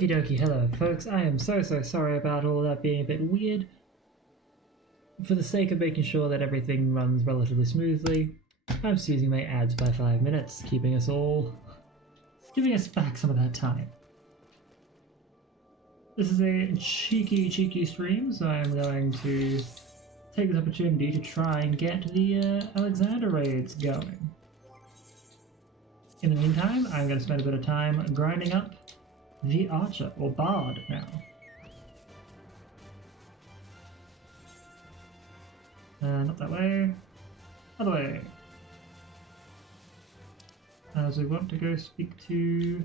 Okie dokie, hello folks, I am so sorry about all that being a bit weird. For the sake of making sure that everything runs relatively smoothly, I'm using my ads by 5 minutes, giving us back some of that time. This is a cheeky stream, so I'm going to take this opportunity to try and get the Alexander raids going. In the meantime, I'm going to spend a bit of time grinding up the Archer, or Bard now. Not that way. Other way. As we want to go speak to...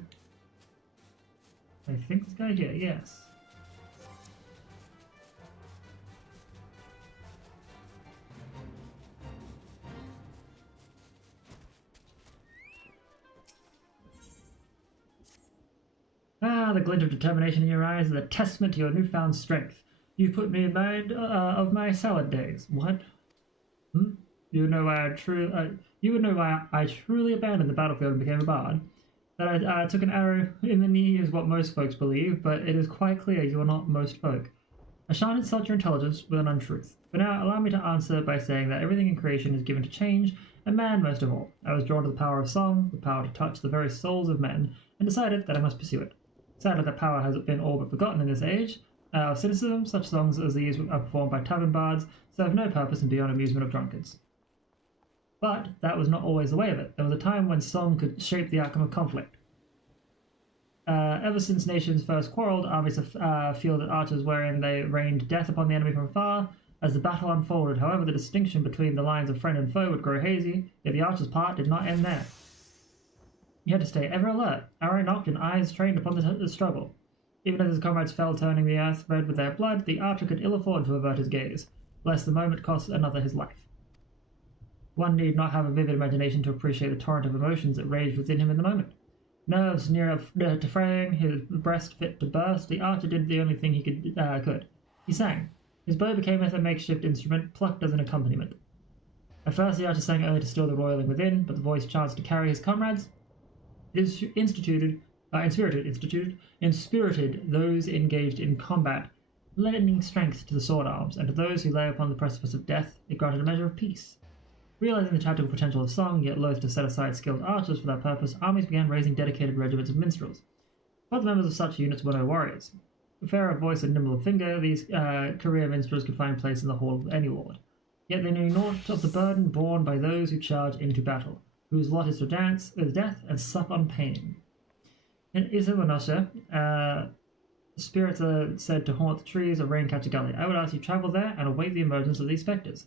I think this guy here, yes. Ah, the glint of determination in your eyes is a testament to your newfound strength. You put me in mind of my salad days. What? You would know why I truly abandoned the battlefield and became a bard. That I took an arrow in the knee is what most folks believe, but it is quite clear you are not most folk. I shan't insult your intelligence with an untruth. For now, allow me to answer by saying that everything in creation is given to change, and man most of all. I was drawn to the power of song, the power to touch the very souls of men, and decided that I must pursue it. Sadly, that power has been all but forgotten in this age of cynicism. Such songs as these are performed by tavern bards serve no purpose and beyond amusement of drunkards. But that was not always the way of it. There was a time when song could shape the outcome of conflict. Ever since nations first quarrelled, armies have fielded archers wherein they rained death upon the enemy from afar. As the battle unfolded, however, the distinction between the lines of friend and foe would grow hazy, yet the archer's part did not end there. He had to stay ever alert, arrow nocked and eyes trained upon the struggle. Even as his comrades fell, turning the earth red with their blood, the archer could ill afford to avert his gaze, lest the moment cost another his life. One need not have a vivid imagination to appreciate the torrent of emotions that raged within him in the moment. Nerves near to fraying, his breast fit to burst, the archer did the only thing he could. He sang. His bow became a makeshift instrument, plucked as an accompaniment. At first the archer sang only to still the roiling within, but the voice chanced to carry his comrades. It inspirited those engaged in combat, lending strength to the sword arms, and to those who lay upon the precipice of death, it granted a measure of peace. Realizing the tactical potential of song, yet loath to set aside skilled archers for that purpose, armies began raising dedicated regiments of minstrels. But the members of such units were no warriors. Fair of voice and nimble of finger, these career minstrels could find place in the hall of any lord. Yet they knew naught of the burden borne by those who charge into battle, whose lot is to dance with death and sup on pain. In Isamanosha, spirits are said to haunt the trees of Raincatcher Gully. I would ask you to travel there and await the emergence of these spectres.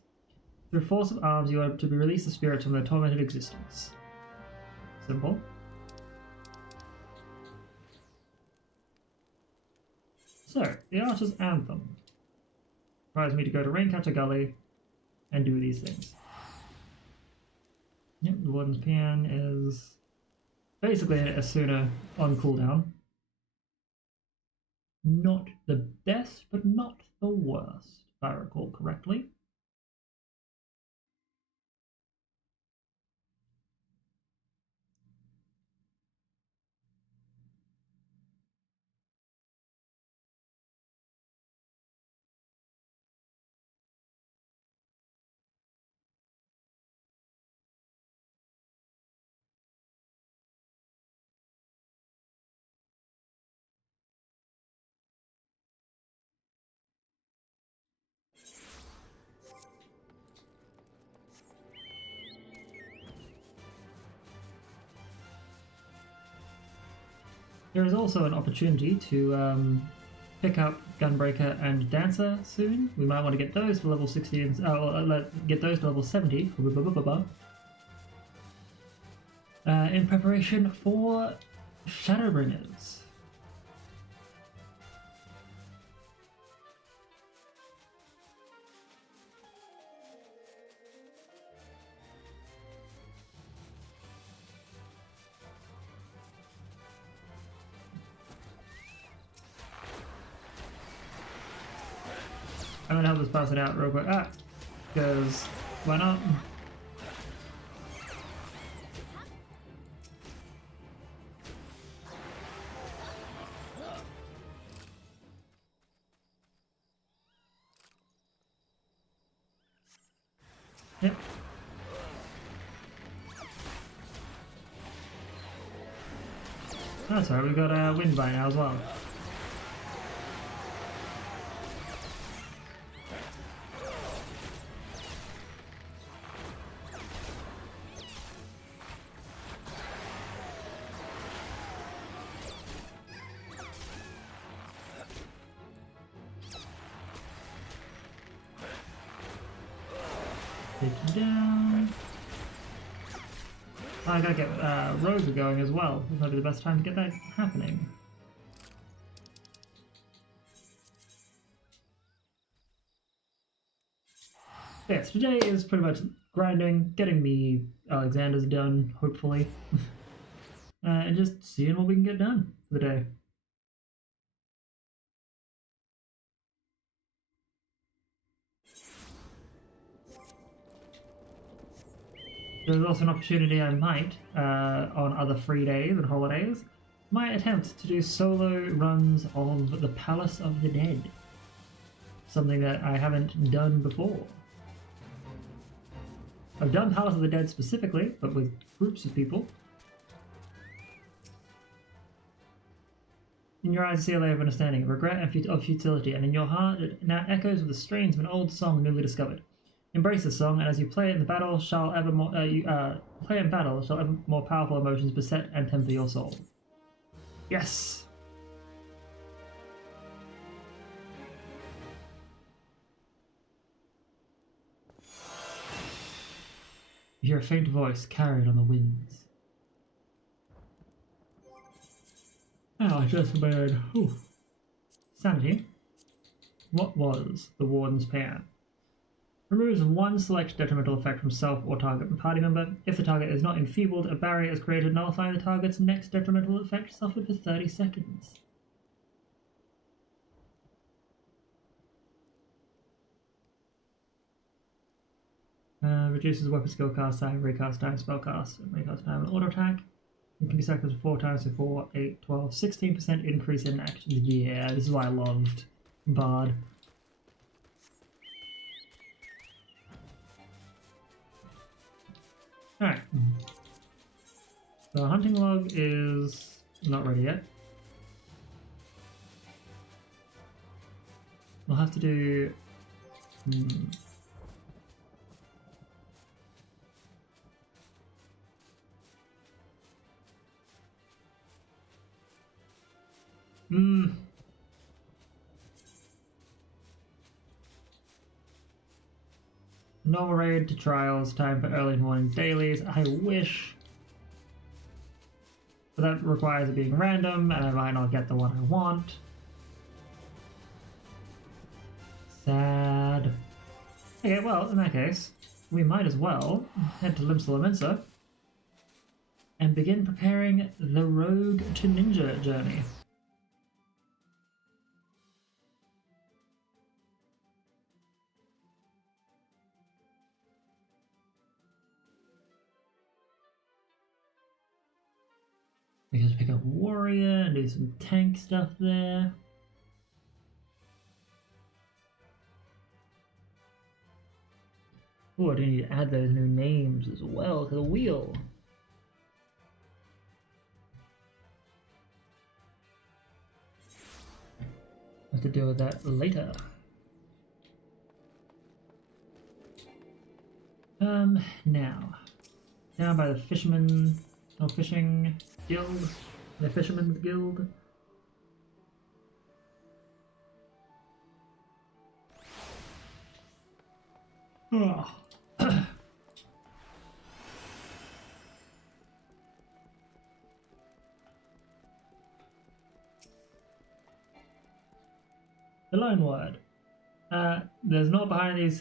Through force of arms, you are to be released the spirits from their tormented existence. Simple. So, the Archer's Anthem requires me to go to Raincatcher Gully and do these things. Yep, the Warden's Pian is basically a Asuna on cooldown. Not the best, but not the worst, if I recall correctly. There is also an opportunity to pick up Gunbreaker and Dancer soon. We might want to get those to level 60 and get those to level 70 in preparation for Shadowbringers. I'm gonna help us pass it out real quick. Because why not? Yep. That's right, we've got a wind by now as well. Take you down. Oh, I gotta get Rosa going as well. This might be the best time to get that happening. Yes, today is pretty much grinding, getting the Alexanders done, hopefully. And just seeing what we can get done for the day. There's also an opportunity I might, on other free days and holidays, might attempt to do solo runs of the Palace of the Dead. Something that I haven't done before. I've done Palace of the Dead specifically, but with groups of people. In your eyes, see a layer of understanding, of regret and of futility, and in your heart it now echoes with the strains of an old song newly discovered. Embrace this song, and as you play it in the battle, shall ever more play in battle, shall ever more powerful emotions beset and temper your soul. Yes. You hear a faint voice carried on the winds. Oh, I just made sanity. What was the Warden's plan? Removes one select detrimental effect from self or target party member. If the target is not enfeebled, a barrier is created nullifying the target's next detrimental effect suffered for 30 seconds. Reduces weapon skill cast time, recast time, spell cast, and recast time, and auto attack. It can be sacrificed 4 times, so 4, 8, 12, 16% increase in action. Yeah, this is why I loved Bard. Alright. The hunting log is not ready yet. We'll have to do... Normal raid to trials, time for early morning dailies. I wish. But that requires it being random, and I might not get the one I want. Sad. Okay, well, in that case, we might as well head to Limsa Lominsa and begin preparing the Road to Ninja journey. We can just pick up Warrior and do some tank stuff there. Oh, I do need to add those new names as well to the wheel. Have to deal with that later. Now, down by the fisherman, or fishing guild, the fisherman's guild. Oh. The lone word. There's naught behind these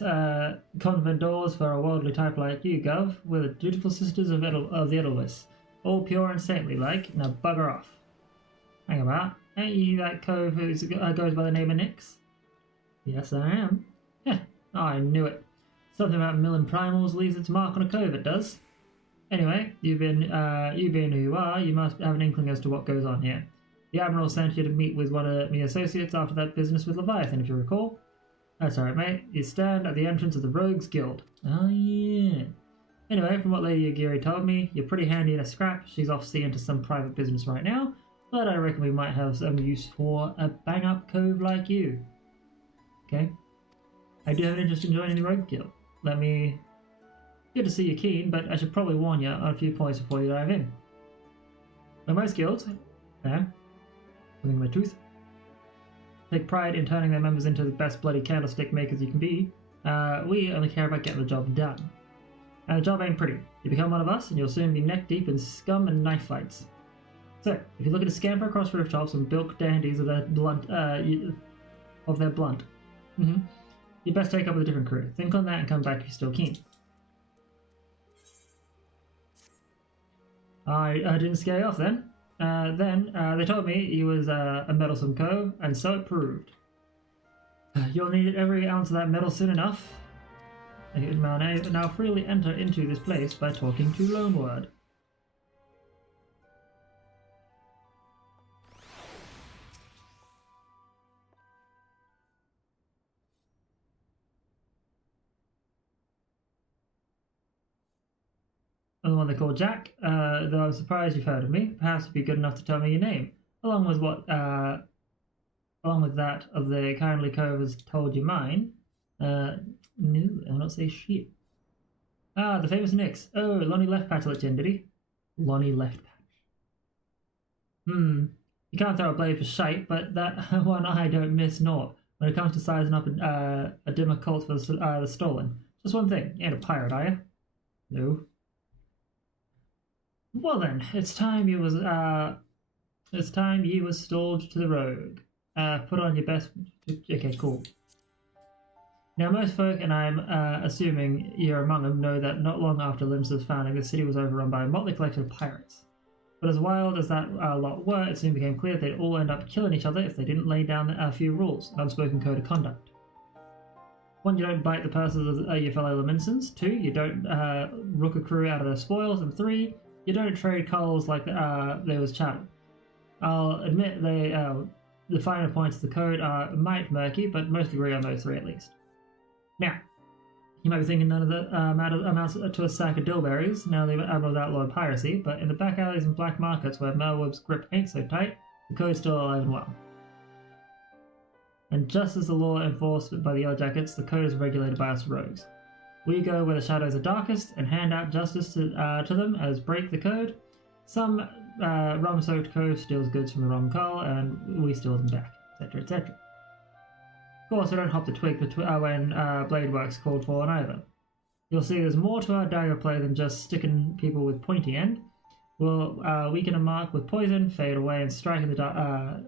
convent doors for a worldly type like you, Gov. We're the dutiful sisters of the Edelweiss. All pure and saintly like. Now bugger off. Hang about. Ain't you that cove who goes by the name of Nix? Yes, I am. Heh, I knew it. Something about milling primals leaves its mark on a cove, it does. Anyway, you being who you are, you must have an inkling as to what goes on here. The Admiral sent you to meet with one of my associates after that business with Leviathan, if you recall. That's alright, mate. You stand at the entrance of the Rogues Guild. Oh, yeah. Anyway, from what Lady Agiri told me, you're pretty handy in a scrap. She's off seeing to some private business right now, but I reckon we might have some use for a bang-up cove like you. Okay. I do have an interest in joining the Rogue Guild. Good to see you're keen, but I should probably warn you on a few points before you dive in. When most guilds, looking at my tooth, take pride in turning their members into the best bloody candlestick makers you can be, we only care about getting the job done. And the job ain't pretty. You become one of us, and you'll soon be neck deep in scum and knife fights. So, if you're looking to scamper across rooftops and bilk dandies of their blunt, you best take up with a different crew. Think on that and come back if you're still keen. I didn't scare you off then. They told me he was a meddlesome cove, and so it proved. You'll need every ounce of that metal soon enough. You can now freely enter into this place by talking to Loanword. I'm the one they call Jack, though I'm surprised you've heard of me. Perhaps it'd be good enough to tell me your name, along with that of the kindly cove has told you mine. No, I'll not say shit. Ah, the famous Nix. Oh, Lonnie left patch let you in, did he? Lonnie left patch. You can't throw a blade for shite, but that one I don't miss naught when it comes to sizing up a dimmer cult for the stolen. Just one thing, you ain't a pirate, are you? No. Well then, it's time you was stalled to the rogue. Put on your best. Okay, cool. Now, most folk, and I'm assuming you're among them, know that not long after Limsa's founding, the city was overrun by a motley collection of pirates. But as wild as that lot were, it soon became clear they'd all end up killing each other if they didn't lay down a few rules, an unspoken code of conduct. 1, you don't bite the purses of your fellow Laminsons. 2, you don't rook a crew out of their spoils. And 3, you don't trade culls like they was chattel. I'll admit the finer points of the code are might murky, but most agree on those 3 at least. Now, you might be thinking none of the amounts to a sack of dillberries, now the Admiral's outlawed piracy, but in the back alleys and black markets where Melwood's grip ain't so tight, the code's still alive and well. And just as the law enforced by the Yellowjackets, the code is regulated by us rogues. We go where the shadows are darkest and hand out justice to them as break the code. Some rum-soaked cove steals goods from the rum cull, and we steal them back, etc., etc. Of course, we don't hop the twig when blade work's called for either. You'll see there's more to our dagger play than just sticking people with pointy end. We'll weaken a mark with poison, fade away, and strike in the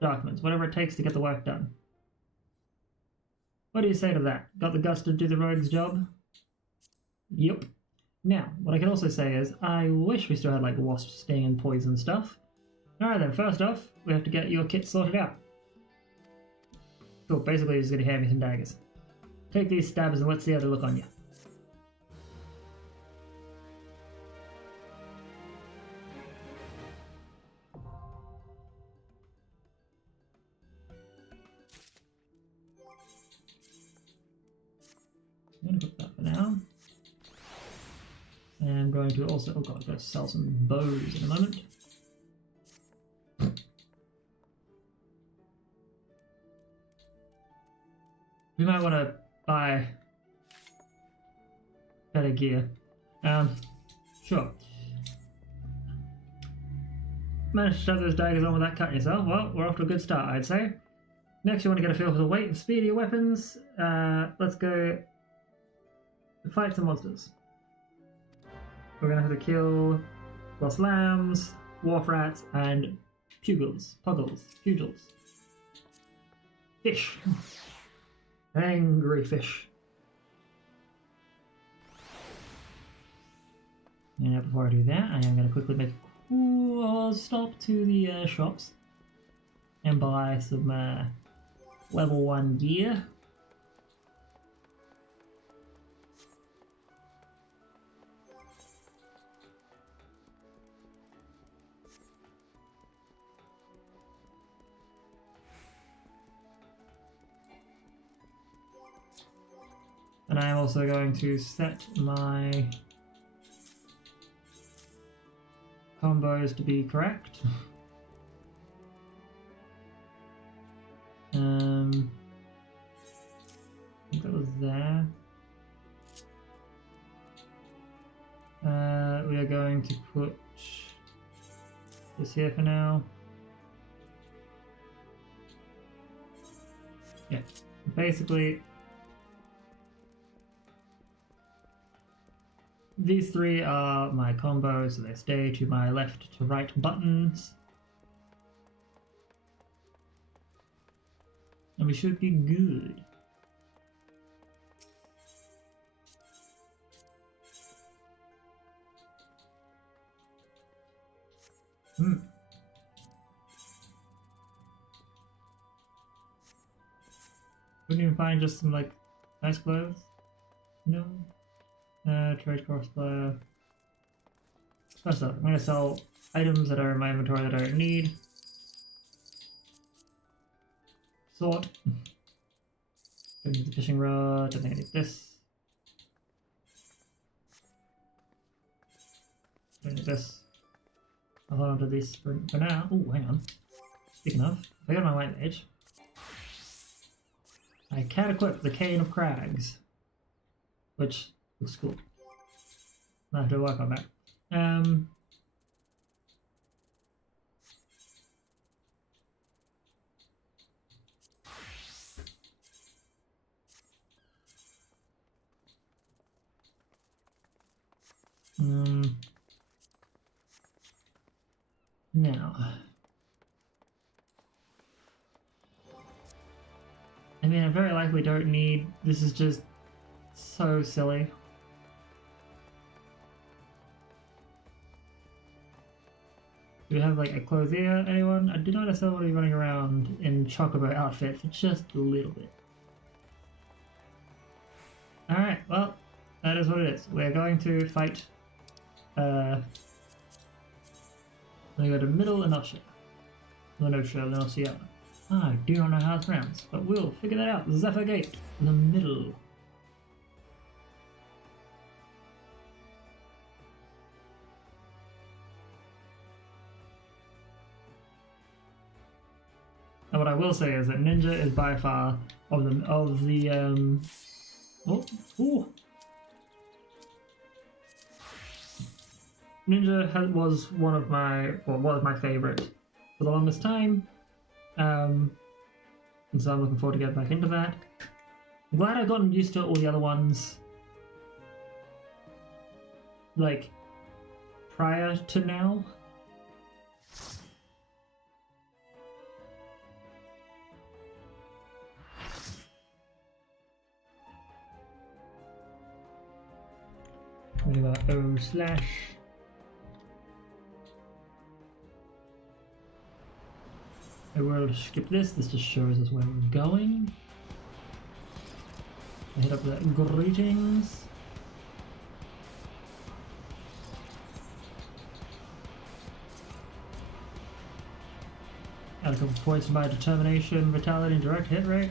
darkments, whatever it takes to get the work done. What do you say to that? Got the guts to do the rogue's job? Yup. Now, what I can also say is, I wish we still had like wasp sting and poison stuff. Alright then, first off, we have to get your kit sorted out. Cool, basically you're just going to hand me some daggers. Take these stabbers and let's see how they look on you. I'm going to put that for now. And I'm going to also, oh god, I've got to sell some bows in a moment. We might want to buy better gear. Sure. Managed to shove those daggers on without cutting yourself. Well, we're off to a good start, I'd say. Next, you want to get a feel for the weight and speed of your weapons. Let's go fight some monsters. We're going to have to kill lost lambs, wharf rats, and puggles. Fish. Angry fish. And before I do that, I am going to quickly make a cool stop to the shops and buy some level 1 gear. And I'm also going to set my combos to be correct. I think that was there. We are going to put this here for now. Yeah, basically these three are my combos, so they stay to my left to right buttons. And we should be good. Couldn't even find just some like nice clothes. No. Trade crossfire. First up, I'm gonna sell items that are in my inventory that I don't need. Sort. Don't need the fishing rod. Don't think I need this. Don't need this. I'll hold on to this for now. Oh, hang on. Speaking of, if I go to my white page, I can equip the Cane of Crags, which looks cool. I have to work on that. Now, I mean, I very likely don't need. This is just so silly. Do we have like a clothier, anyone? I do not necessarily running around in Chocobo outfit for just a little bit. Alright, well, that is what it is. We're going to fight. Let me go to Middle Inosha. Inosha. I do not know how it's pronounced, but we'll figure that out. Zephyr Gate, the middle. And what I will say is that Ninja is by far Ninja was was my favorite for the longest time, and so I'm looking forward to getting back into that. I'm glad I've gotten used to all the other ones, like, prior to now. We got O/. I will skip this. This just shows us where we're going. I hit up the greetings. Add a couple points to my determination, vitality, and direct hit rate.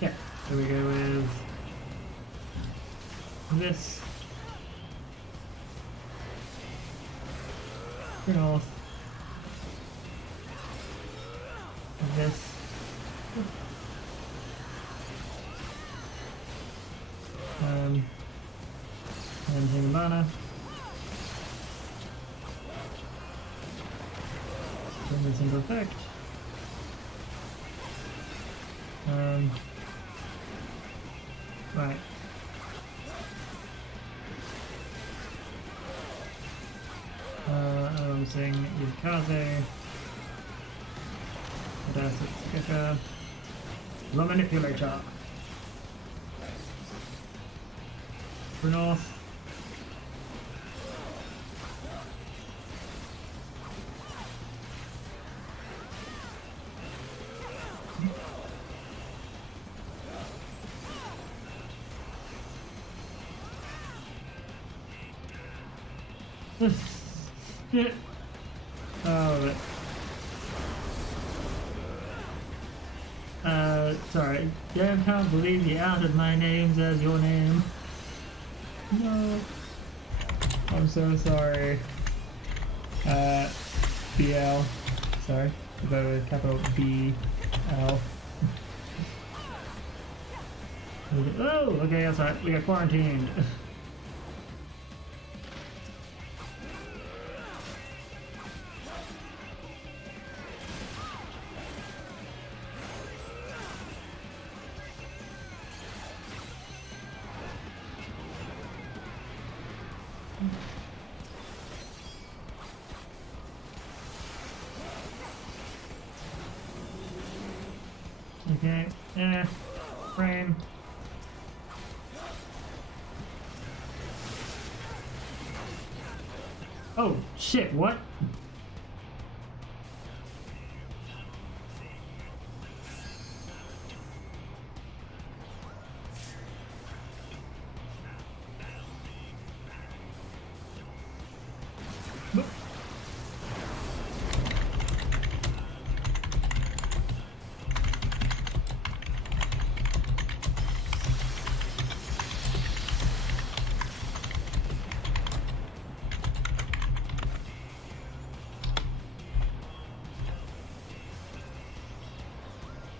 Yeah, so we go with this. North. This. And Zingamana. Bring this into effect. Right. I'm saying Yukaze. Adasaka. The Manipulator. For North. Shit. Oh, sorry. Damn, can't believe you outed my names as your name. No. I'm so sorry. BL. Sorry. Go with capital B L. Oh, okay, that's right. We got quarantined. Okay, frame. Oh, shit, what?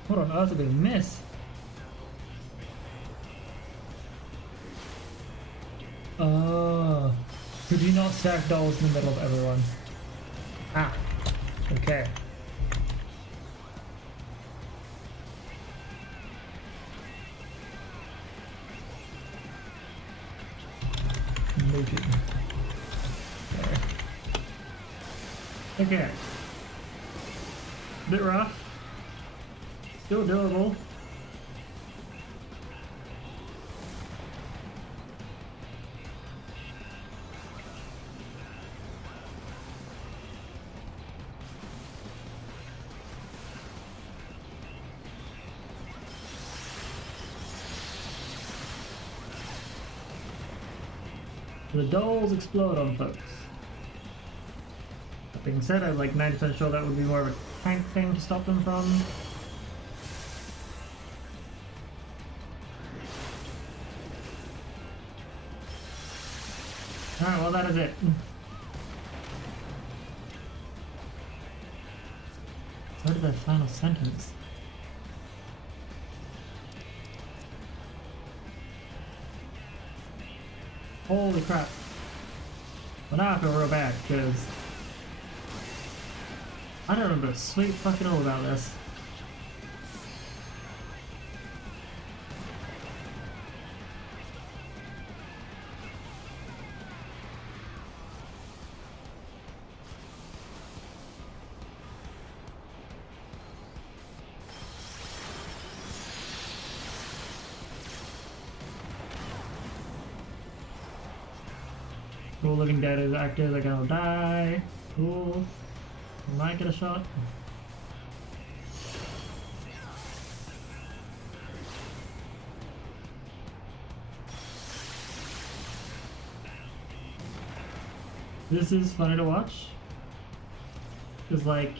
What on earth did we miss? Oh. Could you not stack dolls in the middle of everyone? Ah. Okay. Noted. There. Okay. Bit rough. Still doable. The dolls explode on folks. That being said, I'm like 90% sure that would be more of a tank thing to stop them from. Alright, well that is it. What is that final sentence? Holy crap. Well now I feel real bad, because I don't remember a sweet fucking all about this. Cool, Living Dead is active, they're gonna die. Cool. Might get a shot. This is funny to watch. Cause like,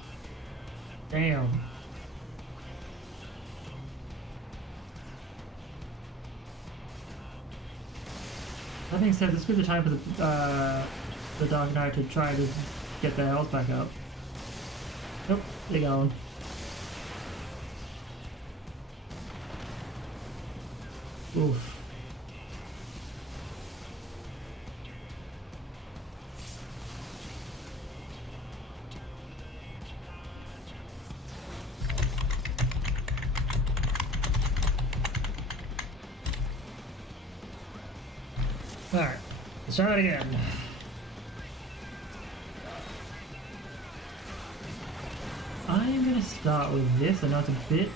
damn. That being said, this was the time for the Dark Knight to try to get their health back up. Nope, they're gone. Oof. Alright, let's try that again. I'm gonna start with this, I know it's a bitch.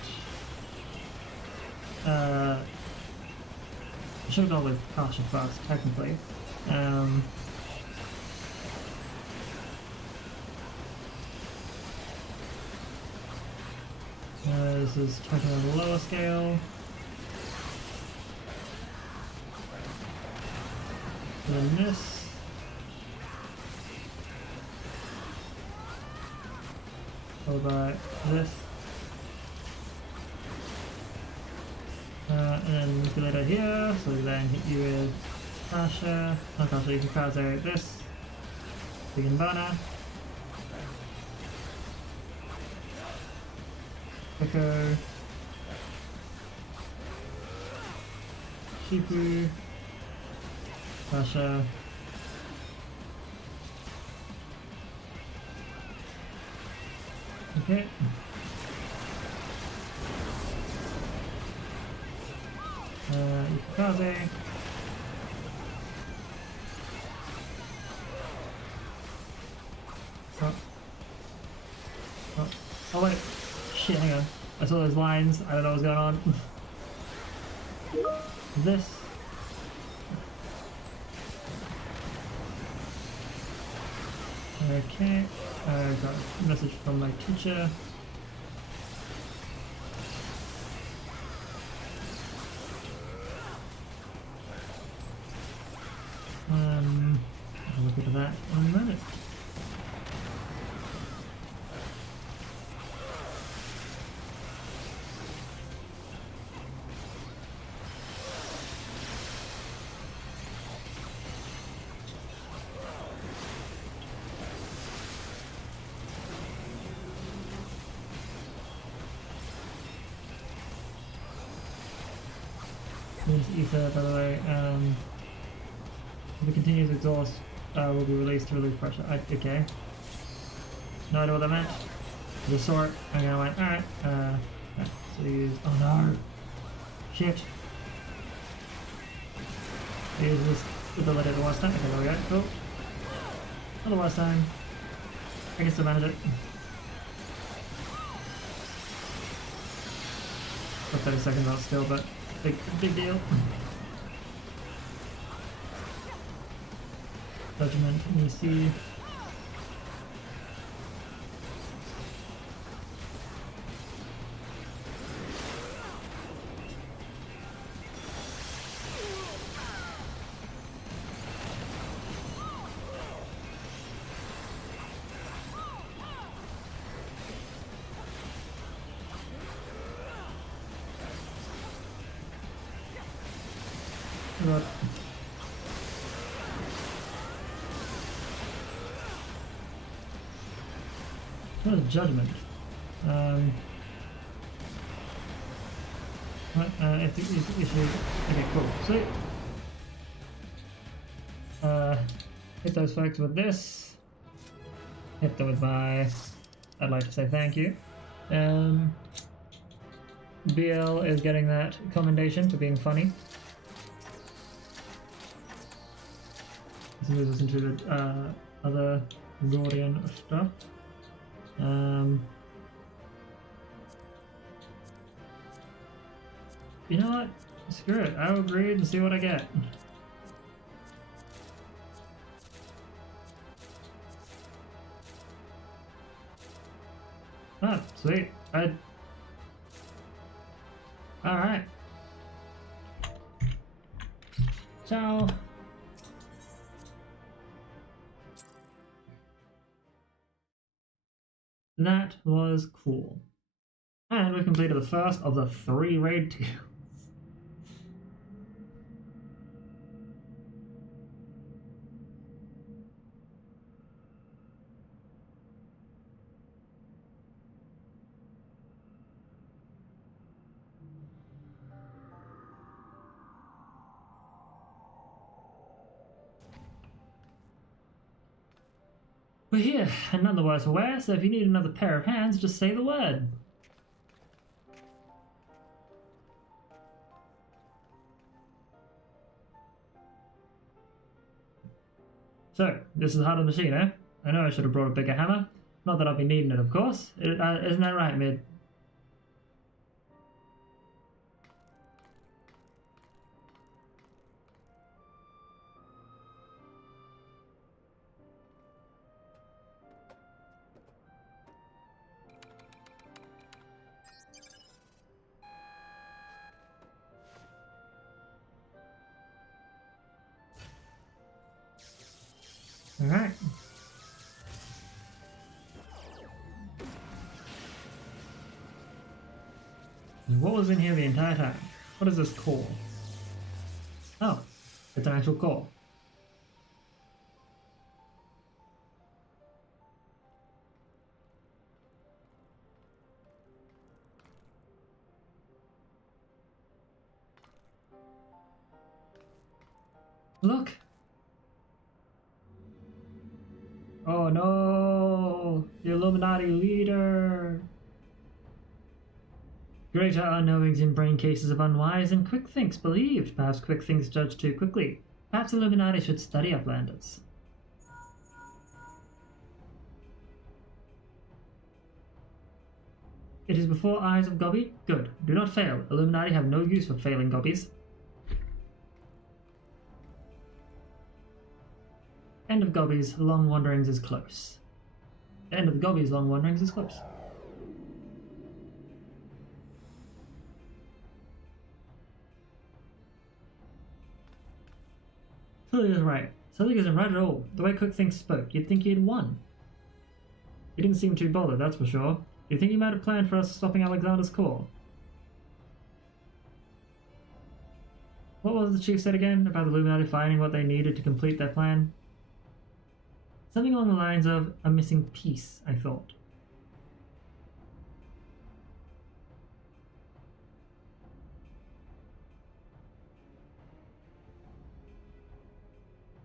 I should have gone with caution first, technically. This is 20 on the lower scale. Then this. followed by this. And then manipulator here, so then hit you with Tasha. Natasha, you can Kaze this. Big and Banner. Echo. Shipu. Tasha. Okay. Kaze. Oh. Oh. Oh wait. Shit, hang on. I saw those lines. I don't know what's going on. This. Okay. I got a message from my teacher. I'll look at that in a minute. This ether, by the way, if it continues exhaust, will be released to relieve pressure. Okay. No idea what that meant. Just saw it, and I went, alright, so use, oh no! Shit! Use this ability the last time. Okay, there we go, cool. Not the last time. I can still manage it. For 30 seconds out still, but big deal. Judgment, EC. Right. What is judgment? What? Issue. Okay, cool. Sweet. Hit those folks with this. Hit them with my. I'd like to say thank you. BL is getting that commendation for being funny. This moves us into the other Gordian stuff. You know what? Screw it. I'll agree and see what I get. Ah, sweet. Alright. Ciao. That was cool. And we completed the first of the 3 raid tools. We're here, and none the worse for wear, so if you need another pair of hands, just say the word. So, this is Heart of the Machine, eh? I know I should have brought a bigger hammer. Not that I'll be needing it, of course. Isn't that right, Mid? Alright. What was in here the entire time? What is this core? Oh, it's an actual core. Look! Oh no! The Illuminati leader! Greater unknowings in brain cases of unwise and quick thinks believed. Perhaps quick thinks judged too quickly. Perhaps Illuminati should study Uplanders. It is before eyes of Gobby? Good. Do not fail. Illuminati have no use for failing Gobbies. End of Gobby's long wanderings is close. The end of Gobby's long wanderings is close. Clearly is right. Something isn't right at all. The way Cook thinks spoke, you'd think he had won. He didn't seem too bothered, that's for sure. You think he might have planned for us stopping Alexander's core? What was the chief said again about the Illuminati finding what they needed to complete their plan? Something along the lines of a missing piece, I thought.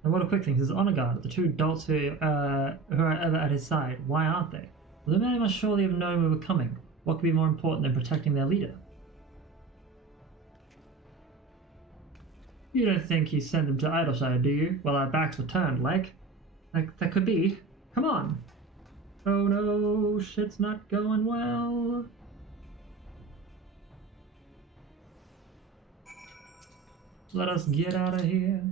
And what a quick thing, there's honor guard, the two dolts who are ever at his side. Why aren't they? The Illuminati must surely have known we were coming. What could be more important than protecting their leader? You don't think he sent them to Idleshire, do you? While our backs were turned, like? That could be. Come on! Oh no, shit's not going well. Let us get out of here.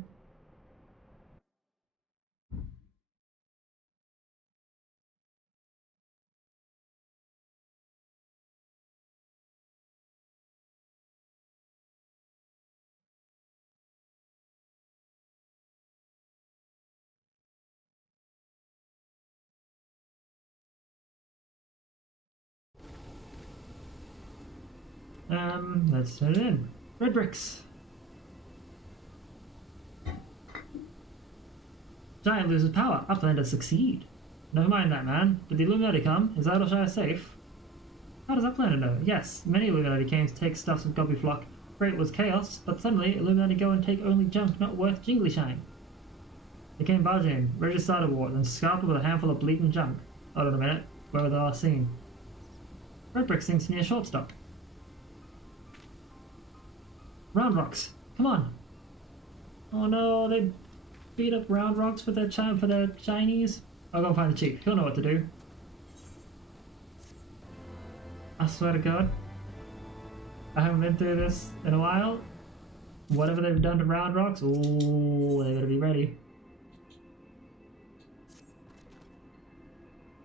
Let's turn it in. Red bricks. Giant loses power. Uplanders succeed. Never mind that, man. Did the Illuminati come? Is Idleshire safe? How does Uplander know? Yes, many Illuminati came to take stuffs of Gobbyflock. Great was chaos, but suddenly Illuminati go and take only junk not worth jingly shine. They came barging in, ready to start a war, then scalped with a handful of bleeding junk. Hold on a minute. Where were they last seen? Red brick sinks near shortstop. Round rocks. Come on. Oh no, they beat up round rocks for their Chinese. I'll go find the chief. He'll know what to do. I swear to God, I haven't been through this in a while. Whatever they've done to round rocks, ooh, they better be ready.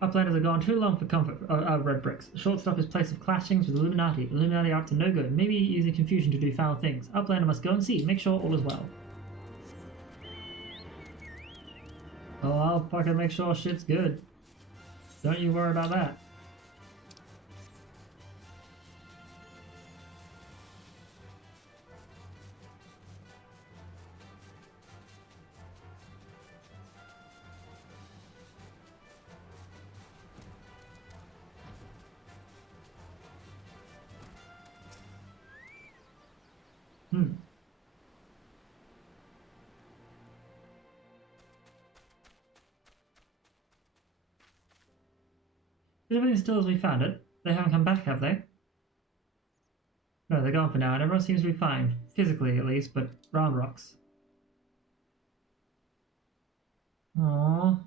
Uplanders are gone too long for comfort red bricks. Shortstop is place of clashings with Illuminati. Illuminati are up to no good, maybe using confusion to do foul things. Uplander must go and see, make sure all is well. Oh, I'll fucking make sure shit's good. Don't you worry about that. Is everything still as we found it? They haven't come back, have they? No, they're gone for now, and everyone seems to be fine. Physically, at least, but round rocks. Aww.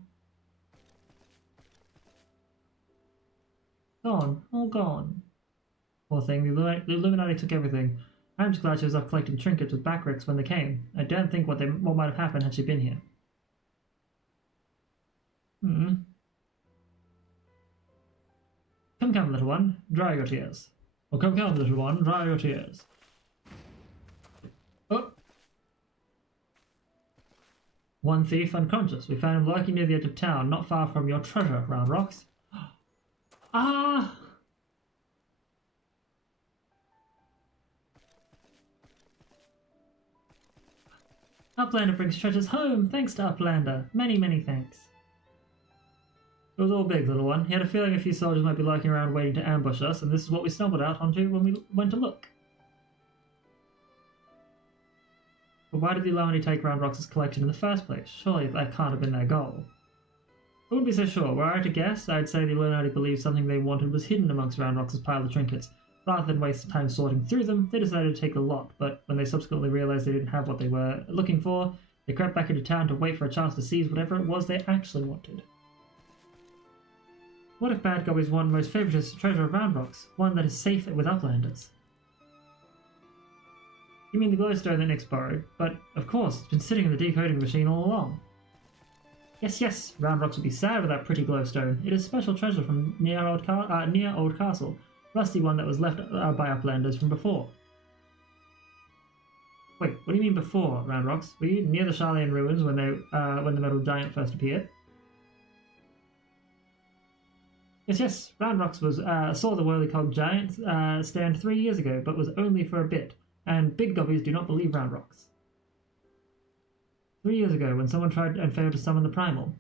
Gone. All gone. Poor thing, the Illuminati took everything. I'm just glad she was off collecting trinkets with Backricks when they came. I don't think what might have happened had she been here. Come, little one, dry your tears. Oh, come, little one, dry your tears. Oh! One thief unconscious. We found him lurking near the edge of town, not far from your treasure, Round Rocks. Ah! Uplander brings treasures home! Thanks to Uplander! Many, many thanks. It was all big, little one. He had a feeling a few soldiers might be lurking around waiting to ambush us, and this is what we stumbled out onto when we went to look. But why did the Illuminati take Round Rock's collection in the first place? Surely that can't have been their goal. I wouldn't be so sure. Were I to guess, I'd say the Illuminati believed something they wanted was hidden amongst Round Rock's pile of trinkets. Rather than waste time sorting through them, they decided to take the lot, but when they subsequently realized they didn't have what they were looking for, they crept back into town to wait for a chance to seize whatever it was they actually wanted. What if Bad Gobbies want most favourite treasure of Round Rocks? One that is safe with Uplanders? You mean the glowstone that Nick's borrowed? But, of course, it's been sitting in the decoding machine all along. Yes, Round Rocks would be sad with that pretty glowstone. It is special treasure from near Old Castle. Rusty one that was left by Uplanders from before. Wait, what do you mean before, Round Rocks? Were you near the Charlene ruins when the metal giant first appeared? Yes, Round Rocks saw the whirly-cogged giant stand 3 years ago, but was only for a bit, and big gobbies do not believe Round Rocks. 3 years ago, when someone tried and failed to summon the Primal.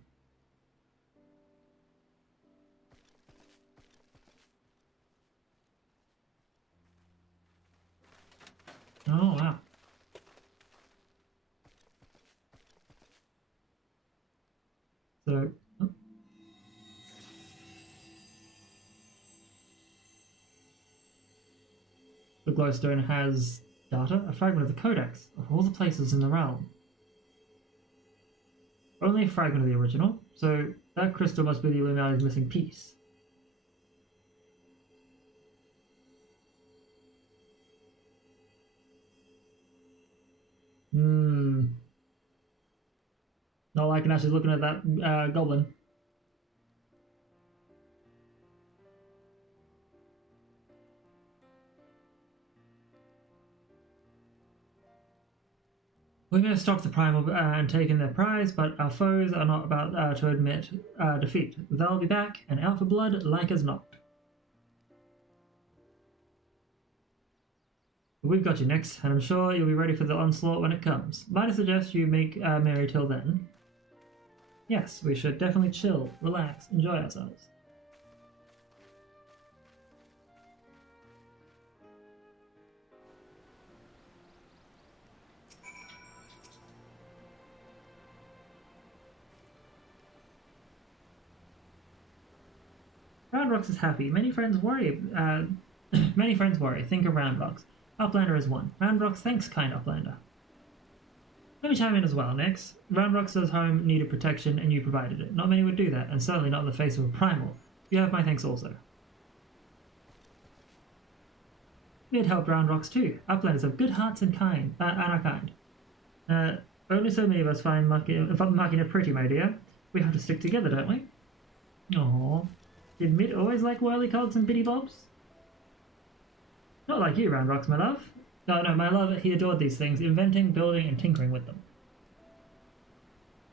Oh, wow. So... Oh. The glowstone has data, a fragment of the codex, of all the places in the realm. Only a fragment of the original, so that crystal must be the Illuminati's missing piece. Not liking actually looking at that goblin. We may have stopped the Primal and taken their prize, but our foes are not about to admit defeat. They'll be back and out for blood like as not. We've got you, Nix, and I'm sure you'll be ready for the onslaught when it comes. Might I suggest you make merry till then? Yes, we should definitely chill, relax, enjoy ourselves. Round Rocks is happy. Many friends worry. Think of Round Rocks. Uplander is one. Round Rocks thanks, kind Uplander. Let me chime in as well, Nix. Round Rocks' home needed protection, and you provided it. Not many would do that, and certainly not in the face of a Primal. You have my thanks also. It helped Round Rocks too. Uplanders have good hearts and are kind. Only so many of us find marking it pretty, my dear. We have to stick together, don't we? Aww. Did Mitt always like whirly-cogs and bitty bobs? Not like you, Round Rocks, my love. No, my love, he adored these things, inventing, building, and tinkering with them.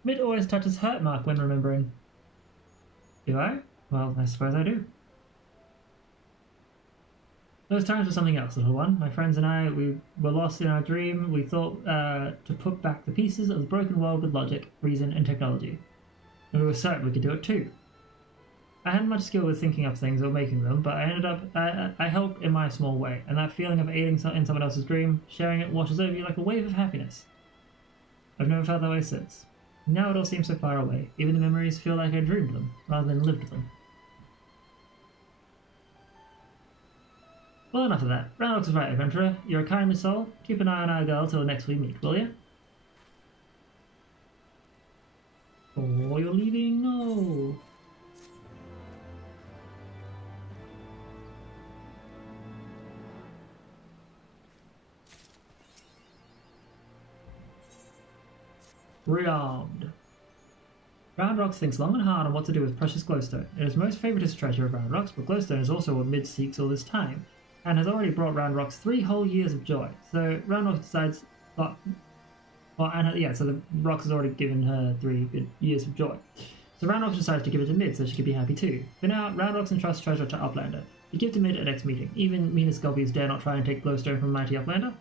Mitt always touches hurt mark when remembering. Do I? Well, I suppose I do. Those times were something else, little one. My friends and I, we were lost in our dream. We thought to put back the pieces of the broken world with logic, reason, and technology. And we were certain we could do it too. I hadn't much skill with thinking up things or making them, but I helped in my small way, and that feeling of aiding in someone else's dream, sharing it washes over you like a wave of happiness. I've never felt that way since. Now it all seems so far away. Even the memories feel like I dreamed them, rather than lived them. Well, enough of that. Round Rocks is right, adventurer. You're a kindly soul. Keep an eye on our girl till next we meet, will you? Oh, you're leaving? No. Rearmed. Round Rocks thinks long and hard on what to do with precious glowstone. It is most favouriteest treasure of Round Rocks, but glowstone is also what Mid seeks all this time, and has already brought Round Rocks 3 whole years of joy. So Round Rocks decides, so the Rocks has already given her 3 good years of joy. So Round Rocks decides to give it to Mid so she can be happy too. For now, Round Rocks entrusts treasure to Uplander. You give to Mid at next meeting. Even meanest gobbies dare not try and take glowstone from mighty Uplander.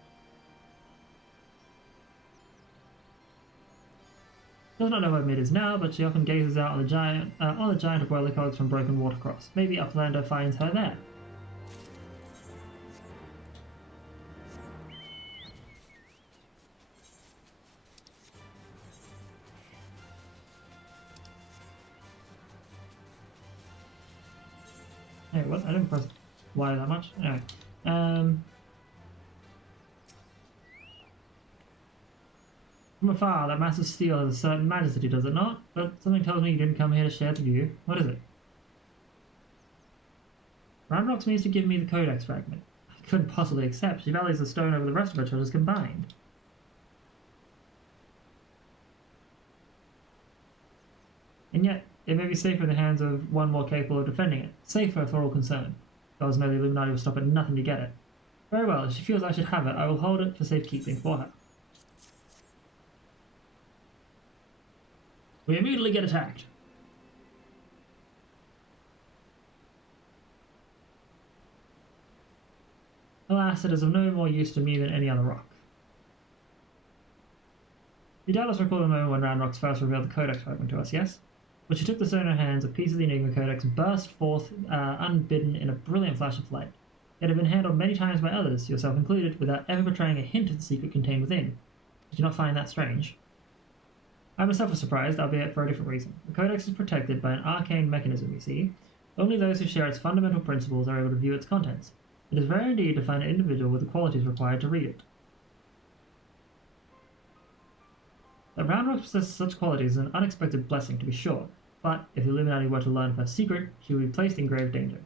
Does not know where Mid is now, but she often gazes out on the giant of whirlicogs from Broken Watercross. Maybe Uplander finds her there. Hey, what? I didn't press Y that much. Anyway. From afar, that massive steel has a certain majesty, does it not? But something tells me you didn't come here to share the view. What is it? Roundrocks means to give me the Codex fragment. I couldn't possibly accept. She values the stone over the rest of her treasures combined. And yet, it may be safer in the hands of one more capable of defending it. Safer for all concerned. Gods know the Illuminati will stop at nothing to get it. Very well, if she feels I should have it, I will hold it for safekeeping for her. We immediately get attacked. Alas, it is of no more use to me than any other rock. You doubtless recall the moment when Roundrocks first revealed the Codex fragment to us, yes? When she took the stone in her hands, a piece of the Enigma Codex burst forth unbidden in a brilliant flash of light. It had been handled many times by others, yourself included, without ever betraying a hint of the secret contained within. Did you not find that strange? I myself was surprised, albeit for a different reason. The Codex is protected by an arcane mechanism, you see. Only those who share its fundamental principles are able to view its contents. It is rare indeed to find an individual with the qualities required to read it. That Roundrocks possesses such qualities is an unexpected blessing, to be sure, but if the Illuminati were to learn of her secret, she would be placed in grave danger.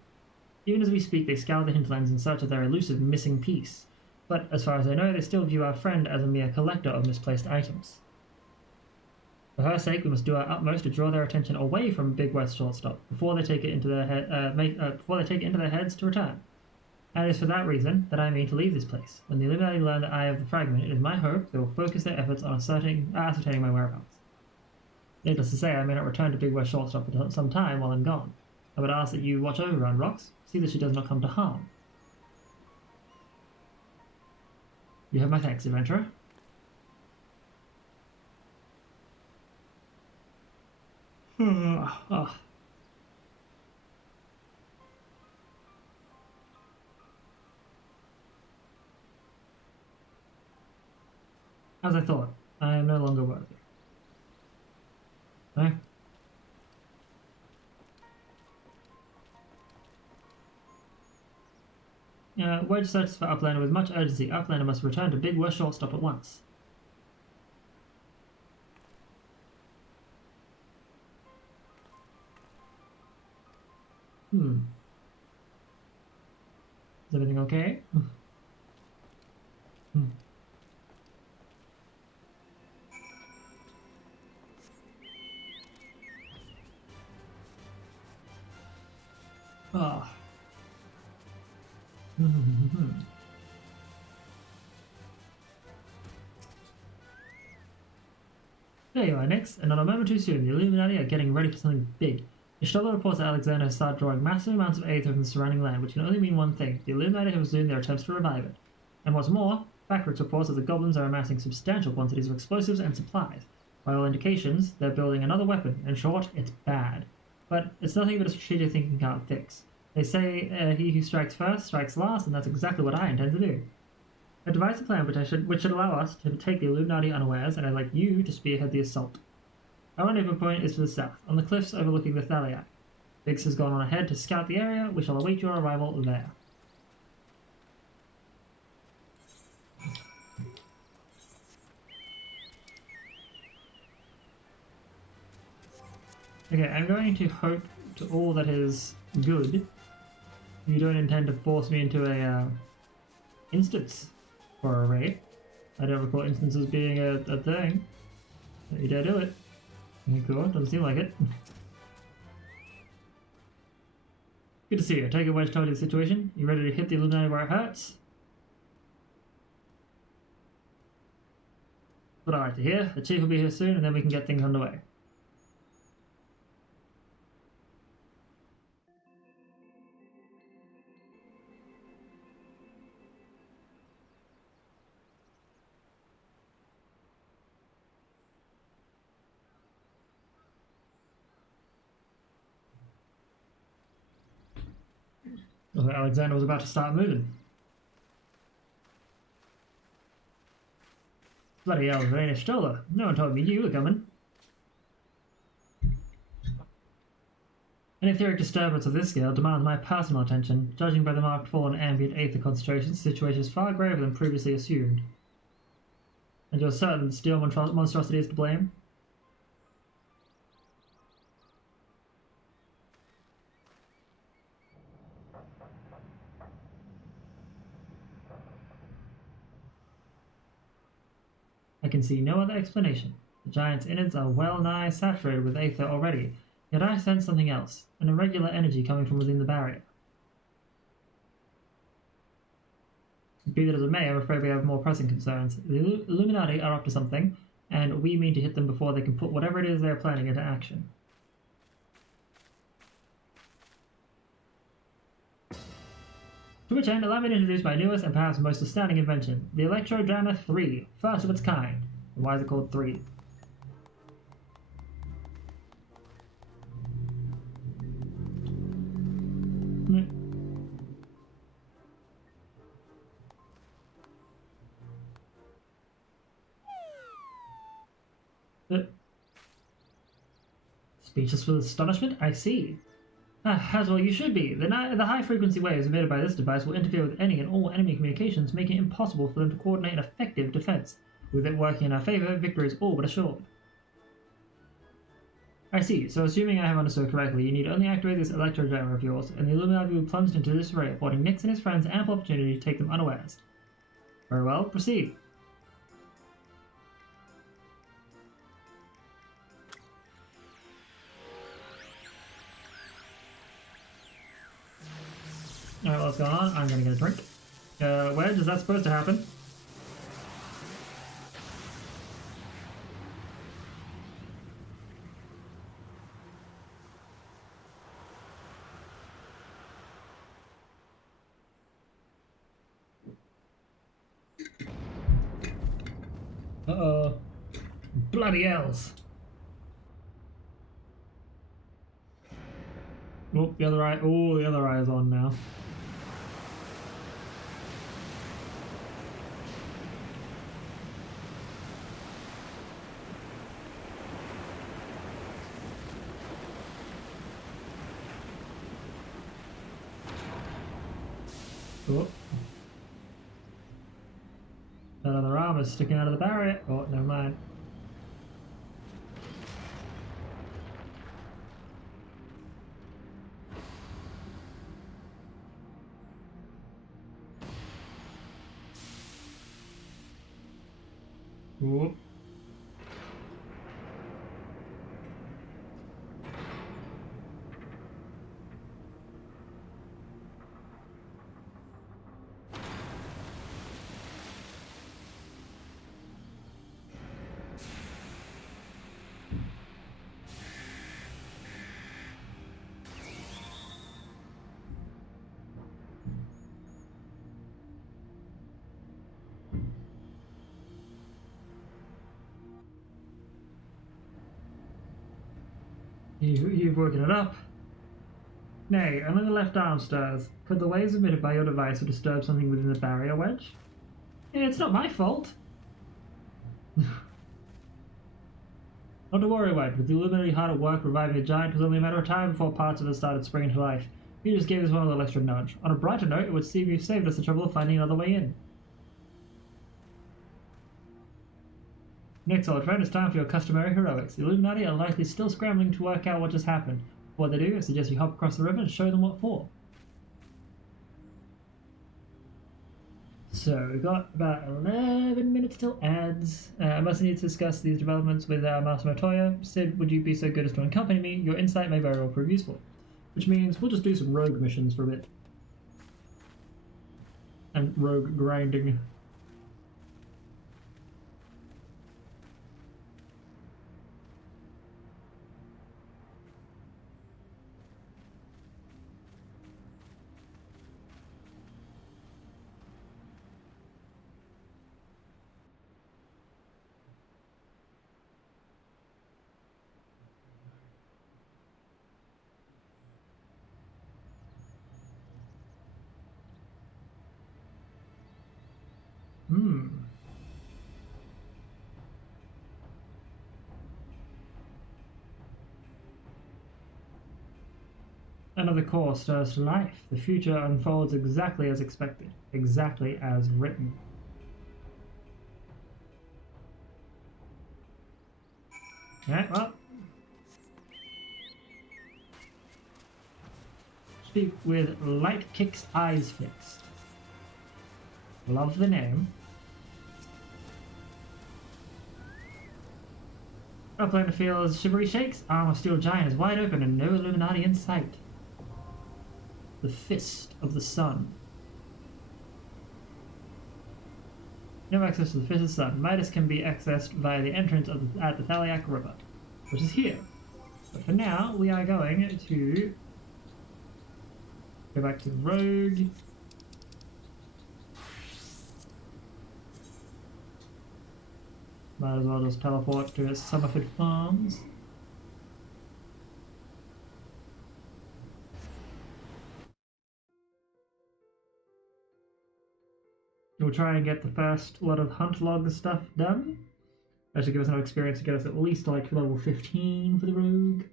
Even as we speak, they scour the hinterlands in search of their elusive missing piece, but as far as I know, they still view our friend as a mere collector of misplaced items. For her sake, we must do our utmost to draw their attention away from Big West Shortstop before they take it into their heads to return. And it is for that reason that I mean to leave this place. When the Illuminati learn that I have the fragment, it is my hope they will focus their efforts on ascertaining my whereabouts. Needless to say, I may not return to Big West Shortstop for some time while I'm gone. I would ask that you watch over Roundrocks, see that she does not come to harm. You have my thanks, adventurer. As I thought, I am no longer worthy. No? Wedge searches for Uplander with much urgency. Uplander must return to Big West Shortstop at once. Is everything okay? Ah. There you are, Nix, and not a moment too soon. The Illuminati are getting ready for something big. Ishtola reports that Alexander has started drawing massive amounts of aid from the surrounding land, which can only mean one thing. The Illuminati have resumed their attempts to revive it. And what's more, Backwards reports that the goblins are amassing substantial quantities of explosives and supplies. By all indications, they're building another weapon. In short, it's bad. But it's nothing that a strategic thinking can't fix. They say he who strikes first strikes last, and that's exactly what I intend to do. I've devised a plan which should allow us to take the Illuminati unawares, and I'd like you to spearhead the assault. Our rendezvous point is to the south, on the cliffs overlooking the Thalii. Biggs has gone on ahead to scout the area. We shall await your arrival there. Okay, I'm going to hope to all that is good. You don't intend to force me into a instance for a raid. I don't recall instances being a thing. But you dare do it. Okay, cool. Doesn't seem like it. Good to see you. Take a wedge towards the situation. You ready to hit the Illuminati where it hurts? What I like to hear. The chief will be here soon, and then we can get things underway. Looks like Alexander was about to start moving. Bloody hell, Raina Stoller. No one told me you were coming. An etheric disturbance of this scale demands my personal attention. Judging by the marked fall in ambient aether concentrations, the situation is far graver than previously assumed. And you're certain the steel monstrosity is to blame? I can see no other explanation. The giant's innards are well nigh saturated with aether already, yet I sense something else, an irregular energy coming from within the barrier. Be that as it may, I'm afraid we have more pressing concerns. The Illuminati are up to something, and we mean to hit them before they can put whatever it is they're planning into action. To which end, allow me to introduce my newest and perhaps most astounding invention, the Electro-Jammer 3, first of its kind. And why is it called 3? Speechless with astonishment? I see. As well you should be. The high-frequency waves emitted by this device will interfere with any and all enemy communications, making it impossible for them to coordinate an effective defense. With it working in our favor, victory is all but assured. I see. So assuming I have understood correctly, you need only activate this electro-jammer of yours, and the Illuminati will be plunged into this array, affording Nix and his friends ample opportunity to take them unawares. Very well, proceed. Alright, what's going on? I'm gonna get a drink. Wedge, is that supposed to happen? Uh-oh. Bloody hells. Oh, the other eye. Oh, the other eye is on now. Oh. That other arm is sticking out of the barrier. Oh, never mind. Oh. You've woken it up. Nay, only the left arm stirs. Could the waves emitted by your device have disturbed something within the barrier, Wedge? It's not my fault. Not to worry, Wedge. With the Illuminati hard at work reviving the giant, it was only a matter of time before parts of it started springing to life. You just gave us one little extra nudge. On a brighter note, it would seem you've saved us the trouble of finding another way in. Next, old friend, it's time for your customary heroics. The Illuminati are likely still scrambling to work out what just happened. Before they do, I suggest you hop across the river and show them what for. So, we've got about 11 minutes till ads. I must need to discuss these developments with Master Motoya. Sid, would you be so good as to accompany me? Your insight may very well prove useful. Which means we'll just do some rogue missions for a bit. And rogue grinding. Hmm. Another core stirs to life. The future unfolds exactly as expected, exactly as written. Alright, well. Speak with Light Kick's eyes fixed. Love the name. Upland feels shivery shakes. Arm of steel giant is wide open and no Illuminati in sight. The Fist of the Sun. No access to the Fist of the Sun. Midas can be accessed via the entrance at the Thaliac River, which is here. But for now, we are going to go back to the road. Might as well just teleport to Summerford Farms. We'll try and get the first lot of hunt log stuff done. That should give us enough experience to get us at least like level 15 for the rogue.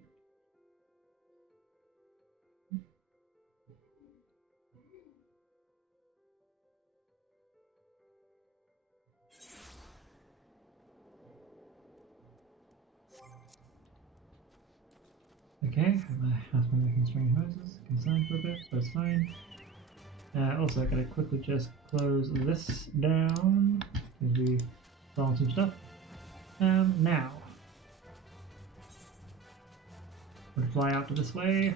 Okay, my husband making string hoses. Concerned for a bit, but it's fine. Also, I gotta quickly just close this down as we solve some stuff. Now, I'm gonna fly out to this way.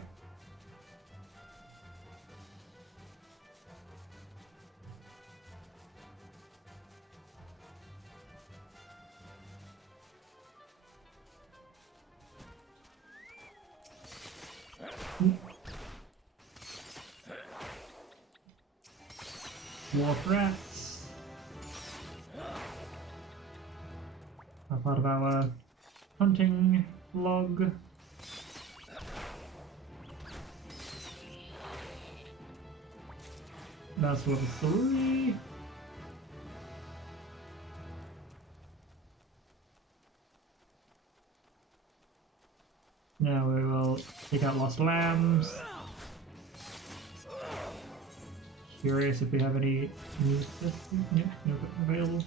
Dwarf rats. A part of our hunting log. That's level 3. Now we will take out lost lambs. Curious if we have any new systems. Yep, no available.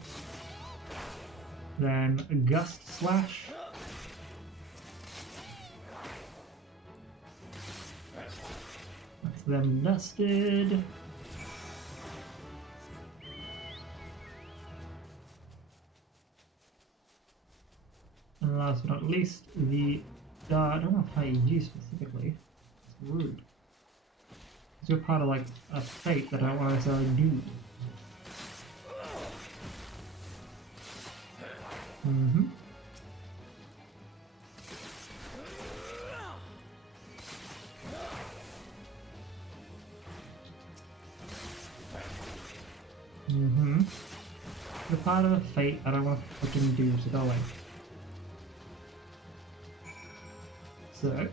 Then Gust Slash. That's them dusted. And last but not least, the I don't want to fight you specifically. It's rude. Because you're part of like a fate that I don't want to necessarily do. Mm-hmm. Mm-hmm. You're part of a fate I don't want to fucking do, so go away. So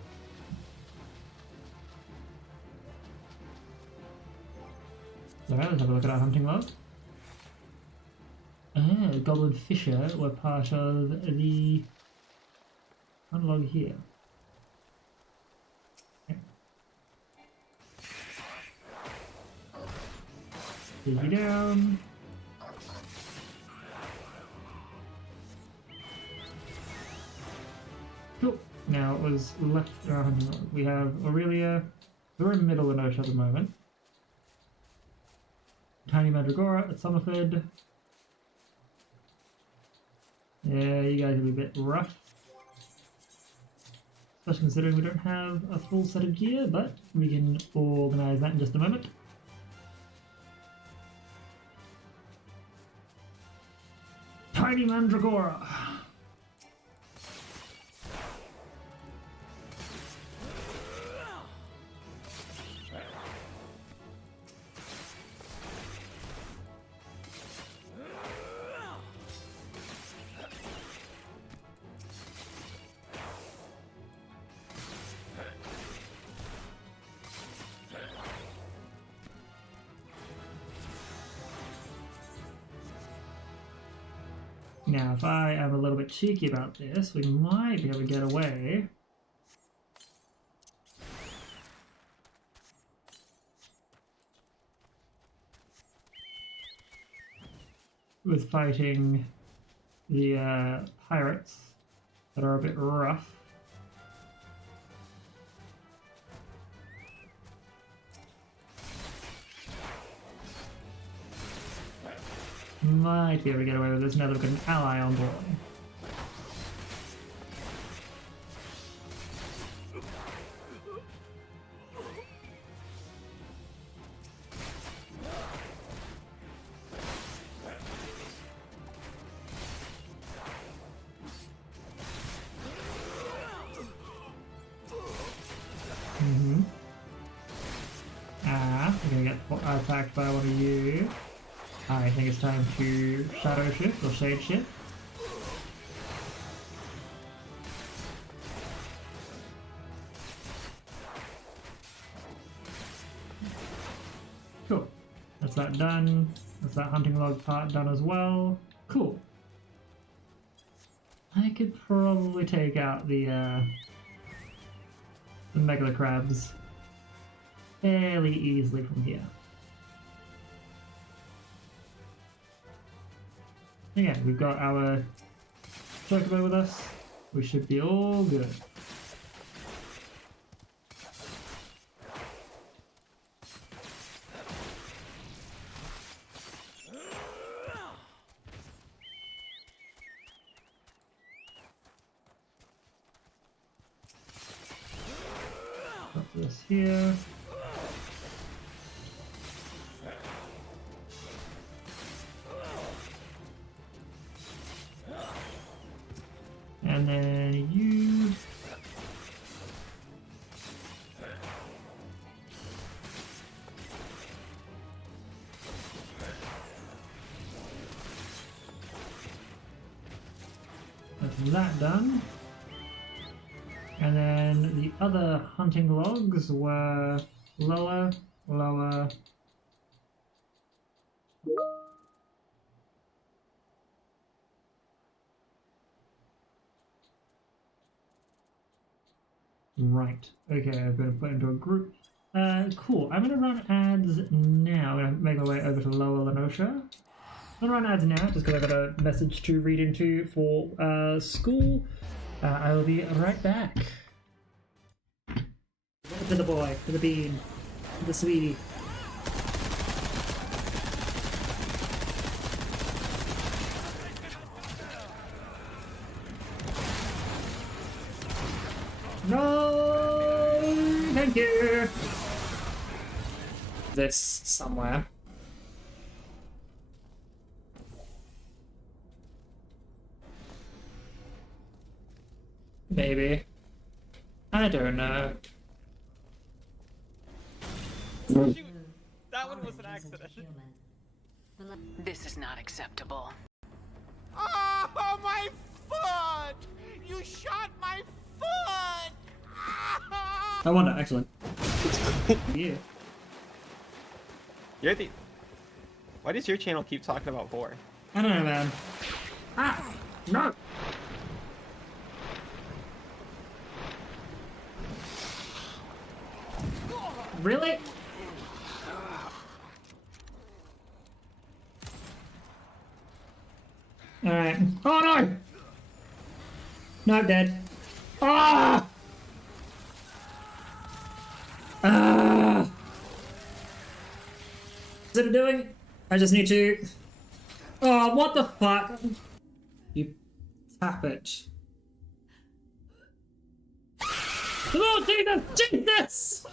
alright, let's have a look at our hunting log. Ah, Goblin Fisher were part of the hunt log here. Okay. Dig you down. Cool. Now it was left in our hunting log. We have Aurelia. We're in the middle of Noche at the moment. Tiny Mandragora at Summerford. Yeah, you guys are a bit rough. Especially considering we don't have a full set of gear, but we can organise that in just a moment. Tiny Mandragora! Now, if I am a little bit cheeky about this, we might be able to get away with fighting the pirates that are a bit rough. Might be able to get away with this now that we've got an ally on board. We're gonna get attacked by one of you. I think it's time to shadow shift or shade shift. Cool. That's that done. That's that hunting log part done as well. Cool. I could probably take out the megala crabs fairly easily from here. Again, we've got our chocobo with us. We should be all good. Put this here. And then you... That's that done. And then the other hunting logs were lower, lower... Right, okay, I'm going to put into a group. Cool, I'm going to run ads now. I'm going to make my way over to Lower Lenosha. I'm going to run ads now, just because I've got a message to read into for school. I will be right back. To the boy, to the bean, to the sweetie. No, thank you. This somewhere. Maybe. I don't know. That one was an accident. This is not acceptable. Oh, my foot! You shot my foot! I wonder, excellent. Yeah. You're the... Why does your channel keep talking about vor? I don't know, man. Ah! No! Really? Alright. Oh no! Not dead. Ah! Ah! Is it doing? I just need to... Oh, what the fuck? You tap it. Oh, Jesus! Jesus!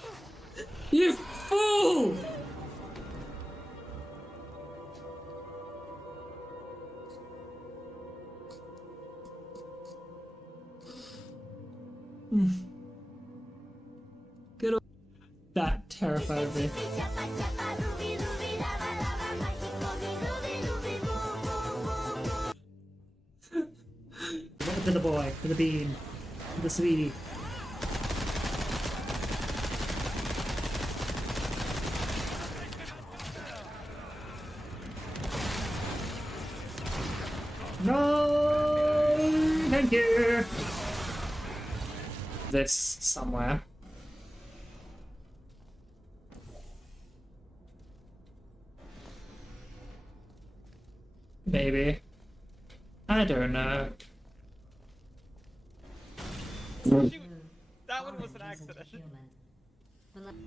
You fool! Good old... That terrified me. To the boy, to the bean, to the sweetie. No! Thank you! This somewhere. Maybe. I don't know. Shoot! That one was an accident.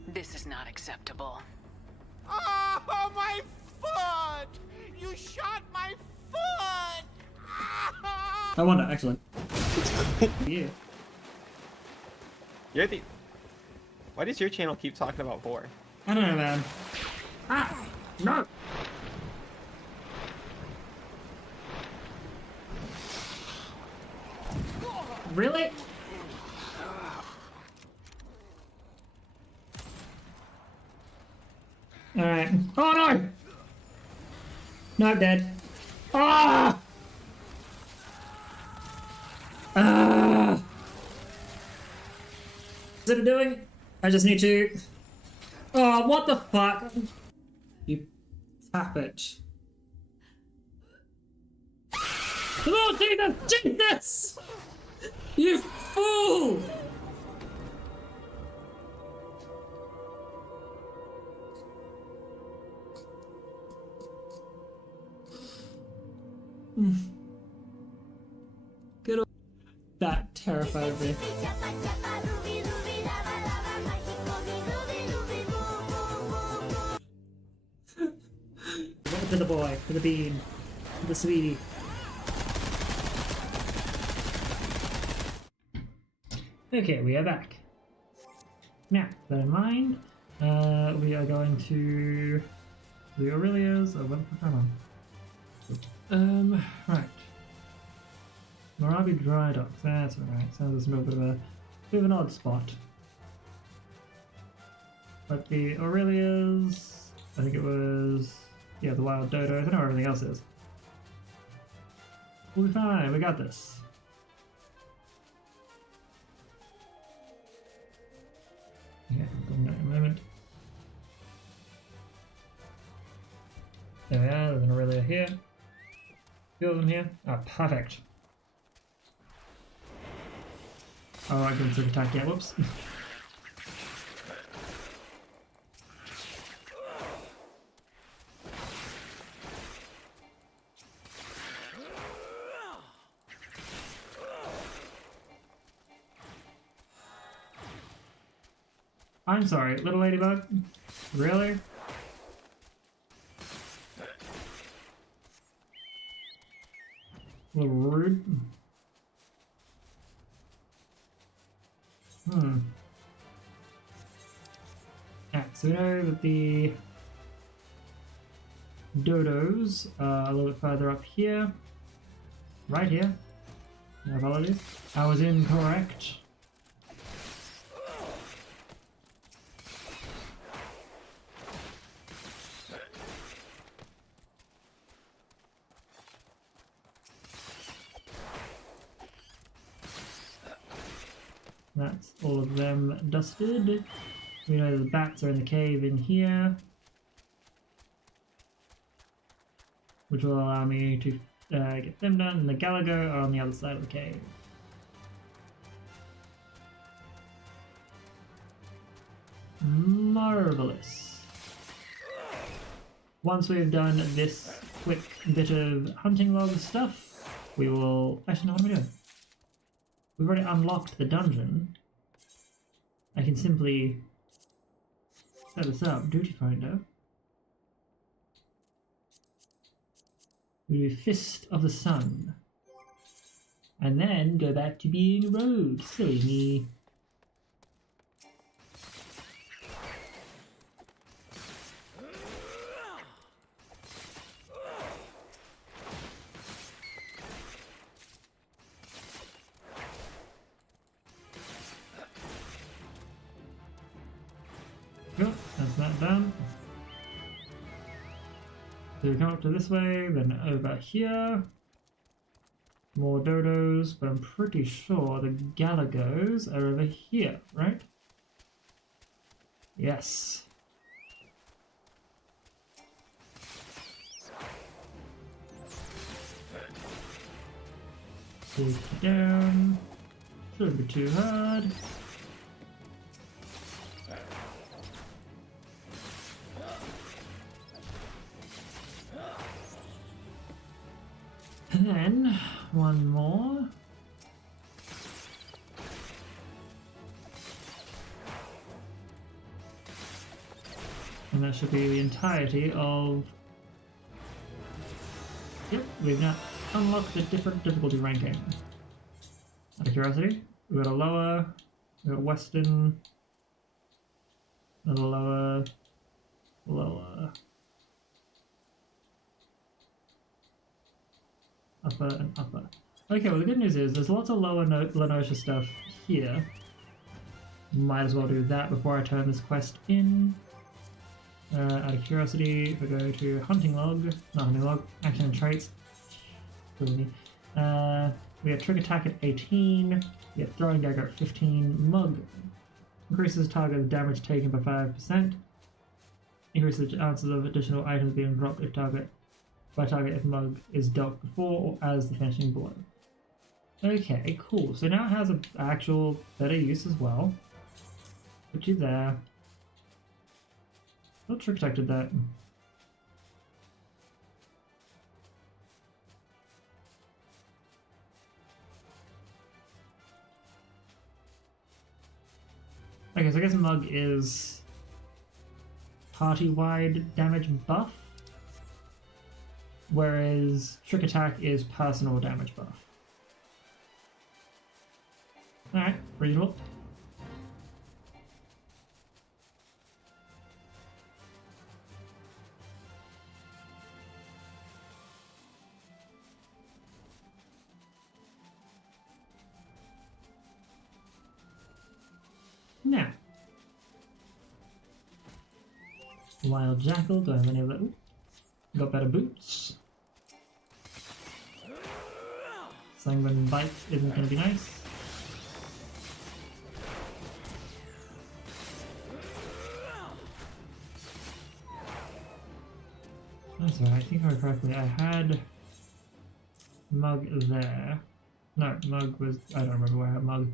This is not acceptable. Oh, my foot! You shot my foot! I wonder, excellent. Yeah. You're the... Why does your channel keep talking about 4? I don't know, man. Ah! No! Really? Alright. Oh no! No, I'm dead. Ah! Ah! Is it doing? I just need to... Oh, what the fuck? You tap it. Oh, Jesus! Jesus! You fool! Good. That terrified me. To the boy, to the bean, to the sweetie. Okay, we are back. Now, that in mind, we are going to the Aurelia's. Oh, what the fuck am I? Right. Morabi Dry Docks, that's alright. Sounds a little bit of an odd spot. But the Aurelia's, I think it was, yeah, the Wild Dodo. I don't know where everything else is. We'll be fine, we got this. Yeah, in a moment. There we are, there's an Aurelia here. Two of them here. Ah, perfect. Oh, I couldn't attack yet, whoops. I'm sorry, little ladybug? Really? A little rude. So we know that the dodos are a little bit further up here. Right here. My apologies. I was incorrect. That's all of them dusted. We know the bats are in the cave in here, which will allow me to get them done, and the Galago are on the other side of the cave. Marvelous. Once we've done this quick bit of hunting log stuff, we will... Actually, no, what am I doing? We've already unlocked the dungeon. I can simply set this up. Duty Finder. We do Fist of the Sun. And then go back to being a rogue. Silly me. Cool, that's that done. So we come up to this way, then over here. More dodos, but I'm pretty sure the galagos are over here, right? Yes. Take it down. Shouldn't be too hard. And then one more. And that should be the entirety of... Yep, we've now unlocked a different difficulty ranking. Out of curiosity, we've got a lower, we've got Western, another lower, upper and upper. Okay, well the good news is there's lots of lower Lenosha stuff here. Might as well do that before I turn this quest in. Out of curiosity, if I go to hunting log, not hunting log, action and traits. We have trick attack at 18, we have throwing dagger at 15, mug increases target damage taken by 5%, increases the chances of additional items being dropped if target if mug is dealt before or as the finishing blow. Okay, cool. So now it has an actual better use as well. Put you there. What trick attack did that? Okay, so I guess Mug is party-wide damage buff, whereas Trick Attack is personal damage buff. Alright, reasonable. Now, Wild Jackal, do I have any of that? Ooh, got better boots. Sanguine Bite isn't going to be nice. That's right, I think I heard correctly. I had Mug there. No, Mug was... I don't remember where I had Mug.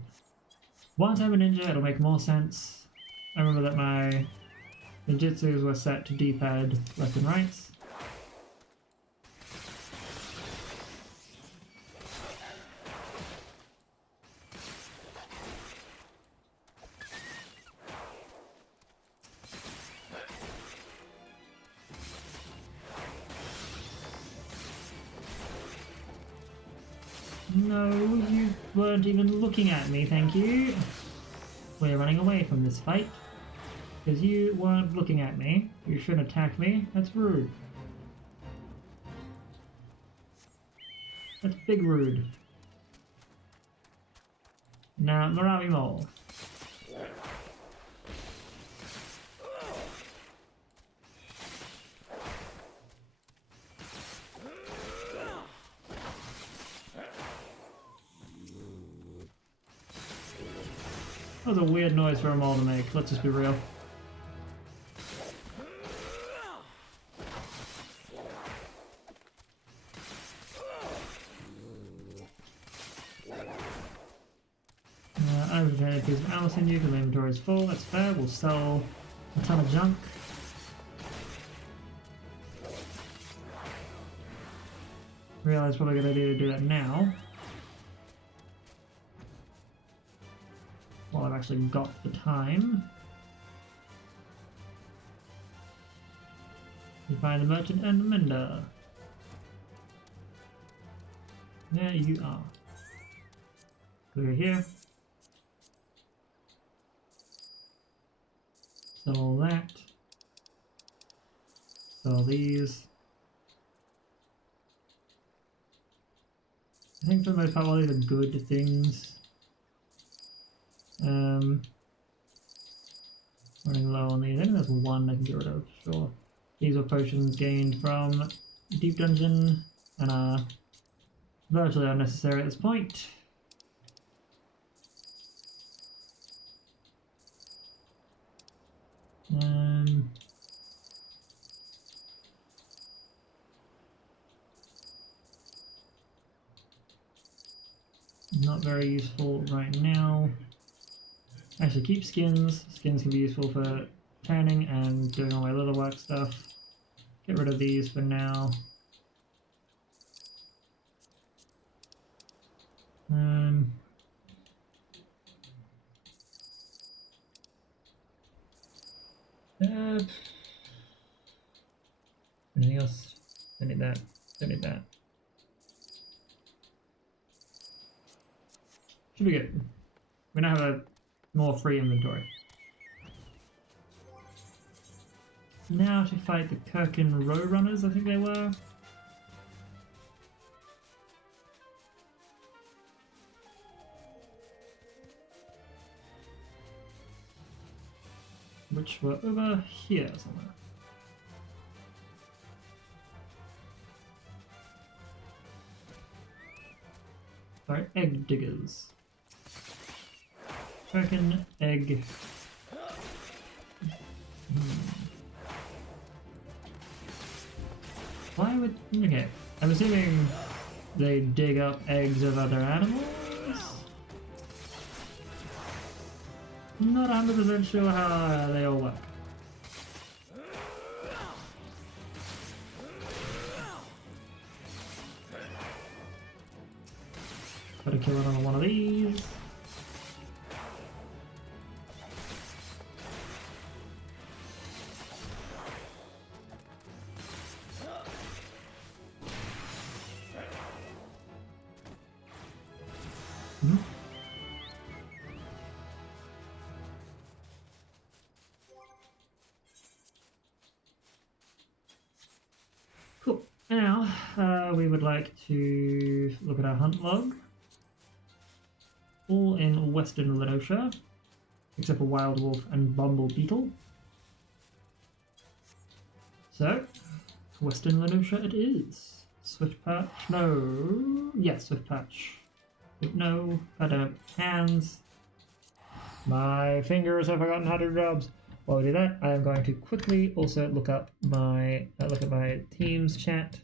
Once I'm a ninja, it'll make more sense. I remember that my ninjutsus were set to D-pad left and right. No, you weren't even looking at me, thank you. We're running away from this fight. Because you weren't looking at me. You shouldn't attack me. That's rude. That's big rude. Now, Maravi Mole. That was a weird noise for a mole to make, let's just be real. I have a piece of Alice in you because my inventory is full, that's fair, we'll sell a ton of junk. Realize probably a good idea to do that now. While I've actually got the time. You find the merchant and the mender. There you are. Go here. Sell all that. Sell these. I think for the most part all these are good things. Running low on these. I think there's one I can get rid of, sure. These are potions gained from Deep Dungeon and are virtually unnecessary at this point. Not very useful right now. Actually, keep skins. Skins can be useful for tanning and doing all my leatherwork stuff. Get rid of these for now. Anything else? Don't need that. Don't need that. Should be good. We're gonna have a more free inventory. Now to fight the Kirkin Row Runners, I think they were. Which were over here somewhere. Sorry, egg diggers. Kirkin egg. Why would... okay. I'm assuming they dig up eggs of other animals? Not 100% sure how they all work. Gotta kill another one of these. Cool. Now, we would like to look at our hunt log. All in Western Lenosha, except for Wild Wolf and Bumble Beetle. So, Western Lenosha it is. Swift Patch, no. Yes, Swift Patch. No, I don't have hands. My fingers have forgotten how to do jobs. While we do that, I am going to quickly also look up my look at my Teams chat.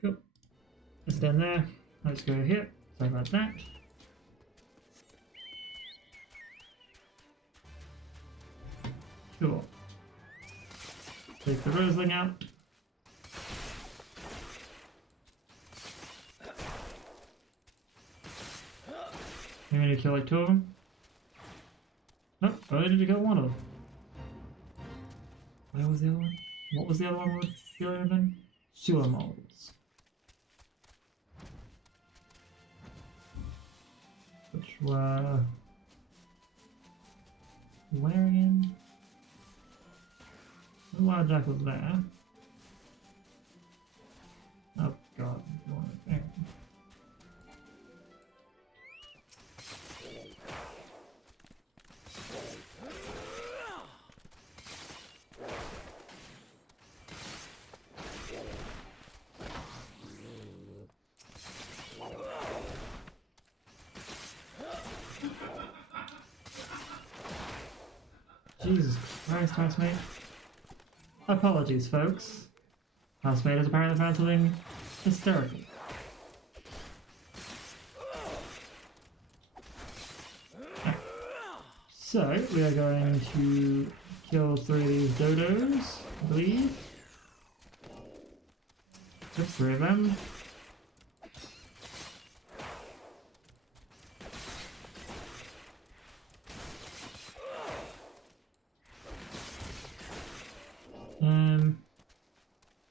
Cool. It's down there. Let's go here. Sorry about that. Cool. Take the Roseling out. You need to kill like 2 of them? Nope, I only need to kill 1 of them. Where was the other one? What was the other one with healing then? Sewer moles. Which were... where again? The wild jack was there. Oh god, there. Jesus Christ, housemate. Apologies, folks. Housemate has apparently found something hysterical. Right. So, we are going to kill 3 of these dodos, I believe. Just 3 of them.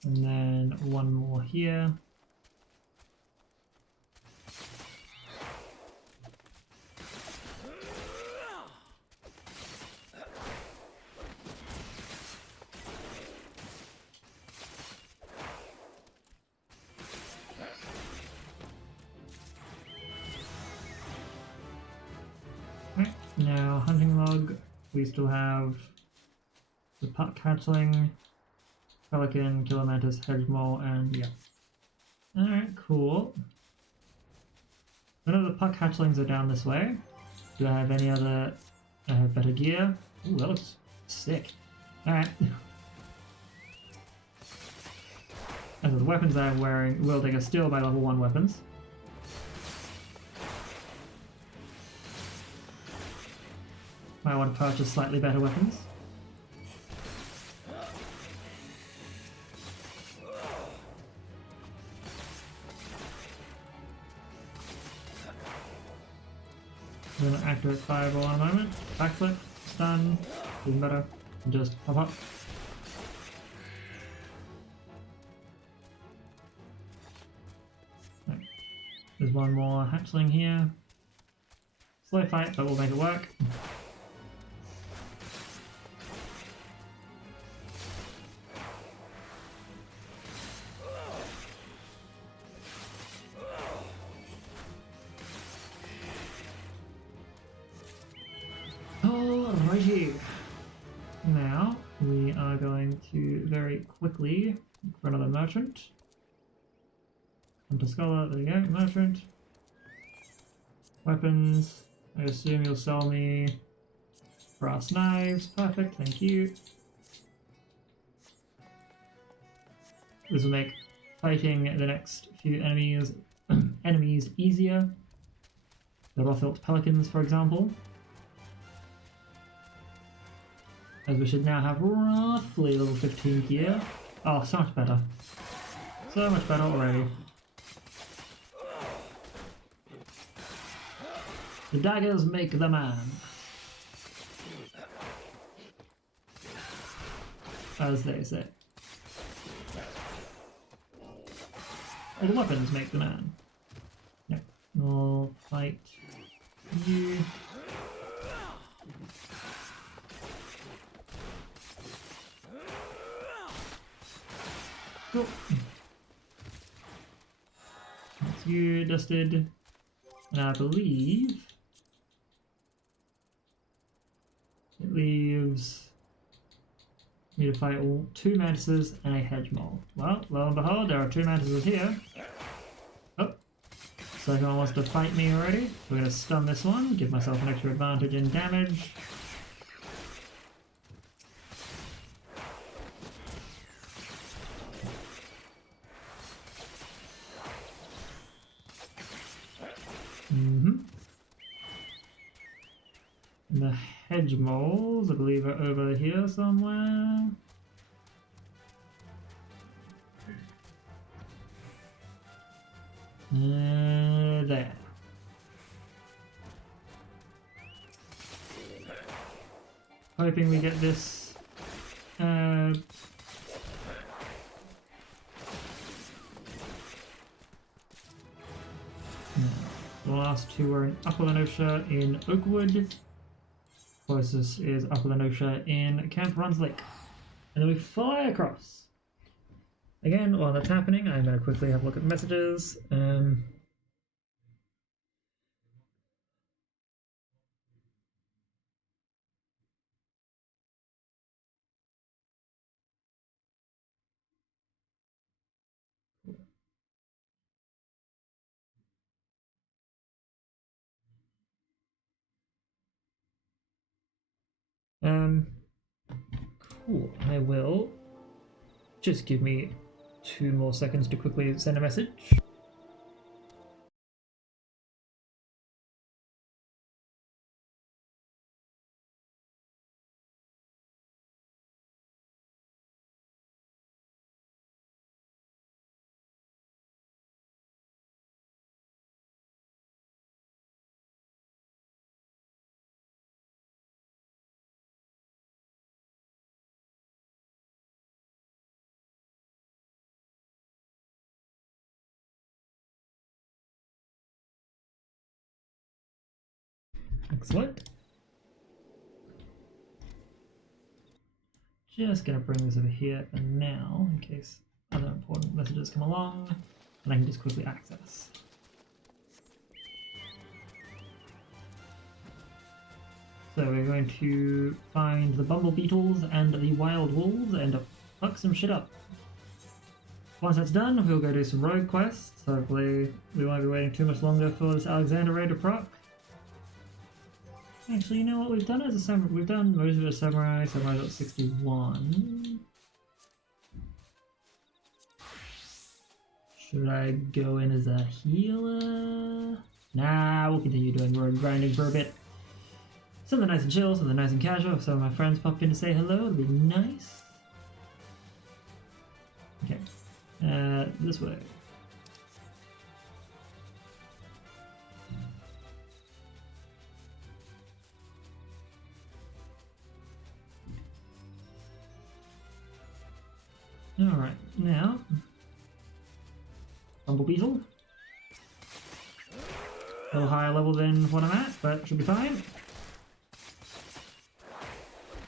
And then 1 more here. Right, now hunting log, we still have The puck hatchling, pelican, killer mantis, hedge mole, and yeah. Alright, cool. I know the puck hatchlings are down this way. Do I have any other better gear? Ooh, that looks sick. Alright. And the weapons I'm wielding are still my level 1 weapons. Might want to purchase slightly better weapons. I'm gonna activate Fireball in a moment. Backflip, stun, even better. And just pop up. Right. There's one more hatchling here. Slow fight, but we'll make it work. Alrighty. Now we are going to very quickly look for another merchant. Hunter Scholar, there we go, merchant. Weapons. I assume you'll sell me brass knives. Perfect, thank you. This will make fighting the next few enemies easier. The Rothilt Pelicans, for example. As we should now have roughly level 15 gear. Oh, so much better. So much better already. The daggers make the man. As they say. Or the weapons make the man. Yep. We'll fight you. Cool. That's you dusted. And I believe it leaves me to fight all 2 mantises and a hedge mole. Well, lo and behold, there are 2 mantises here. Oh, second one wants to fight me already. We're going to stun this one, give myself an extra advantage in damage. And the hedge moles, I believe, are over here somewhere. There. Hoping we get this. The last 2 were in Upper Lenosha in Oakwood. Closest is Upper Lenosha in Camp Runs Lake. And then we fly across. Again, while that's happening, I'm going to quickly have a look at messages. Cool. I will just give me 2 more seconds to quickly send a message. Excellent. Just gonna bring this over here for now, in case other important messages come along, and I can just quickly access. So we're going to find the bumble beetles and the wild wolves and fuck some shit up. Once that's done, we'll go do some rogue quests. Hopefully we won't be waiting too much longer for this Alexander raid to proc. Actually, you know what? We've done it as a samurai. We've done most of it as samurai. Samurai's got 61. Should I go in as a healer? Nah, we'll continue doing rogue grinding for a bit. Something nice and chill, something nice and casual. If some of my friends pop in to say hello, it'll be nice. Okay. This way. Alright, now Bumble Beetle. A little higher level than what I'm at, but should be fine.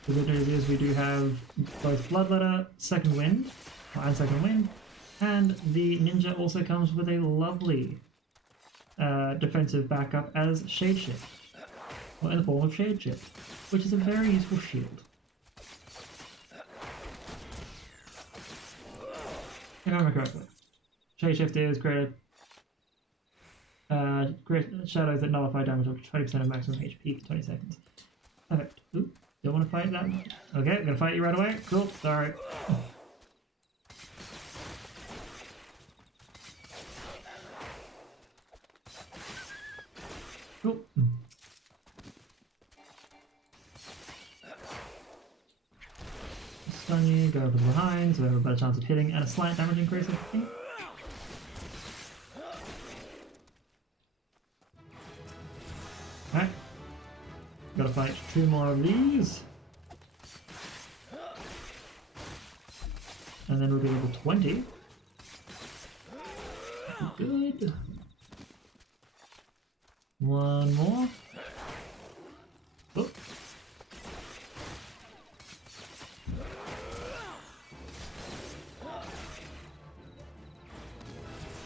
The good news is we do have both Bloodletter, Second Wind, and Second Wind, and the ninja also comes with a lovely defensive backup as Shade Shift, or in the form of Shade Shift, which is a very useful shield. If I remember correctly. Shade Shift is great shadows that nullify damage up to 20% of maximum HP for 20 seconds. Perfect. Oop, don't want to fight that one. Okay, gonna fight you right away. Cool, sorry. Cool. Stun you, go over to behind, so we have a better chance of hitting, and a slight damage increase, I think. Alright. Gotta fight 2 more of these. And then we'll be level 20. Good. 1 more. Oh.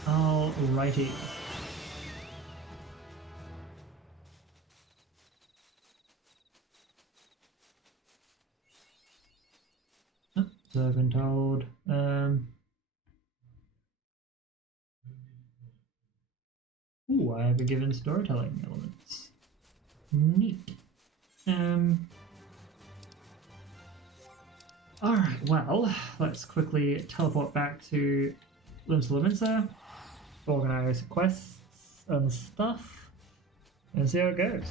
Alrighty. So I've been told. Ooh, I have been given storytelling elements. Neat. Alright, well, let's quickly teleport back to Limsa, organize quests and stuff, and see how it goes.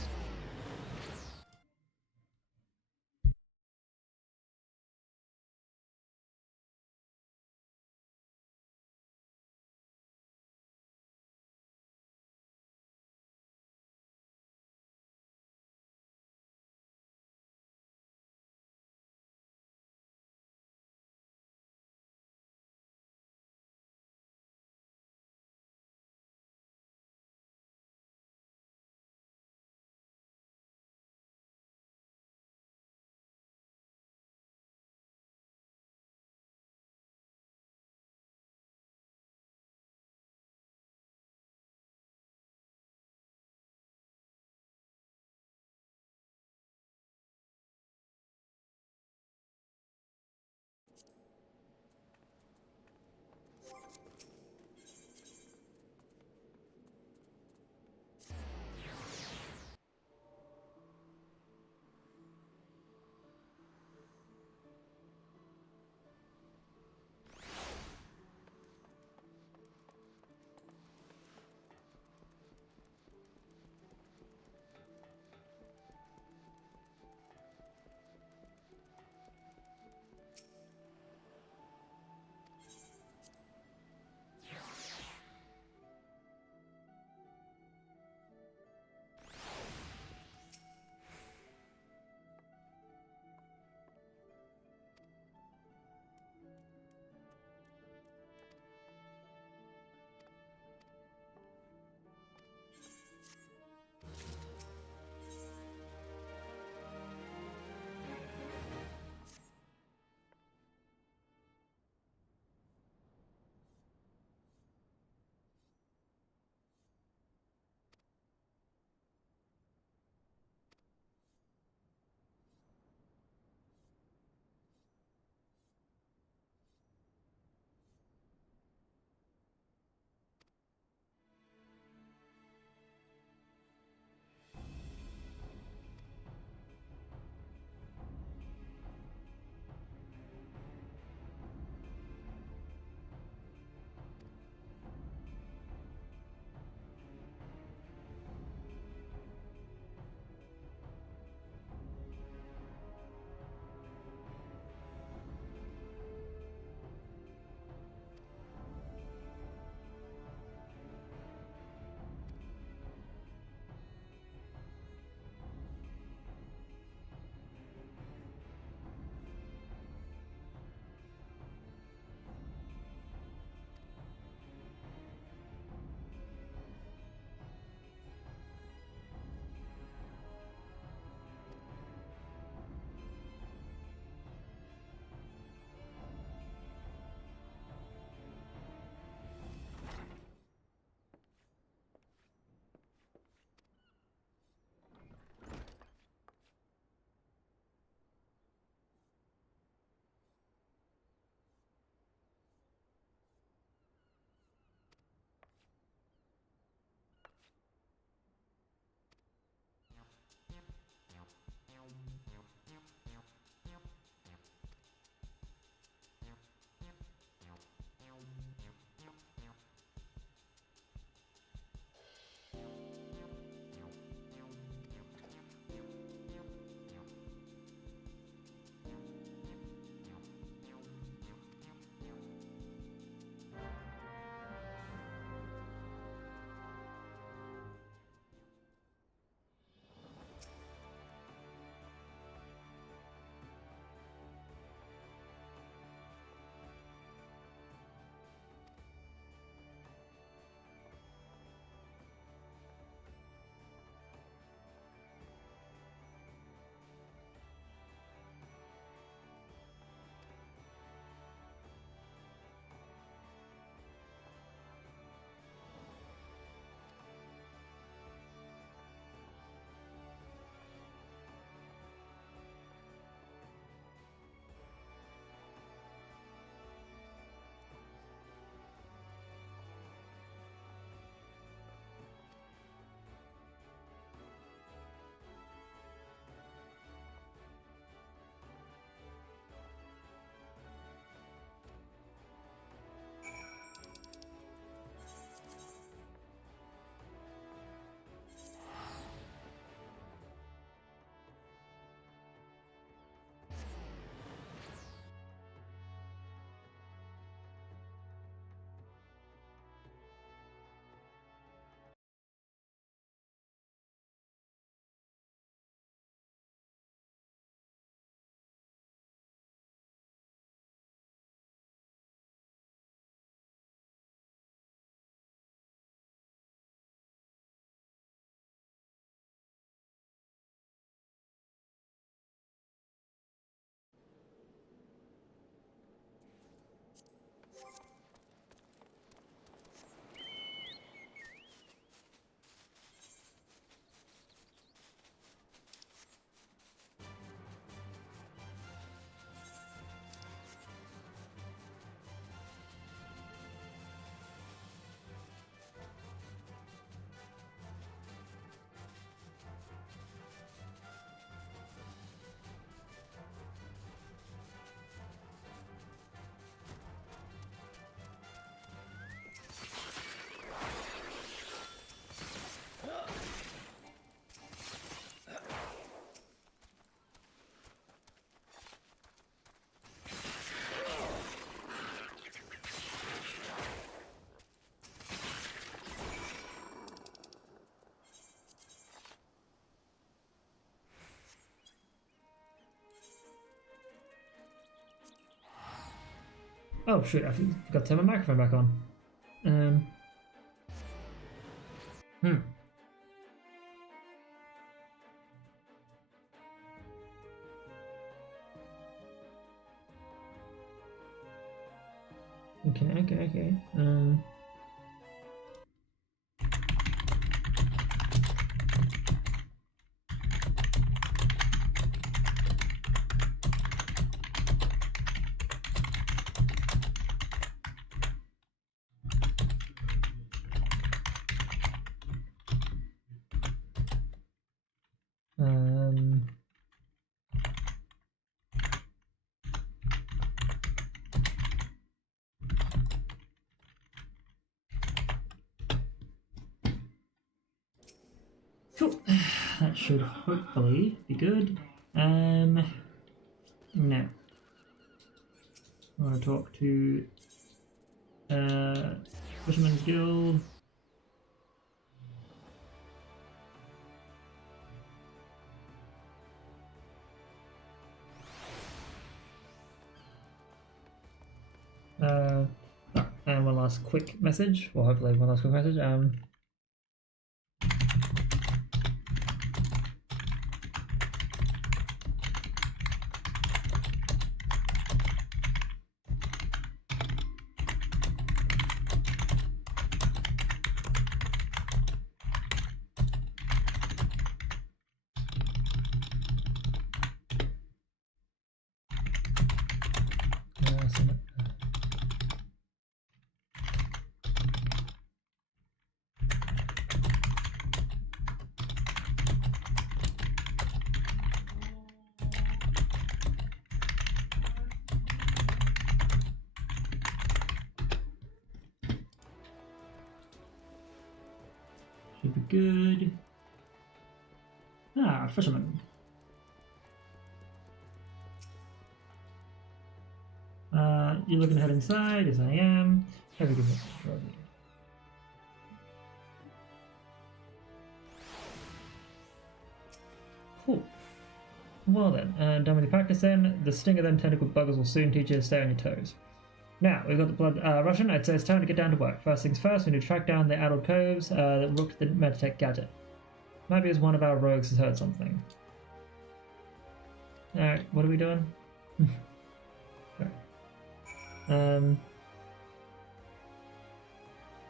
Oh shoot, I forgot to turn my microphone back on. Hmm. Okay. Um, cool. That should hopefully be good. Now I want to talk to Fisherman's Guild. And one last quick message. Well, hopefully one last quick message. Should be good. Ah, fisherman. You're looking to head inside? Yes, I am. Have a good one. Cool. Well then, done with the practice then. The sting of them tentacle buggers will soon teach you to stay on your toes. Now, we've got the blood Russian. I'd say it's time to get down to work. First things first, we need to track down the adult coves that rooked the Meditech gadget. Maybe as one of our rogues has heard something. Alright, what are we doing?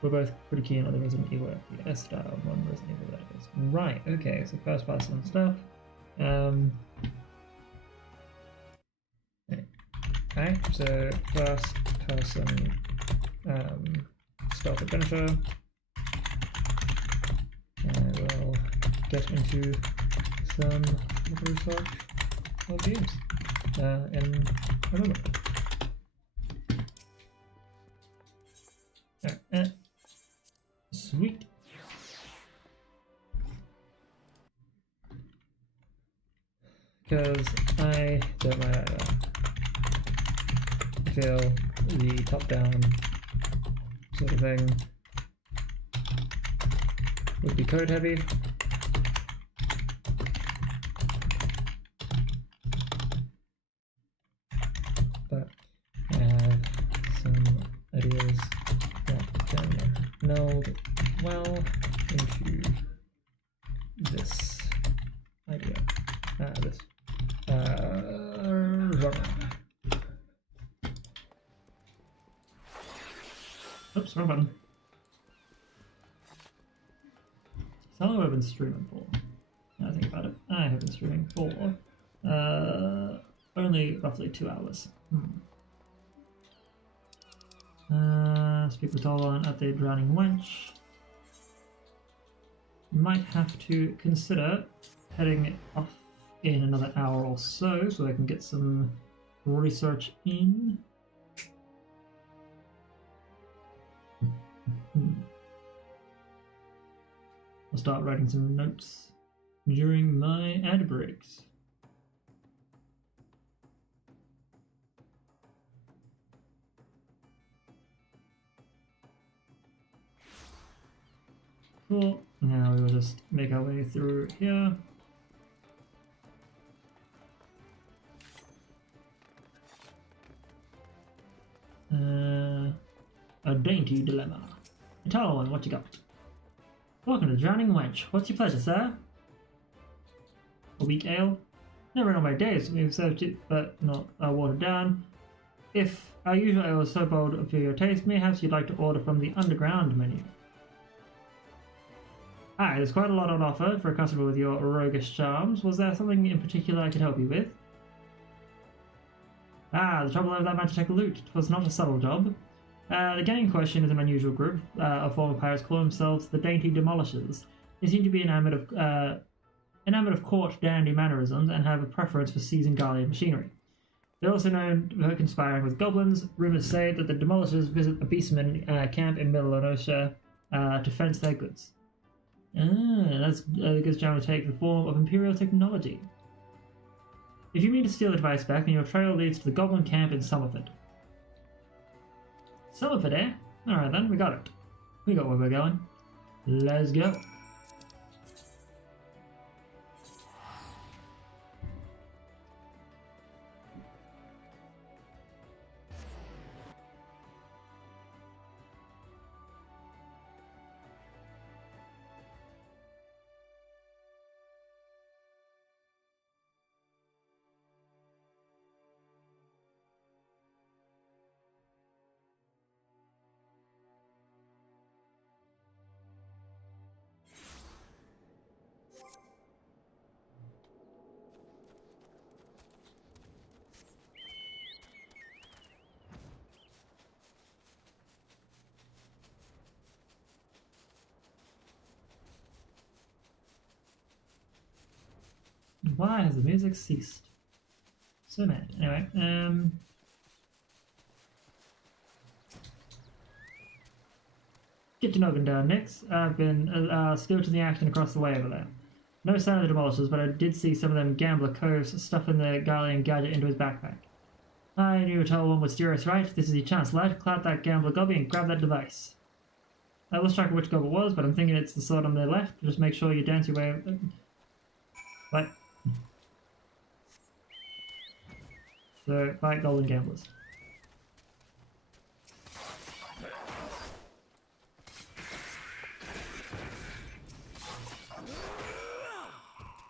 We're both pretty keen on the Resident Evil FPS style, one Resident Evil that is. Right, okay, so first person stuff. Okay, so first person stealth adventure. And we'll get into some research of games in a moment. Sweet. Because I don't mind either. I feel the top-down sort of thing would be code heavy. But I have some ideas that can meld well into this idea. This genre. Oops, wrong button. So how long have I been streaming for? Now I think about it. I have been streaming for only roughly 2 hours. Speak with Tolan at the Drowning Wench. Might have to consider heading off in another hour or so I can get some research in. I'll start writing some notes during my ad breaks. Cool. Now we will just make our way through here. A dainty dilemma. A tall one, what you got? Welcome to the Drowning Wench. What's your pleasure, sir? A weak ale? Never in all my days we've served it, but not watered down. If our usual ale is so bold for your taste, perhaps you'd like to order from the underground menu. Hi, there's quite a lot on offer for a customer with your roguish charms. Was there something in particular I could help you with? Ah, the trouble with that magic loot. It was not a subtle job. The gang in question is an unusual group of former pirates call themselves the Dainty Demolishers. They seem to be enamored of court dandy mannerisms and have a preference for seizing Garlean machinery. They're also known for conspiring with goblins. Rumors say that the Demolishers visit a beastman camp in Middle-Onosha to fence their goods. That's the goods trying to take the form of Imperial technology. If you mean to steal the device back, then your trail leads to the goblin camp in Summerford. Summerford, eh? Alright then, we got it. We got where we're going. Let's go. Why has the music ceased? So mad. Anyway, get to Nogan down next. I've been still to the action across the way over there. No sign of the Demolishers, but I did see some of them gambler coves stuffing the Garlean gadget into his backpack. I knew a tall one would steer us right. This is your chance, lad. Clout that gambler gobby and grab that device. I lost track of which gob it was, but I'm thinking it's the sword on the left. Just make sure you dance your way. What? So, fight golden gamblers.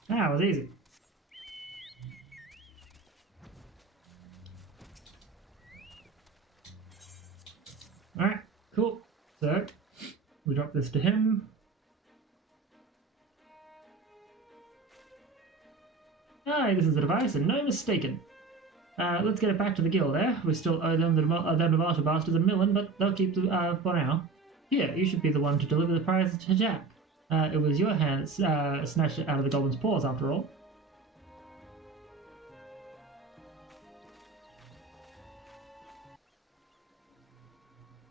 Ah, it was easy. Alright, cool. So, we drop this to him. Aye, this is the device, and no mistaken. Let's get it back to the guild, eh? We still owe them the martial bastards a million, but they'll keep the for now. Here, you should be the one to deliver the prize to Jack. It was your hand that snatched it out of the goblin's paws, after all.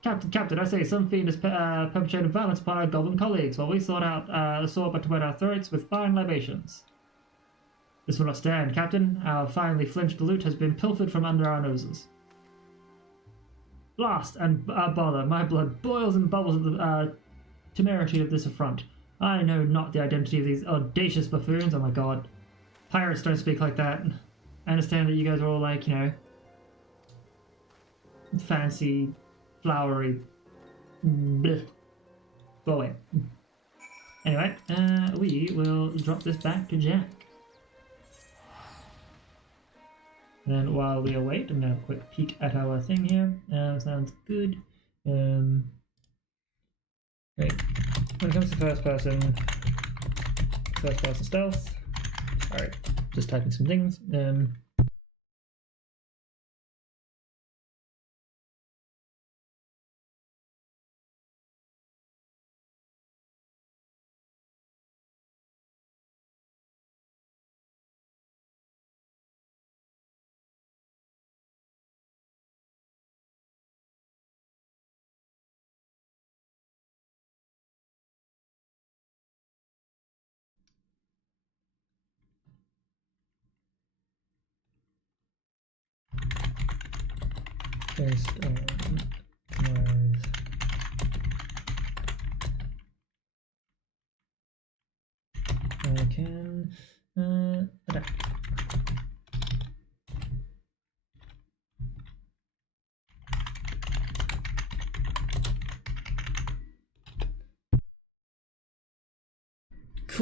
Captain, I say some fiend has perpetrated violence upon our goblin colleagues, while we sort out the sword but to wet our throats with fine libations. This will not stand, Captain. Our finely flinched loot has been pilfered from under our noses. Blast and bother, my blood boils and bubbles at the temerity of this affront. I know not the identity of these audacious buffoons. Oh my god. Pirates don't speak like that. I understand that you guys are all like, you know, fancy, flowery. Blech. Go away. Anyway, we will drop this back to Jack. And while we await, I'm going to have a quick peek at our thing here. Sounds good. Great. When it comes to first person stealth. Alright, just typing some things. Based on noise. I can adapt.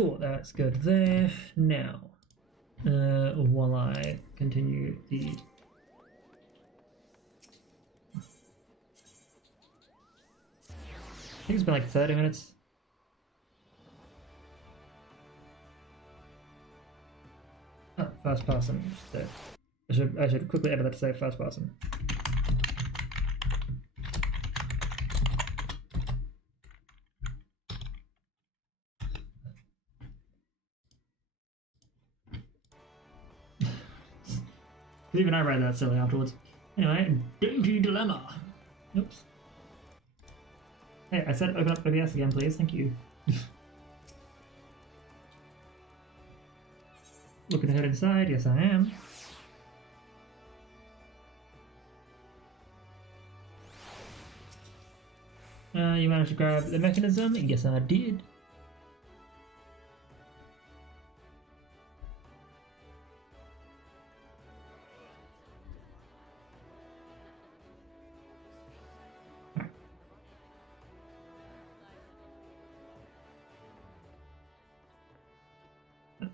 Cool, that's good there. Now, while I continue the... I think it's been like 30 minutes. Oh, first person. So I should quickly edit that to say first person. Even I read that silly afterwards. Anyway, dainty dilemma. Oops. Hey, I said open up OBS again, please. Thank you. Looking to head inside. Yes, I am. You managed to grab the mechanism? Yes, I did.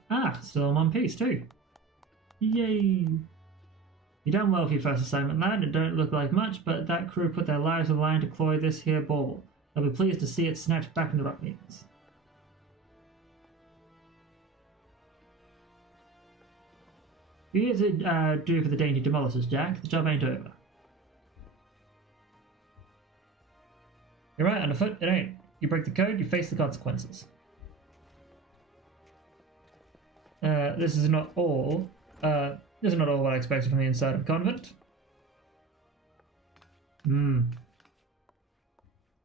Ah, still in one piece too. Yay! You done well for your first assignment, lad. It don't look like much, but that crew put their lives on the line to cloy this here bauble. They'll be pleased to see it snatched back in the ruffians. You here to do for the dainty demolishers, Jack. The job ain't over. You're right, underfoot. It ain't. You break the code, you face the consequences. This is not all. This is not all what I expected from the inside of a convent.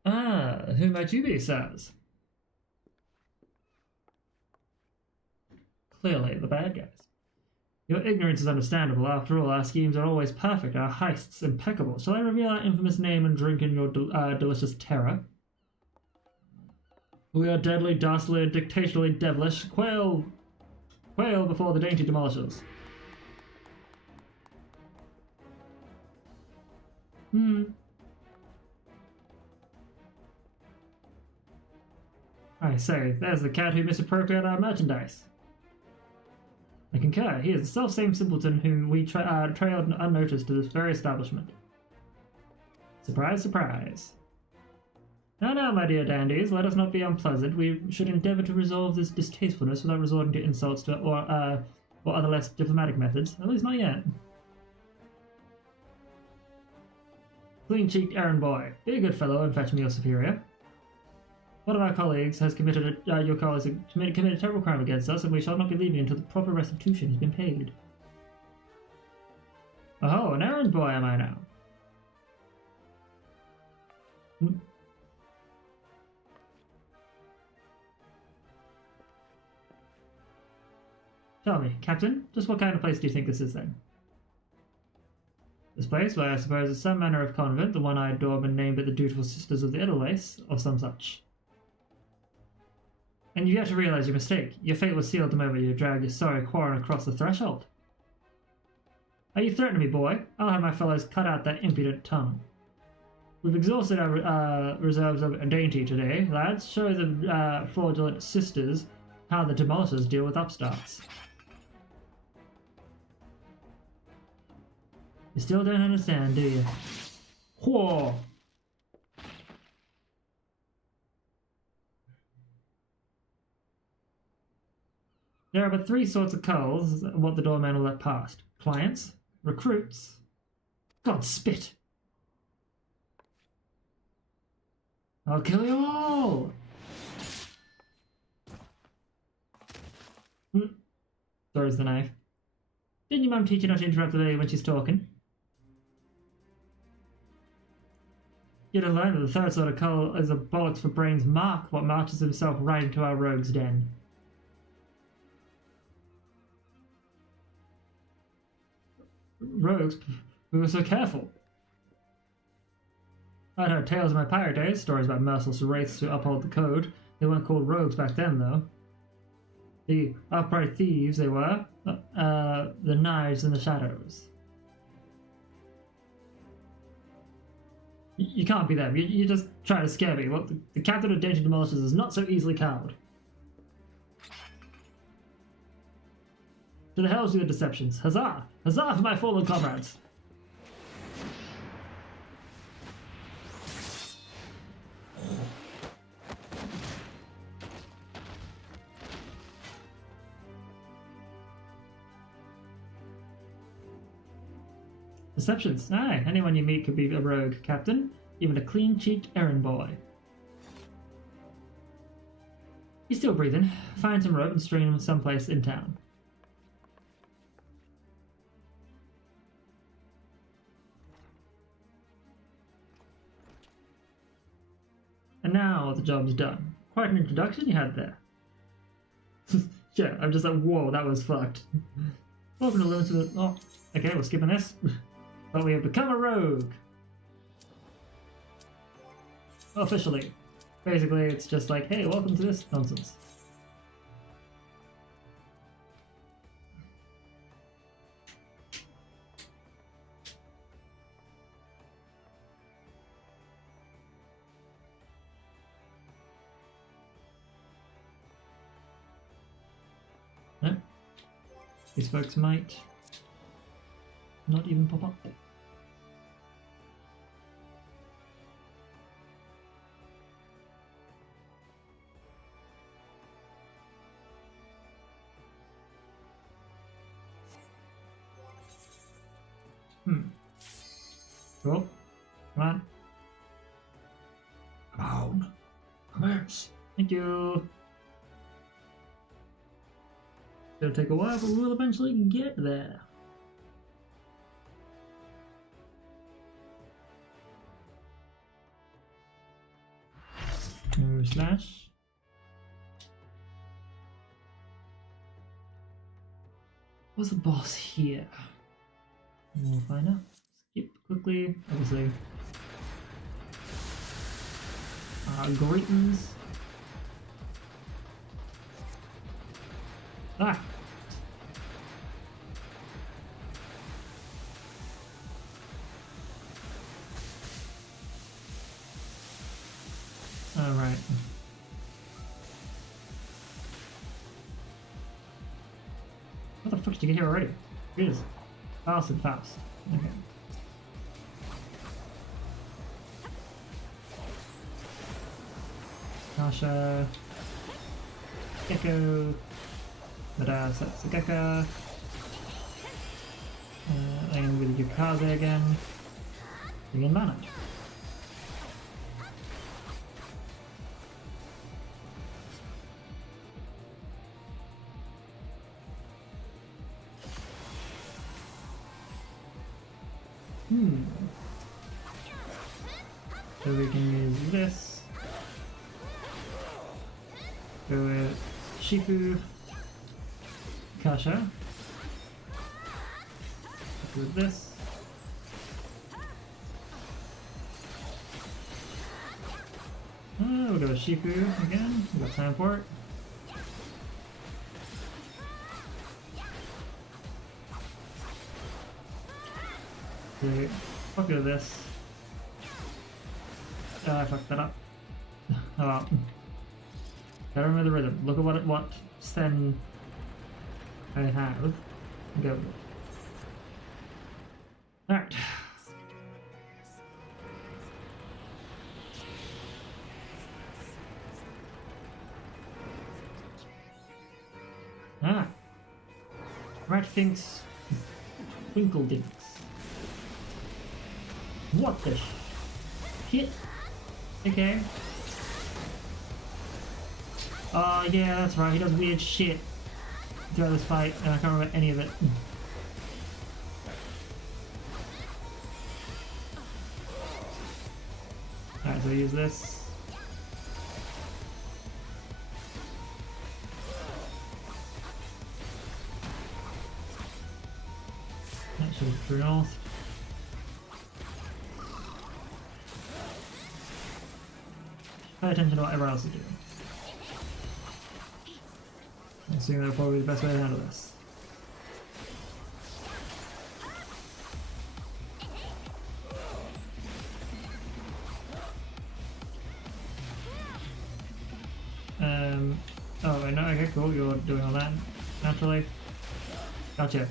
Ah, who might you be, sirs? Clearly, the bad guys. Your ignorance is understandable. After all, our schemes are always perfect, our heists impeccable. Shall I reveal our infamous name and drink in your delicious terror? We are deadly, dastardly, dictatorially devilish. Quail before the dainty demolishers. I say, there's the cat who misappropriated our merchandise. I concur. He is the self-same simpleton whom we trailed unnoticed to this very establishment. Surprise, surprise. Now, my dear dandies, let us not be unpleasant. We should endeavour to resolve this distastefulness without resorting to insults or other less diplomatic methods. At least not yet. Clean-cheeked errand boy, be a good fellow and fetch me your superior. One of our colleagues has committed a terrible crime against us, and we shall not be leaving until the proper restitution has been paid. Oh, an errand boy am I now? Tell me, Captain, just what kind of place do you think this is then? This place, well, I suppose it's some manner of convent, the one-eyed doorman named it the Dutiful Sisters of the Edelweiss, or some such. And you have to realize your mistake. Your fate was sealed the moment you dragged your sorry quarren across the threshold. Are you threatening me, boy? I'll have my fellows cut out that impudent tongue. We've exhausted our reserves of dainty today, lads. Show the fraudulent sisters how the demolishers deal with upstarts. You still don't understand, do you? Whoa! There are but three sorts of culls what the doorman will let past. Clients, recruits, God spit! I'll kill you all! Throws the knife. Didn't your mum teach you not to interrupt the lady when she's talking? You'd have learned that the third sort of cull is a bollocks for brains Mark, what marches himself right into our rogue's den. Rogues? We were so careful. I'd heard tales in my pirate days, stories about merciless wraiths who uphold the code. They weren't called rogues back then, though. The upright thieves they were, the knives in the shadows. You can't be them. You just try to scare me. Well, the captain of dainty demolishers is not so easily cowed. To the hells with your deceptions. Huzzah! Huzzah for my fallen comrades! Deceptions. Aye, anyone you meet could be a rogue, Captain. Even a clean-cheeked errand boy. He's still breathing. Find some rope and string him someplace in town. And now the job's done. Quite an introduction you had there. Yeah, I'm just like, whoa, that was fucked. Welcome to Limited. Oh, okay, we're skipping this. But we have become a rogue. Officially. Basically, it's just like, hey, welcome to this nonsense. No. These folks might not even pop up. Cool. Come on. Come on. Commence. Thank you. It's gonna take a while, but we'll eventually get there. Slash. What's the boss here? We'll find out. Skip quickly, obviously. Greetings. Ah! Alright. What the fuck did you get here already? Jesus. Fast and fast. Okay. Kasha. Gecko. Mada Satsugeka. And with Yukaze again. Bring mana. So we can use this. Go with Shifu, Kasha. With this. We'll go with Shifu again. We've got time for it. Okay, fuck with this. I fucked that up. Oh well. Gotta remember the rhythm. Look at what Sten I have. Go with it. Alright. Ah. Rat thinks Twinkle Dinks. What the shit? Okay. Oh yeah, that's right, he does weird shit throughout this fight, and I can't remember any of it. Alright, so I use this. That should be true north. Pay attention to what everyone else is doing. I assume that'll probably be the best way to handle this. Oh, wait, no, okay, cool, you're doing all that naturally. Gotcha.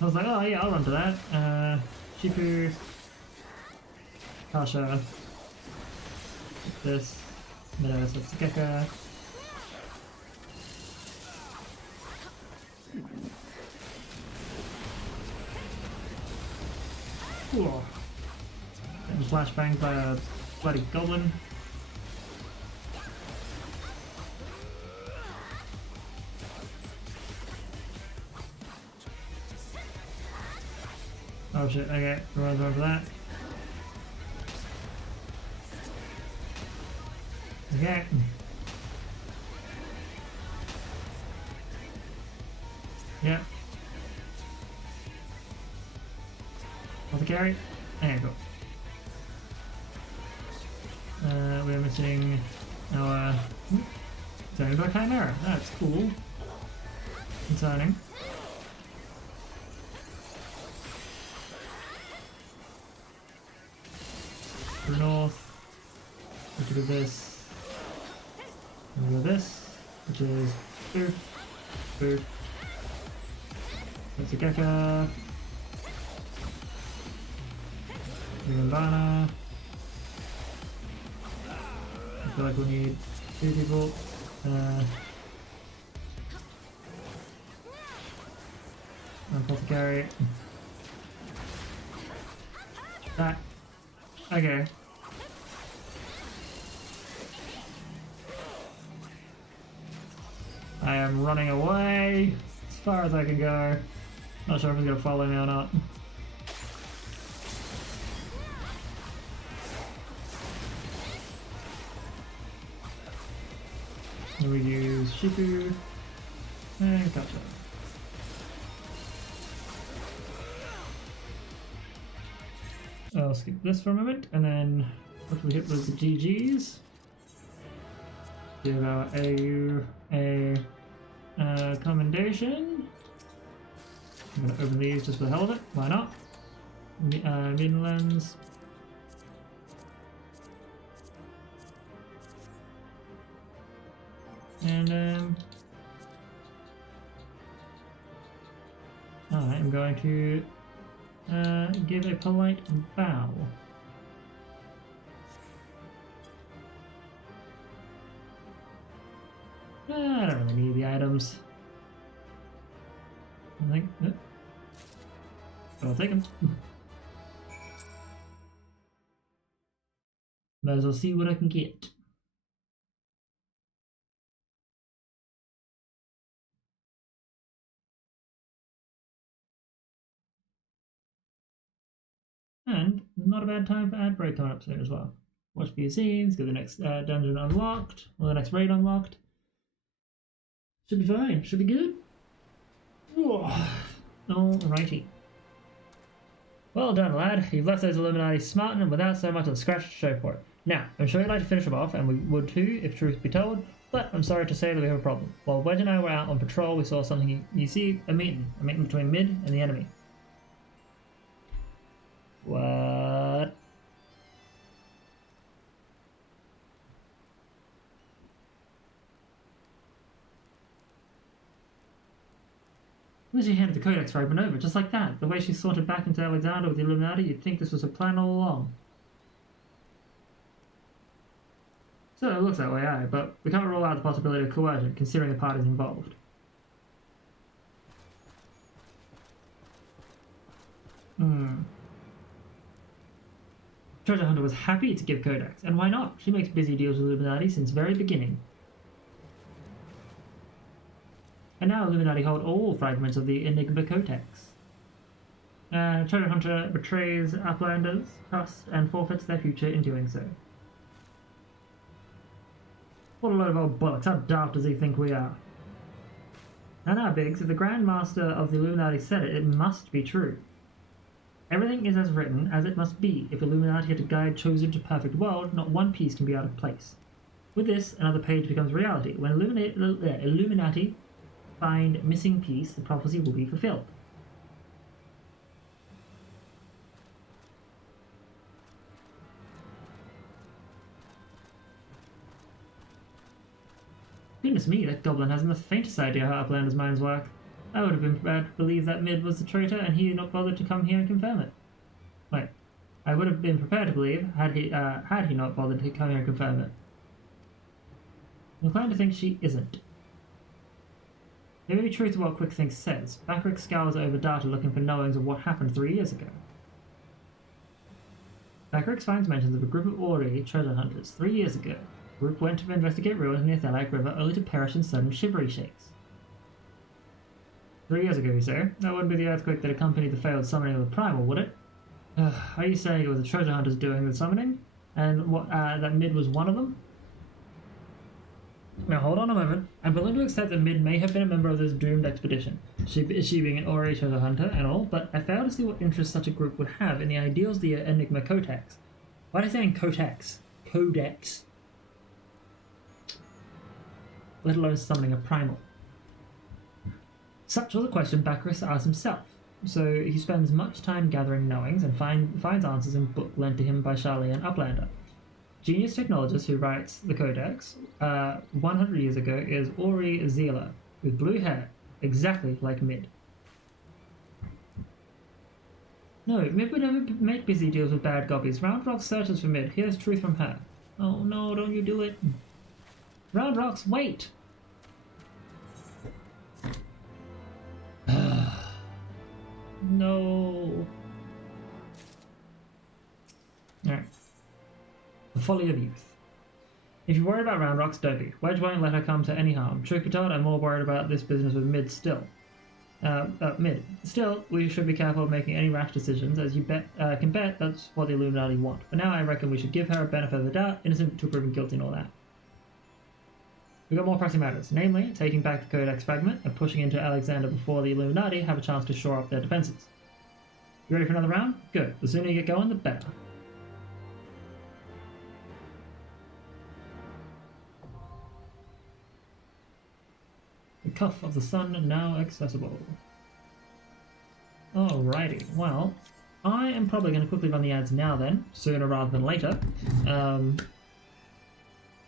I was like, oh yeah, I'll run to that. Shifu. Kasha. This. Meadows, that's Gekka. Cool. Getting flashbanged by a bloody goblin. Oh shit, okay, run for that. Okay. Yeah. Want the carry? Okay, cool. We're missing our Zone by Chimera. That's cool. Concerning. To the north. We do this. And we do this, which is boop, boop. That's a Gekka. Nirvana. I feel like we need 2 people. Apothecary. That. Okay. I am running away as far as I can go. Not sure if he's gonna follow me or not. And we use Shifu and gotcha. I'll skip this for a moment and then hopefully hit with the GGs. Give our AU a commendation. I'm gonna open these just for the hell of it. Why not? Maiden lens. And I'm going to give a polite bow. I don't really need the items. I think, I'll take them. Might as well see what I can get. And not a bad time for ad break coming up soon as well. Watch for your scenes, get the next dungeon unlocked, or the next raid unlocked. Should be fine, should be good. Alrighty. Well done, lad. You've left those Illuminati smartened and without so much as a scratch to show for it. Now, I'm sure you'd like to finish them off, and we would too, if truth be told, but I'm sorry to say that we have a problem. While Wedge and I were out on patrol, we saw something you see, a meeting between Mid and the enemy. What? Then she handed the codex fragment over, just like that. The way she sauntered back into Alexander with the Illuminati, you'd think this was a plan all along. So it looks that way, aye, but we can't rule out the possibility of coercion, considering the parties involved. Treasure Hunter was happy to give codex, and why not? She makes busy deals with Illuminati since very beginning. And now Illuminati hold all fragments of the Enigma Codex. Treasure Hunter betrays Uplanders' trust and forfeits their future in doing so. What a load of old bollocks, how daft does he think we are? Now, Biggs, if the Grand Master of the Illuminati said it, it must be true. Everything is as written as it must be. If Illuminati had a guide chosen to perfect world, not one piece can be out of place. With this, another page becomes reality. When Illuminati find missing piece, the prophecy will be fulfilled. Goodness me, that goblin hasn't the faintest idea how Uplander's minds work. I would have been prepared to believe that Mid was the traitor and he had not bothered to come here and confirm it. Wait, I would have been prepared to believe had he not bothered to come here and confirm it. I'm inclined to think she isn't. There may be truth to what Quick Think says. Bakrick scours over data looking for knowings of what happened 3 years ago. Bakrick finds mentions of a group of Ori treasure hunters 3 years ago. The group went to investigate ruins near Thalak River only to perish in sudden shivery shakes. 3 years ago, you say? That wouldn't be the earthquake that accompanied the failed summoning of the Primal, would it? Are you saying it was the treasure hunters doing the summoning? And what, that Mid was one of them? Now hold on a moment. I'm willing to accept that Mid may have been a member of this doomed expedition, she being an Ori treasure hunter and all, but I fail to see what interest such a group would have in the ideals of the Enigma Codex. Why did I say Codex? Codex. Let alone summoning a primal. Such was a question Bakris asked himself, so he spends much time gathering knowings and finds answers in book lent to him by Charlie and Uplander. Genius technologist who writes the Codex 100 years ago is Ori Zila, with blue hair, exactly like Mid. No, Mid would never make busy deals with bad gobbies. Roundrock searches for Mid. Here's truth from her. Oh no, don't you do it. Roundrocks, wait! No. Alright. The folly of youth. If you're worried about Roundrocks, don't be. Wedge won't let her come to any harm. Truth be told, I'm more worried about this business with Mid still. Mid. Still, we should be careful of making any rash decisions, as you can bet that's what the Illuminati want. But now I reckon we should give her a benefit of the doubt, innocent until proven guilty and all that. We've got more pressing matters, namely, taking back the Codex fragment and pushing into Alexander before the Illuminati have a chance to shore up their defenses. You ready for another round? Good. The sooner you get going, the better. The Cuff of the Sun now accessible. Alrighty, well, I am probably going to quickly run the ads now then, sooner rather than later.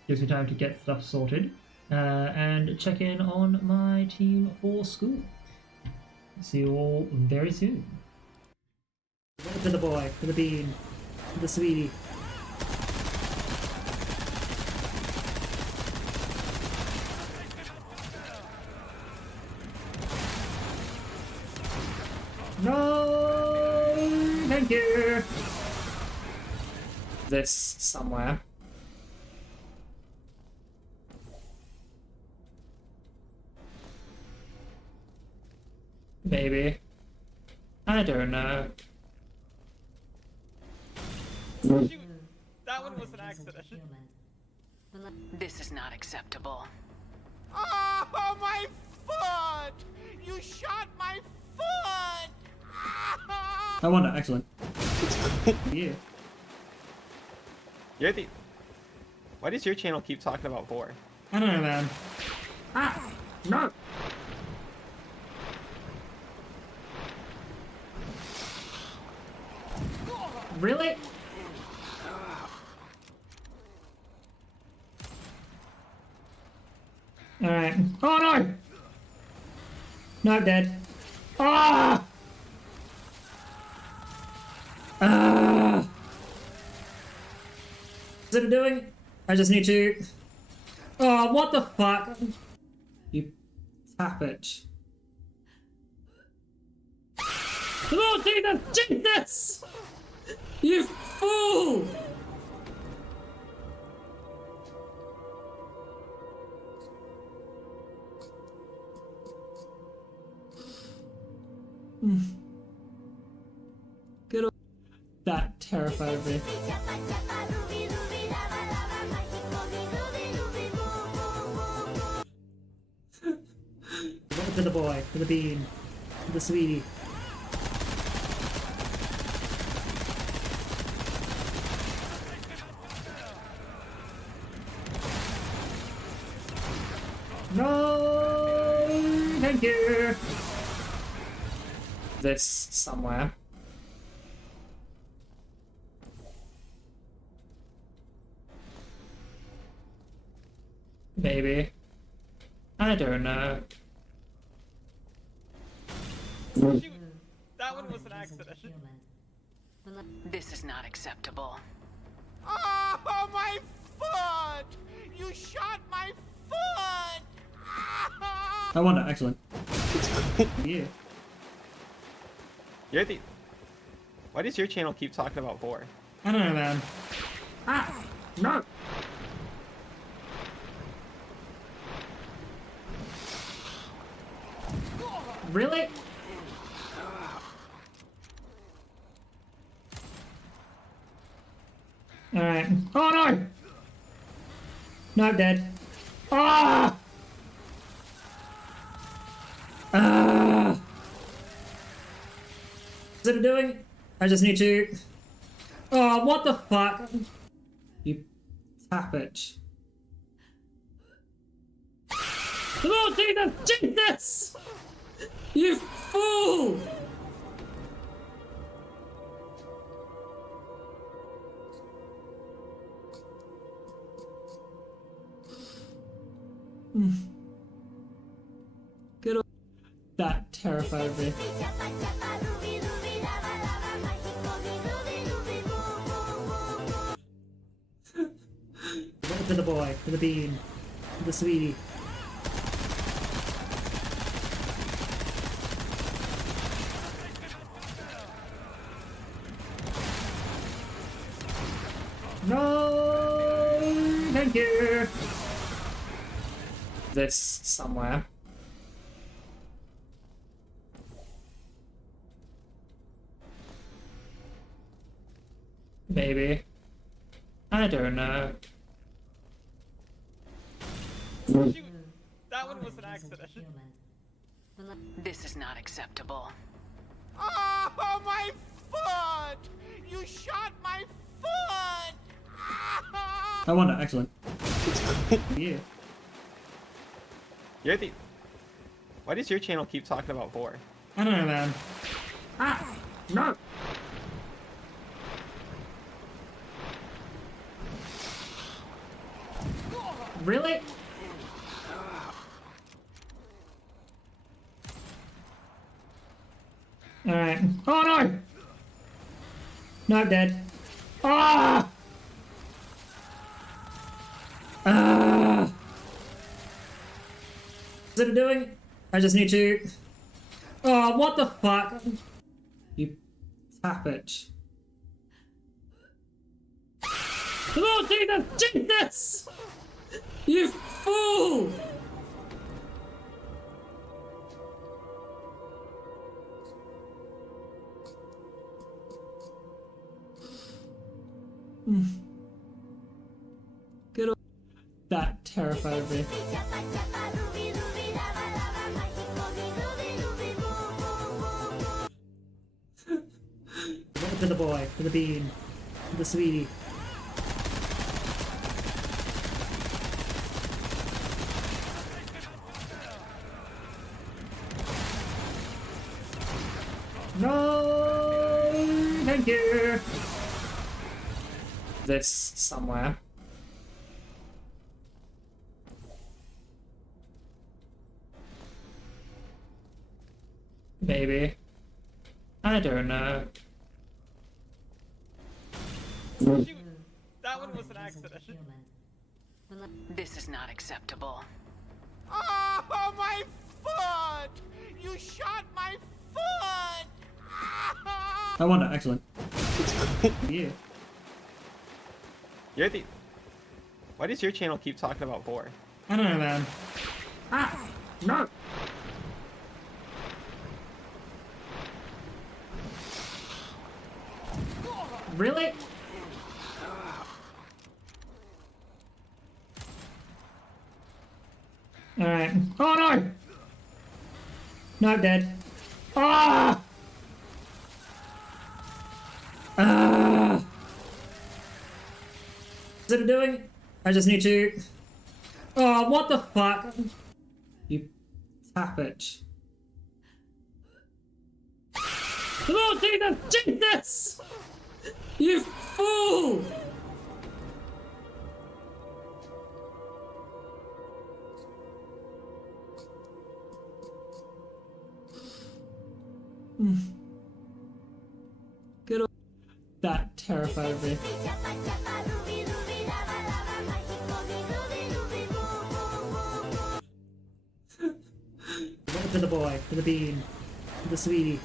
Gives me time to get stuff sorted. And check in on my team for school. See you all very soon. To the boy, to the bean, to the sweetie. No, thank you. This somewhere. Maybe. I don't know. Shoot! That one was an accident. This is not acceptable. Oh, my foot! You shot my foot! I wonder, excellent. Yeah. You're the... Why does your channel keep talking about 4? I don't know, man. Ah! No! Really? Alright. Oh no! No, dead. Ah! Ah! Is it doing? I just need to... Oh, what the fuck? You tap it. Oh, Jesus! Jesus! You fool! Good old... That terrified me. To the boy, to the bean, to the sweetie. No, thank you. This somewhere. Maybe. I don't know. Shoot! That one was an accident. This is not acceptable. Oh, my foot! You shot my foot! I won that, excellent. Yeah. You're the. Why does your channel keep talking about 4? I don't know, man. Ah! No! Really? Alright. Oh no! No, I'm dead. Ah! Ah! What's it doing? I just need to... Oh, what the fuck? You tap it. Oh, Jesus! Jesus! You fool! Good old... That terrified me. To the boy, to the bean, to the sweetie. No, thank you. This somewhere. Maybe. I don't know. Shoot! That one was an accident. This is not acceptable. Oh, my foot! You shot my foot! I won that, excellent. Yeah. You're the. Why does your channel keep talking about 4? I don't know, man. Ah! No! Really? Alright. Oh no! No, I'm dead. Ah! Ah! What's it doing? I just need to... Oh, what the fuck? You tap it. Oh, Jesus! Jesus! You fool! Good old... That terrified me. To the boy, to the bean, to the sweetie. No, thank you. This somewhere. Maybe. I don't know. Shoot! That one was an accident. This is not acceptable. Oh, my foot! You shot my foot! I won that, excellent. Yeah. You're the. Why does your channel keep talking about 4? I don't know, man. Ah! No! Really? Alright. Oh no! No, I'm dead. Ah! Ah! What's it doing? I just need to... Oh, what the fuck? You tap it. Oh, Jesus! Jesus! You fool! Good. That terrified me. To the boy, to the bean, to the sweetie.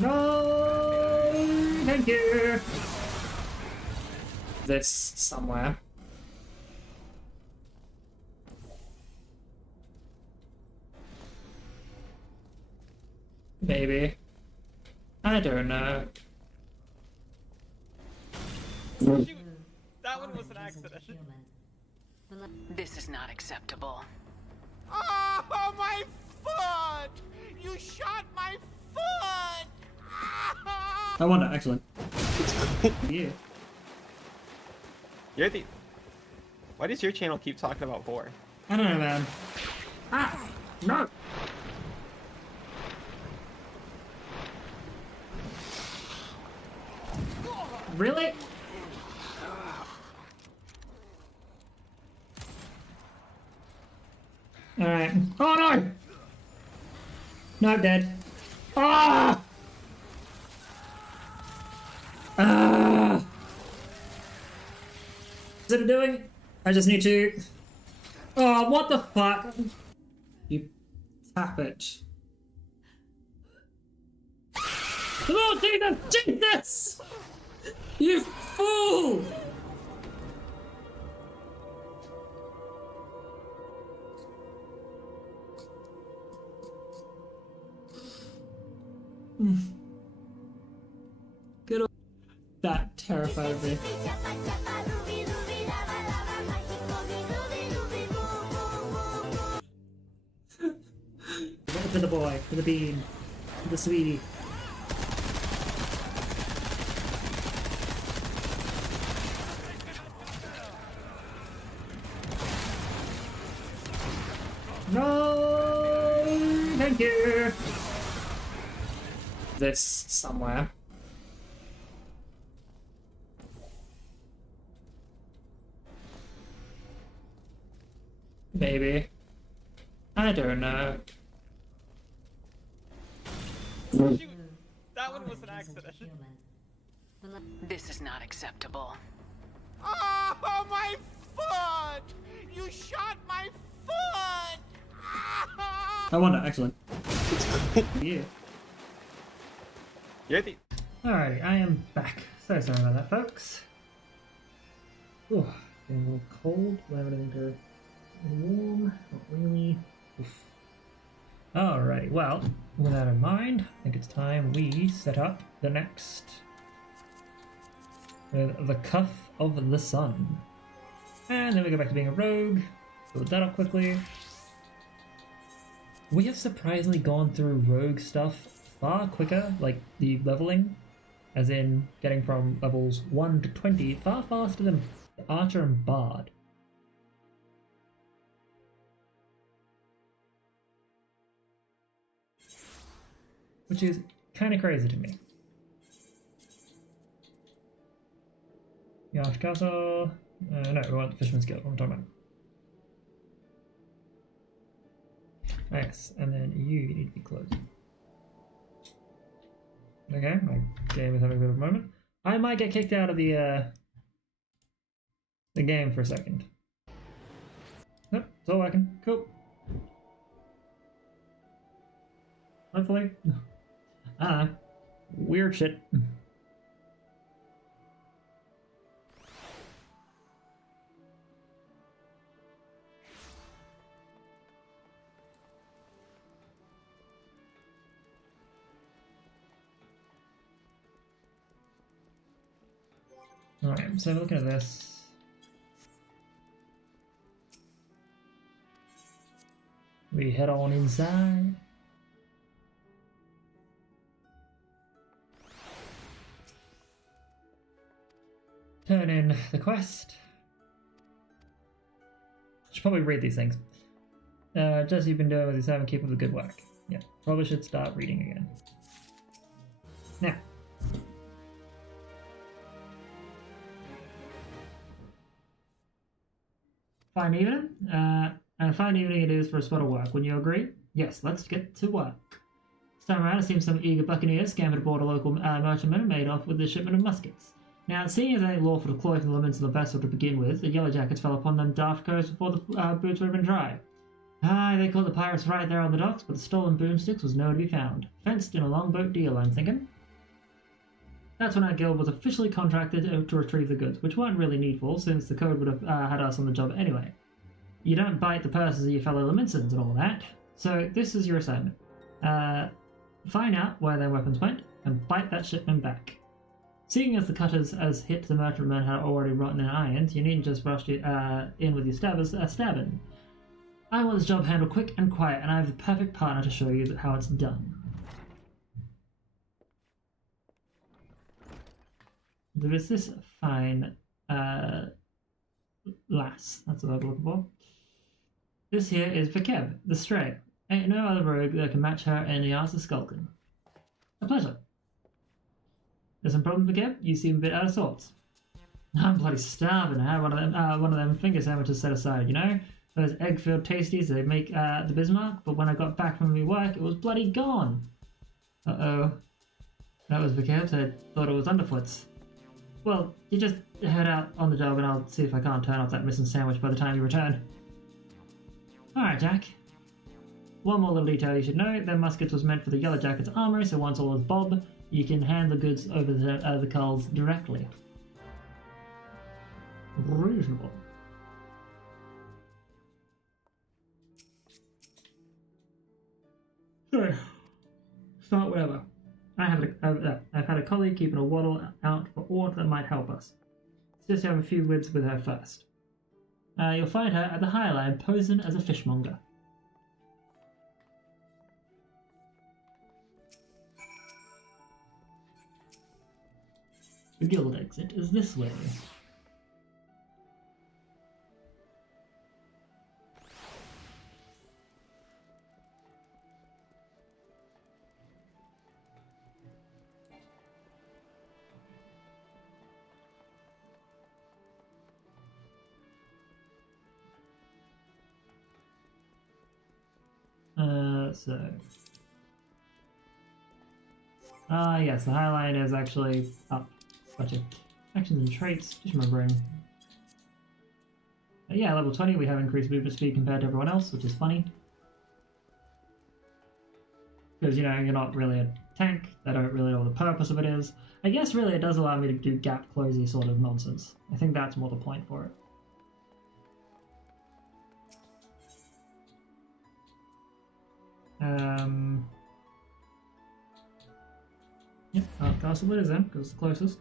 No, thank you. This somewhere. Maybe. I don't know. Shoot! That one was an accident. This is not acceptable. Oh, my foot! You shot my foot! I wonder, actually. Yeah. You're the. Why does your channel keep talking about 4? I don't know, man. Ah! No! Really? Alright. Oh no! No, I'm dead. Ah! Ah! Is it doing? I just need to. Oh, what the fuck? You tap it. Oh, Jesus! Jesus! You fool! Good old. That terrified me. To the boy, to the bean, to the sweetie. No, thank you. This somewhere. Maybe. I don't know. Shoot! That one was an accident. This is not acceptable. Oh, my foot! You shot my foot! I wonder, actually. Yeah. You're the. Alrighty, I am back. So sorry about that, folks. Ooh, getting a little cold. Allow everything to warm. Not really. Oof. Alrighty, well, with that in mind, I think it's time we set up the next with the Cuff of the Sun. And then we go back to being a rogue. Build that up quickly. We have surprisingly gone through rogue stuff far quicker, like the leveling, as in getting from levels 1 to 20 far faster than Archer and Bard. Which is kind of crazy to me. Yash Castle. No, we want the Fisherman's Guild. What am I talking about? Yes, and then you need to be closed. Okay, my game is having a bit of a moment. I might get kicked out of the game for a second. Nope, it's all working. Cool. Hopefully. Weird shit. Alright, so looking at this. We head on inside. Turn in the quest. Should probably read these things. Just you've been doing with yourself and keep up the good work. Yeah, probably should start reading again. Now. Fine evening. And a fine evening it is for a spot of work. Wouldn't you agree? Yes, let's get to work. This time around, it seems some eager buccaneers scampered aboard a local merchantman and made off with a shipment of muskets. Now, seeing as it ain't lawful to cloy from the limits of the vessel to begin with, the yellow jackets fell upon them daft coves before the boots would have been dry. Aye, they caught the pirates right there on the docks, but the stolen boomsticks was nowhere to be found. Fenced in a longboat deal, I'm thinking. That's when our guild was officially contracted to retrieve the goods, which weren't really needful, since the code would have had us on the job anyway. You don't bite the purses of your fellow Laminsons and all that, so this is your assignment. Find out where their weapons went, and bite that shipment back. Seeing as the cutters as hit the merchantman had already rotten in irons, you needn't just rush in with your stabbing. I want this job handled quick and quiet, and I have the perfect partner to show you how it's done. There is this fine lass, that's what I'm looking for. This here is Vikeb, the Stray. Ain't no other rogue that can match her in the arts of skulking. A pleasure. There's some problem, Vikeb? You seem a bit out of sorts. I'm bloody starving. I had one of them finger sandwiches set aside, you know? Those egg-filled tasties they make at the Bismarck, but when I got back from my work, it was bloody gone. Uh-oh. That was Vikeb, I thought it was underfoots. Well, you just head out on the job and I'll see if I can't turn up that missing sandwich by the time you return. Alright, Jack. One more little detail you should know, their muskets was meant for the Yellow Jackets' armory, so once all is bob, you can hand the goods over the culls directly. Reasonable. So, start wherever. I've had a colleague keeping a waddle out for aught that might help us. Let's just have a few words with her first. You'll find her at the Highline posing as a fishmonger. The guild exit is this way. Yes, the highlight is actually up. Gotcha. Actions and traits, just remembering. Yeah, level 20, we have increased movement speed compared to everyone else, which is funny. Because, you know, you're not really a tank, they don't really know what the purpose of it is. I guess really it does allow me to do gap closey sort of nonsense. I think that's more the point for it. Yep, Castle it is then, because it's the closest.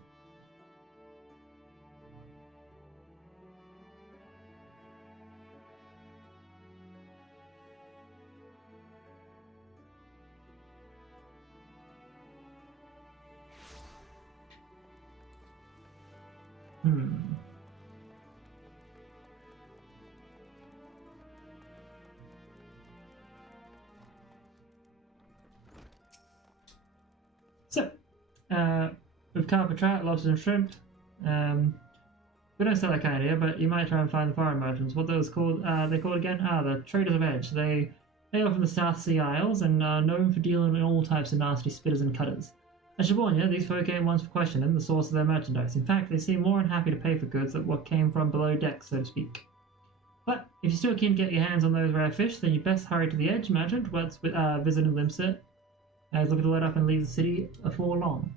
So, with carpet trout, lobster and shrimp, we don't sell that kind here, but you might try and find the foreign merchants. What those called, they called again? The Traders of Edge. They hail from the South Sea Isles and are known for dealing in all types of nasty spitters and cutters. I should warn you, these folk ain't ones for questioning the source of their merchandise. In fact, they seem more than happy to pay for goods that what came from below deck, so to speak. But if you're still keen to get your hands on those rare fish, then you best hurry to the Edge merchant once visiting Limset. He's looking to let up and leave the city afore long.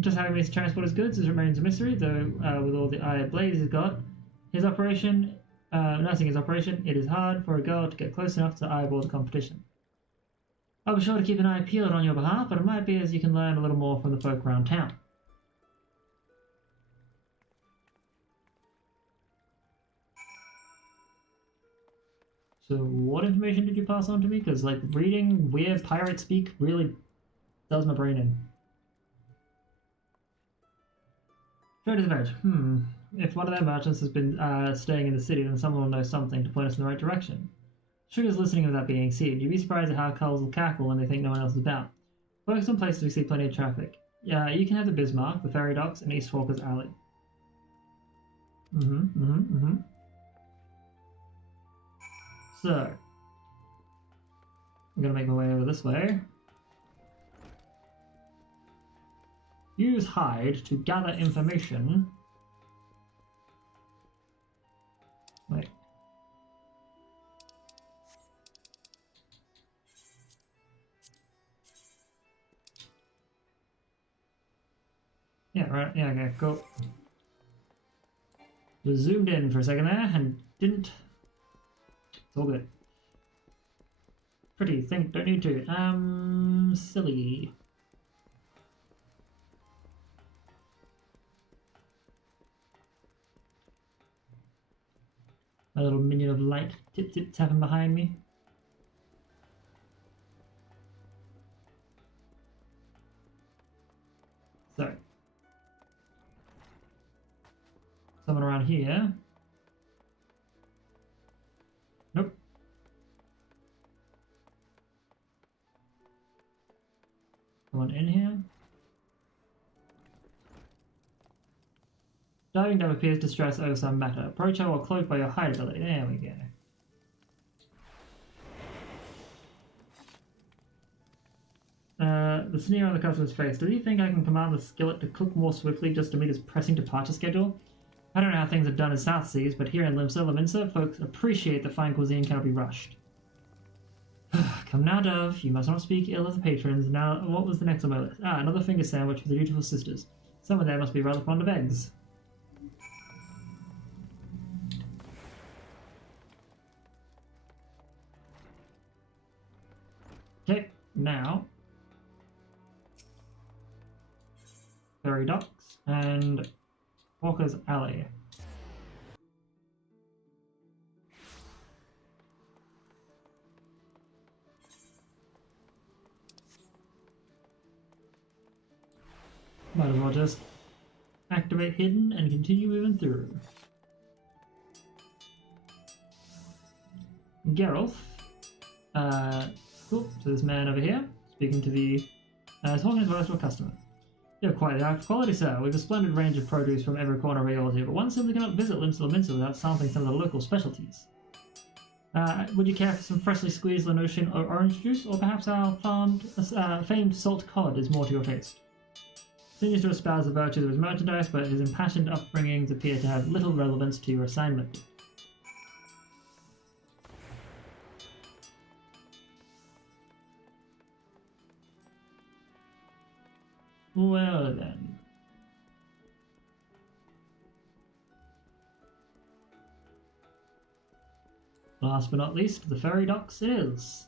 Just how he means to transport his goods remains a mystery, though with all the eye blades he's got, his operation, nursing his operation, it is hard for a girl to get close enough to eyeball the competition. I'll be sure to keep an eye peeled on your behalf, but it might be as you can learn a little more from the folk around town. So what information did you pass on to me? Because, like, reading weird pirate speak really does my brain in. Traders of Edge. If one of their merchants has been staying in the city, then someone will know something to point us in the right direction. Sugar's listening without being seen. You'd be surprised at how culls will cackle when they think no one else is about. Focus on places we see plenty of traffic. Yeah, you can have the Bismarck, the ferry docks, and East Hawker's Alley. So, I'm gonna make my way over this way. Use hide to gather information. Wait. Yeah, right. Yeah, okay, cool. Was zoomed in for a second there and didn't. It's all good. Pretty, think, don't need to. Silly. My little minion of light tip tip tapping behind me. So. Someone around here. Nope. Someone in here. Diving Dove appears distressed over some matter. Approach her while cloaked by your hide ability. There we go. The sneer on the customer's face. Does he think I can command the skillet to cook more swiftly just to meet his pressing departure schedule? I don't know how things are done in South Seas, but here in Limsa, folks appreciate that fine cuisine cannot be rushed. Come now, Dove. You must not speak ill of the patrons. Now, what was the next on my list? Ah, another finger sandwich for the dutiful sisters. Someone there must be rather fond of eggs. Okay, now Ferry Docks and Walker's Alley. Might as well just activate hidden and continue moving through. Geralt. Cool. So this man over here, speaking to the talking his voice to a customer. You're quite the high quality, sir. We have a splendid range of produce from every corner of Rayola here, but one simply cannot visit Limsa without sampling some of the local specialties. Would you care for some freshly squeezed Lanosian or orange juice, or perhaps our famed salt cod is more to your taste? Continues to espouse the virtues of his merchandise, but his impassioned upbringings appear to have little relevance to your assignment. Well then. Last but not least, the ferry docks it is.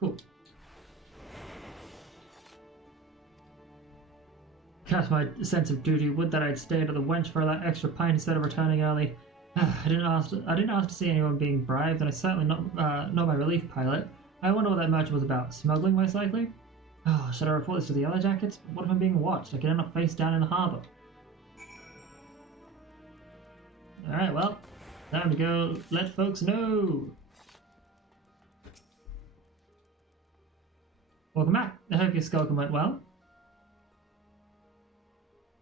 Cool. Cast my sense of duty. Would that I'd stayed at the wench for that extra pint instead of returning early. I didn't ask to see anyone being bribed, and I certainly not my relief pilot. I wonder what that merchant was about. Smuggling, most likely. Oh, should I report this to the Yellow Jackets? What if I'm being watched? I could end up face down in the harbour. All right, well, time to go. Let folks know. Welcome back. I hope your skulking went well.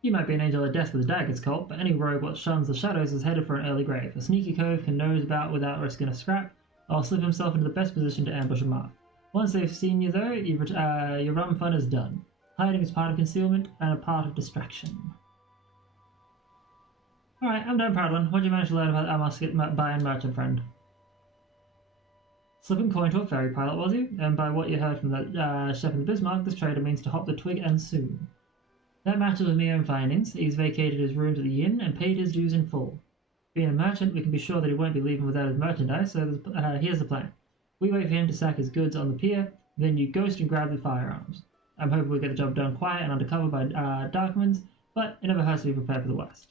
You might be an angel of death with a dagger's cult, but any rogue what shuns the shadows is headed for an early grave. A sneaky cove can nose about without risking a scrap, or slip himself into the best position to ambush a mark. Once they've seen you, though, your rum fun is done. Hiding is part of concealment and a part of distraction. Alright, I'm done prattling. What did you manage to learn about our musket buying merchant friend? Slipping coin to a ferry pilot, was he? And by what you heard from the chef in the Bismarck, this trader means to hop the twig and soon. That matches with my own findings. He's vacated his rooms at the inn and paid his dues in full. Being a merchant, we can be sure that he won't be leaving without his merchandise, so here's the plan. We wait for him to sack his goods on the pier, then you ghost and grab the firearms. I'm hoping we'll get the job done quiet and undercover by Darkmans, but it never hurts to be prepared for the worst.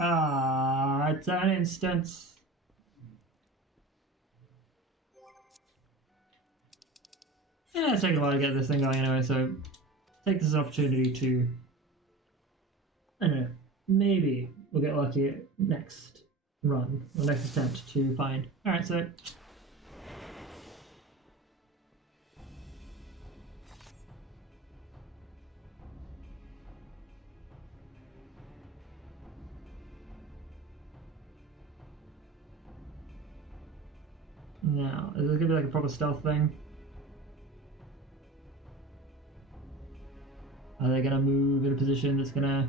It's an instance. Yeah, it's taking a while to get this thing going anyway, so take this as an opportunity to, I don't know, maybe we'll get lucky next run, the next attempt to find. Alright, so now, is this gonna be like a proper stealth thing? Are they gonna move in a position that's gonna...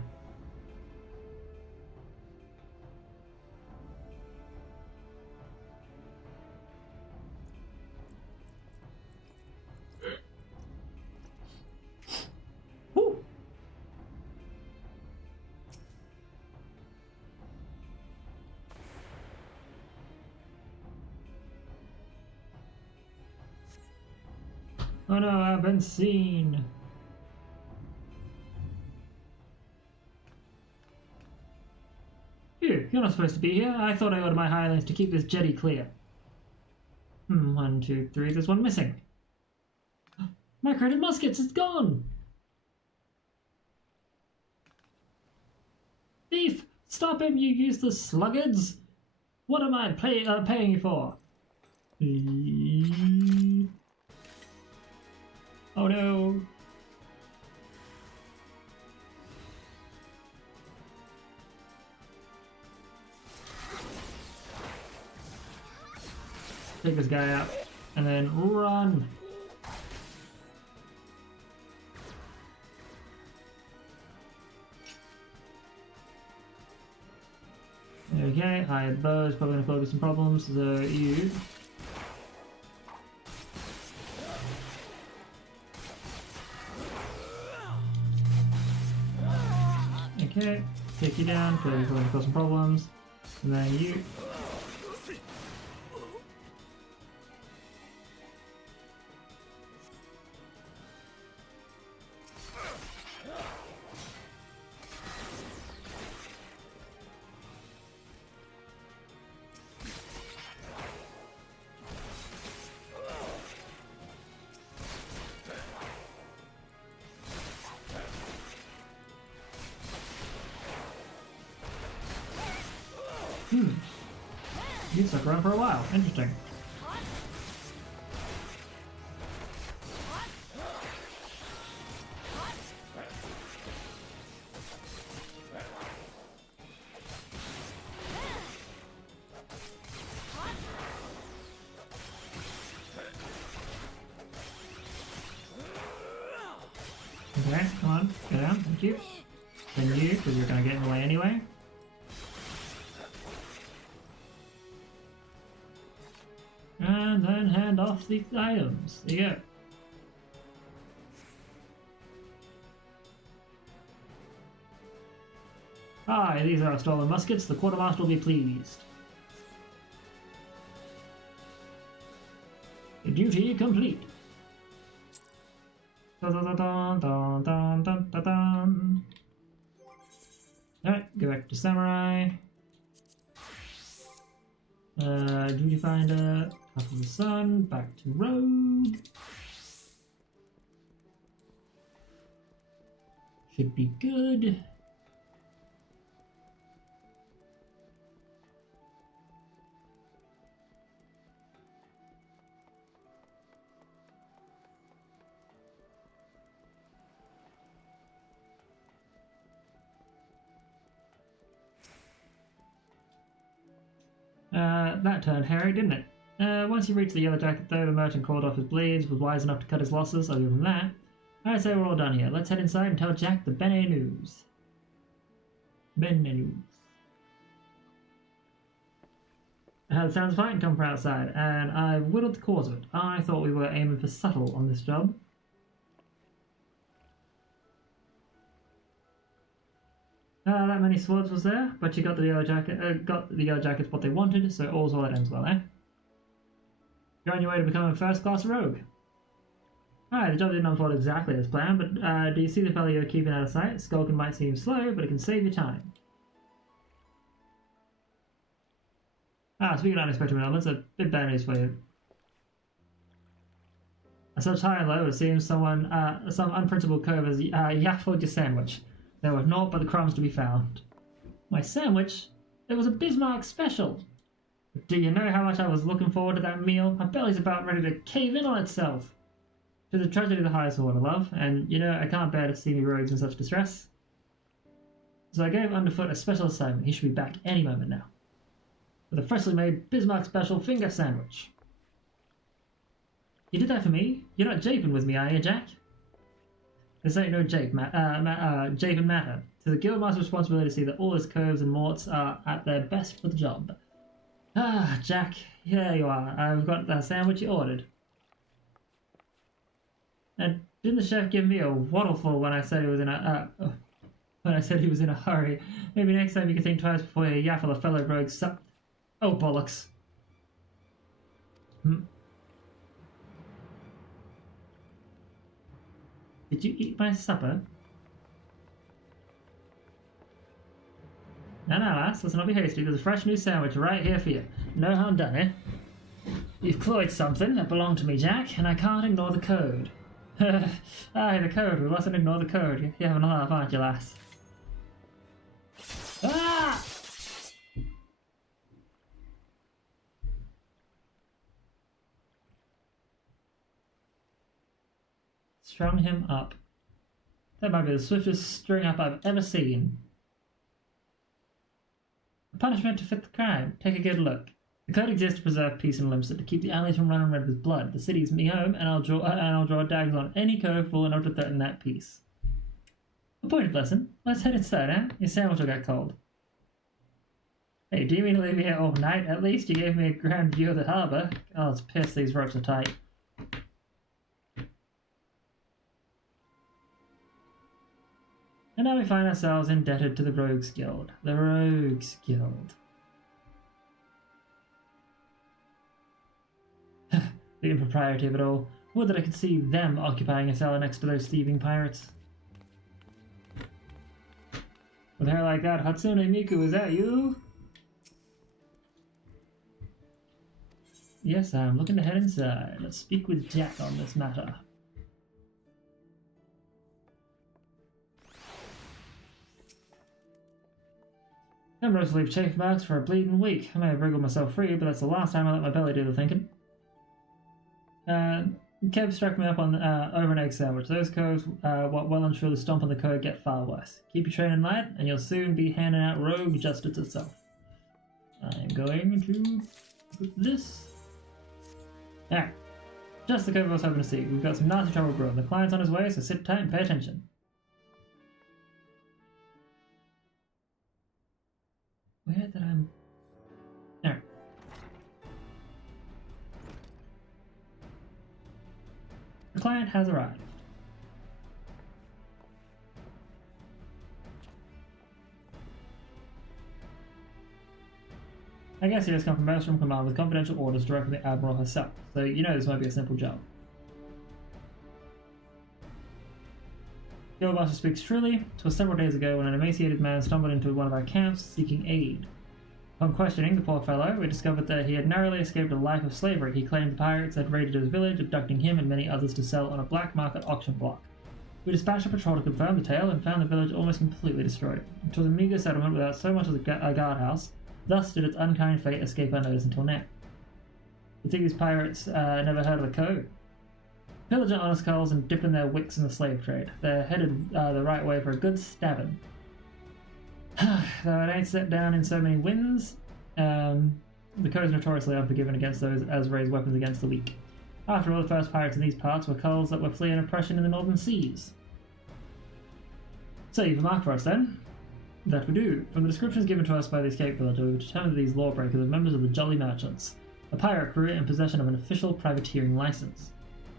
Woo! Oh no, I've been seen! You're not supposed to be here. I thought I ordered my hirelings to keep this jetty clear. 1, 2, 3, there's one missing. My crate of muskets is gone! Thief! Stop him, you useless sluggards! What am I paying you for? Oh no! Take this guy out, and then run! Okay, hide those, probably gonna cause some problems, so you... Okay, take you down, because you're going to cause some problems, and then you... You stuck around for a while. Interesting. Okay, come on, go down, thank you. Then you, because you're gonna get in the way anyway. And then hand off the items. There you go. Hi, these are our stolen muskets. The quartermaster will be pleased. Duty complete. Alright, go back to Samurai. Duty Finder, Half of the Sun, back to Rogue. Should be good. That turned hairy, didn't it? Once you reached the Yellow Jacket, though, the merchant called off his bleeds, was wise enough to cut his losses. Other than that, I'd say we're all done here. Let's head inside and tell Jack the Bene news. Bene news. The sounds of fighting come from outside, and I've whittled the cause of it. I thought we were aiming for subtle on this job. That many swords was there, but you got the Yellow Jackets what they wanted, so all's well that ends well, eh? You're on your way to becoming a first-class rogue. Alright, the job didn't unfold exactly as planned, but do you see the fellow you're keeping out of sight? Skulking might seem slow, but it can save you time. Speaking of unexpected elements, a bit bad news for you. Such high and low, it seems some unprincipled cove has yaffled your sandwich. There was naught but the crumbs to be found. My sandwich? It was a Bismarck special. But do you know how much I was looking forward to that meal? My belly's about ready to cave in on itself. Tis a tragedy the highest order, love, and you know I can't bear to see me rogues in such distress. So I gave Underfoot a special assignment. He should be back any moment now. With a freshly made Bismarck special finger sandwich. You did that for me? You're not japing with me, are you, Jack? This ain't no japing matter. Tis the Guildmaster's responsibility to see that all his coves and morts are at their best for the job. Ah, Jack, here you are. I've got that sandwich you ordered. And didn't the chef give me a waddleful when I said he was in a hurry? Maybe next time you can think twice before you yaffle a fellow rogue Oh, bollocks. Did you eat my supper? No, lass, let's not be hasty. There's a fresh new sandwich right here for you. No harm done, eh? You've cloyed something that belonged to me, Jack, and I can't ignore the code. Aye, the code. We mustn't ignore the code. You're having a laugh, aren't you, lass? Ah! Strung him up. That might be the swiftest string up I've ever seen. A punishment to fit the crime. Take a good look. The code exists to preserve peace in Limstead, to keep the alleys from running red with blood. The city's me home, and I'll draw daggers on any code full enough to threaten that peace. A pointed lesson. Let's head inside, eh? Your sandwich will get cold. Hey, do you mean to leave me here all night? At least you gave me a grand view of the harbour. Oh, it's pissed these ropes are tight. And now we find ourselves indebted to the Rogues Guild. The Rogues Guild. The impropriety of it all. Would that I could see them occupying a cell next to those thieving pirates. With hair like that, Hatsune Miku, is that you? Yes, I'm looking to head inside. Let's speak with Jack on this matter. I'm roast leaf chafe marks for a bleeding week. I may have wriggled myself free, but that's the last time I let my belly do the thinking. Kev struck me up on over an egg sandwich. Those coves, what well and truly stomp on the code, get far worse. Keep your training light, and you'll soon be handing out rogue justice itself. I'm going to put this. Alright. Just the code I was hoping to see. We've got some nasty trouble brewing. The client's on his way, so sit tight and pay attention. Where did I... There. The client has arrived. I guess he has come from Maelstrom Command with confidential orders direct from the Admiral herself, so you know this won't be a simple job. Guildmaster speaks truly. 'Twas several days ago when an emaciated man stumbled into one of our camps seeking aid. Upon questioning the poor fellow, we discovered that he had narrowly escaped a life of slavery. He claimed the pirates had raided his village, abducting him and many others to sell on a black market auction block. We dispatched a patrol to confirm the tale and found the village almost completely destroyed. It was a meagre settlement without so much as a guardhouse. Thus did its unkind fate escape unnoticed until now. You think these pirates never heard of the code? Pillaging honest culls and dipping their wicks in the slave trade. They're headed the right way for a good stabbing. Though it ain't set down in so many winds, the code is notoriously unforgiving against those as raise weapons against the weak. After all, the first pirates in these parts were culls that were fleeing oppression in the northern seas. So you've a mark for us then? That we do. From the descriptions given to us by the escaped villager, we've determined that these lawbreakers are members of the Jolly Merchants, a pirate crew in possession of an official privateering license.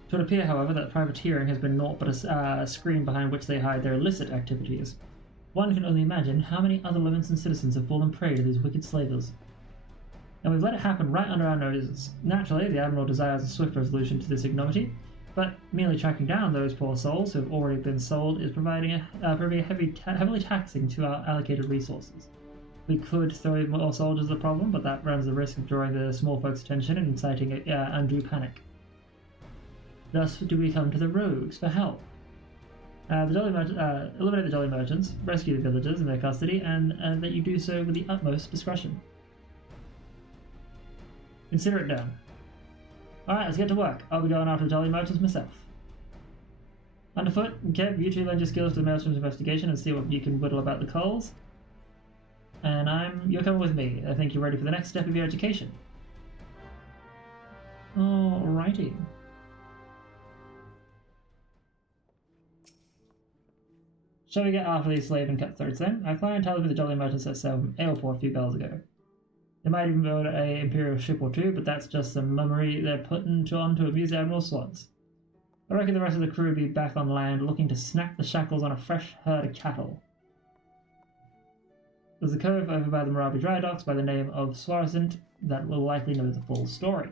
It would appear, however, that privateering has been naught but a screen behind which they hide their illicit activities. One can only imagine how many other Livingston citizens have fallen prey to these wicked slavers. And we've let it happen right under our noses. Naturally, the Admiral desires a swift resolution to this ignominy, but merely tracking down those poor souls who have already been sold is proving heavily taxing to our allocated resources. We could throw more soldiers at the problem, but that runs the risk of drawing the small folks' attention and inciting undue panic. Thus do we come to the rogues for help. Eliminate the Jolly Merchants, rescue the villagers in their custody, and that you do so with the utmost discretion. Consider it done. Alright, let's get to work. I'll be going after the Jolly Merchants myself. Underfoot and Kev, you two lend your skills to the Maelstrom's investigation and see what you can whittle about the culls. And you're coming with me. I think you're ready for the next step of your education. Alrighty. Shall we get after these slave and cutthroats then? Our client tells me the Jolly Merchants set sail from Aleport a few bells ago. They might even build a Imperial ship or two, but that's just some mummery they're putting on to amuse Admiral Swads. I reckon the rest of the crew will be back on land looking to snap the shackles on a fresh herd of cattle. There's a cove over by the Marabi dry docks by the name of Swarasint that will likely know the full story.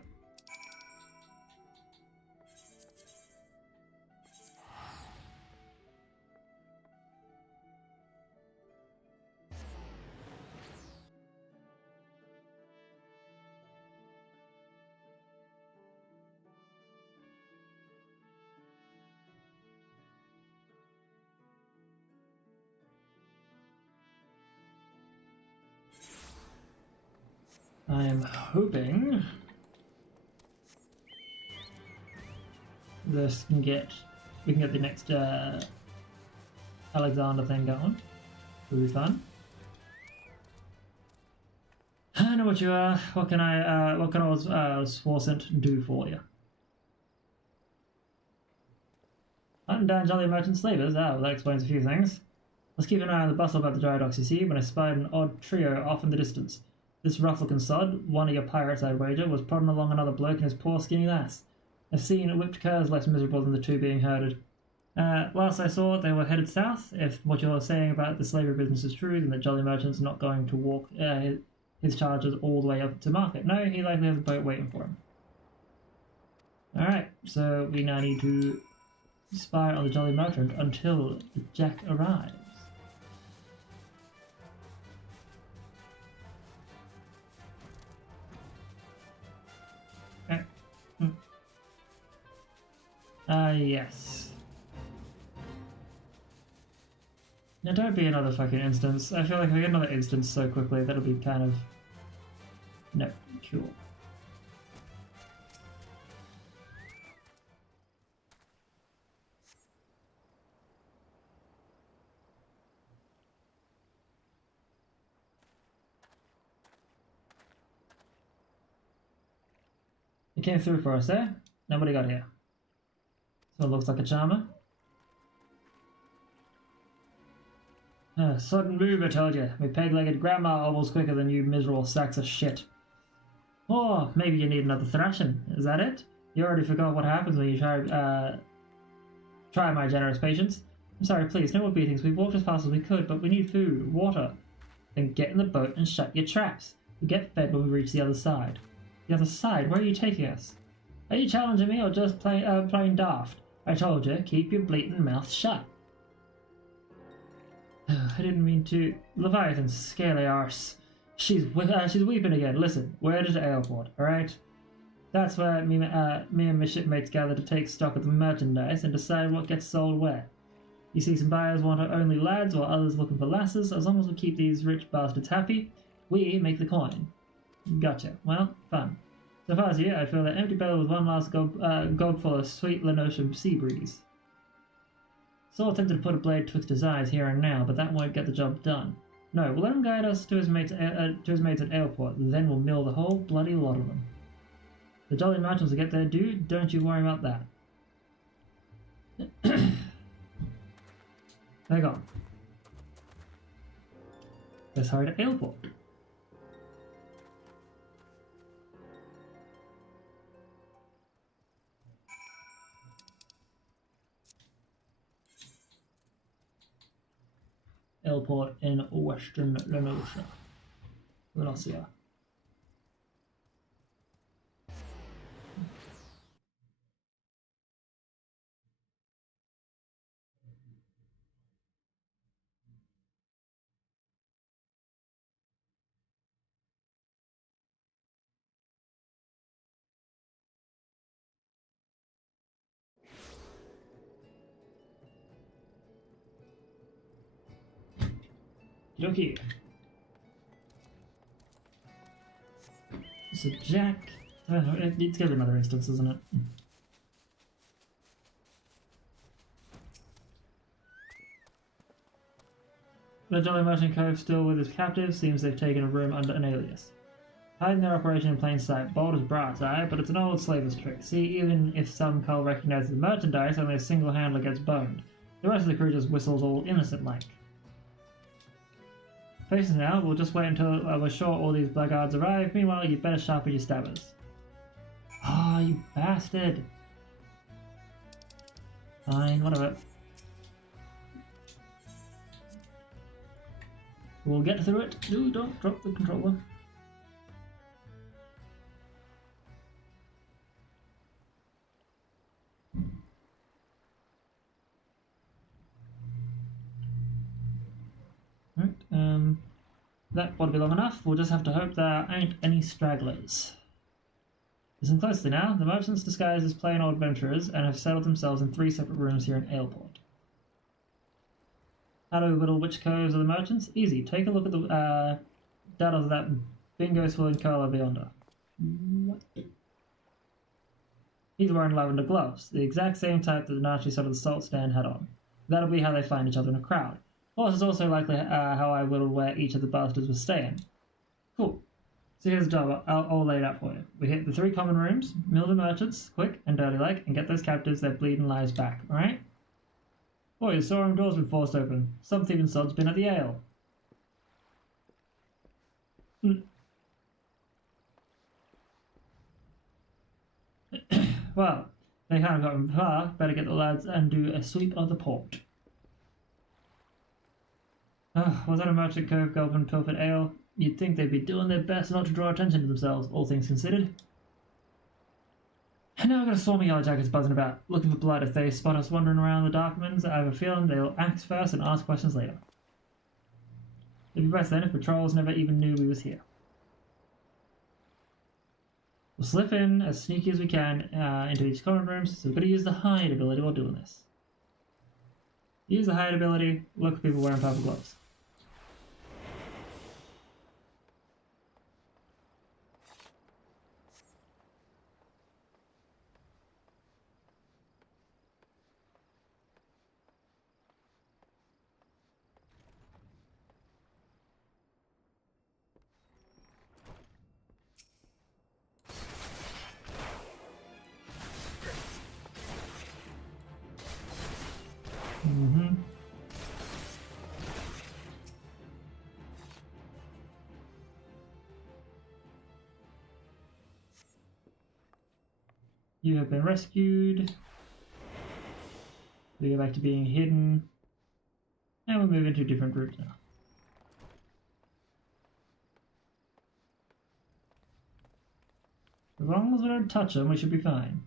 I am hoping we can get the next Alexander thing going. It'll be fun. I know what you are. What can old Swarsant do for you? Hunting down Jolly Merchant slavers? Ah, well, that explains a few things. Let's keep an eye on the bustle about the dry docks, you see, when I spied an odd trio off in the distance. This rough-looking sod, one of your pirates I'd wager, was prodding along another bloke in his poor skinny lass. I've seen whipped curs less miserable than the two being herded. Last I saw, they were headed south. If what you're saying about the slavery business is true, then the Jolly Merchant's not going to walk his charges all the way up to market. No, he likely has a boat waiting for him. Alright, so we now need to spy on the Jolly Merchant until Jack arrives. Yes. Now don't be another fucking instance. I feel like if I get another instance so quickly, that'll be kind of... No, cool. It came through for us, eh? Nobody got here. So it looks like a charmer. Sudden move, I told you. My peg-legged grandma almost quicker than you miserable sacks of shit. Oh, maybe you need another thrashing. Is that it? You already forgot what happens when you try my generous patience. I'm sorry, please, no more beatings. We've walked as fast as we could, but we need food, water. Then get in the boat and shut your traps. We'll get fed when we reach the other side. The other side? Where are you taking us? Are you challenging me or just playing daft? I told you, keep your bleating mouth shut. I didn't mean to. Leviathan, scaly arse. She's weeping again. Listen, we're headed to Aleport, alright? That's where me and my shipmates gather to take stock of the merchandise and decide what gets sold where. You see some buyers want only lads while others looking for lasses. As long as we keep these rich bastards happy, we make the coin. Gotcha. Well, fun. So far as you, I fill that empty belly with one last gob full of sweet Lenotian sea breeze. Sort tempted to put a blade twixt his eyes here and now, but that won't get the job done. No, we'll let him guide us to his mates at Aleport, then we'll mill the whole bloody lot of them. The Jolly Merchants will get their due, don't you worry about that. They're gone. Let's hurry to Aleport. Airport in Western Lenosha. Lenosia. Okay. So Jack... it's gonna be another instance, isn't it? The Jolly Merchant Cove still with his captives, seems they've taken a room under an alias. Hiding their operation in plain sight, bold as brass, aye, but it's an old slaver's trick. See, even if some cull recognizes the merchandise, only a single handler gets boned. The rest of the crew just whistles all innocent-like. Patience now, we'll just wait until we're sure all these blackguards arrive. Meanwhile, you better sharpen your stabbers. Ah, oh, you bastard! Fine, whatever. We'll get through it. No, don't drop the controller. Right, that ought to be long enough. We'll just have to hope there ain't any stragglers. Listen closely now. The merchants disguised as plain old adventurers and have settled themselves in 3 separate rooms here in Aleport. How do we whittle which coves are the merchants? Easy. Take a look at the data of that bingo swirling curl over yonder. What? He's wearing lavender gloves, the exact same type that the Nazi side of the salt stand had on. That'll be how they find each other in a crowd. Well, this is also likely how I whittled where each of the bastards was staying. Cool. So here's the job I'll lay it out for you. We hit the 3 common rooms, mill the merchants, quick and dirty like, and get those captives their bleeding lives back, alright? Boy, the storeroom door's been forced open. Some thieving sod's been at the ale. Well, they haven't gotten far. Better get the lads and do a sweep of the port. Was that a merchant cove gulping pilfered ale? You'd think they'd be doing their best not to draw attention to themselves, all things considered. And now we've got a swarm of yellow jackets buzzing about, looking for blood if they spot us wandering around the darkmans. I have a feeling they'll act first and ask questions later. It'd be best then if patrols never even knew we was here. We'll slip in as sneaky as we can into each common rooms, so we've got to use the hide ability while doing this. Use the hide ability, look for people wearing purple gloves. You have been rescued. We go back to being hidden. And we'll move into different groups now. As long as we don't touch them, we should be fine.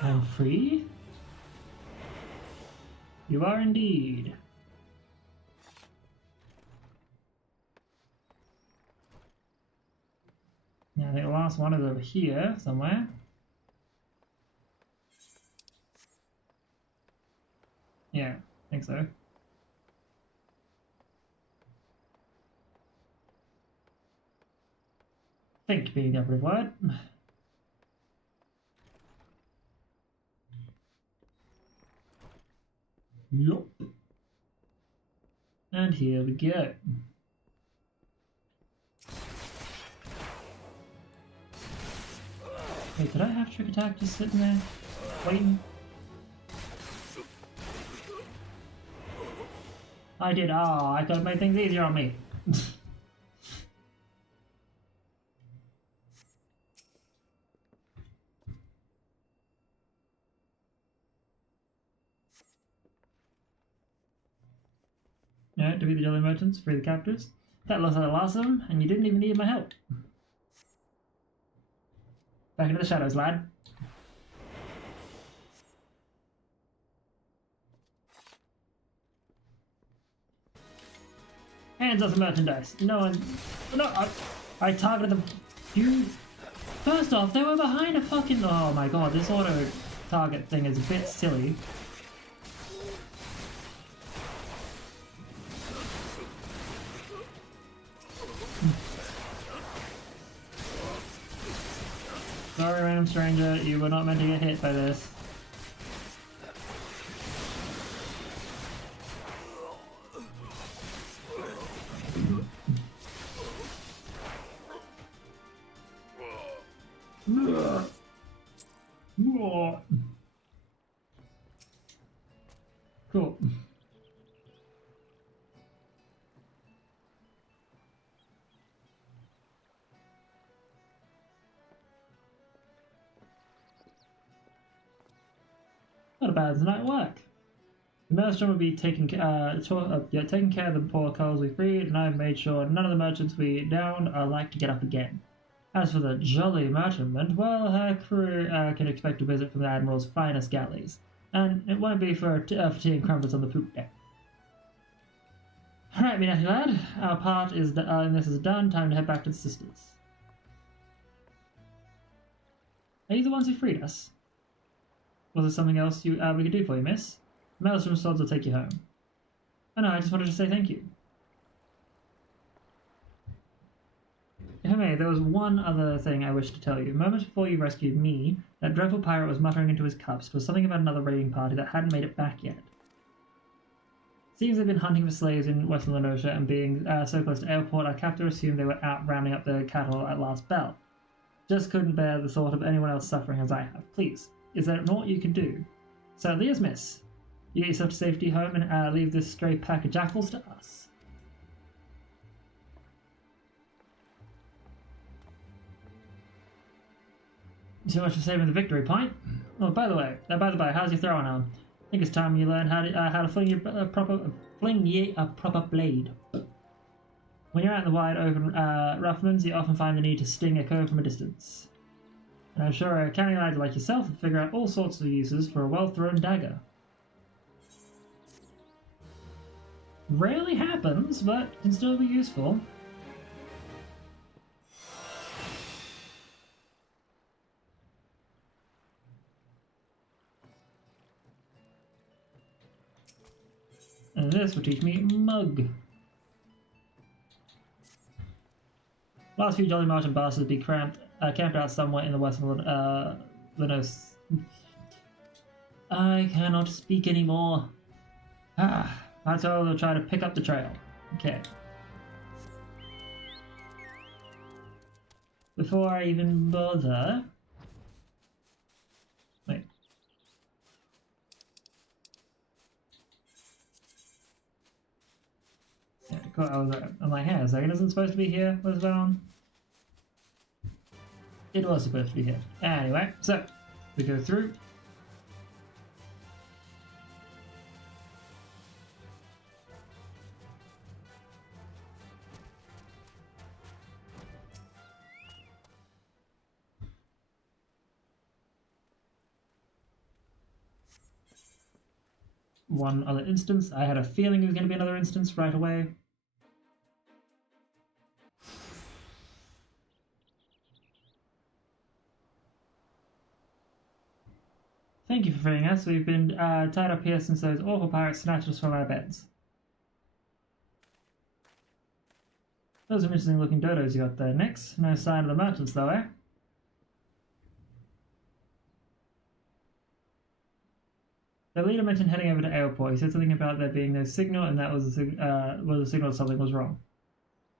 I'm free? You are indeed. Now I think the last one is over here somewhere. Yeah, I think so. Think being the operative word. Yup. And here we go. Wait, did I have Trick Attack just sitting there? Waiting? I did. Ah, I could have made things easier on me. Alright, defeat the Jolly Merchants, free the captives. That looks like the last of them, and you didn't even need my help. Back into the shadows, lad. Hands off the merchandise. No one... No, I targeted them. You... First off, they were behind a fucking... Oh my god, this auto-target thing is a bit silly. Sorry, random stranger, you were not meant to get hit by this. Cool. Not a bad night work. The maelstrom will be taking care of the poor culls we freed, and I've made sure none of the merchants we downed are like to get up again. As for the jolly merchantman, well, her crew can expect a visit from the Admiral's finest galleys, and it won't be for tea and crumpets on the poop deck. Alright, me natty lad, our part is this is done, time to head back to the sisters. Are you the ones who freed us? Was there something else we could do for you, miss? Maelstrom swords will take you home. Oh no, I just wanted to say thank you. If I may, there was one other thing I wish to tell you. Moments before you rescued me, that dreadful pirate was muttering into his cups. It was something about another raiding party that hadn't made it back yet. Seems they've been hunting for slaves in Western Lenosha, and being so close to airport, our captor assumed they were out rounding up the cattle at last bell. Just couldn't bear the thought of anyone else suffering as I have. Please, is there naught you can do? Certainly is, miss. You get yourself to safety home and leave this stray pack of jackals to us. Too much for saving the victory point. Oh, by the by, how's your throwing arm? I think it's time you learn how to fling a proper blade. When you're out in the wide open roughlands, you often find the need to sting a cove from a distance. And I'm sure a canny lad like yourself will figure out all sorts of uses for a well-thrown dagger. Rarely happens, but can still be useful. And this will teach me mug. Last few jolly Martian bastards be camped out somewhere in the western Lenos. I cannot speak anymore. That's why we'll try to pick up the trail. Okay. Before I even bother... Wait. Yeah, I'm like, hang on a second, isn't it supposed to be here? What's going on? It was supposed to be here. Anyway, so, we go through. One other instance. I had a feeling it was going to be another instance right away. Thank you for freeing us. We've been tied up here since those awful pirates snatched us from our beds. Those are interesting looking dodos you got there, Nix. No sign of the merchants though, eh? The leader mentioned heading over to airport. He said something about there being no signal, and that was a signal that something was wrong.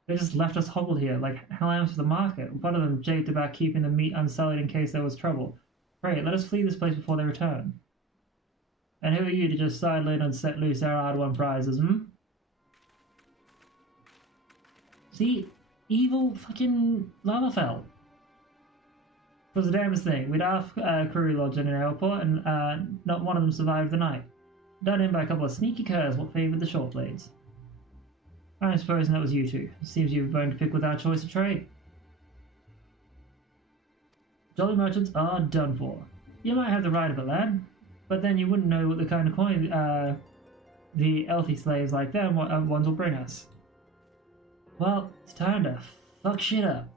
They just left us hobbled here, like lambs for the market. One of them japed about keeping the meat unsullied in case there was trouble. Pray, let us flee this place before they return. And who are you to just sidle and set loose our hard-won prizes, hmm? See? Evil fucking Lavafell. It was the damnedest thing. We'd half crew lodged in an airport, and not one of them survived the night. Done in by a couple of sneaky curs what favoured the short blades. I'm supposing that was you two. Seems you've bone to pick with our choice of trade. Jolly merchants are done for. You might have the right of it, lad, but then you wouldn't know what the kind of coin the healthy slaves like them ones will bring us. Well, it's time to fuck shit up.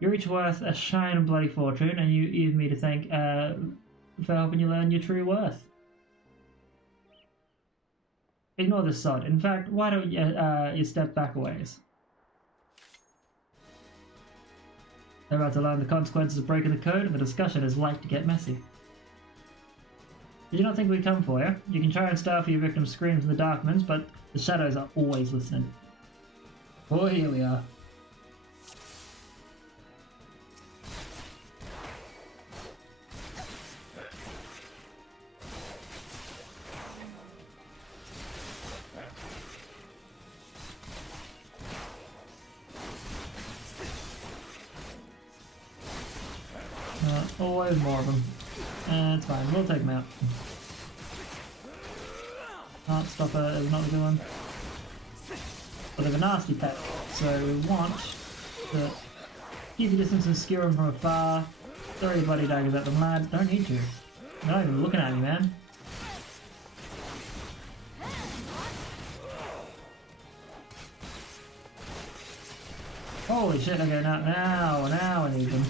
You're each worth a shine and bloody fortune, and you have me to thank for helping you learn your true worth. Ignore this sod. In fact, why don't you step back a ways? They're about to learn the consequences of breaking the code, and the discussion is like to get messy. Did you not think we'd come for you? You can try and stifle your victim's screams in the darkness, but the shadows are always listening. Oh, here we are. Always more of them. It's fine, we'll take them out. Heart Stopper is not a good one. But they're a nasty pet, so we want to keep your distance and skewer them from afar. Throw your bloody daggers at them, lad. Don't need to. They're not even looking at me, man. Holy shit, okay, now I need them.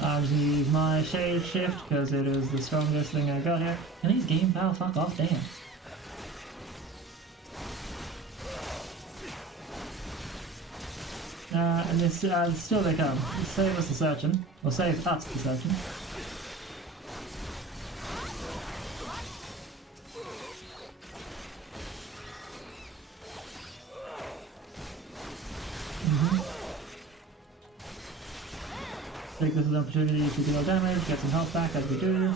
I'm just gonna use my shade shift because it is the strongest thing I got here. Can these game pal fuck off? Damn. And this, still they come. Save us the searching. Or save us the searching. Take this as an opportunity to deal damage, get some health back as we do.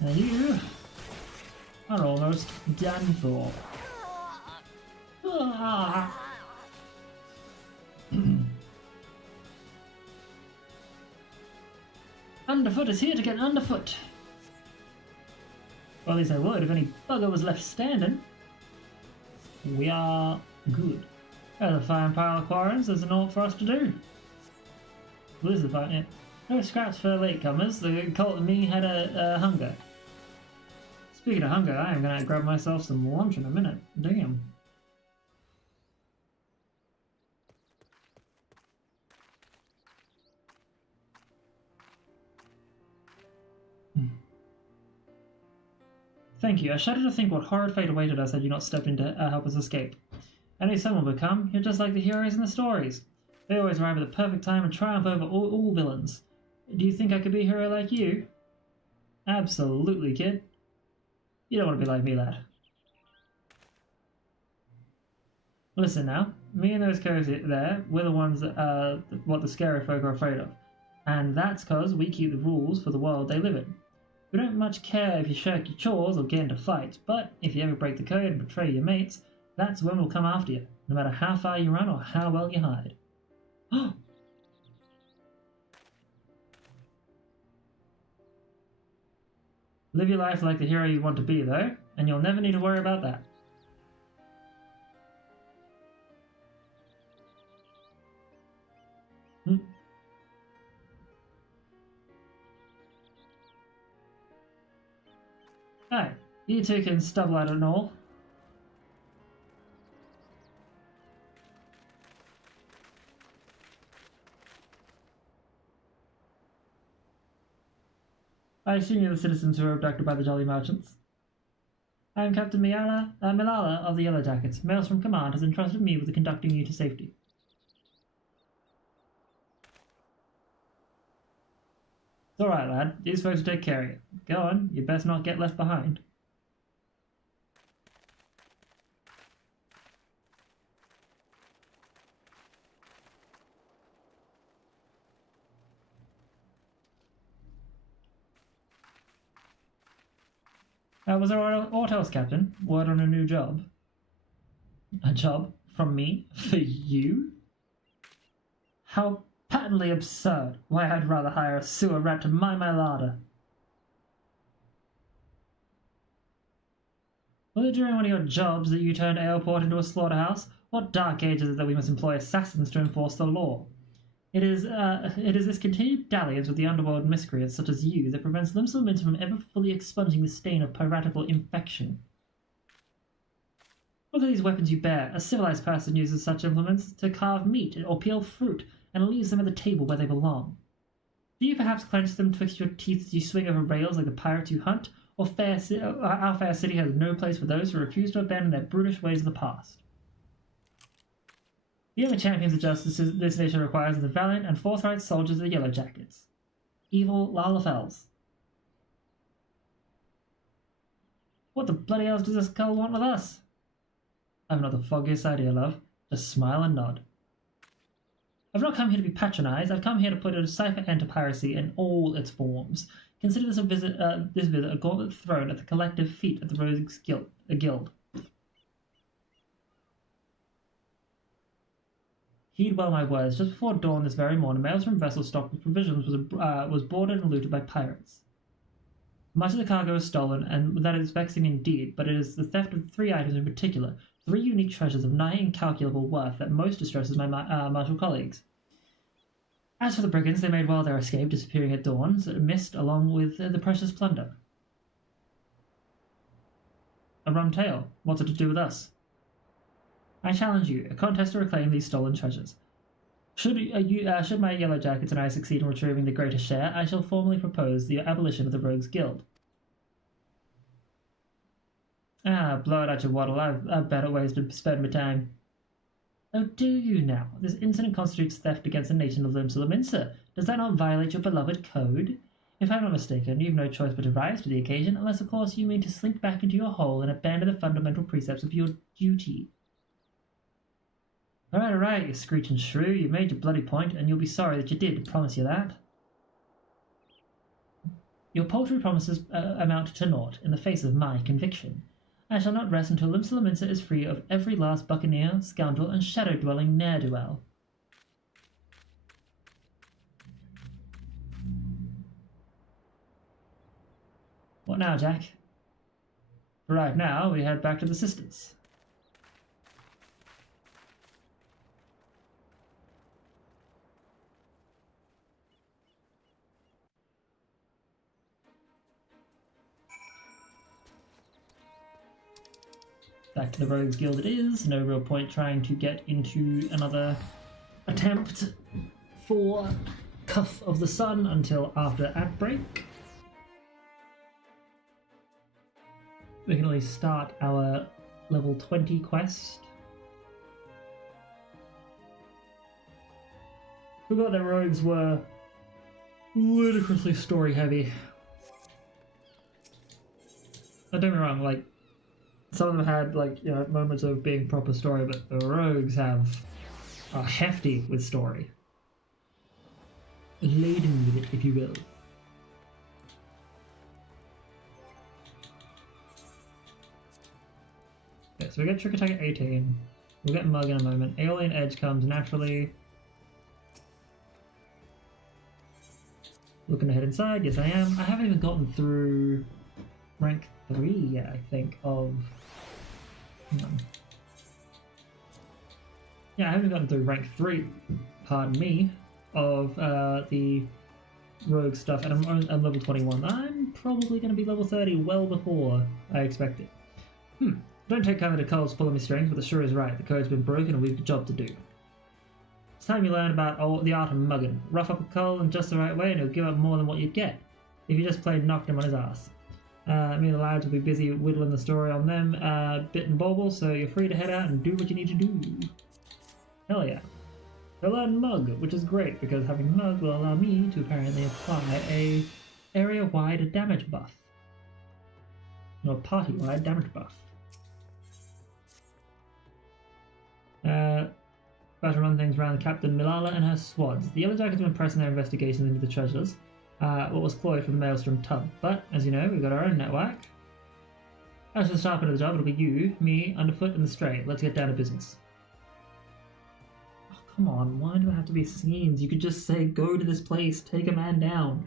And you are almost done for. Underfoot is here to get underfoot. Well, at least I would if any bugger was left standing. We are good. There's a fine pile of quarrels, there's an ought for us to do. Well, this is fine, yeah. No scraps for latecomers, the cult and me had a hunger. Speaking of hunger, I am gonna grab myself some lunch in a minute. Damn. Thank you. I shudder to think what horrid fate awaited us had you not stepped in to help us escape. I knew someone would come. You're just like the heroes in the stories. They always arrive at the perfect time and triumph over all villains. Do you think I could be a hero like you? Absolutely, kid. You don't want to be like me, lad. Listen now. Me and those cozy there, we're the ones that what the scary folk are afraid of. And that's cause we keep the rules for the world they live in. We don't much care if you shirk your chores or get into fights, but if you ever break the code and betray your mates, that's when we'll come after you, no matter how far you run or how well you hide. Live your life like the hero you want to be, though, and you'll never need to worry about that. Hey, you two can stubble at it and all. I assume you're the citizens who were abducted by the Jolly Merchants. I am Captain Milala of the Yellow Jackets. Mails from Command has entrusted me with conducting you to safety. It's alright, lad. These folks will take care of you. Go on, you best not get left behind. Was there aught else, Captain? Word on a new job? A job from me for you? How patently absurd. Why, I'd rather hire a sewer rat to mind my larder. Was it during one of your jobs that you turned Airport into a slaughterhouse? What dark age is it that we must employ assassins to enforce the law? It is this continued dalliance with the underworld miscreants such as you that prevents Limsel from ever fully expunging the stain of piratical infection. Look at these weapons you bear. A civilized person uses such implements to carve meat or peel fruit, and leaves them at the table where they belong. Do you perhaps clench them twixt your teeth as you swing over rails like the pirates you hunt, or our fair city has no place for those who refuse to abandon their brutish ways of the past? The only champions of justice this nation requires are the valiant and forthright soldiers of the Yellow Jackets. Evil Lalafels. What the bloody hell does this cull want with us? I've not the foggiest idea, love. Just smile and nod. I've not come here to be patronized. I've come here to put a decipher end to piracy in all its forms. Consider this visit a gauntlet thrown at the collective feet of the Rogues Guild. Heed well my words. Just before dawn this very morning, mails from vessels stocked with provisions was boarded and looted by pirates. Much of the cargo is stolen, and that is vexing indeed, but it is the theft of 3 items in particular, 3 unique treasures of nigh incalculable worth that most distresses my martial colleagues. As for the brigands, they made well their escape, disappearing at dawn, missed along with the precious plunder. A rum tale. What's it to do with us? I challenge you, a contest to reclaim these stolen treasures. Should my Yellow Jackets and I succeed in retrieving the greatest share, I shall formally propose the abolition of the Rogues Guild. Ah, blow it out your waddle. I've better ways to spend my time. Oh, do you now? This incident constitutes theft against the nation of Limsa. Does that not violate your beloved code? If I'm not mistaken, you've no choice but to rise to the occasion, unless of course you mean to slink back into your hole and abandon the fundamental precepts of your duty. Alright, you screeching shrew, you made your bloody point, and you'll be sorry that you did, I promise you that. Your paltry promises amount to naught in the face of my conviction. I shall not rest until Limsa is free of every last buccaneer, scoundrel, and shadow-dwelling ne'er-do-well. What now, Jack? For right now, we head back to the sisters. Back to the Rogues Guild it is. No real point trying to get into another attempt for Cuff of the Sun until after Outbreak. We can at least start our level 20 quest. Forgot that rogues were ludicrously story heavy. Don't get me wrong, like, some of them had, like, you know, moments of being proper story, but the rogues are hefty with story. Laden with it, if you will. Okay, so we get Trick Attack at 18. We'll get Mug in a moment. Alien Edge comes naturally. Looking to head inside, yes I am. I haven't even gotten through rank 3 yet, I think, of... Yeah, I haven't gotten through rank 3, pardon me, of the rogue stuff, and I'm level 21. I'm probably going to be level 30 well before I expected. Don't take kindly to Cole's pulling me strings, but the sure is right. The code's been broken and we've a job to do. It's time you learn about the art of mugging. Rough up a Cole in just the right way and he'll give up more than what you'd get if you just plain knocked him on his ass. Me and the lads will be busy whittling the story on them bit and bauble, so you're free to head out and do what you need to do. Hell yeah. They'll learn Mug, which is great because having Mug will allow me to apparently apply a area-wide damage buff. Or party-wide damage buff. About to run things around Captain Milala and her squads. The Yellow Jackets have been pressing their investigations into the treasures. What was cloyed from the Maelstrom tub, but as you know, we've got our own network. As for the sharp end of the job, it'll be you, me, Underfoot, and the Stray. Let's get down to business. Oh, come on, why do I have to be scenes? You could just say, go to this place, take a man down.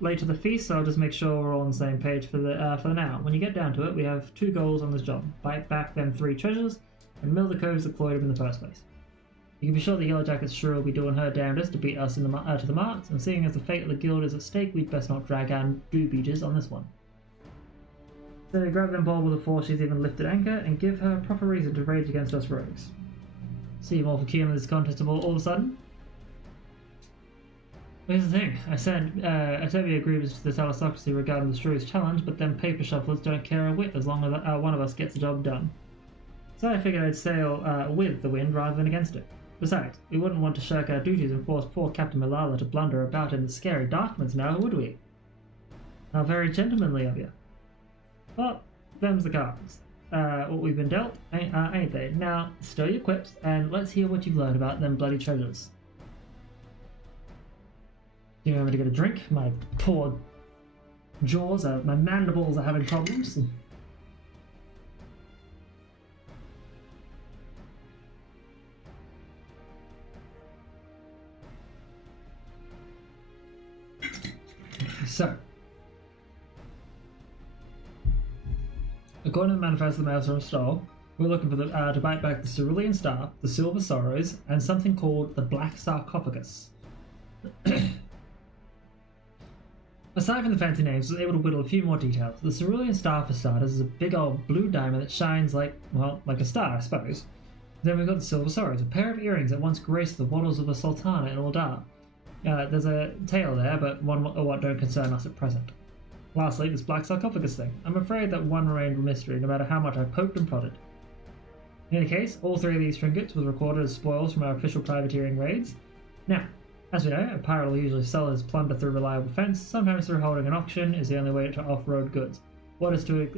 Late to the feast, so I'll just make sure we're all on the same page for the now. When you get down to it, we have 2 goals on this job. Bite back them 3 treasures, and mill the coves that cloyed him in the first place. You can be sure the Yellow Jacket's sure will be doing her damnedest to beat us to the marks, and seeing as the fate of the guild is at stake, we'd best not drag our doobies on this one. So grab them ball before she's even lifted anchor, and give her a proper reason to rage against us rogues. Seem awful keen on this contest all of a sudden? Here's the thing, I said we agree with the aristocracy regarding the Shrew's challenge, but them paper shufflers don't care a whit as long as one of us gets the job done. So I figured I'd sail with the wind rather than against it. Besides, we wouldn't want to shirk our duties and force poor Captain Malala to blunder about in the scary darkness now, would we? How very gentlemanly of you. Well, them's the cards. What we've been dealt, ain't they? Now, stow your quips, and let's hear what you've learned about them bloody treasures. Do you want me to get a drink? My poor jaws, my mandibles are having problems. So, according to the manifest of the Maelstrom Stall, we're looking for to bite back the Cerulean Staff, the Silver Sorrows, and something called the Black Sarcophagus. Aside from the fancy names, I was able to whittle a few more details. The Cerulean Star for starters is a big old blue diamond that shines like a star, I suppose. Then we've got the Silver Sorrows, a pair of earrings that once graced the wattles of the Sultana in Uldar. There's a tale there, but one what don't concern us at present. Lastly, this Black Sarcophagus thing. I'm afraid that one remained a mystery, no matter how much I poked and prodded. In any case, all 3 of these trinkets were recorded as spoils from our official privateering raids. Now, as we know, a pirate will usually sell his plunder through reliable fence, sometimes through holding an auction is the only way to off-road goods. What is too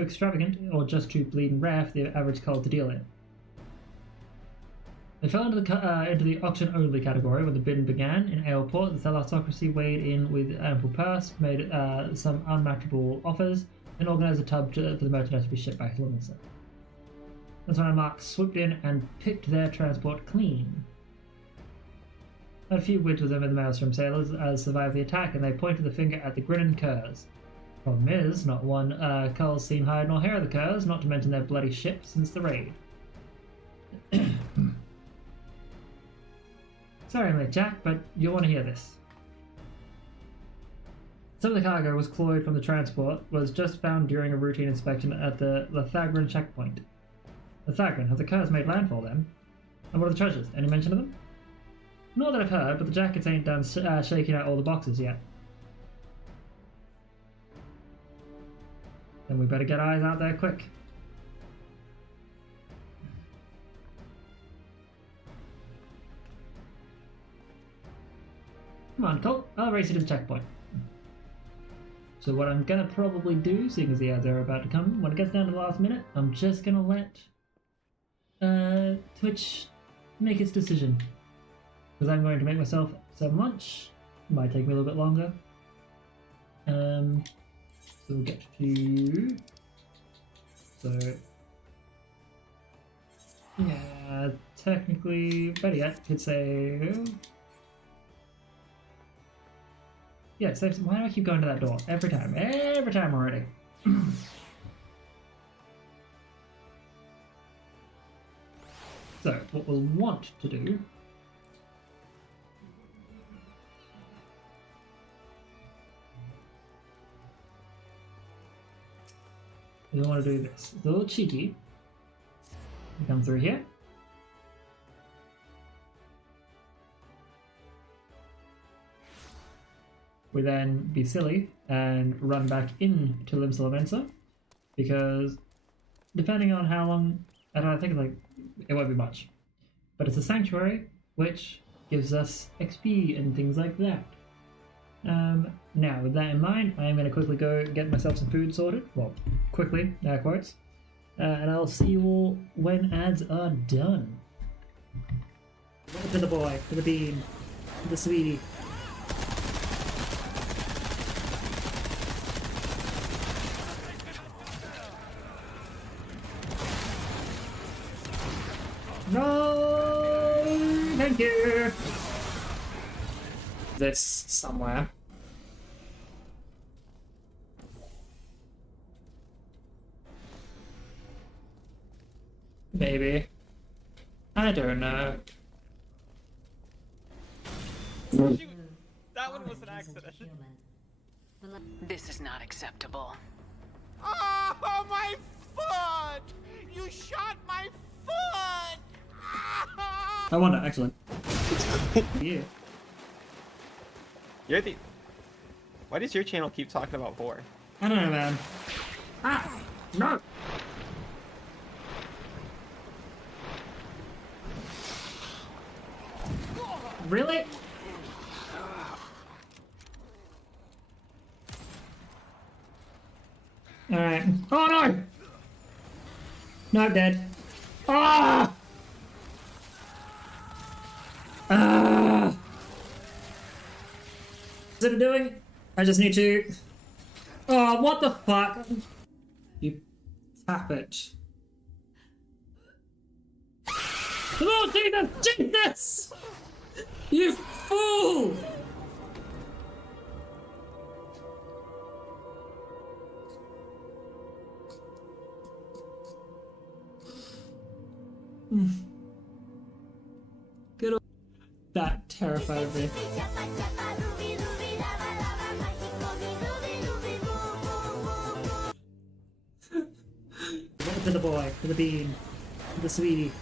extravagant, or just too bleeding rare for the average cull to deal in. They fell into the auction-only category when the bidding began. In Aleport, the aristocracy weighed in with ample purse, made some unmatchable offers, and organised a tub for the merchandise to be shipped back to Lemonster. That's when our marks swooped in and picked their transport clean. I had a few words with them in the Maelstrom sailors as survived the attack, and they pointed the finger at the grinning curs. Problem is, not one cull's seen hide nor hair of the curs, not to mention their bloody ship since the raid. Sorry I'm late, Jack, but you'll want to hear this. Some of the cargo was cloyed from the transport, was just found during a routine inspection at the Lithagran checkpoint. Lithagran, have the curs made landfall then? And what are the treasures? Any mention of them? Not that I've heard, but the jackets ain't done shaking out all the boxes yet. Then we better get eyes out there quick. Come on, Colt, I'll race you to the checkpoint. So what I'm gonna probably do, seeing as the ads are about to come, when it gets down to the last minute, I'm just gonna let Twitch make its decision. Because I'm going to make myself some lunch. Might take me a little bit longer. So we'll get to... So... Yeah, technically... Better yet, could say... Yeah, so why do I keep going to that door? Every time already. So, what we'll want to do is we want to do this. It's a little cheeky. We come through here. We then be silly and run back into Limsa, because depending on how long, I don't know, I think like it won't be much, but it's a sanctuary which gives us XP and things like that. Now with that in mind, I'm going to quickly go get myself some food sorted. Well, quickly, air quotes, and I'll see you all when ads are done. To the boy, to the bean, to the sweetie. Thank you. This somewhere. Maybe. I don't know. Shoot, that one was an accident. This is not acceptable. Oh, my foot! You shot my foot! I won it, excellent. Yeah. You're the. Why does your channel keep talking about 4? I don't know, man. Ah! No! Really? Alright. Oh no! No, I'm dead. Ah! Ah! Is it doing? I just need to. Oh, what the fuck? You tap it. Oh, Jesus! Jesus! You fool! Good old. That terrified me. To the boy, to the bean, to the sweetie.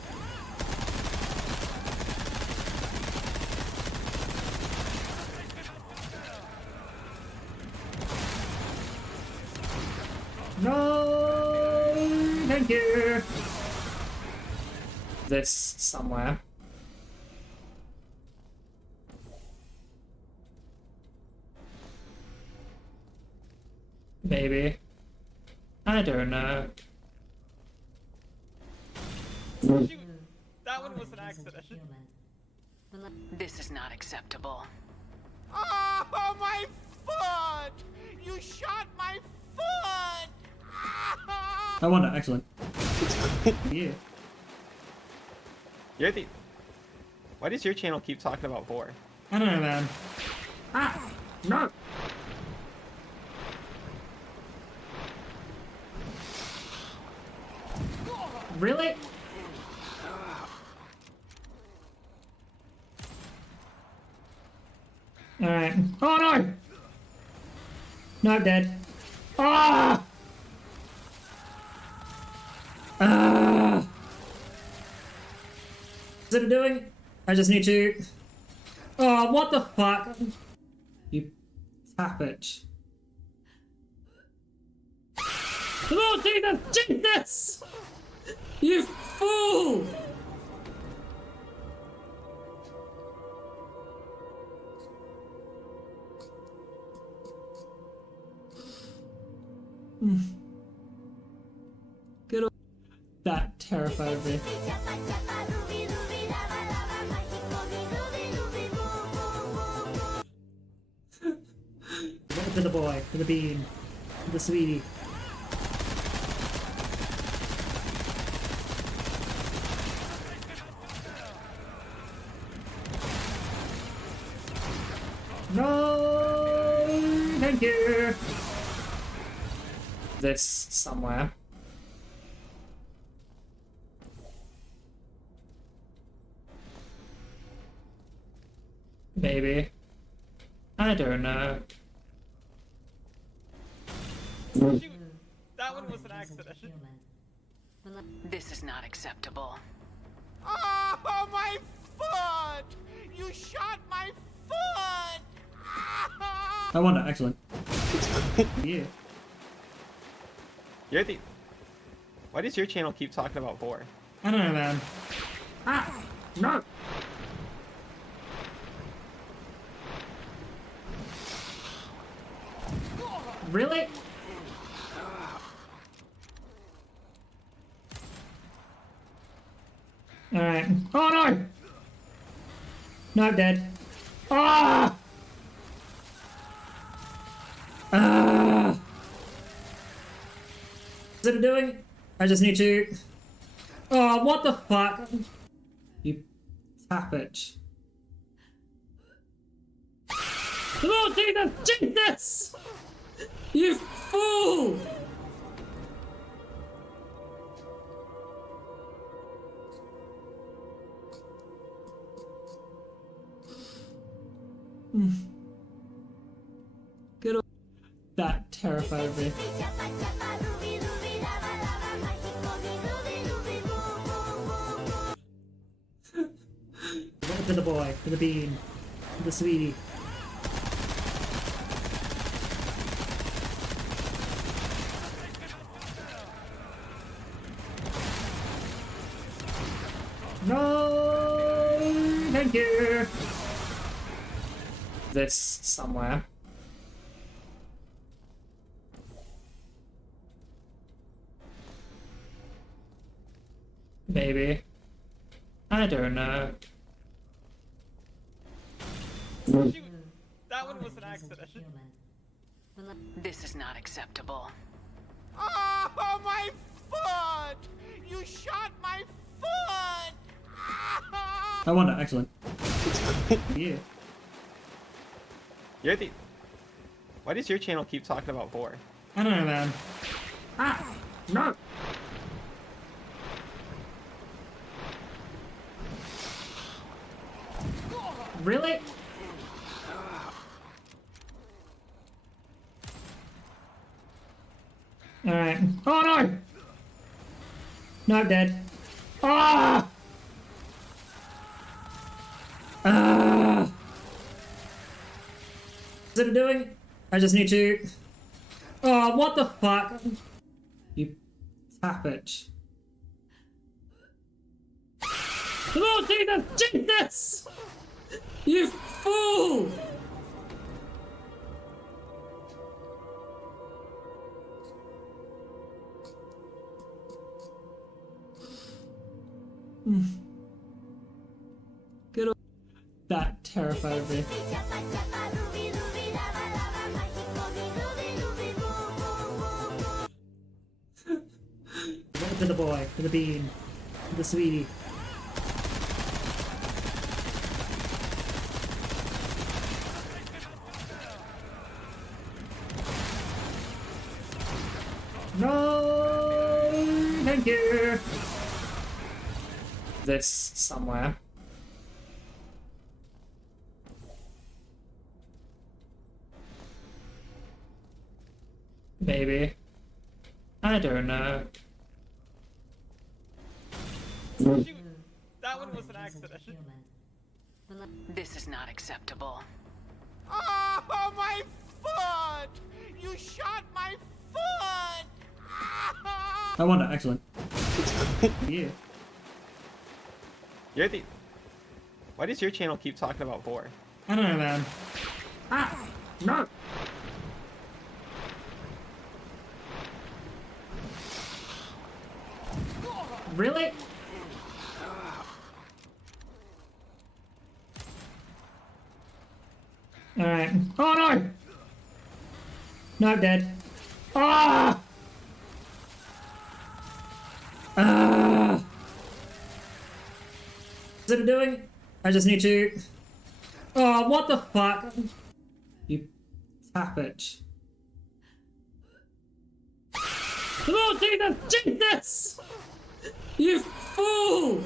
No, thank you. This somewhere. Maybe. I don't know. Shoot, that one was an accident. This is not acceptable. Oh, my foot! You shot my foot! I won it, excellent. Yeah. You're the. Why does your channel keep talking about 4? I don't know, man. Ah! No! Really? Alright. Oh no! No, I'm dead. Ah! Ah! Is it doing? I just need to. Oh, what the fuck? You tap it. Oh, Jesus! Jesus! You fool! Good old. That terrified me. To the boy, to the bean, to the sweetie. No, thank you. This somewhere. Maybe. I don't know. Shoot, that one was an accident. This is not acceptable. Oh, my foot! You shot my foot! I won it, excellent. Yeah. You're the. Why does your channel keep talking about 4? I don't know, man. Ah! No! Really? Alright. Oh no! No, I'm dead. Ah! Ah! Is it doing? I just need to. Oh, what the fuck? You tap it. Oh, Jesus! Jesus! You fool! Good old... That terrified me. To the boy, to the bean, to the sweetie. No, thank you. This somewhere. Maybe. I don't know. Shoot! That one was an accident. This is not acceptable. Oh, my foot! You shot my foot! I wonder, excellent. Yeah. You're the... Why does your channel keep talking about 4? I don't know, man. Ah! No! Really? Alright. Oh no! No, I'm dead. Ah! Ah! What's it doing? I just need to... Oh, what the fuck? You tap it. Oh, Jesus! Jesus! You fool! Good old... That terrified me. To the boy, to the bean, to the sweetie. No, thank you. This somewhere. Maybe. I don't know. Shoot! That one was an accident. This is not acceptable. Oh, my foot! You shot my foot! I wonder, excellent. Yeah. You're the... Why does your channel keep talking about 4? I don't know, man. Ah! No! Really? Alright. Oh no! No, I'm dead. Ah! Ah! What's it doing? I just need to... Oh, what the fuck? You tap it. Oh, Jesus! Jesus! You fool!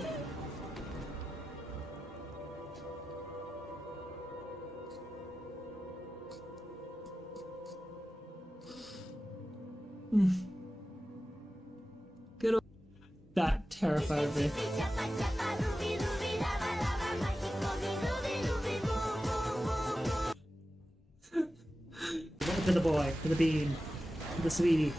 Good old... That terrified me. To the boy, to the bean, to the sweetie.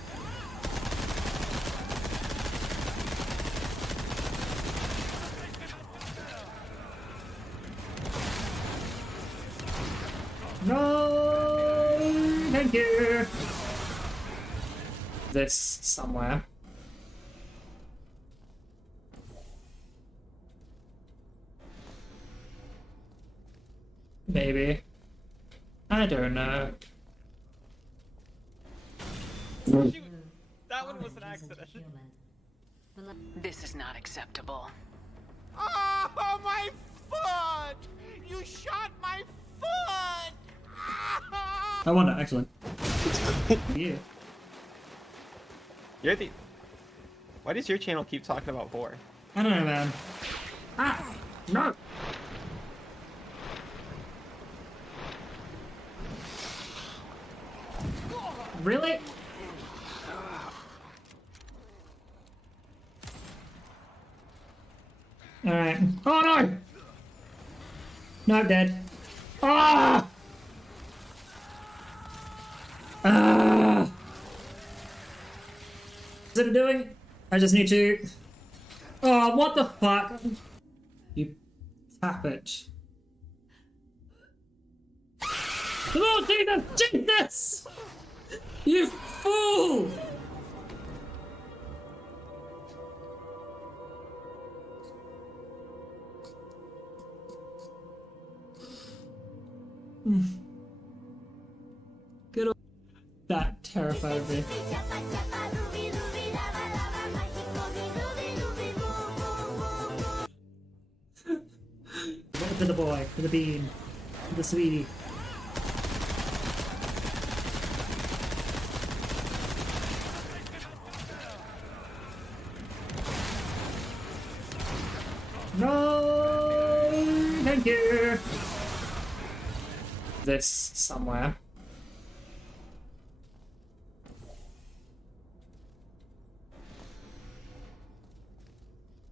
No, thank you. This somewhere. Maybe. I don't know. Shoot! That one was an accident. This is not acceptable. Oh, my foot! I wonder, actually. Yeah. You're the. Why does your channel keep talking about 4? I don't know, man. Ah! No! Really? Alright. Oh no! No, I'm dead. Ah! Ah! Is it doing? I just need to. Oh, what the fuck? You tap it. Oh, Jesus! Jesus! You fool! Good. That terrified me. To the boy, to the bean, to the sweetie. No, thank you. This somewhere.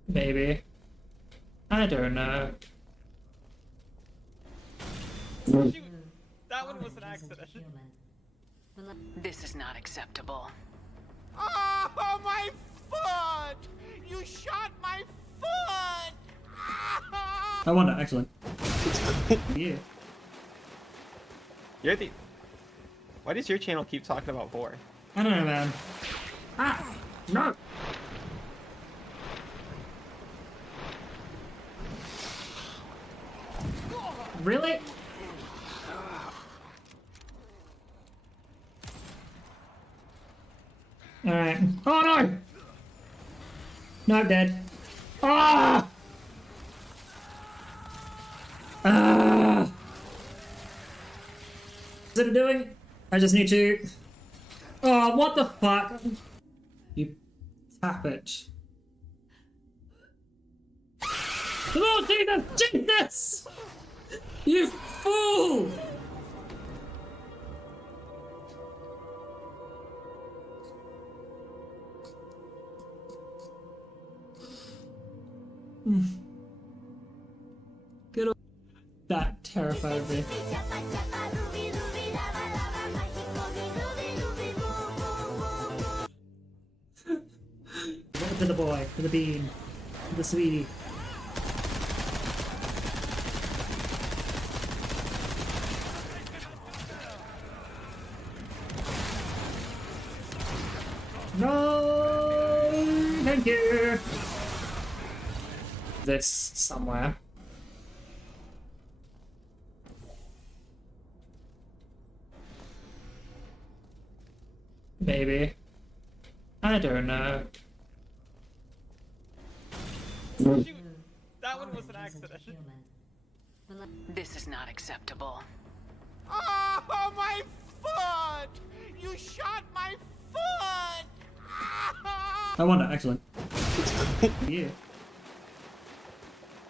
Maybe. I don't know. Shoot! That one was an accident. This is not acceptable. Oh, my foot! You shot my foot! I wonder, actually. Yeah. You're the. Why does your channel keep talking about 4? I don't know, man. Ah! No! Really? Alright. Oh no! No, I'm dead. Ah! Ah! Is it doing? I just need to. Oh, what the fuck? You tap it. Oh, Jesus! Jesus! You fool! Good. That terrified me. To the boy, to the bean, to the sweetie. No, thank you. This somewhere. Maybe. I don't know. Shoot! That one was an accident. This is not acceptable. Oh, my foot! You shot my foot! I wonder, actually. Yeah.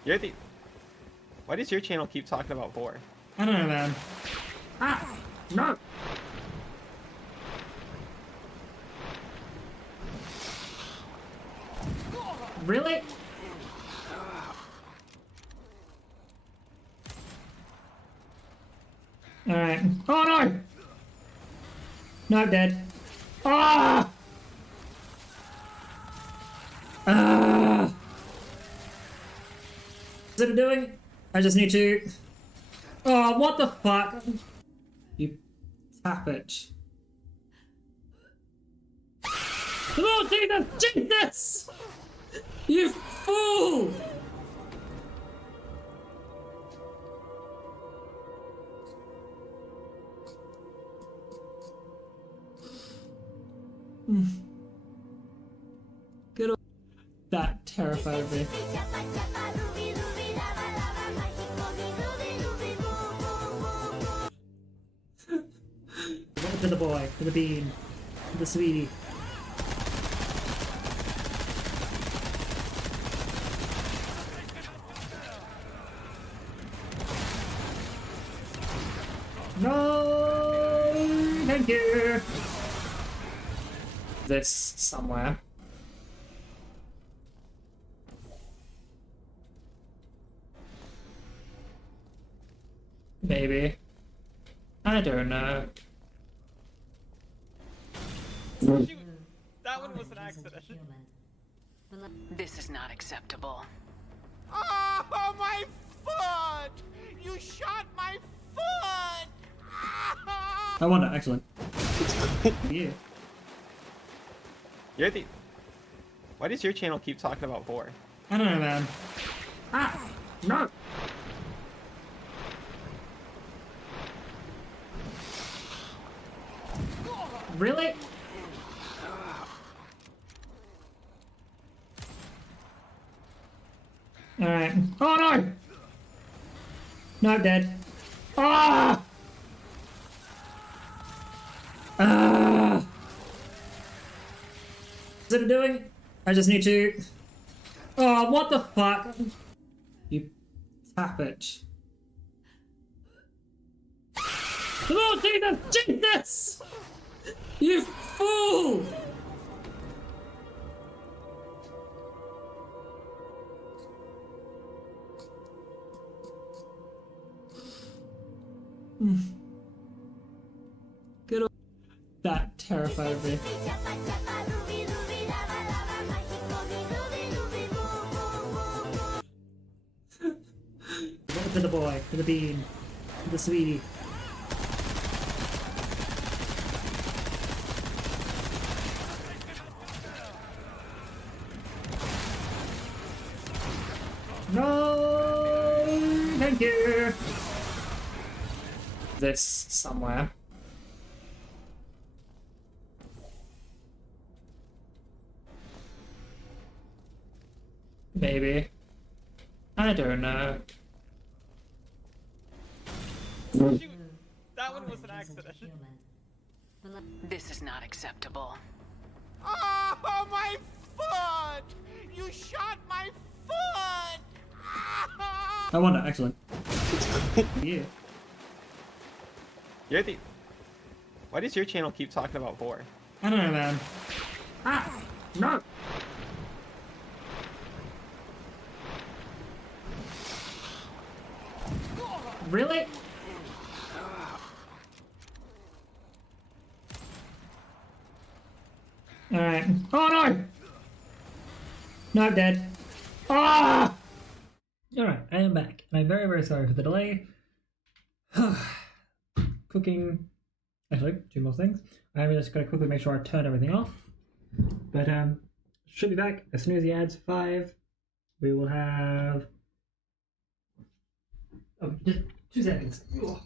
You're the. Why does your channel keep talking about 4? I don't know, man. Ah! No! Really? Alright. Oh no! No, I'm dead. Ah! Ah! Is it doing? I just need to. Oh, what the fuck? You tap it. Oh, Jesus! Jesus! You fool! Good. That terrified me. to the boy, to the bean, to the sweetie. No, thank you. This somewhere. Maybe. I don't know. Shoot! That one was an accident. This is not acceptable. Oh, my foot! You shot my foot! I wonder, excellent. Yeah. You're the. Why does your channel keep talking about 4? I don't know, man. Ah! No! Really? Alright. Oh no! No, I'm dead. Ah! Ah! Is it doing? I just need to. Oh, what the fuck? You tap it. Oh, Jesus! Jesus! You fool! Good old. That terrified me. To the boy, to the bean, to the sweetie. No, thank you. This somewhere. Maybe. I don't know. Shoot! That one was an accident. This is not acceptable. Oh, my foot! You shot my foot! I wonder, excellent. Yeah. You're the. Why does your channel keep talking about 4? I don't know, man. Ah! No! Really? Alright. Oh no! No, I'm dead. Ah! Alright, I am back. And I'm very, very sorry for the delay. Cooking. Actually, 2 more things. I'm just gonna quickly make sure I turn everything off. But should be back as soon as he adds 5. We will have. Oh, just 2 seconds. Ugh.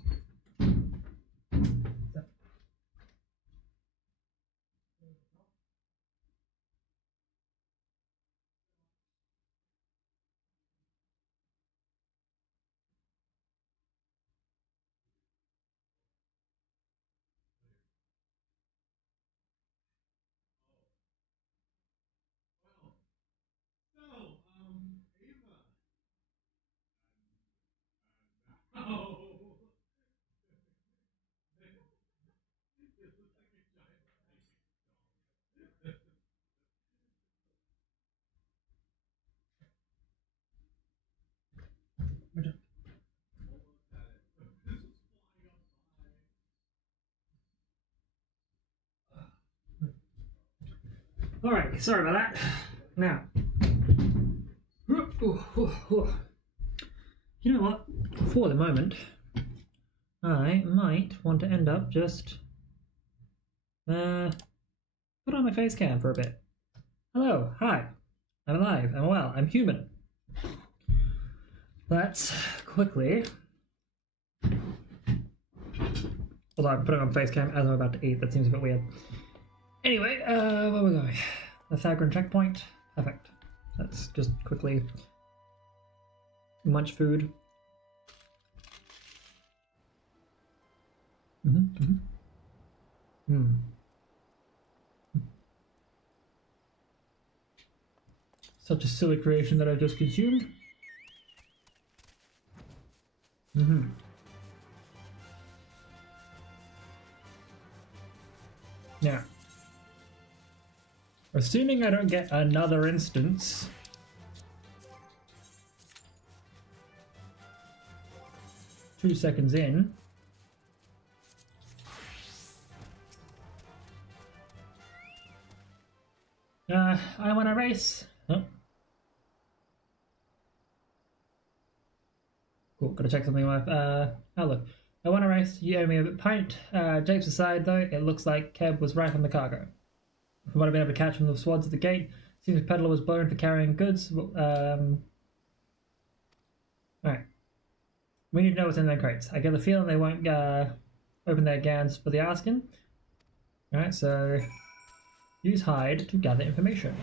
Alright, sorry about that. Now. You know what? For the moment, I might want to end up just put on my face cam for a bit. Hello, hi. I'm alive, I'm well, I'm human. Let's quickly. Although I'm putting on face cam as I'm about to eat, that seems a bit weird. Anyway, where are we going? The Thagrin checkpoint. Perfect. Let's just quickly munch food. Hmm. Such a silly creation that I just consumed. Mm-hmm. Now, assuming I don't get another instance, 2 seconds in, I want to race. Oh. Cool, gotta check something on my outlook. I want to race, you owe me a pint. Japes aside though, it looks like Keb was right on the cargo. From what I've been able to catch from the swads at the gate, seems the peddler was blown for carrying goods. Alright. We need to know what's in their crates. I get the feeling they won't open their gans for the asking. Alright, so use hide to gather information.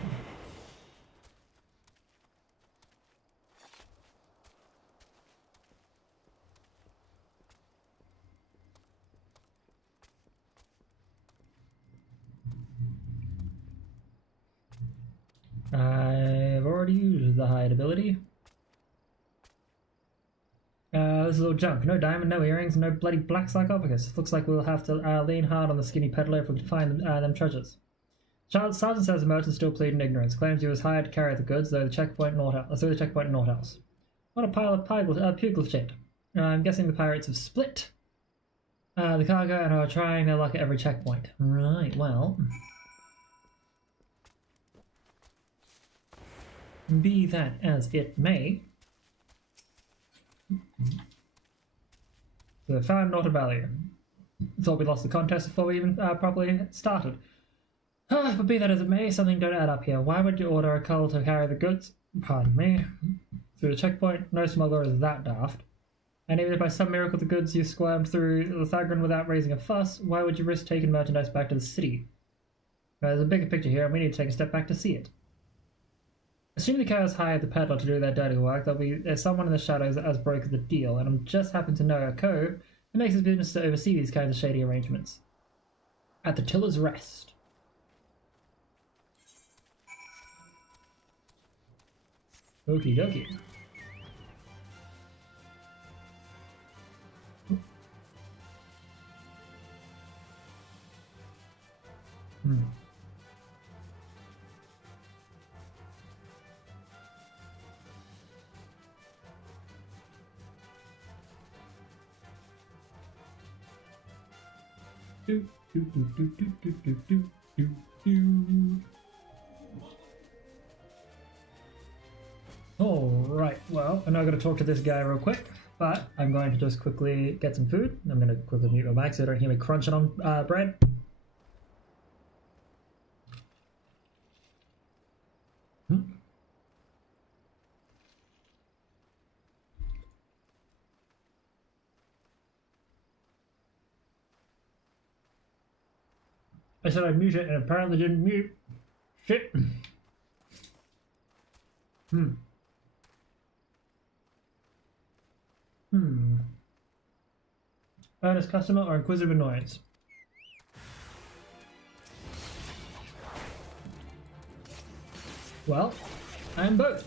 I've already used the hide ability. This is all junk. No diamond, no earrings, no bloody black sarcophagus. Looks like we'll have to lean hard on the skinny peddler if we can find them treasures. Sergeant says the merchant's still pleading ignorance. Claims he was hired to carry the goods, through the checkpoint in Nordhouse. What a pile of pugil shit. I'm guessing the pirates have split the cargo and are trying their luck at every checkpoint. Right, well... Be that as it may, so found not a value. Thought we lost the contest before we even properly started. But be that as it may, something don't add up here. Why would you order a cull to carry the goods? Pardon me. Through the checkpoint, no smuggler is that daft. And even if by some miracle the goods you squirmed through Lithagran without raising a fuss, why would you risk taking merchandise back to the city? There's a bigger picture here, and we need to take a step back to see it. Assuming the cows hired the peddler to do their dirty work, there's someone in the shadows that has broken the deal, and I'm just happen to know a cove that makes his business to oversee these kinds of shady arrangements. At the Tiller's Rest. Okie dokie. Hmm. Alright, well, I know I've got to talk to this guy real quick, but I'm going to just quickly get some food. I'm going to quickly mute my mic so I don't hear me crunching on bread. I said I'd mute it and apparently didn't mute. Shit. Earnest customer or inquisitive annoyance? Well, I'm both.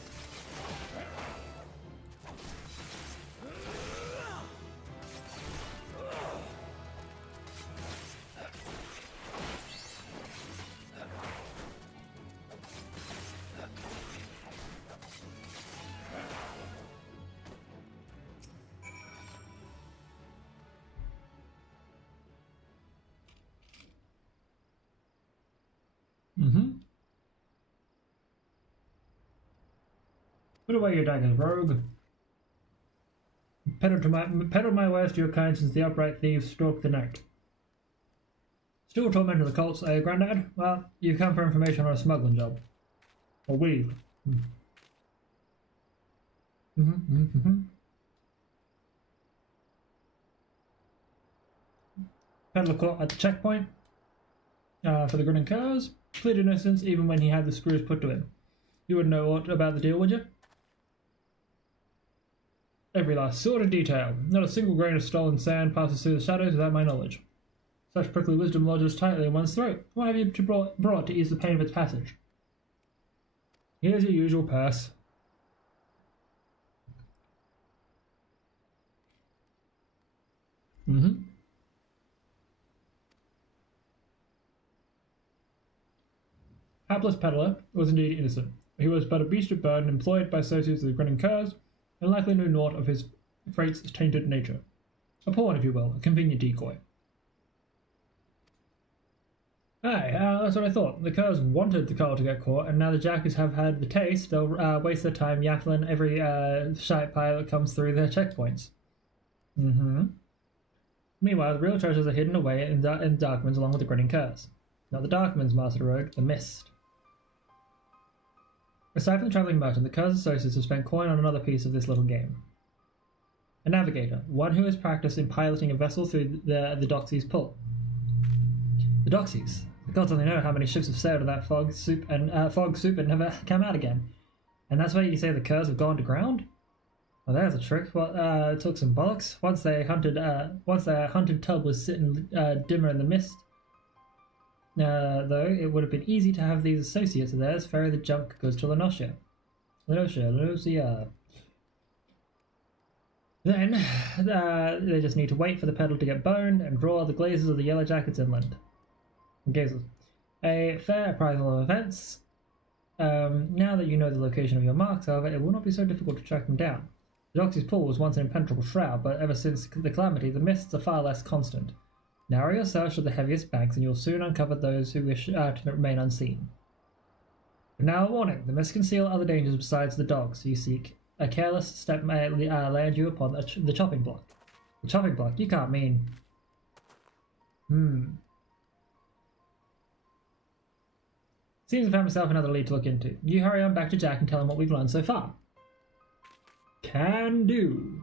Put away your daggers, rogue. Peddle my wares to your kind since the upright thieves stalk the night. Still tormenting the cults, eh, Grandad? Well, you've come for information on a smuggling job. Or weave. Peddler caught at the checkpoint for the grinning curs. Pleaded innocence even when he had the screws put to him. You wouldn't know aught about the deal, would you? Every last sort of detail. Not a single grain of stolen sand passes through the shadows without my knowledge. Such prickly wisdom lodges tightly in one's throat. What have you brought to ease the pain of its passage? Here's your usual purse. Hapless peddler was indeed innocent. He was but a beast of burden employed by associates of the grinning curs, and likely knew naught of his freight's tainted nature. A pawn, if you will, a convenient decoy. Aye, that's what I thought. The curs wanted the Carl to get caught, and now the jackers have had the taste, they'll waste their time yaffling every shite pile that comes through their checkpoints. Meanwhile, the real treasures are hidden away in Darkman's along with the grinning curs. Not the Darkman's master rogue, the Mist. Aside from the travelling merchant, the Curs associates have spent coin on another piece of this little game. A navigator, one who has practiced in piloting a vessel through the Doxies pull. The Doxies? The gods only know how many ships have sailed in that fog soup and never come out again. And that's why you say the Curs have gone to ground? Well, there's a trick. Well, it took some bollocks. Once their hunted tub was sitting dimmer in the mist. Though it would have been easy to have these associates of theirs ferry the junk goods to Lenosia. Then they just need to wait for the pedal to get boned and draw the glazes of the Yellow Jackets inland. A fair appraisal of events. Now that you know the location of your marks, however, it will not be so difficult to track them down. The Doxy's Pool was once an impenetrable shroud, but ever since the calamity, the mists are far less constant. Narrow your search of the heaviest banks, and you'll soon uncover those who wish to remain unseen. But now a warning: the mists conceal other dangers besides the dogs you seek. A careless step may land you upon the chopping block. The chopping block? You can't mean... Seems I found myself another lead to look into. You hurry on back to Jack and tell him what we've learned so far. Can do.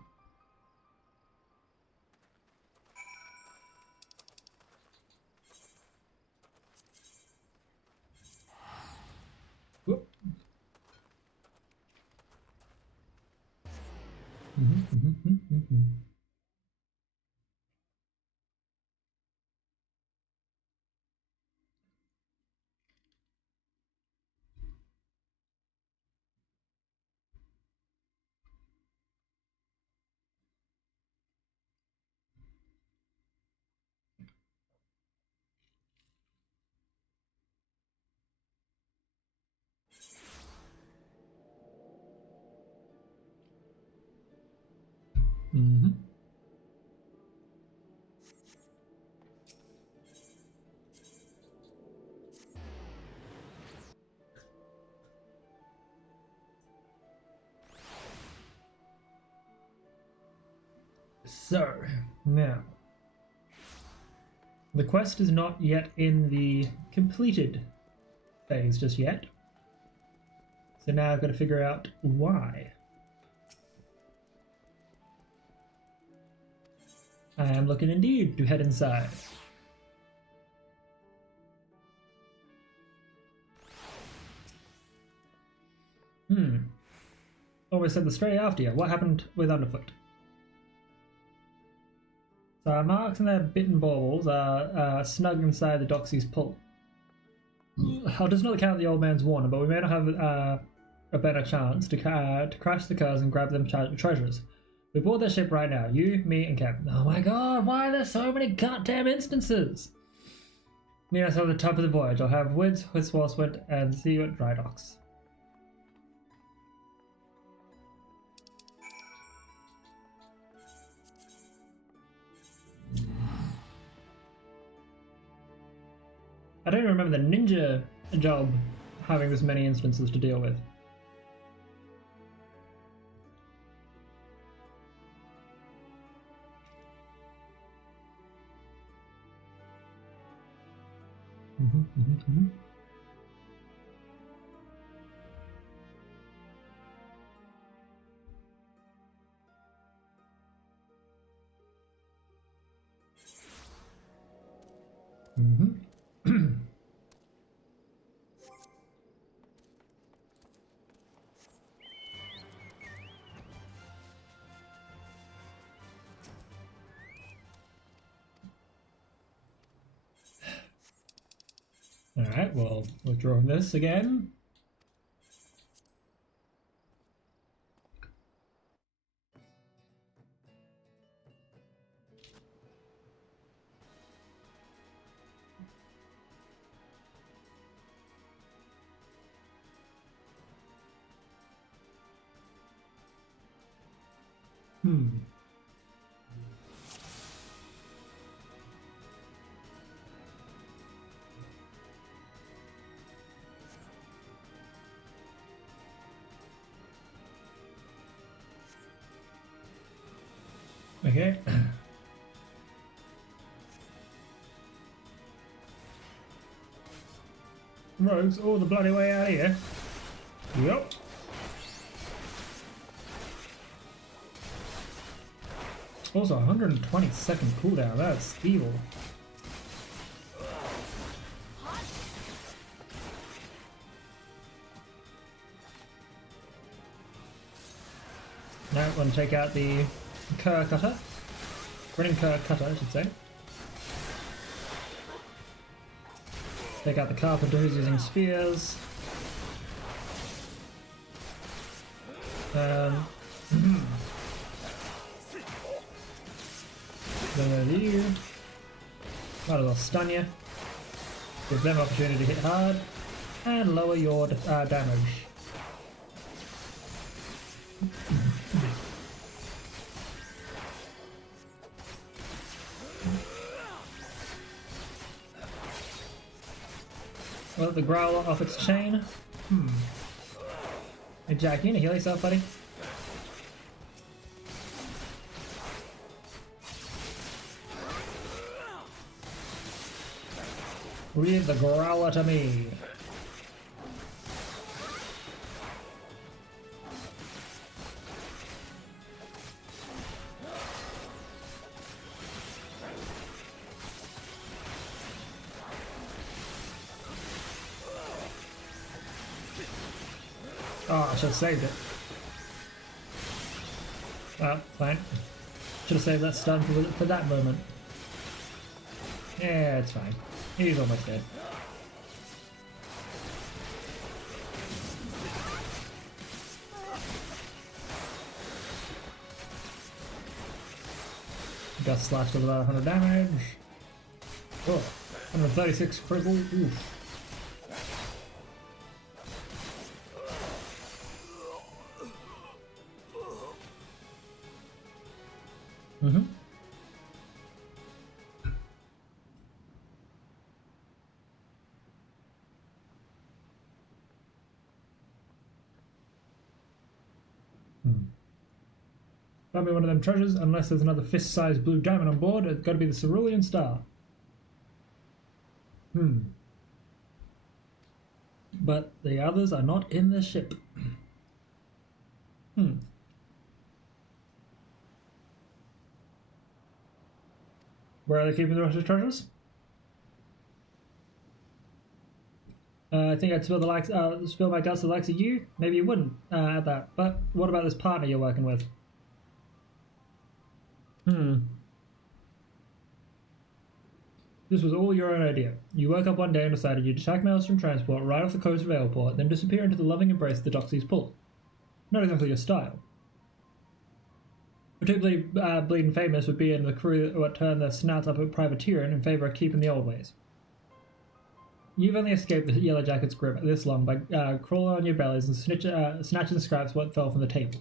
Whoop. So, now, the quest is not yet in the completed phase just yet. So now I've got to figure out why. I am looking indeed to head inside. Always said the stray after you. What happened with Underfoot? So our marks and their bitten baubles are snug inside the Doxy's pull. I'll just not count the old man's warning, but we may not have a better chance to crash the cars and grab them treasures. We board their ship right now. You, me, and Kevin. Oh my god, why are there so many goddamn instances? Meet us at the top of the voyage. I'll have Wids with Swalswood and see you at dry docks. I don't remember the ninja job having this many instances to deal with. Alright, well, withdraw from this again. Hmm. Okay. Rogues all the bloody way out of here. Yep. Also, 120-second cooldown. That's evil. Now, I'm going to take out the Cur Cutter. Running Cur Cutter, I should say. Take out the Carpenter who's using spears. Then you. Might as well stun you. Give them opportunity to hit hard. And lower your damage. Well, the Growler off its chain. Hey Jack, you gonna heal yourself, buddy? Leave the Growler to me. Oh, I should have saved it. Well, fine. Should have saved that stun for that moment. Yeah, it's fine. He's almost dead. Got slashed with about 100 damage. Oh, 136 critical. Oof. Mm-hmm. Find me one of them treasures, unless there's another fist-sized blue diamond on board. It's got to be the Cerulean Star. But the others are not in the ship. Where are they keeping the rest of the treasures? I think I'd spill my guts to the likes of you. Maybe you wouldn't at that. But what about this partner you're working with? This was all your own idea. You woke up one day and decided you'd attack Maelstrom Transport right off the coast of Airport, then disappear into the loving embrace of the Doxies Pull. Not exactly your style. Particularly bleeding famous would be in the crew that would turn their snouts up at privateering in favour of keeping the old ways. You've only escaped the Yellow Jacket's grip this long by crawling on your bellies and snatching scraps what fell from the table.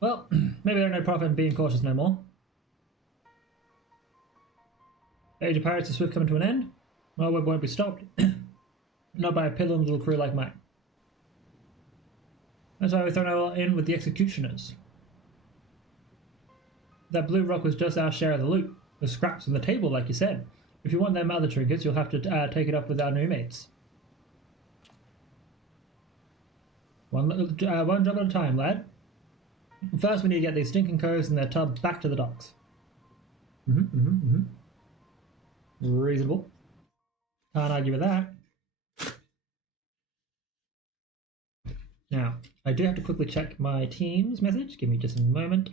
Well, maybe there's no profit in being cautious no more. The age of pirates is swift coming to an end. Well, we won't be stopped. Not by a piddling little crew like mine. That's why we're thrown in with the executioners. That blue rock was just our share of the loot. The scraps on the table, like you said. If you want them other trinkets, you'll have to take it up with our new mates. One job at a time, lad. First, we need to get these stinking coves and their tub back to the docks. Reasonable. Can't argue with that. Now, I do have to quickly check my team's message. Give me just a moment.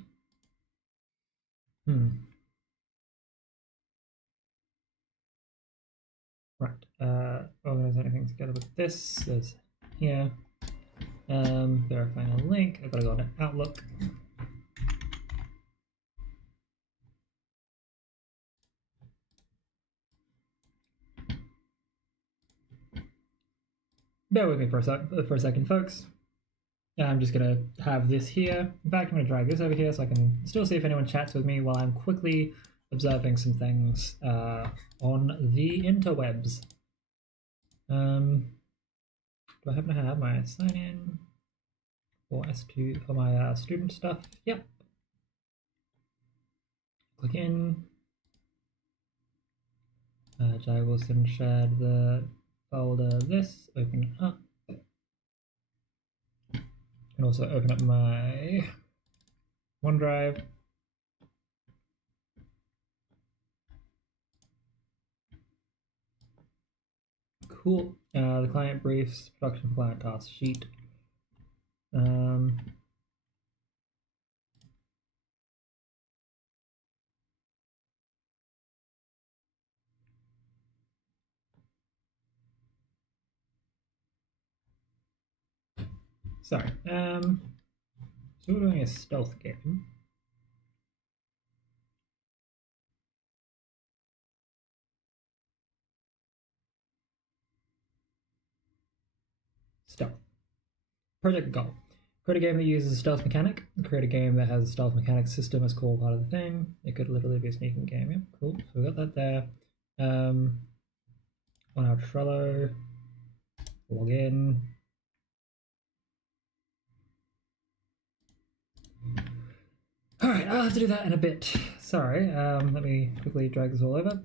organize anything together with this. There's here. Verifying a link. I've got to go to Outlook. Bear with me for a second, folks. I'm just going to have this here. In fact, I'm going to drag this over here so I can still see if anyone chats with me while I'm quickly observing some things on the interwebs. Do I happen to have my sign-in for S2 for my student stuff? Yep. Click in. Jai Wilson shared the folder. This, open it up. And also open up my OneDrive. Cool. The client briefs, production client task sheet. Sorry. So we're doing a stealth game. Stealth. Project goal. Create a game that uses a stealth mechanic. Create a game that has a stealth mechanic system as core part of the thing. It could literally be a sneaking game. Yep, cool. So we got that there. On our Trello, log in. Alright, I'll have to do that in a bit. Sorry, let me quickly drag this all over.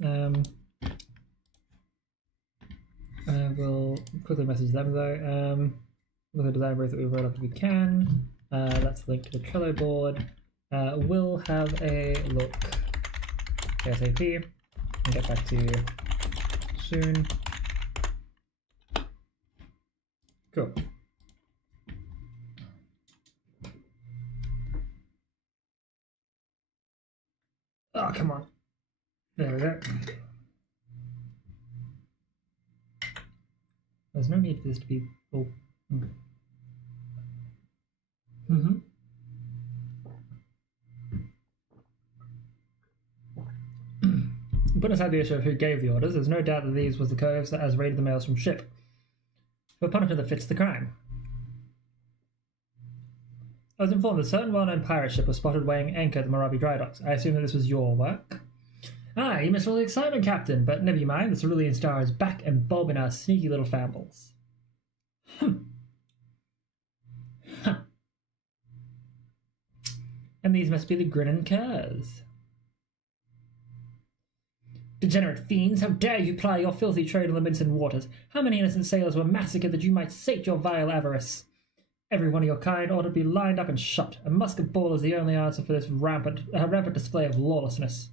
I will quickly message them though. With the design brief that we wrote up if we can. That's linked to the Trello board. We'll have a look ASAP and get back to you soon. Cool. Oh, come on. There we go. There's no need for this to be full. Putting aside the issue of who gave the orders, there's no doubt that these was the coves that has raided the mails from ship. For a punishment that fits the crime. I was informed that a certain well-known pirate ship was spotted weighing anchor at the Moravi dry docks. I assume that this was your work. Ah, you missed all the excitement, Captain, but never you mind, the Cerulean Star is back and bobbing our sneaky little fambles. And these must be the Grinnin' Curs. Degenerate fiends, how dare you ply your filthy trade on the Mincin waters? How many innocent sailors were massacred that you might sate your vile avarice? Every one of your kind ought to be lined up and shot. A musket ball is the only answer for this rampant display of lawlessness.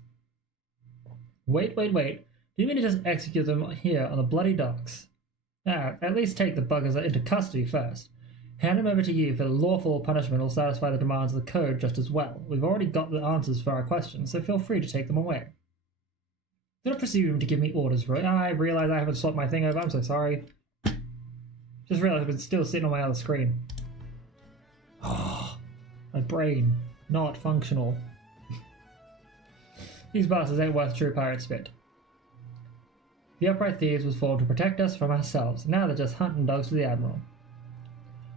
Wait. Do you mean to just execute them here on the bloody docks? At least take the buggers into custody first. Hand them over to you for the lawful punishment will satisfy the demands of the code just as well. We've already got the answers for our questions, so feel free to take them away. Do not presume to give me orders, Roy. I realise I haven't swapped my thing over. I'm so sorry. Just realised I've been still sitting on my other screen. Oh, my brain. Not functional. These bastards ain't worth true pirate spit. The upright thieves was formed to protect us from ourselves. Now they're just hunting dogs for the Admiral.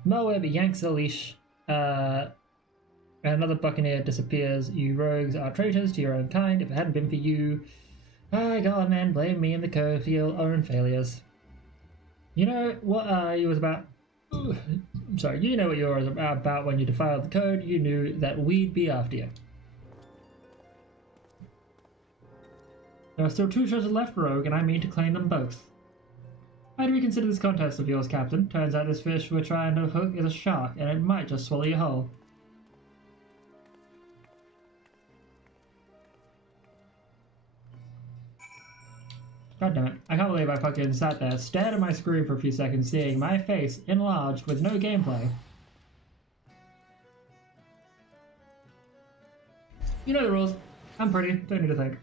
Melweb yanks the leash, and another buccaneer disappears. You rogues are traitors to your own kind. If it hadn't been for you... I God, man, blame me and the code for your own failures. You know what you was about... Sorry, you know what you were about when you defiled the code. You knew that we'd be after you. There are still 2 treasures left, Rogue, and I mean to claim them both. I'd reconsider this contest of yours, Captain. Turns out this fish we're trying to hook is a shark, and it might just swallow you whole. God damn it. I can't believe I fucking sat there, stared at my screen for a few seconds, seeing my face enlarged with no gameplay. You know the rules. I'm pretty. Don't need to think.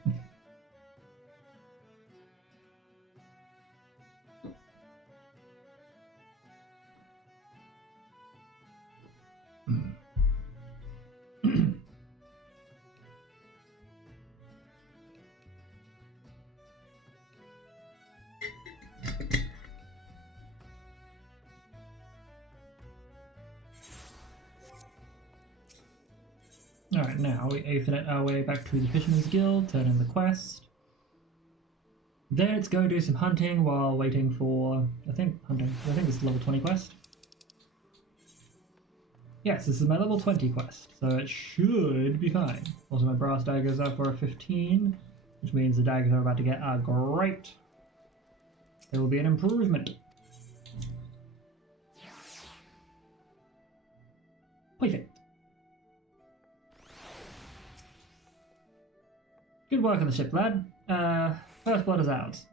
Alright, now we Ethernet our way back to the Fisherman's Guild, turn in the quest. Then let's go do some hunting while waiting for, I think this is level 20 quest. Yes, this is my level 20 quest, so it should be fine. Also my brass daggers are for a 15, which means the daggers are about to get great. There will be an improvement. Perfect. Good work on the ship, lad. First blood is ours.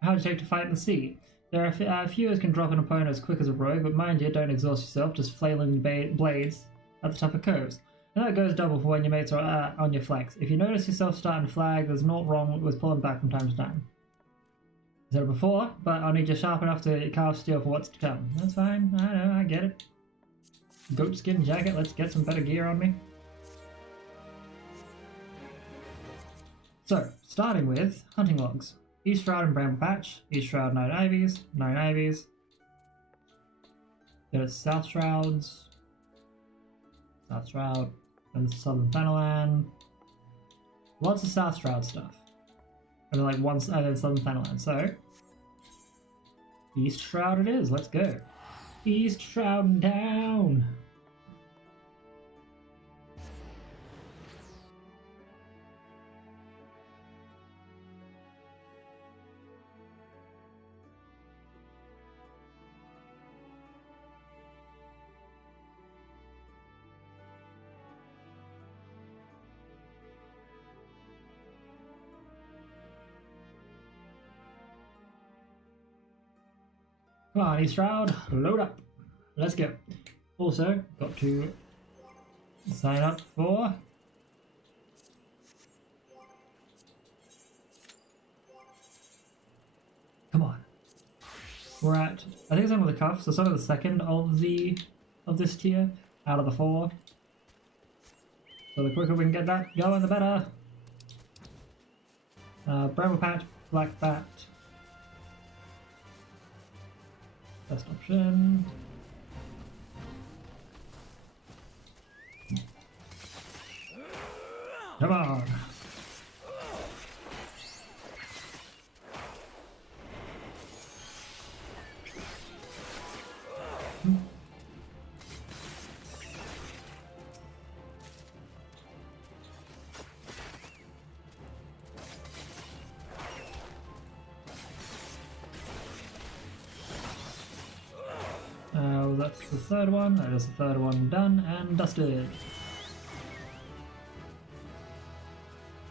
How'd you take to fight in the sea? There are few as can drop an opponent as quick as a rogue, but mind you, don't exhaust yourself, just flailing blades at the top of coves. And that goes double for when your mates are on your flanks. If you notice yourself starting to flag, there's naught wrong with pulling back from time to time. I said it before, but I'll need you sharp enough to carve steel for what's to come. That's fine, I know, I get it. Goatskin jacket, let's get some better gear on me. So, starting with hunting logs. East Shroud and Bramble Patch. East Shroud, 9 ivies. 9 ivies. There's South Shrouds. South Shroud. And Southern Fennerland. Lots of South Shroud stuff. And then like one and then Southern Fennerland. So, East Shroud it is. Let's go. East Shroud down. Come on, East Shroud, load up. Let's go. Also, got to sign up for come on. We're at I think it's under the cuff, so sort of the second of this tier out of the 4. So the quicker we can get that going, the better. Bramble Patch, Black Bat. Best option. Come on. That's the third one. That is the third one done and dusted.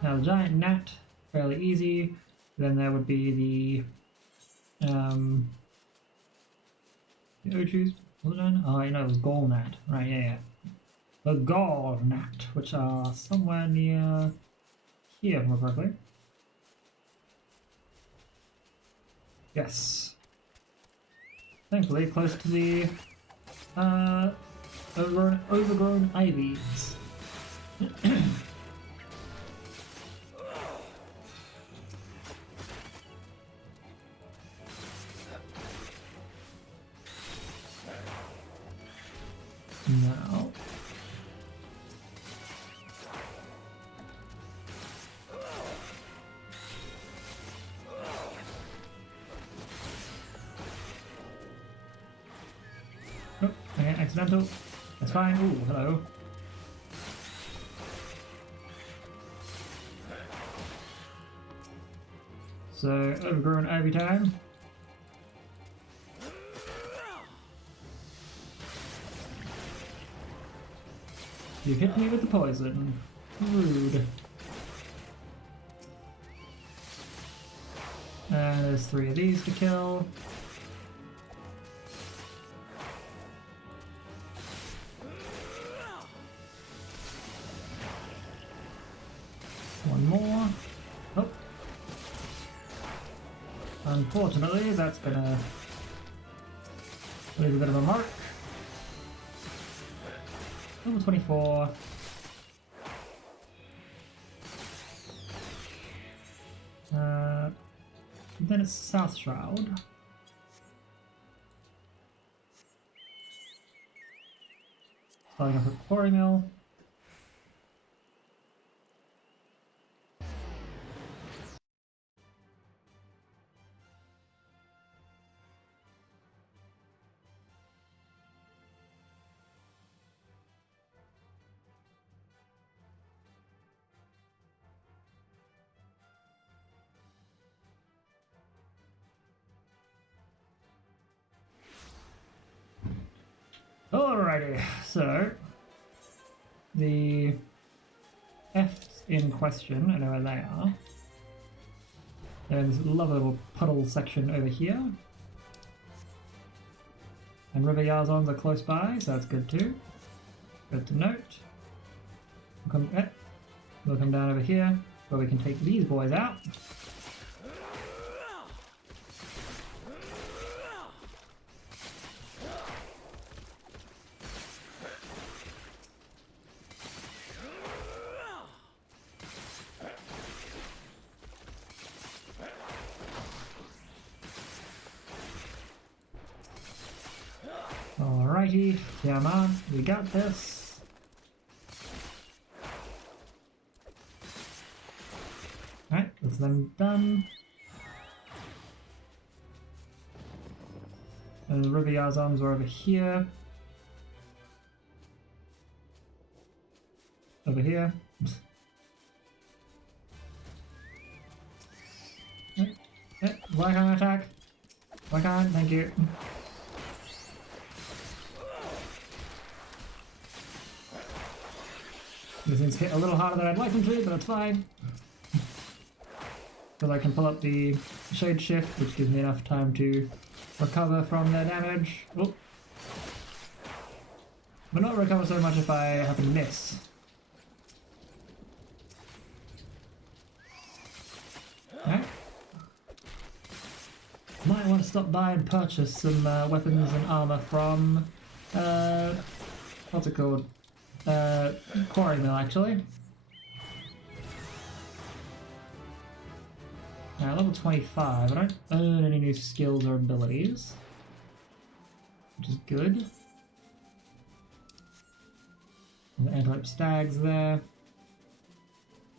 Now the giant gnat, fairly easy. Then there would be the Ochus. Was it done? Oh, no, it was gall gnat. Right, yeah. The gall gnat, which are somewhere near here, more correctly. Yes. Thankfully, close to the overgrown ivies. Now, oh, okay, accidental. That's fine. Ooh, hello. So, overgrown every time. You hit me with the poison. Rude. And there's 3 of these to kill. One more. Oh. Unfortunately, that's gonna leave a bit of a mark. Level 24. Then it's South Shroud. Starting off with Quarry Mill. Alrighty, so the F's in question, I know where they are. They're in this lovely little puddle section over here. And river Yazons are close by, so that's good too. Good to note. We'll come down over here, where we can take these boys out. Alrighty, come on, we got this. Alright, that's them done. And the river Yazons are over here. Over here. Why can't I attack? Why can't? Thank you. These things hit a little harder than I'd like them to, but that's fine. Because I can pull up the shade shift, which gives me enough time to recover from their damage. Oh. But not recover so much if I happen to miss. Okay. Might want to stop by and purchase some weapons and armor from what's it called? Quarry Mill, actually. Now, level 25, I don't earn any new skills or abilities, which is good. And the Antelope Stags there.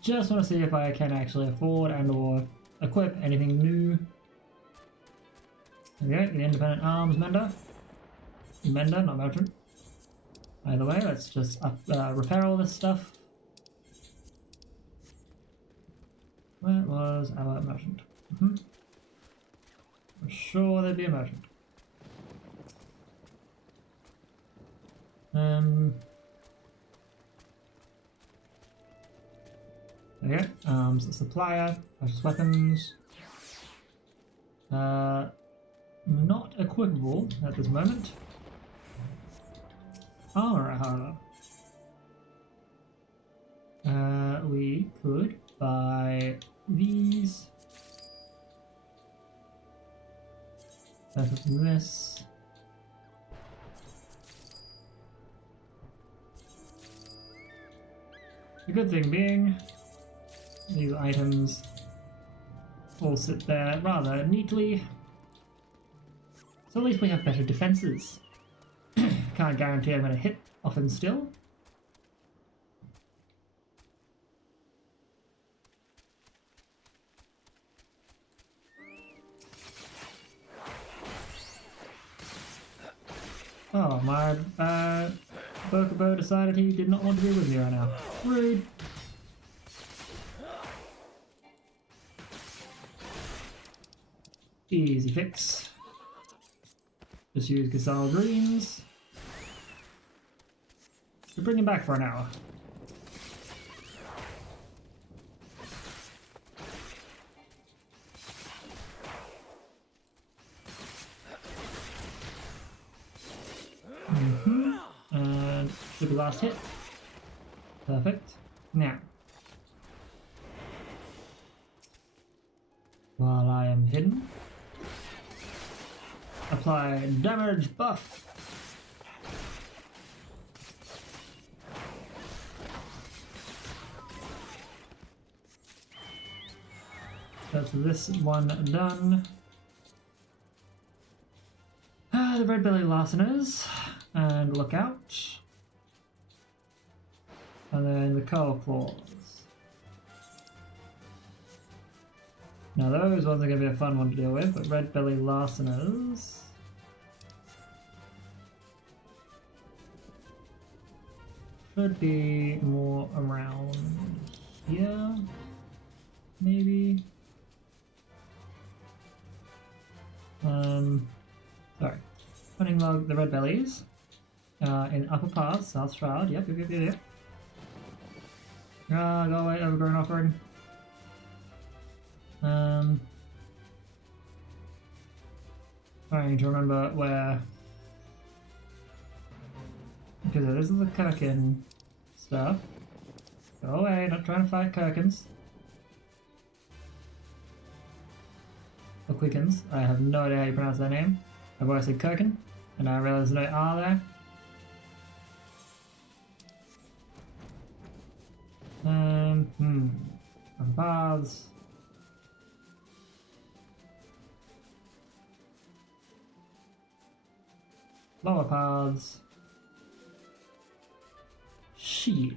Just want to see if I can actually afford and or equip anything new. Okay, the Independent Arms Mender. Mender, not merchant. Either way, let's just repair all this stuff. Where was our merchant? I'm sure there'd be a merchant. Okay, arms supplier, purchase weapons. Not equipable at this moment. Armor, however. We could buy these. Better than this. The good thing being, these items all sit there rather neatly. So at least we have better defenses. Can't guarantee I'm going to hit often still. Oh, my Bokobo decided he did not want to be with me right now. Rude. Easy fix. Just use Gasal Greens. So bring him back for an hour. And should be last hit. Perfect. Now, while I am hidden, apply damage buff. That's this one done. The red belly larceners, and look out. And then the coal claws. Now those ones are going to be a fun one to deal with, but red belly larceners. Should be more around here, maybe. Sorry. Hunting log the red bellies. in upper paths, South Shroud. Yep. Go away, overgrown offering. Trying to remember where. Because this is the Kirkin stuff. Go away, not trying to fight Kirkins. Or Quickens. I have no idea how you pronounce their name. I've always said Kirkin, and I realize there's no R there. On paths. Lower paths. Shit.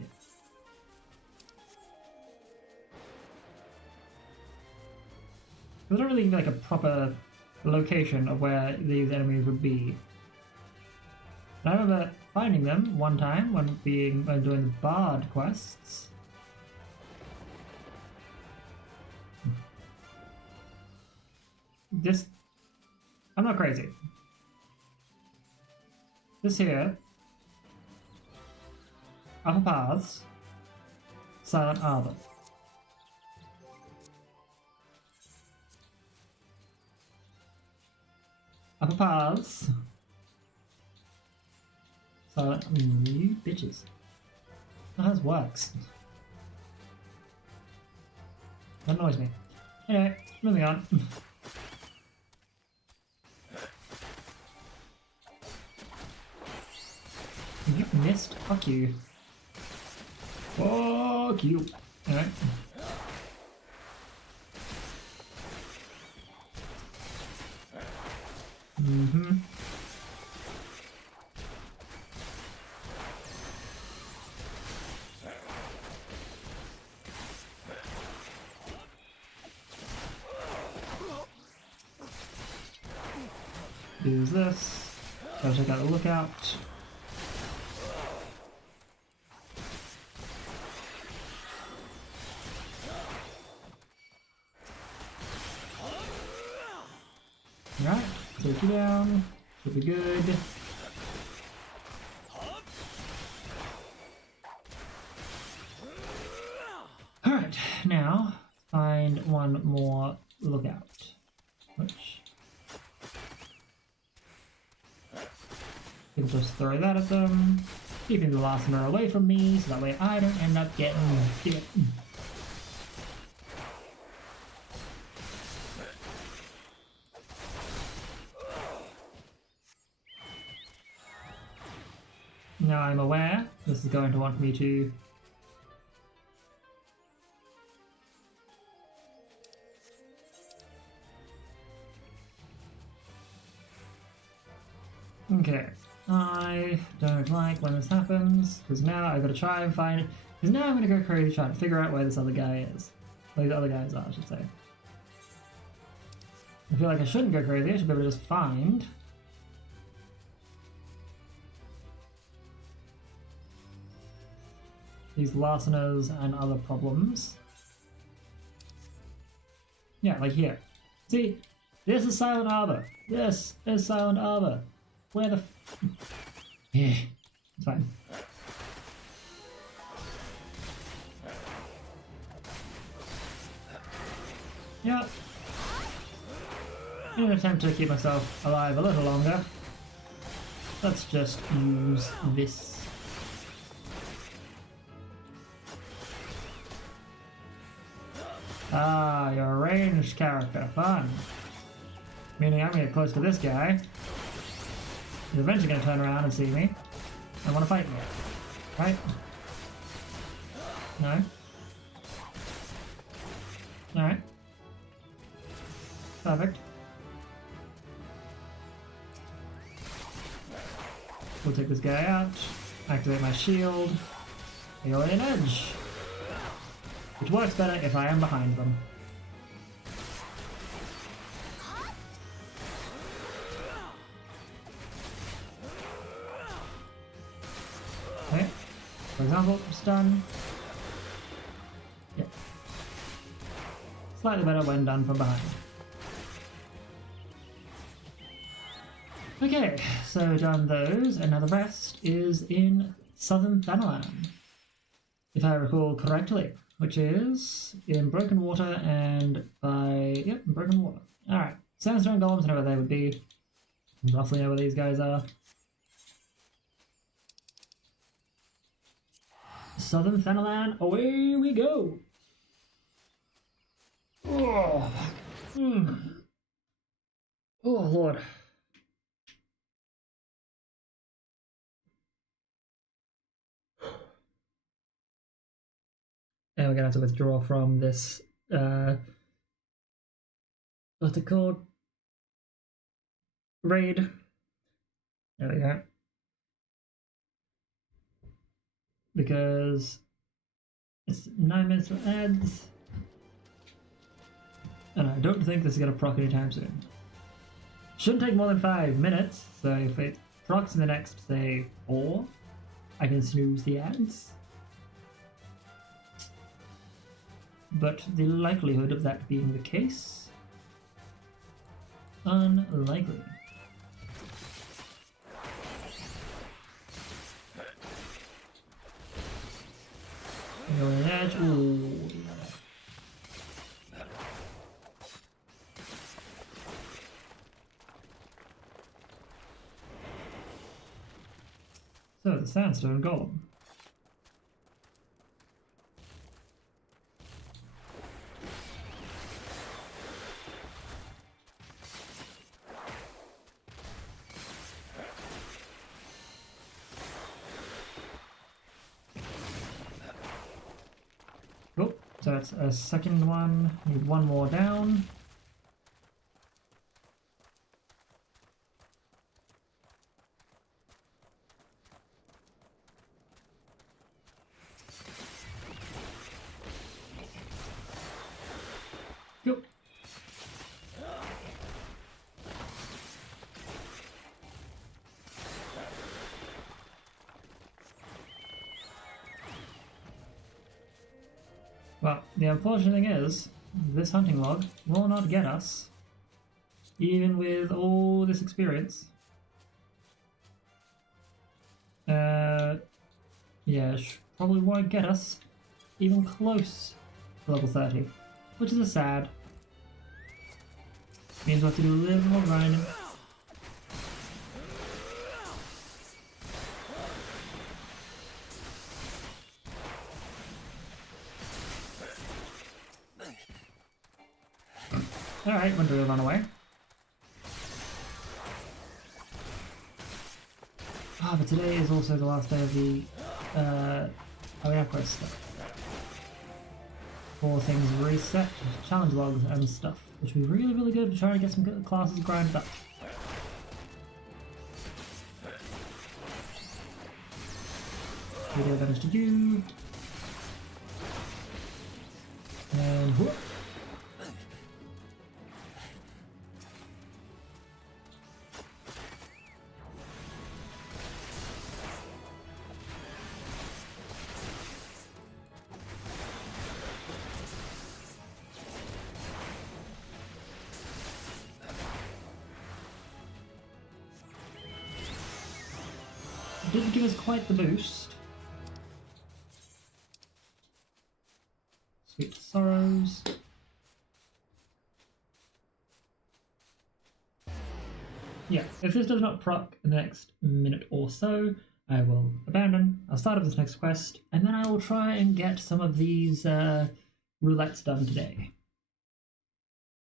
There's not really like a proper location of where these enemies would be. And I remember finding them one time when doing the Bard quests. I'm not crazy. This here, upper paths, Silent Arbor. Upper paths, Silent. You bitches. How this works. That annoys me. Anyway, moving on. You missed. Fuck you. Fuck you. Alright. Use this. Gotta check out the lookout. Alright, take you down. Should be good. Alright, now find one more lookout. Which you can just throw that at them, keeping the last mirror away from me so that way I don't end up getting hit. Now I'm aware this is going to want me to okay, I don't like when this happens because now I've got to try and find it, because now I'm going to go crazy trying to figure out where this other guy is. Where the other guys are, I should say. I feel like I shouldn't go crazy, I should be able to just find these larceners and other problems. Yeah, like here. See, this is Silent Arbor. This is Silent Arbor. Where the yeah, it's fine. Yeah. In an attempt to keep myself alive a little longer, let's just use this. Ah, you're a ranged character. Fun. Meaning I'm gonna get close to this guy. He's eventually gonna turn around and see me and want to fight me. Right? No? Alright. Perfect. We'll take this guy out. Activate my shield. Alien Edge. Which works better if I am behind them. Okay. For example, stun. Yeah. Slightly better when done from behind. Okay, so done those, and now the rest is in Southern Thanalan, if I recall correctly, which is in Broken Water and by... Yep, Broken Water. Alright, Sandstone Golems, I know where they would be. Roughly know where these guys are. Southern Thanalan, away we go! Oh, oh Lord. And we're gonna have to withdraw from this, what's it called? Raid. There we go. Because it's 9 minutes for ads. And I don't think this is gonna proc anytime soon. Shouldn't take more than 5 minutes, so if it procs in the next, say, 4, I can snooze the ads. But the likelihood of that being the case, unlikely. Going edge. Ooh. So the sandstone golem. Oh, so that's a second one. Need one more down. Go. Well, the unfortunate thing is, this hunting log will not get us, even with all this experience. Yeah, probably won't get us even close to level 30, which is a sad. Means we'll have to do a little more grinding. Alright, when do we run away? Ah, but today is also the last day of the quest stuff. All things reset, challenge logs and stuff, which would be really, really good to try to get some good classes grinded up. Video damage to you. And whoop. Didn't give us quite the boost. Sweet Sorrows. Yeah, if this does not proc in the next minute or so, I will abandon. I'll start up this next quest, and then I will try and get some of these roulettes done today.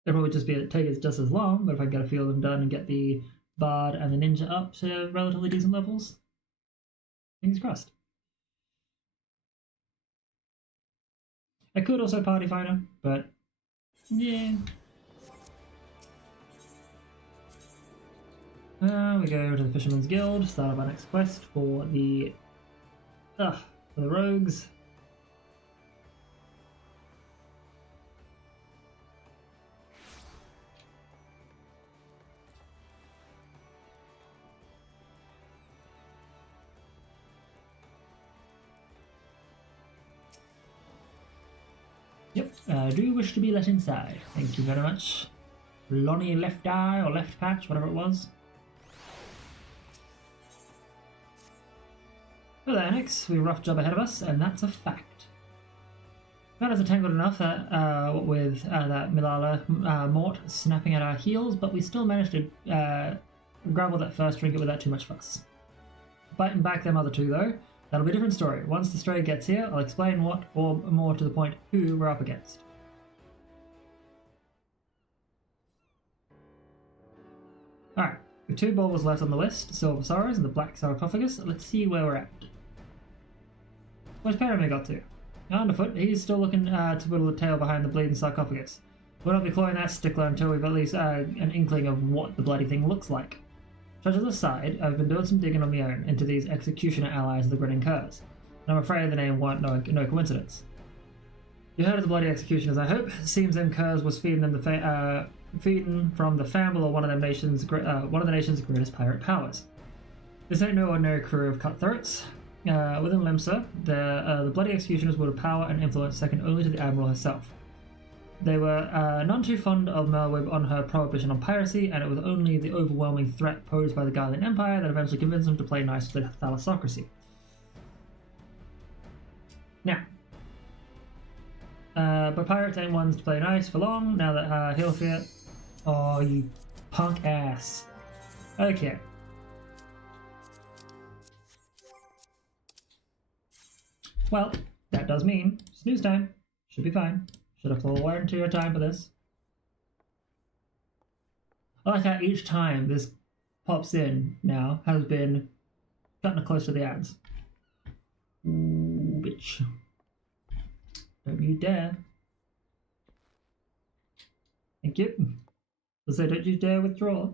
It'll probably just take us just as long, but if I get a few of them done and get the Bard and the Ninja up to relatively decent levels, fingers crossed. I could also party finder, but yeah. We go to the Fisherman's Guild, start up our next quest for the rogues. Yep, I do wish to be let inside. Thank you very much. Lonnie Left Eye or Left Patch, whatever it was. Well, Annex, we have a rough job ahead of us, and that's a fact. Matters are tangled enough that, with that Milala Mort snapping at our heels, but we still managed to grapple that first trinket without too much fuss. Fighting back them other two, though, that'll be a different story. Once the stray gets here, I'll explain what, or more to the point, who we're up against. Alright, with 2 baubles left on the list, Silver Sorrows and the Black Sarcophagus. Let's see where we're at. Where's Pyramid got to? Underfoot, he's still looking to whittle the tail behind the bleeding sarcophagus. We'll not be clawing that stickler until we've at least an inkling of what the bloody thing looks like. Treasures aside, I've been doing some digging on my own into these executioner allies of the Grinning Curs, and I'm afraid the name weren't no coincidence. You heard of the bloody executioners, I hope. Seems them Curs was feeding them feeding from the famble of one of the nation's greatest pirate powers. This ain't no ordinary crew of cutthroats. Within Limsa, the bloody executioners were a power and influence second only to the Admiral herself. They were none too fond of Merwib on her prohibition on piracy, and it was only the overwhelming threat posed by the Garlean Empire that eventually convinced them to play nice with the thalassocracy. Now, but pirates ain't ones to play nice for long, now that Hilfiat... Oh, you punk ass. Okay. Well, that does mean snooze time. Should be fine. Should have full warranty your time for this. I like how each time this pops in now has been gotten close to the ads. Ooh, bitch. Don't you dare. Thank you. I say, don't you dare withdraw.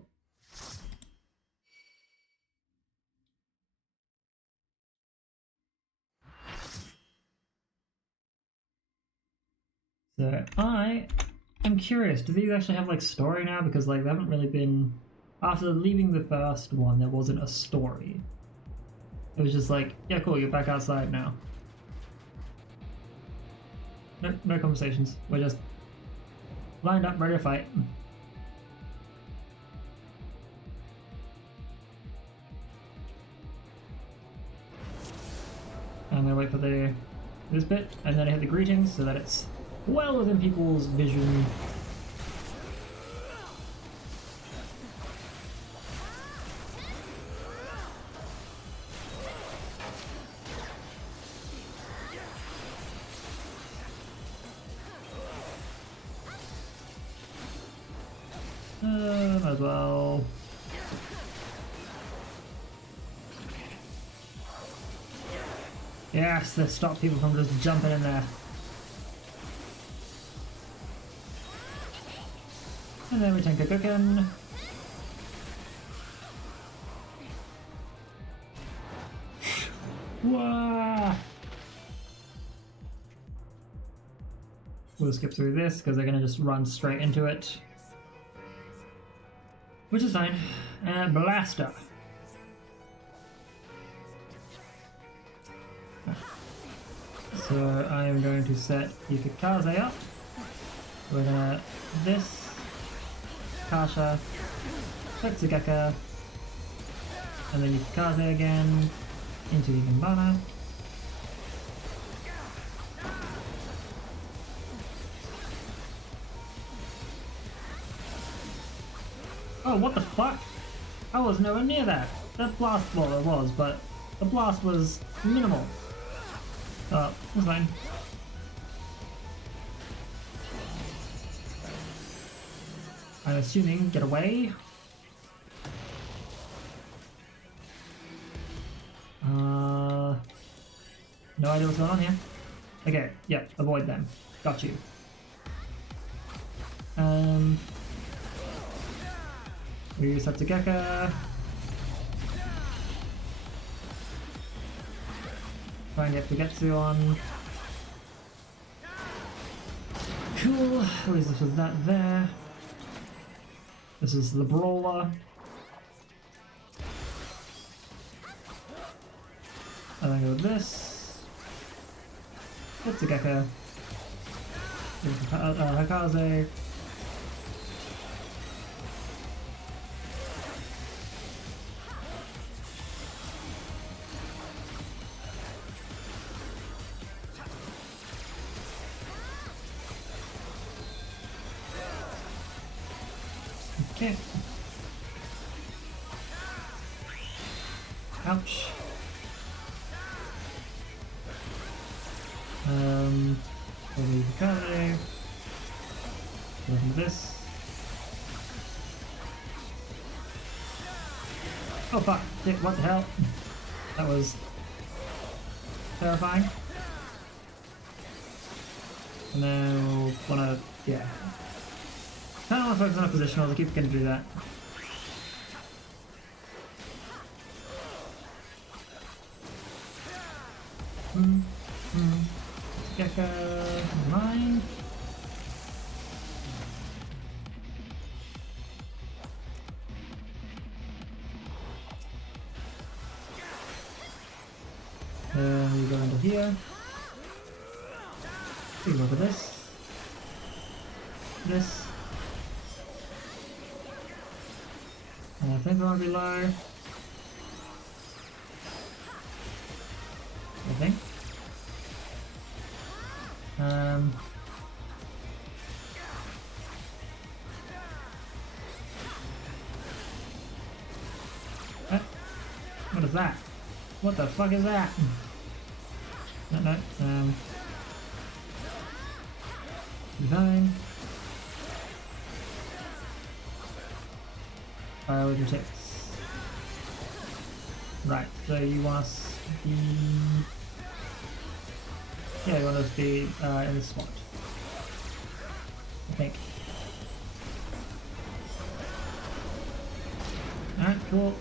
So I am curious, do these actually have like story now? Because like they haven't really been, after leaving the first one there wasn't a story. It was just like, yeah cool, you're back outside now. No conversations, we're just lined up, ready to fight. I'm gonna wait for this bit, and then I hit the greetings so that it's well within people's vision. Might as well. Yes, let's stop people from just jumping in there. And then we take a cooking. Wah! We'll skip through this because they're going to just run straight into it. Which is fine. And Blaster. So I am going to set Yukikaze up. We're gonna this Kasha, Setsugeka, and then Yukikaze again into Ikenbana. Oh, what the fuck? I was nowhere near that. That blast, well, it was, but the blast was minimal. Oh, that's fine. I'm assuming get away. No idea what's going on here. Okay, yeah, avoid them. Got you. We use Satsugeka. Try and get Fugetsu on. Cool. At least this was that there. This is the Brawler. And then go with this. Satsugeka. Hakaze. Okay. Ouch. We'll leave the car there. Listen to this. Oh fuck! Shit, what the hell? That was terrifying. And then we'll wanna, yeah. I don't want to focus on a positional, I keep going to do that. Gecko, mine. Then we go into here. We can look at this. This. And I think I want to be low. I think. What is that? What the fuck is that? No. Design. Biologics. Right, so you want us to be... Yeah, you want us to be in this spot. I think. Alright, cool.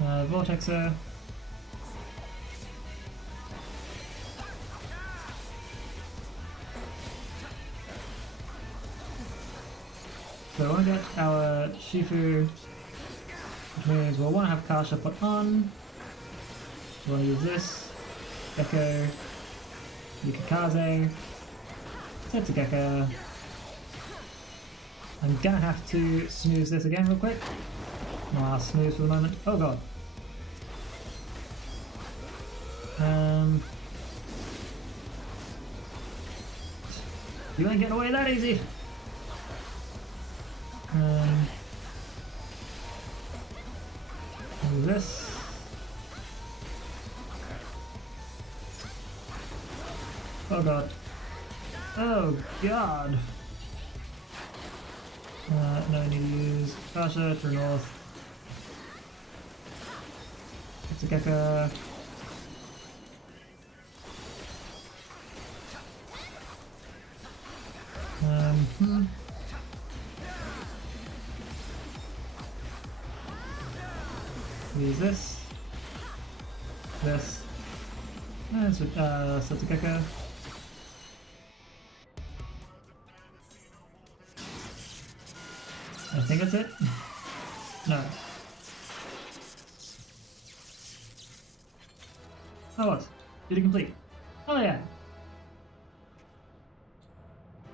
Vortexer. So I want to get our Shifu, which means we'll want to have Kasha put on. We want to use this. Gecko. Yukikaze. Setsugeka. I'm gonna have to snooze this again real quick. I'll snooze for the moment. Oh god. You ain't getting away that easy. Do this. Oh god. Oh god. No, I need to use Kasha to north. It's a Gecko. Use this. This. So it's a Gecko. I think that's it. No. Oh, what? Did it complete? Oh yeah.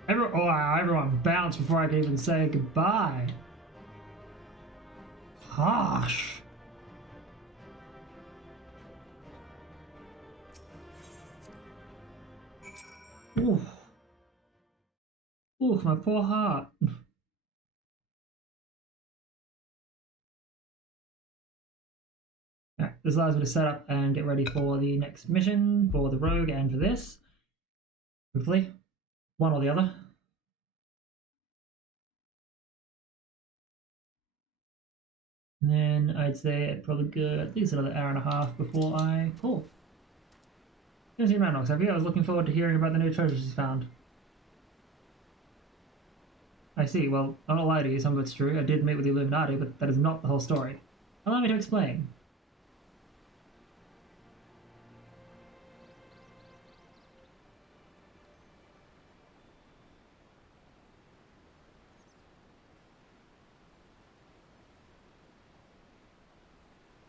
Everyone bounced before I could even say goodbye. Harsh. Oof. Oof, my poor heart. Alright, this allows me to set up and get ready for the next mission, for the rogue and for this. Hopefully. One or the other. And then I'd say I'd probably go at least another hour and a half before I call. Haven't seen Randnox, have you? I was looking forward to hearing about the new treasures he's found. I see, well, I'll not lie to you, some of it's true. I did meet with the Illuminati, but that is not the whole story. Allow me to explain.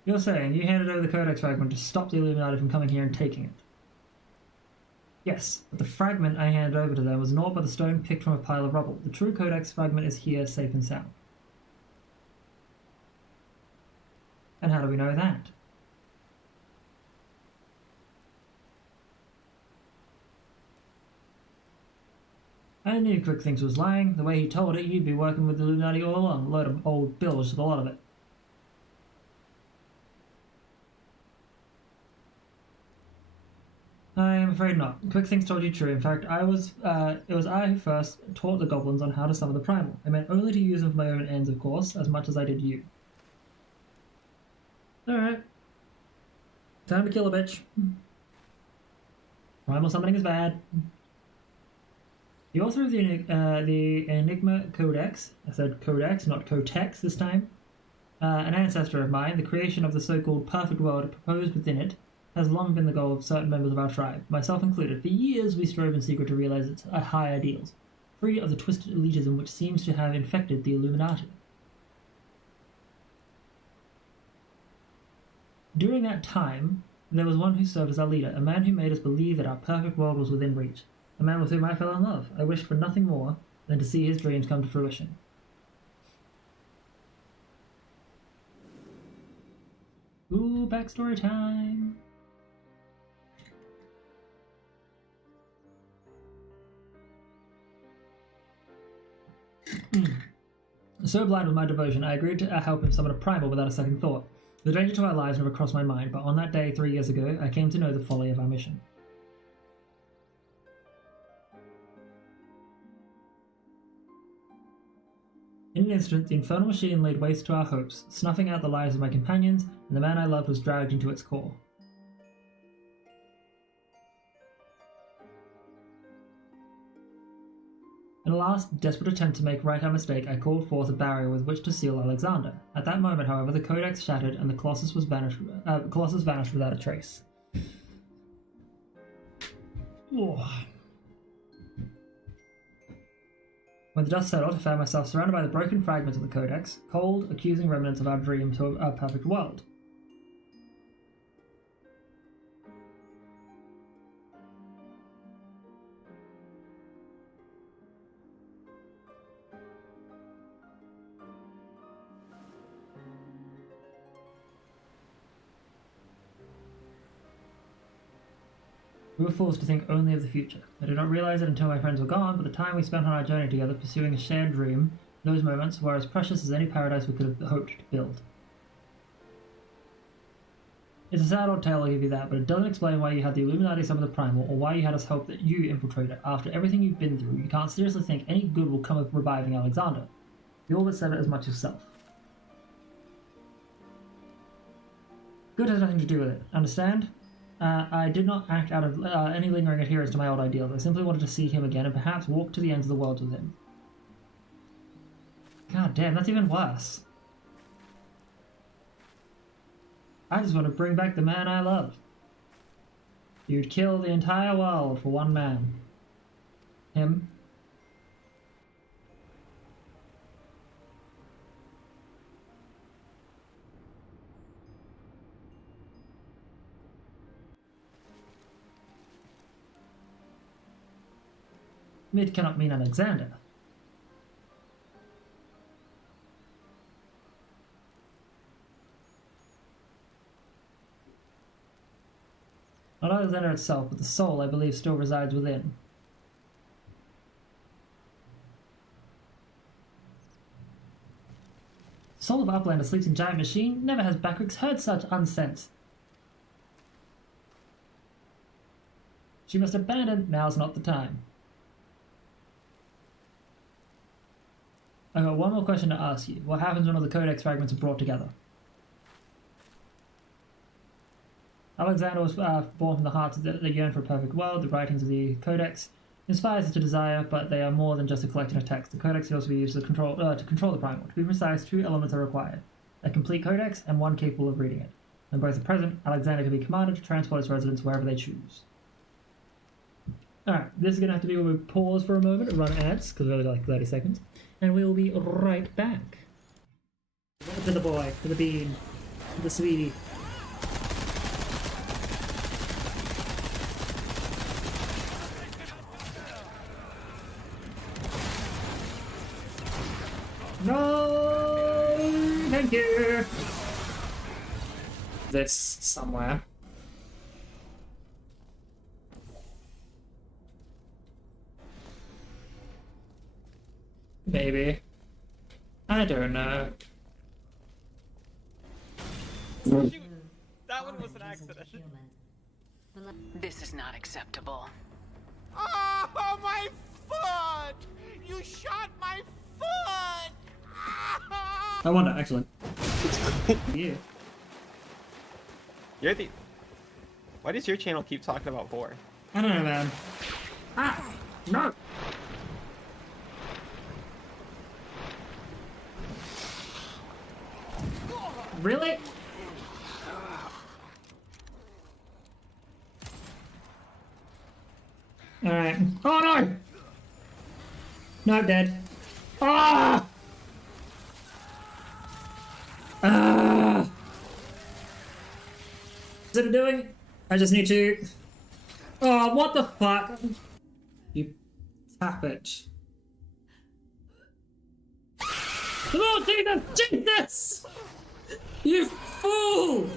You're saying you handed over the Codex fragment to stop the Illuminati from coming here and taking it? Yes, but the fragment I handed over to them was naught but a stone picked from a pile of rubble. The true Codex fragment is here, safe and sound. And how do we know that? I knew Quick Things was lying. The way he told it, you'd be working with the Illuminati all along. A load of old bilge with a lot of it. I am afraid not. Quick Things told you true. In fact, it was I who first taught the goblins on how to summon the primal. I meant only to use them for my own ends, of course, as much as I did you. Alright. Time to kill a bitch. Primal summoning is bad. The author of the Enigma Codex, I said Codex, not Codex this time, an ancestor of mine, the creation of the so-called perfect world proposed within it, has long been the goal of certain members of our tribe, myself included. For years we strove in secret to realize its high ideals, free of the twisted elitism which seems to have infected the Illuminati. During that time, there was one who served as our leader, a man who made us believe that our perfect world was within reach, a man with whom I fell in love. I wished for nothing more than to see his dreams come to fruition. Ooh, backstory time! So blind with my devotion, I agreed to help him summon a primal without a second thought. The danger to our lives never crossed my mind, but on that day 3 years ago, I came to know the folly of our mission. In an instant, the infernal machine laid waste to our hopes, snuffing out the lives of my companions, and the man I loved was dragged into its core. In a last, desperate attempt to make right our mistake, I called forth a barrier with which to seal Alexander. At that moment, however, the Codex shattered and the Colossus vanished without a trace. Oh. When the dust settled, I found myself surrounded by the broken fragments of the Codex, cold, accusing remnants of our dream to a perfect world. We were forced to think only of the future. I did not realize it until my friends were gone, but the time we spent on our journey together pursuing a shared dream, those moments were as precious as any paradise we could have hoped to build. It's a sad old tale, I'll give you that, but it doesn't explain why you had the Illuminati summon the Primal, or why you had us hope that you infiltrate it. After everything you've been through, you can't seriously think any good will come of reviving Alexander. You all but said it as much yourself. Good has nothing to do with it, understand? I did not act out of any lingering adherence to my old ideals. I simply wanted to see him again and perhaps walk to the ends of the world with him. God damn, that's even worse. I just want to bring back the man I love. You'd kill the entire world for one man. Him. It cannot mean Alexander. Not Alexander itself, but the soul, I believe, still resides within. Soul of Uplander sleeps in giant machine? Never has Backrix heard such unsense. She must abandon, now's not the time. I've got one more question to ask you. What happens when all the Codex fragments are brought together? Alexander was born from the heart that yearn for a perfect world. The writings of the Codex inspires us to desire, but they are more than just a collection of text. The Codex can also be used to control the Primal. To be precise, 2 elements are required: a complete Codex and one capable of reading it. When both are present, Alexander can be commanded to transport its residents wherever they choose. Alright, this is going to have to be where we pause for a moment and run ads, because we're only like 30 seconds. And we'll be right back. To the boy, to the bean, to the sweetie. No! Thank you! This somewhere. Maybe. I don't know. Shoot. That one was an accident. This is not acceptable. Oh, my foot! You shot my foot! I won that, excellent. Yeah. You're the. Why does your channel keep talking about 4? I don't know, man. Ah! No! Really? Alright. Oh no! No, I'm dead. Ah! Ah! Is it doing? I just need to. Oh, what the fuck? You tap it. Oh, Jesus! Jesus! You fool!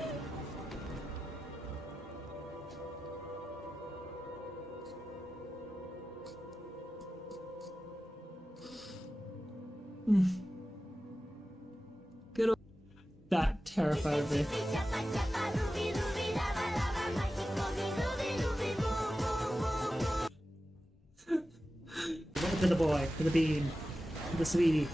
Good old. That terrified me. To the boy, to the bean, to the sweetie.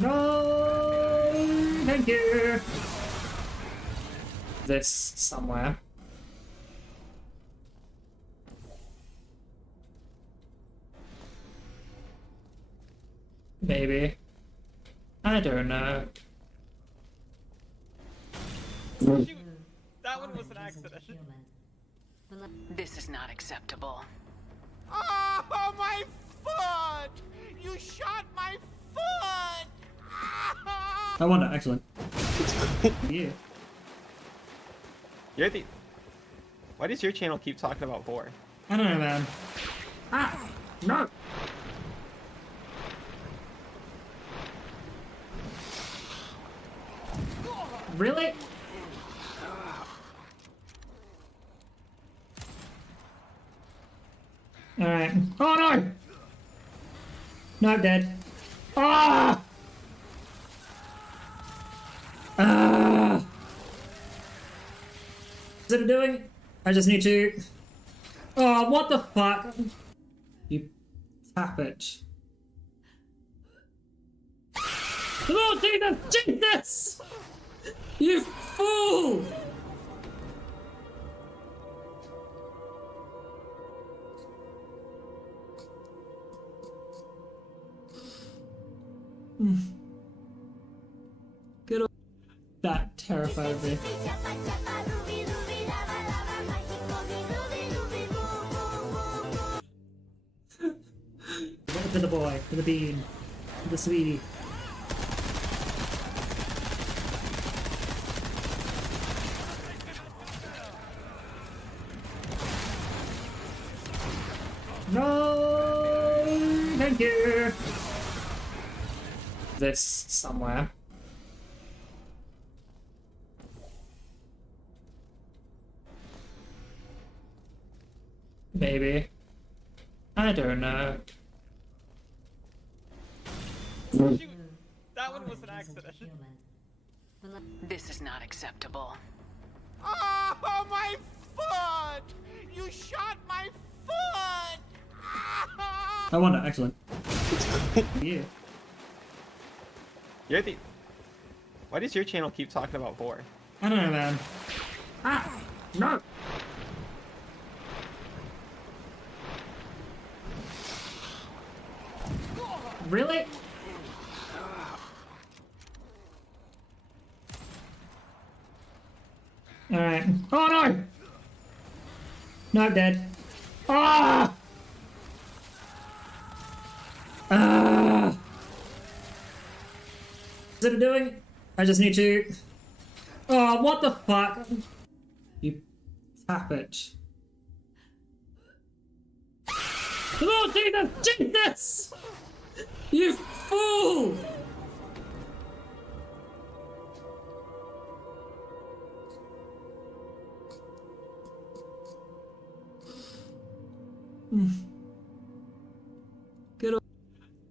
No, thank you. This somewhere. Maybe. I don't know. Shoot. That one was an accident. This is not acceptable. Oh, my foot! You shot my foot! I won that, excellent. Yeah. You're the. Why does your channel keep talking about 4? I don't know, man. Ah! No! Really? Alright. Oh no! No, I'm dead. Ah! Ah! Is it doing? I just need to. Oh, what the fuck? You tap it. Oh, Jesus! Jesus! You fool! Good old. That terrified me. To the boy, to the bean, to the sweetie. No, thank you. This somewhere. Maybe. I don't know. Shoot. That one was an accident. This is not acceptable. Oh, my foot! You shot my foot! I won that, excellent. Yeah. You're the. Why does your channel keep talking about 4? I don't know, man. Ah! No! Really? Alright. Oh no! No, I'm dead. Ah! Ah! Is it doing? I just need to. Oh, what the fuck? You tap it. Oh, Jesus! Jesus! You fool!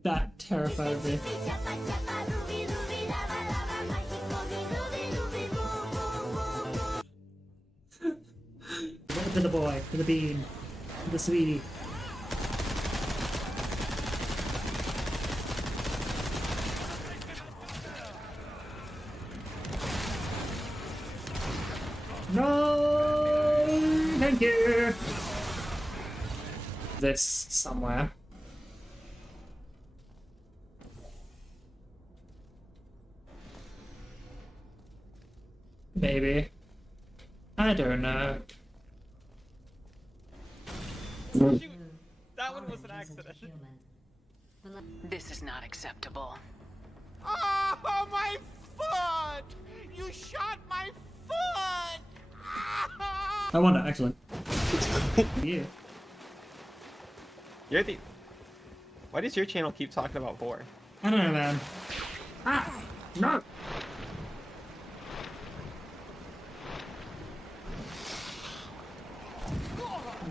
That terrified me. To the boy, to the bean, to the sweetie. No, thank you. This somewhere. Maybe. I don't know. Shoot! That one was an accident. This is not acceptable. Oh, my foot! You shot my foot! I wonder, excellent. Yeah. You're the. Why does your channel keep talking about 4? I don't know, man. Ah! No!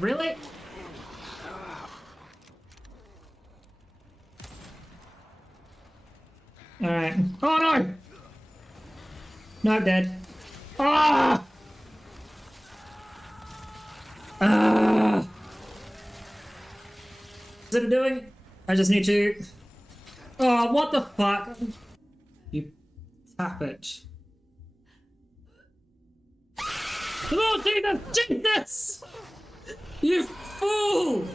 Really? Alright. Oh no! Not dead. Ah! Ah! Is it doing? I just need to. Oh, what the fuck? You tap it. Oh, Jesus! Jesus! You fool!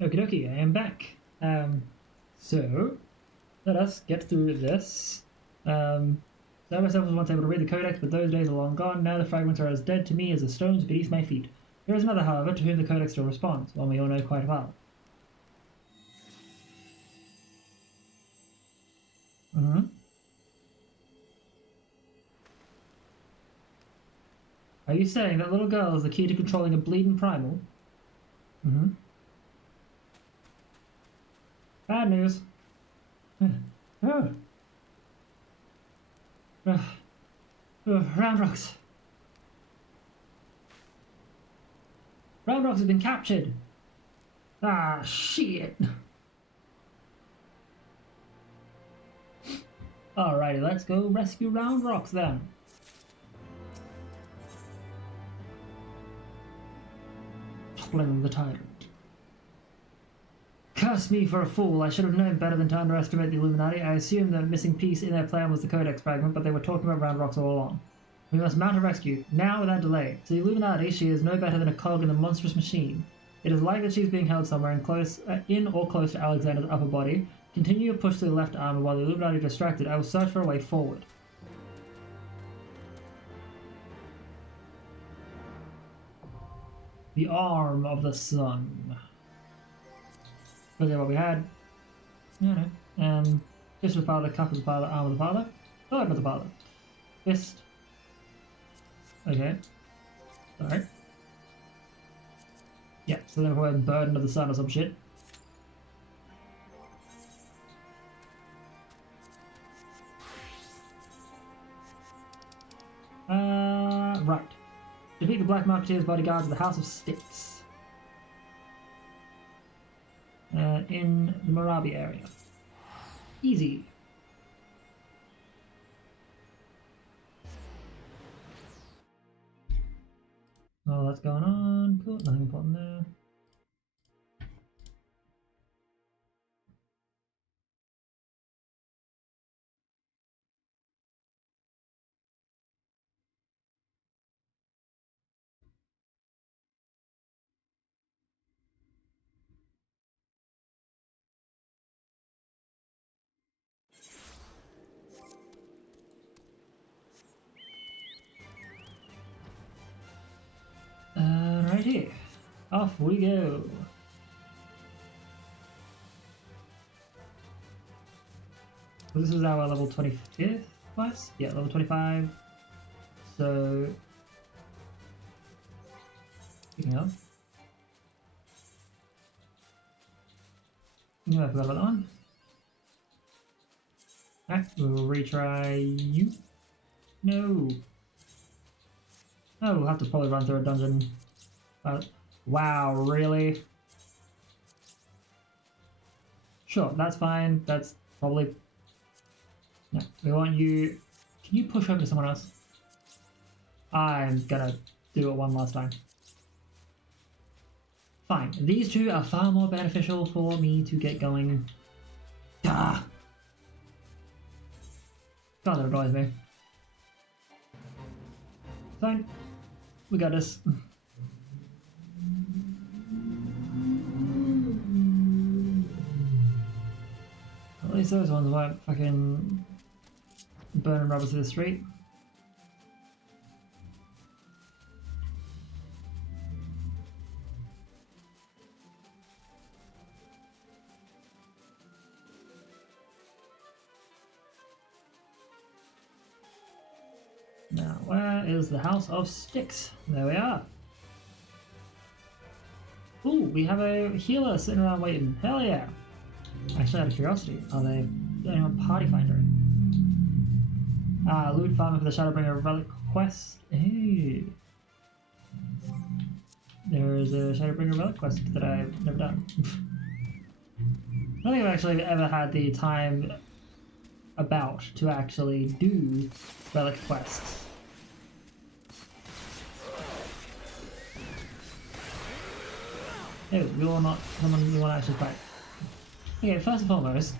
Okie dokie, I am back. So, let us get through this. I myself was once able to read the codex, but those days are long gone. Now the fragments are as dead to me as the stones beneath my feet. There is another, however, to whom the codex still responds, one we all know quite well. Are you saying that little girl is the key to controlling a bleeding primal? Bad news. Round Rocks. Round Rocks has been captured. Ah, shit. Alrighty, let's go rescue Round Rocks then. Toppling the tyrant. Curse me for a fool. I should have known better than to underestimate the Illuminati. I assumed the missing piece in their plan was the Codex fragment, but they were talking about Round Rocks all along. We must mount a rescue, now without delay. To the Illuminati, she is no better than a cog in the monstrous machine. It is likely that she is being held somewhere in or close to Alexander's upper body. Continue your push to the left arm, and while the Illuminati are distracted, I will search for a way forward. The arm of the sun. Forget what we had. You know. Fist of the father, cup of the father, arm of the father, third of the father. Fist. Okay. Alright. Yeah, so then we're burden of the sun or some shit. Right. Defeat the Black Marketeer's bodyguards of the House of Sticks. In the Morabi area. Easy. Oh, that's going on. Cool. Nothing important there. Right here. Off we go. So this is our level 25th quest? Yeah, level 25. So... Picking up. Yeah, I forgot about that one. Alright, we'll retry you. No. Oh, we'll have to probably run through a dungeon. Wow, really? Sure, that's fine. That's probably... No, we want you... Can you push over to someone else? I'm gonna do it one last time. Fine. These two are far more beneficial for me to get going. Ah! God, that annoys me. Fine. We got this. At least those ones weren't fucking burning rubber to the street. Now, where is the House of Sticks? There we are. Ooh, we have a healer sitting around waiting. Hell yeah. Actually, out of curiosity, are they anyone party finder? Loot farming for the Shadowbringer relic quest. Hey. There is a Shadowbringer relic quest that I've never done. I don't think I've actually ever had the time about to actually do relic quests. Oh, you're not someone you want to actually fight. Okay, first and foremost,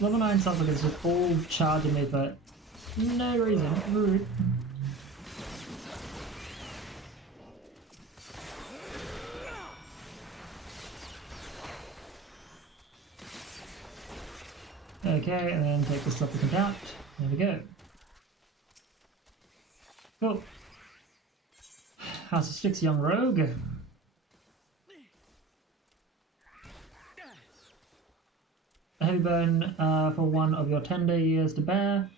level 9 supplicants just all charging me for no reason. Rude. Okay, and then take the supplicant out. There we go. Cool. House of Sticks, young rogue. A heavy burn for one of your tender years to bear,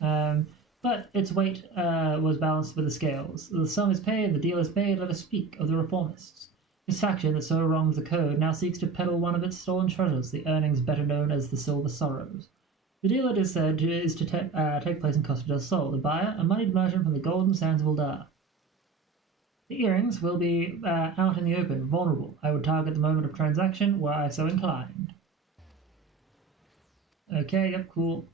but its weight was balanced with the scales. The sum is paid, the deal is paid. Let us speak of the reformists. This faction that so wrongs the code now seeks to peddle one of its stolen treasures, the earnings better known as the Silver Sorrows. The deal, it is said, is to take place in Costa del Sol. The buyer, a moneyed merchant from the golden sands of Uldar. The earrings will be out in the open, vulnerable. I would target the moment of transaction were I so inclined. Okay, yep, cool.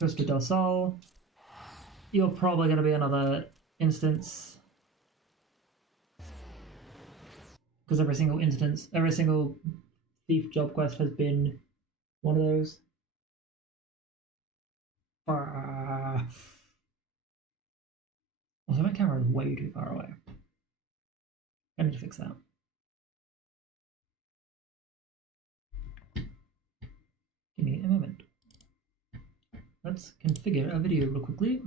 Costa del Sol. You're probably going to be another instance. Because every single thief job quest has been one of those. Also, my camera is way too far away. I need to fix that. Give me a moment. Let's configure a video real quickly.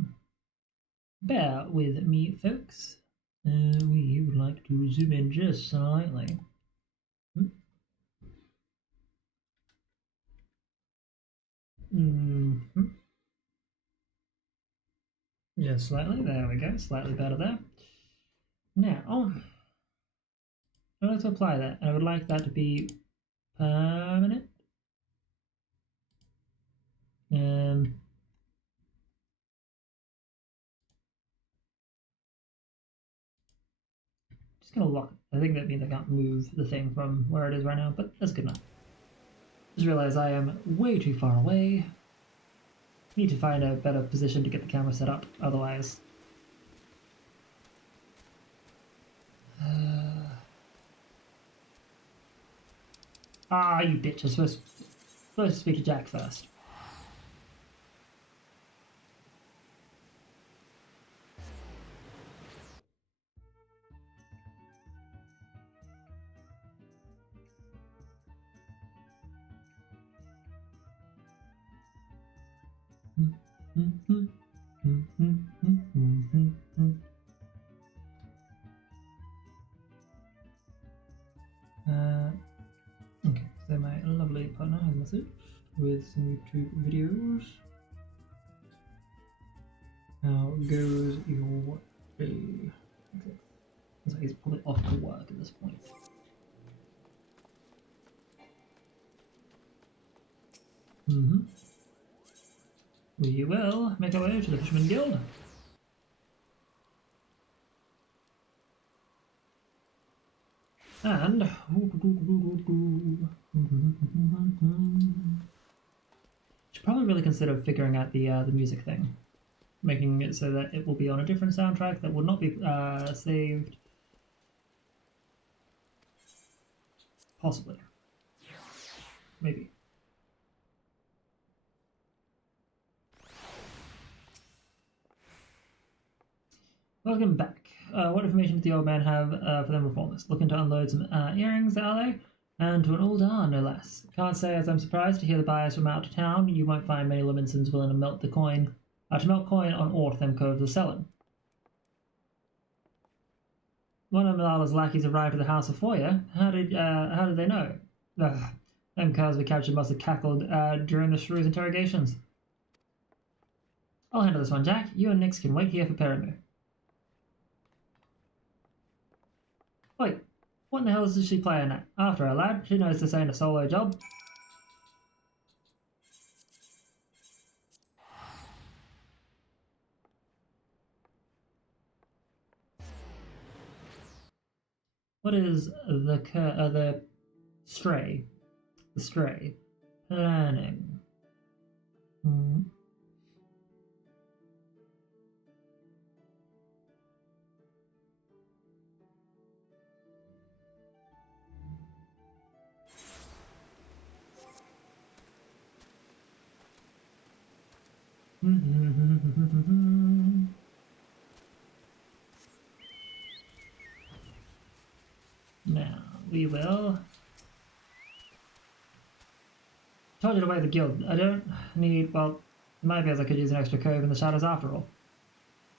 Bear with me, folks. We would like to zoom in just slightly. Just slightly, there we go, slightly better there. Now, I'd like to apply that, and I would like that to be permanent. Just gonna lock it. I think that means I can't move the thing from where it is right now, but that's good enough. Just realized I am way too far away. Need to find a better position to get the camera set up, otherwise. You bitch, I'm supposed to speak to Jack first. Okay, so my lovely partner has messaged with some YouTube videos. How goes your day? Okay. Looks like he's probably off to work at this point. Mm-hmm. We will make our way to the Fisherman Guild. And should probably really consider figuring out the music thing, making it so that it will be on a different soundtrack that will not be saved. Possibly, maybe. Welcome back. What information did the old man have for them reformers? Looking to unload some earrings, are they? And to an old R, no less. Can't say as I'm surprised to hear the buyers from out of town. You won't find many Limonsons willing to melt the coin, on Orth them coves are selling. One of Malala's lackeys arrived at the house before you. How did they know? Ugh, them cows we captured must have cackled during the shrew's interrogations. I'll handle this one, Jack. You and Nix can wait here for Perimu. Wait, what in the hell is she playing at? After her, lad. She knows this ain't a solo job. What is the stray? The stray. Planning. Hmm. Now, we will... Told you to wait the guild. I don't need... well, it might be as I could use an extra cove in the shadows after all.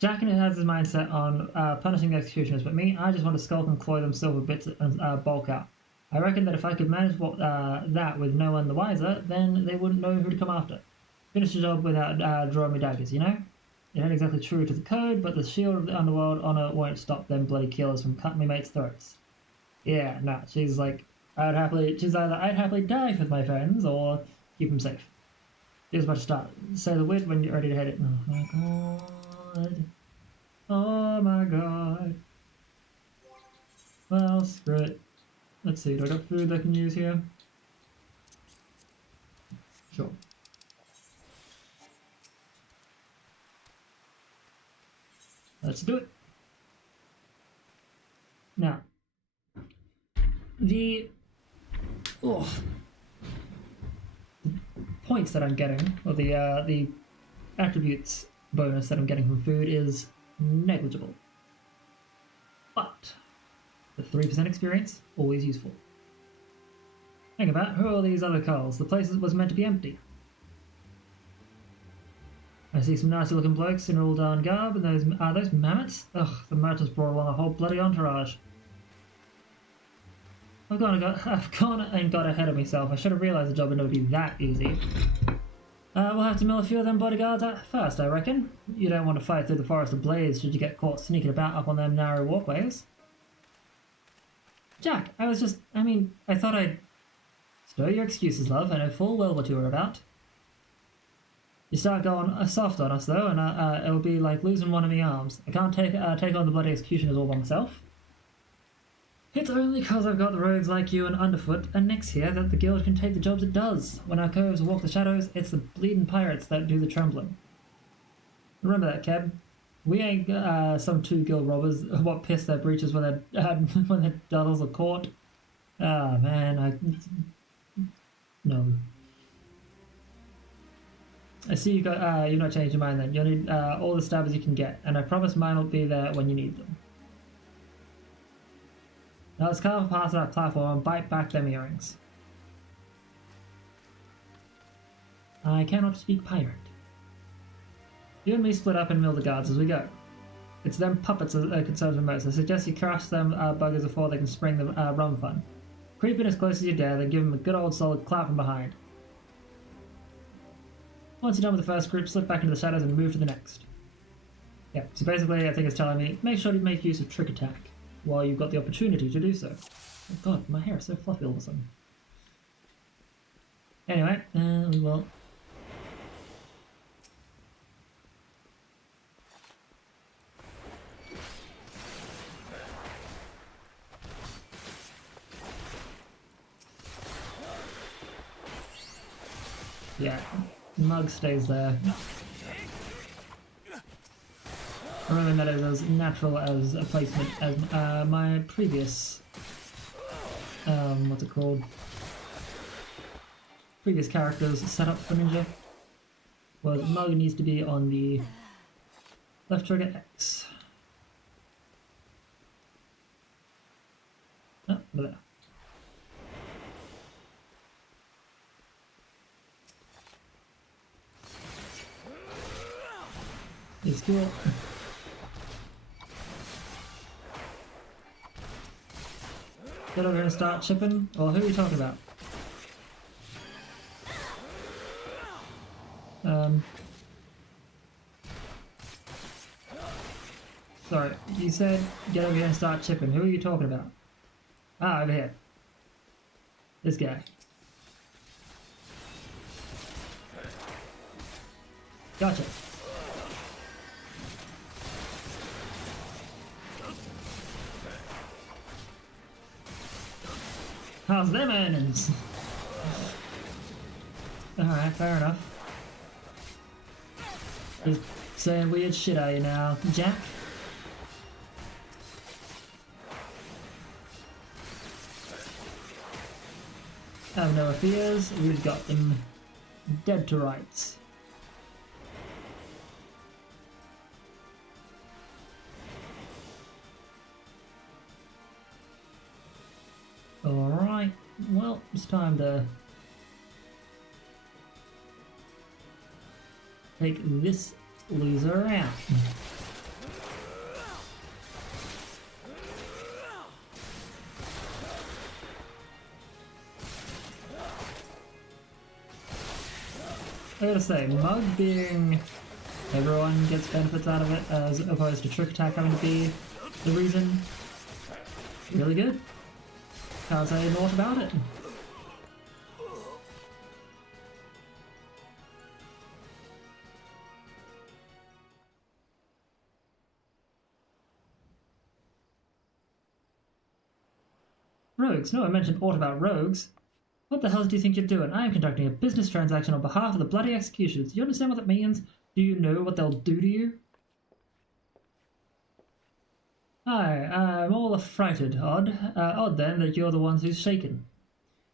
Jack has his mind set on punishing the executioners, but me, I just want to skulk and claw them silver bits and bulk out. I reckon that if I could manage that with no one the wiser, then they wouldn't know who to come after. Finish the job without drawing me daggers, you know? It ain't exactly true to the code, but the shield of the underworld honor won't stop them bloody killers from cutting me mates' throats. Yeah, no, she's like, I'd happily die for my friends, or keep them safe. Here's about to start. Say the word when you're ready to hit it. Oh my god. Oh my god. Well, screw it. Let's see, do I got food I can use here? Sure. Let's do it. Now, the points that I'm getting, or the attributes bonus that I'm getting from food is negligible. But the 3% experience, always useful. Think about who are all these other culls? The place was meant to be empty. I see some nasty looking blokes in all darn garb, and those mammoths? Ugh, the merchants brought along a whole bloody entourage. I've gone and got ahead of myself. I should have realised the job would never be that easy. We'll have to mill a few of them bodyguards out first, I reckon. You don't want to fight through the forest ablaze should you get caught sneaking about up on them narrow walkways. Jack, I thought I'd... Stow your excuses, love. I know full well what you were about. You start going soft on us, though, and it'll be like losing one of my arms. I can't take on the bloody executioners all by myself. It's only because I've got the rogues like you and Underfoot and Nix here that the guild can take the jobs it does. When our coves walk the shadows, it's the bleeding pirates that do the trembling. Remember that, Keb. We ain't some two guild robbers what piss their breeches when their duddles are caught. Ah, man, no. I see you've not changed your mind then. You'll need all the stabbers you can get, and I promise mine will be there when you need them. Now let's carve past that platform and bite back them earrings. I cannot speak pirate. You and me split up and mill the guards as we go. It's them puppets that concerns me most. I suggest you crush them buggers before they can spring the rum fun. Creep in as close as you dare, then give them a good old solid clap from behind. Once you're done with the first group, slip back into the shadows and move to the next. Yeah, so basically I think it's telling me, make sure you make use of trick attack while you've got the opportunity to do so. Oh god, my hair is so fluffy all of a sudden. Anyway, we will Yeah, Mug stays there. Remembering that it was as natural as a placement as my previous, what's it called? Previous characters setup for Ninja. Was Mug needs to be on the left trigger X. Oh, over there. It's cool. Get over here and start chipping. Or who are you talking about? Sorry, you said get over here and start chipping. Who are you talking about? Ah, over here. This guy. Gotcha. How's them earnings? Alright, fair enough. Just saying weird shit at you now, Jack. Have no fears, we've got them dead to rights. Alright, well, it's time to take this loser out. I gotta say, Mug being everyone gets benefits out of it as opposed to Trick Attack having to be the reason, really good. Can't say naught about it. Rogues? No one mentioned aught about rogues. What the hell do you think you're doing? I am conducting a business transaction on behalf of the bloody executioners. Do you understand what that means? Do you know what they'll do to you? Hi, I'm all affrighted. Odd then that you're the ones who's shaken.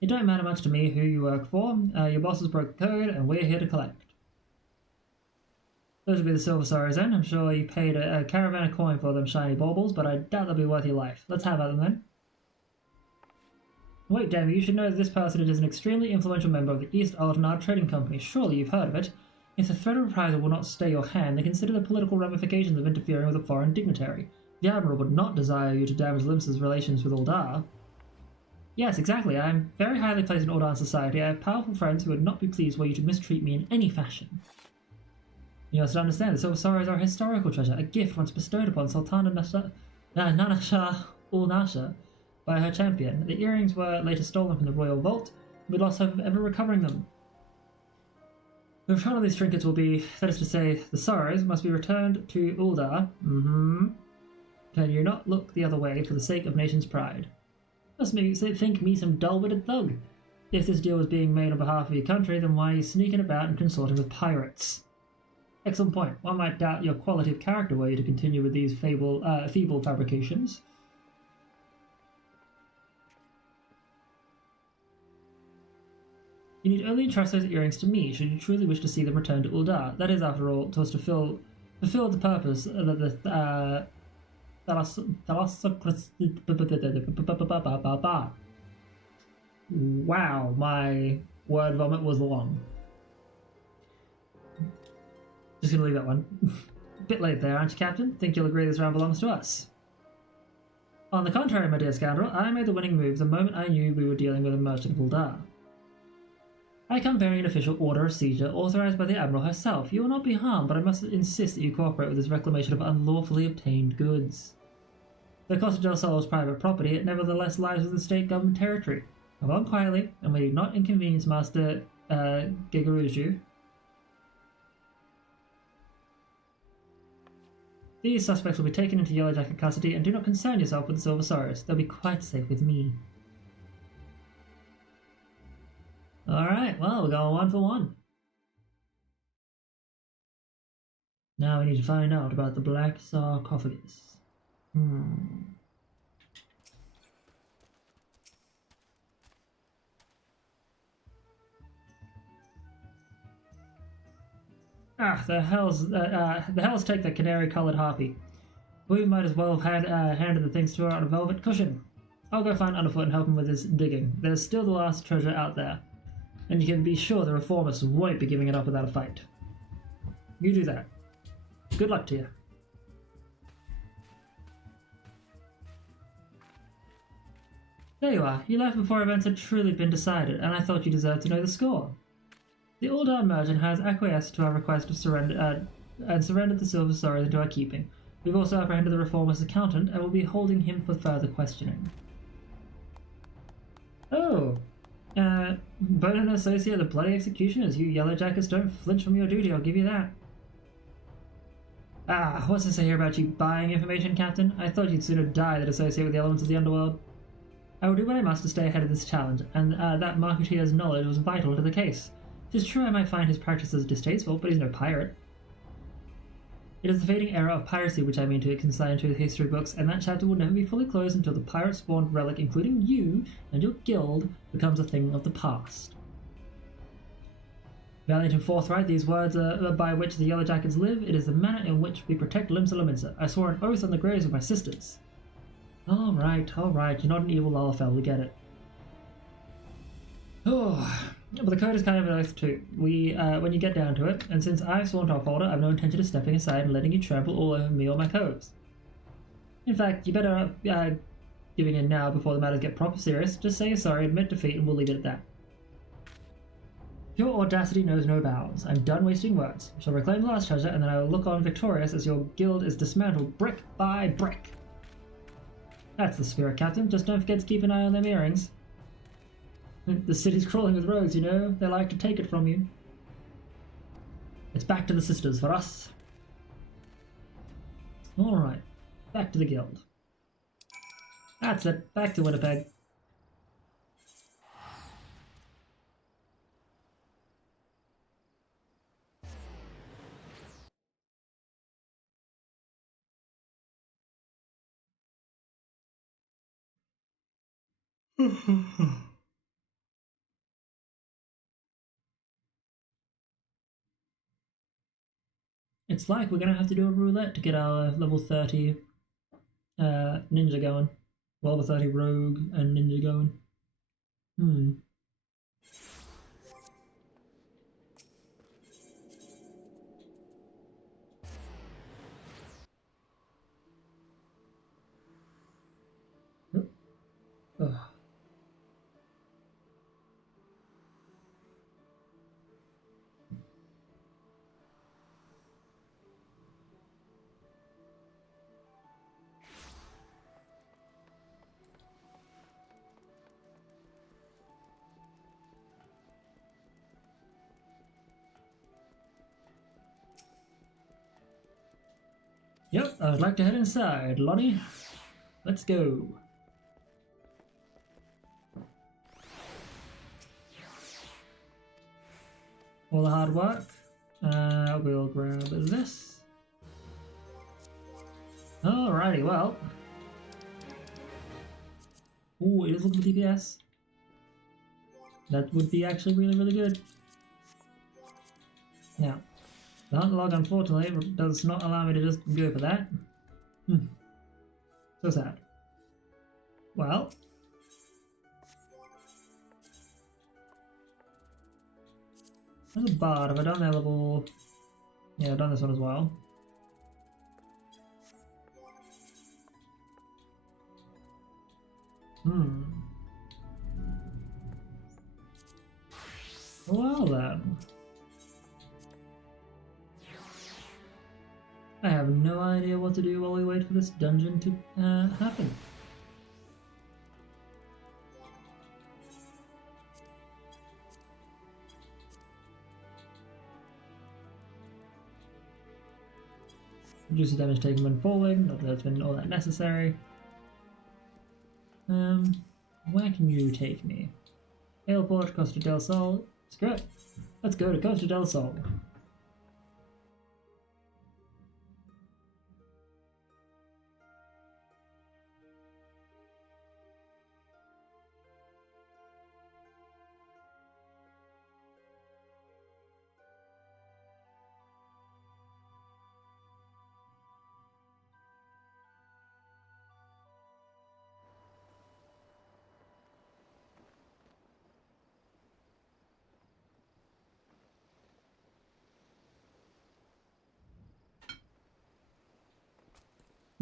It don't matter much to me who you work for. Your bosses broke the code and we're here to collect. Those will be the Silver Saurians then. I'm sure you paid a caravan of coin for them shiny baubles, but I doubt they'll be worth your life. Let's have at them then. Wait, damn you should know that this person is an extremely influential member of the East Aldenard Trading Company. Surely you've heard of it. If the threat of reprisal will not stay your hand, then consider the political ramifications of interfering with a foreign dignitary. The Admiral would not desire you to damage Limsa's relations with Uldar. Yes, exactly. I am very highly placed in Uldan society. I have powerful friends who would not be pleased were you to mistreat me in any fashion. You must understand, the Silver Saurians are a historical treasure, a gift once bestowed upon Sultana Nanashah ul-Nasha by her champion. The earrings were later stolen from the royal vault, and we lost hope of ever recovering them. The return of these trinkets will be, that is to say, the Saurians must be returned to Uldar. Can you not look the other way for the sake of nation's pride? Must make you think me some dull-witted thug. If this deal was being made on behalf of your country, then why are you sneaking about and consorting with pirates? Excellent point. One might doubt your quality of character were you to continue with these feeble fabrications. You need only entrust those earrings to me, should you truly wish to see them returned to Uldar. That is, after all, to fulfill the purpose that the Wow, my word vomit was long. Just gonna leave that one. Bit late there, aren't you, Captain? Think you'll agree this round belongs to us? On the contrary, my dear scoundrel, I made the winning move the moment I knew we were dealing with a merchant of Uldar. I come bearing an official order of seizure authorized by the Admiral herself. You will not be harmed, but I must insist that you cooperate with this reclamation of unlawfully obtained goods. Though Costa del Sol is private property, it nevertheless lies within state government territory. Come on quietly, and we need not inconvenience Master Gigaruju. These suspects will be taken into Yellow Jacket custody, and do not concern yourself with the Silver Saurians. They'll be quite safe with me. Alright, well, we're going 1 for 1. Now we need to find out about the black sarcophagus. Ah, the hells take the canary-colored harpy. We might as well have handed the things to her on a velvet cushion. I'll go find Underfoot and help him with his digging. There's still the last treasure out there. And you can be sure the reformists won't be giving it up without a fight. You do that. Good luck to you. There you are. You left before events had truly been decided, and I thought you deserved to know the score. The Ul'dah merchant has acquiesced to our request to surrender and surrendered the silver swords into our keeping. We've also apprehended the reformist accountant and will be holding him for further questioning. Oh, Bone and associate the bloody executioners. You yellowjackets don't flinch from your duty, I'll give you that. Ah, what's this I hear about you buying information, Captain? I thought you'd sooner die than associate with the elements of the underworld. I will do what I must to stay ahead of this challenge, and that Marketeer's knowledge was vital to the case. It is true I might find his practices distasteful, but he's no pirate. It is the fading era of piracy which I mean to consign to the history books, and that chapter will never be fully closed until the pirate-spawned relic, including you and your guild, becomes a thing of the past. Valiant and forthright, these words are by which the Yellowjackets live. It is the manner in which we protect Limsa Lominsa. I swore an oath on the graves of my sisters. All right, you're not an evil Lalafell, we get it. Oh, but the code is kind of an oath too. When you get down to it, and since I've sworn to uphold it, I've no intention of stepping aside and letting you trample all over me or my codes. In fact, you better giving in now before the matters get proper serious. Just say you're sorry, admit defeat, and we'll leave it at that. Your audacity knows no bounds. I'm done wasting words. I shall reclaim the last treasure, and then I will look on victorious as your guild is dismantled brick by brick. That's the spirit, Captain. Just don't forget to keep an eye on them earrings. The city's crawling with rogues, you know. They like to take it from you. It's back to the sisters for us. Alright. Back to the guild. That's it. Back to Winnipeg. It's like we're gonna have to do a roulette to get our level 30 ninja going. Level 30 rogue and ninja going. Ugh. Yep, I would like to head inside, Lonnie. Let's go. All the hard work. We'll grab this. Alrighty, well. Ooh, it is looking for DPS. That would be actually really, really good. Now, the hunt log, unfortunately, does not allow me to just go for that. So sad. Well. There's a bard. Have I done that level? Yeah, I've done this one as well. Well then. I have no idea what to do while we wait for this dungeon to happen. Reduces damage taken when falling, not that it's been all that necessary. Where can you take me? Airport, Costa del Sol. Screw it. Let's go to Costa del Sol.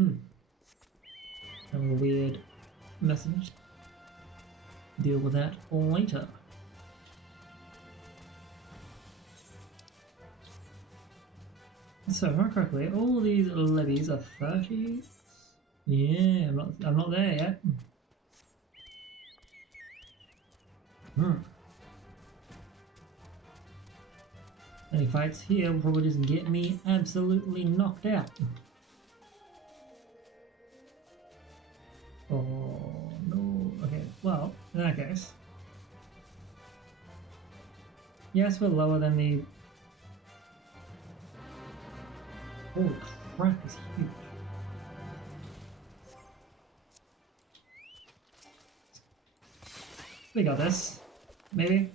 Kind of a weird message. Deal with that later. So, if I remember correctly, all these levies are 30. Yeah, I'm not there yet. Any fights here will probably just get me absolutely knocked out. Oh no. Okay, well, in that case. Yes, we're lower than the. Holy crap, it's huge. We got this. Maybe.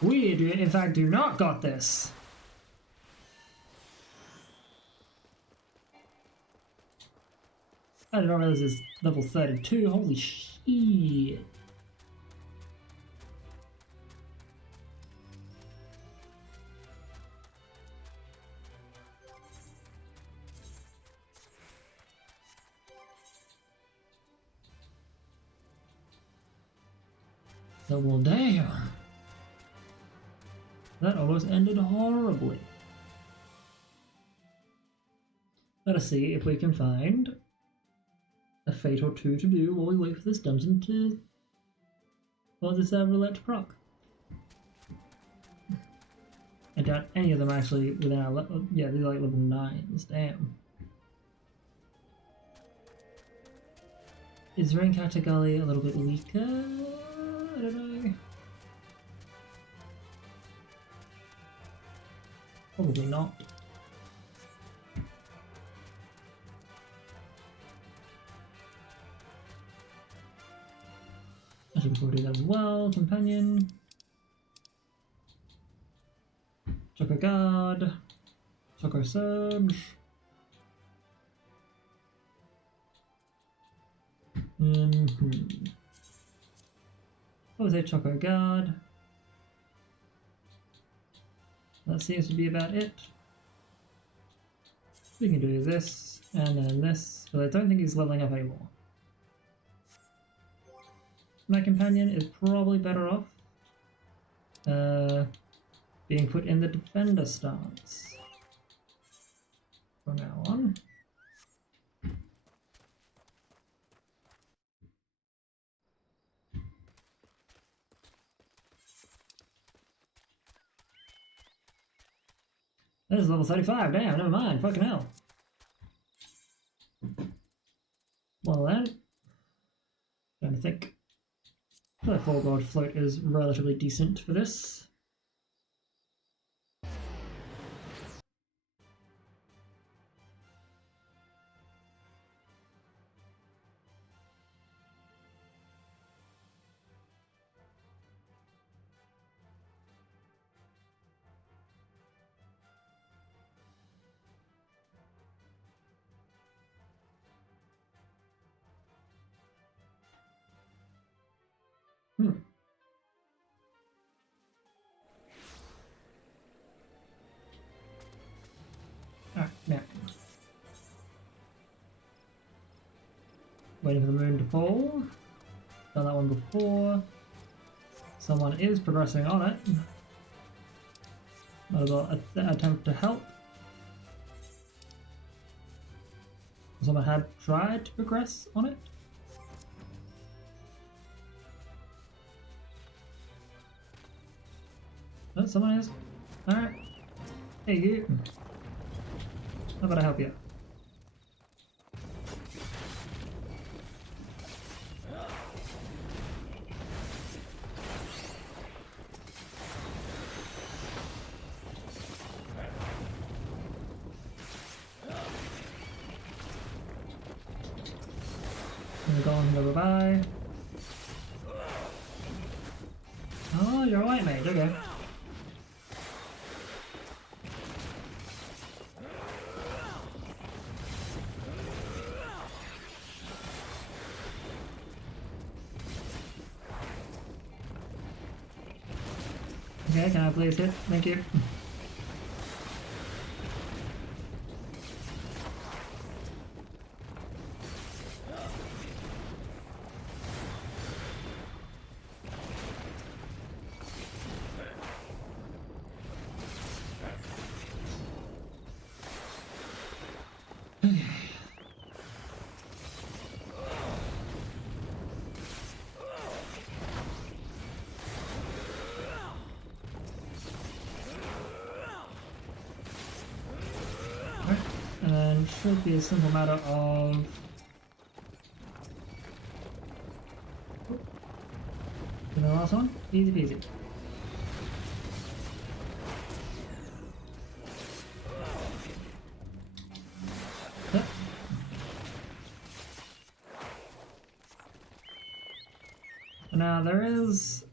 We do, in fact, do not got this. I did not realize it's level 32. Holy shit. Double damn. That almost ended horribly. Let us see if we can find a fate or two to do while we wait for this dungeon to. Well, this roulette to proc. I doubt any of them are actually within our level. Yeah, these are like level 9s. Damn. Is Rain Gully a little bit weaker? I don't know. Probably not. I should probably do that as well. Companion. Choco Guard. Choco Surge. What was it? Choco Guard. That seems to be about it. We can do this, and then this, but I don't think he's leveling up anymore. My companion is probably better off being put in the defender stance from now on. That is level 35, damn, never mind, fucking hell. Well then, trying to think. I feel like 4 gold float is relatively decent for this. Alright, now. Waiting for the moon to fall. Done that one before. Someone is progressing on it. Might as well attempt to help. Someone had tried to progress on it. Oh, someone is. Alright. Hey, you. How about I help you? Go on, go bye. Oh, you're a white mage, okay. Okay, can I please hit? Thank you. should be a simple matter of... You know the last one? Easy peasy. Yep. Now there is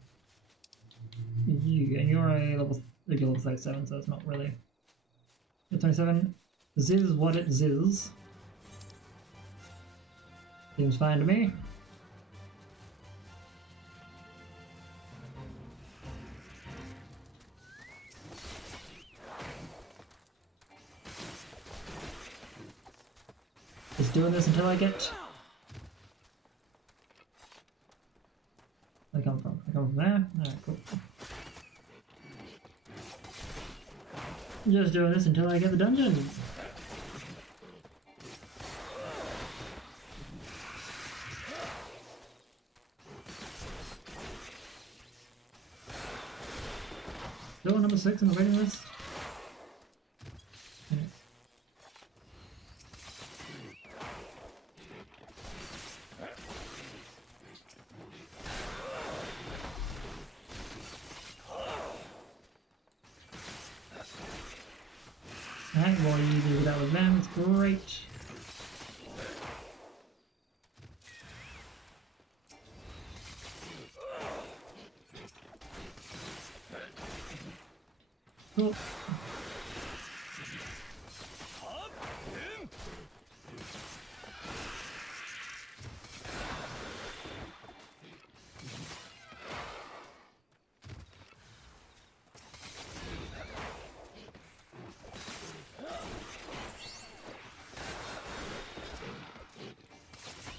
you, and you're a level 37, so it's not really. You're 27. Ziz what it ziz. Seems fine to me. Just doing this until I get. Where I come from? I come from there? Alright, cool. Just doing this until I get the dungeon. Still number 6 on the waiting list. Okay. Alright, well you do that with them, it's great. Cool.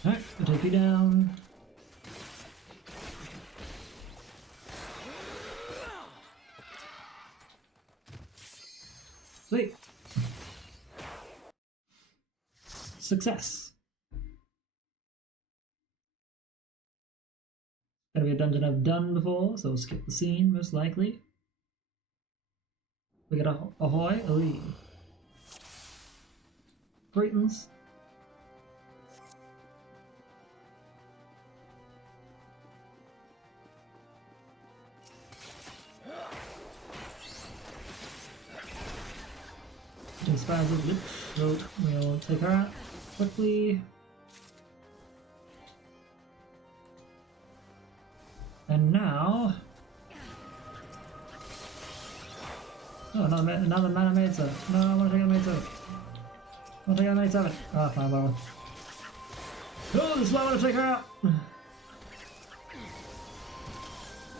Alright, I'll take you down. Sweet. Success. Gotta be a dungeon I've done before, so we'll skip the scene, most likely. We got a ahoy, ali. Greetings. Inspires a bit, so we'll take her out quickly. And now... Oh, another mana maid servant. No, I want to take a maid servant. I want to take a maid servant. Ah, fine, bother. Oh, this is why I want to take her out!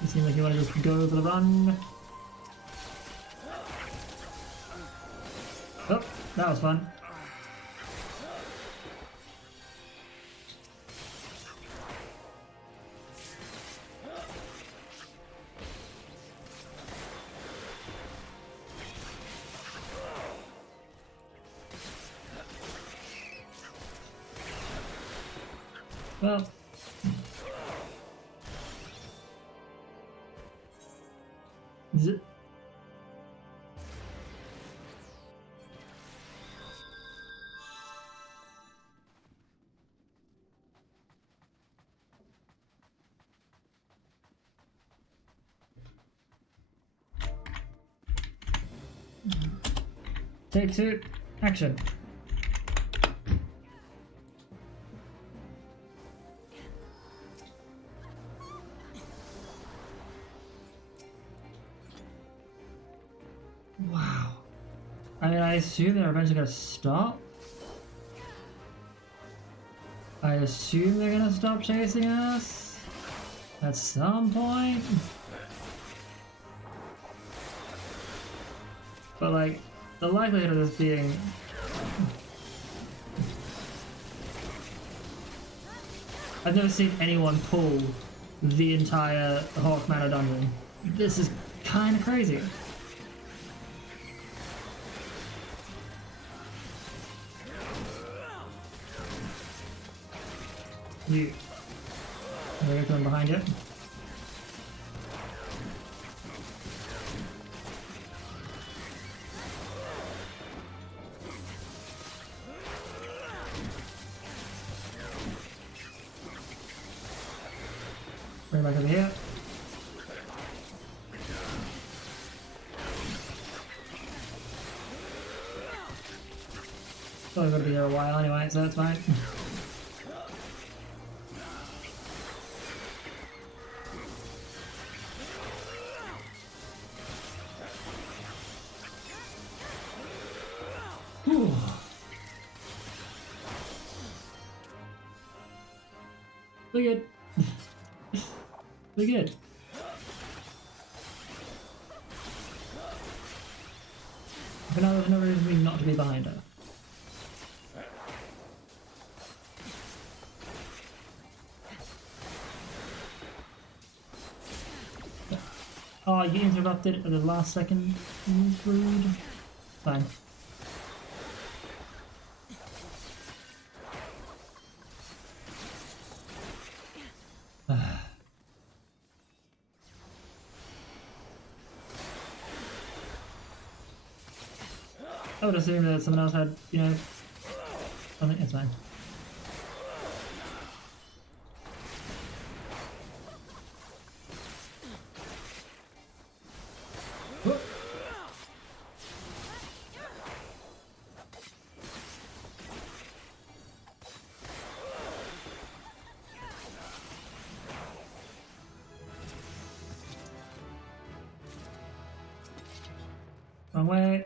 You seem like you want to just go for the run. Oh, that was fun. Well. Zip. Take 2, action. Wow. I mean, I assume they're eventually gonna stop. I assume they're gonna stop chasing us at some point. But like, the likelihood of this being... I've never seen anyone pull the entire Hawk Manor dungeon. This is kind of crazy. You. They're coming behind you. Bring it back over here. Probably gonna be here a while anyway, so that's fine. Whew. Look good. Look good. For now, there's no reason for me not to be behind her. Oh, you interrupted at the last second. Rude. Fine. I would assume that someone else had, you know, I think it's fine. Whoop. Wrong way.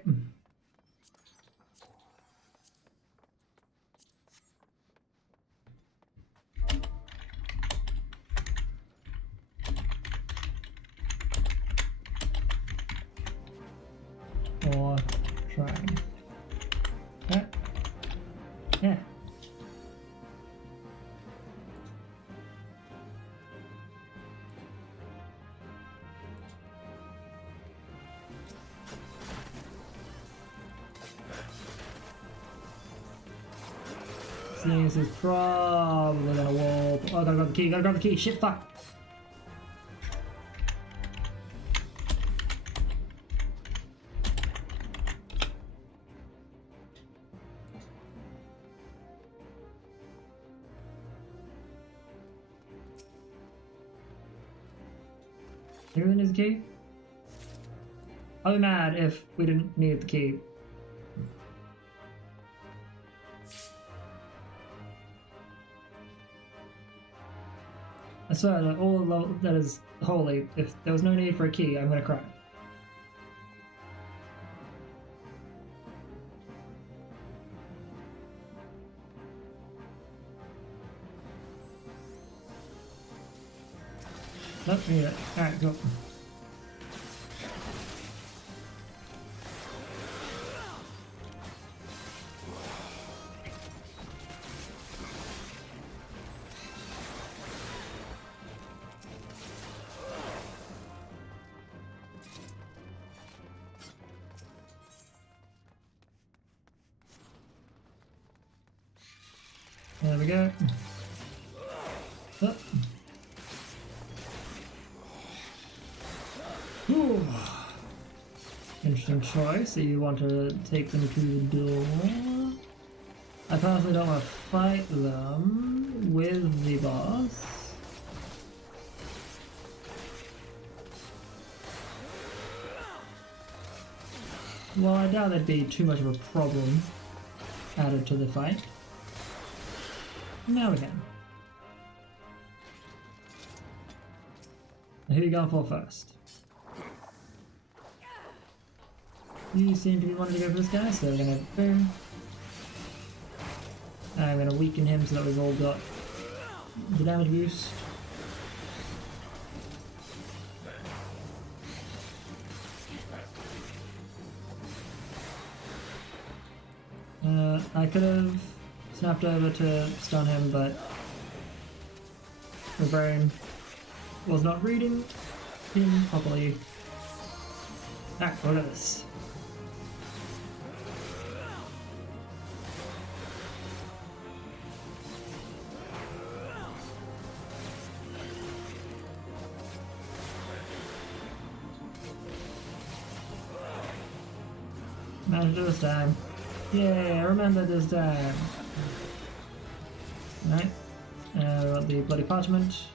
Or trying. Yeah. Yeah. Seeing this is probably gonna warp. Oh, gotta grab the key, gotta grab the key. Shit, fuck. Everything is a key? I'll be mad if we didn't need the key. I swear that all that is holy, if there was no need for a key, I'm gonna cry. Nope, need it. Alright, go. There we go. Oh. Ooh. Interesting choice. So you want to take them to the door. I personally don't want to fight them with the boss. Well, I doubt there'd be too much of a problem added to the fight. Now we can. Who are you going for first? You seem to be wanting to go for this guy, so we're gonna boom. I'm gonna weaken him so that we've all got the damage boost. I could have snapped over to stun him, but my brain was not reading him properly. Ah, look at this. Managed to do this time. Yeah, remember this time. Alright. We got the bloody parchment.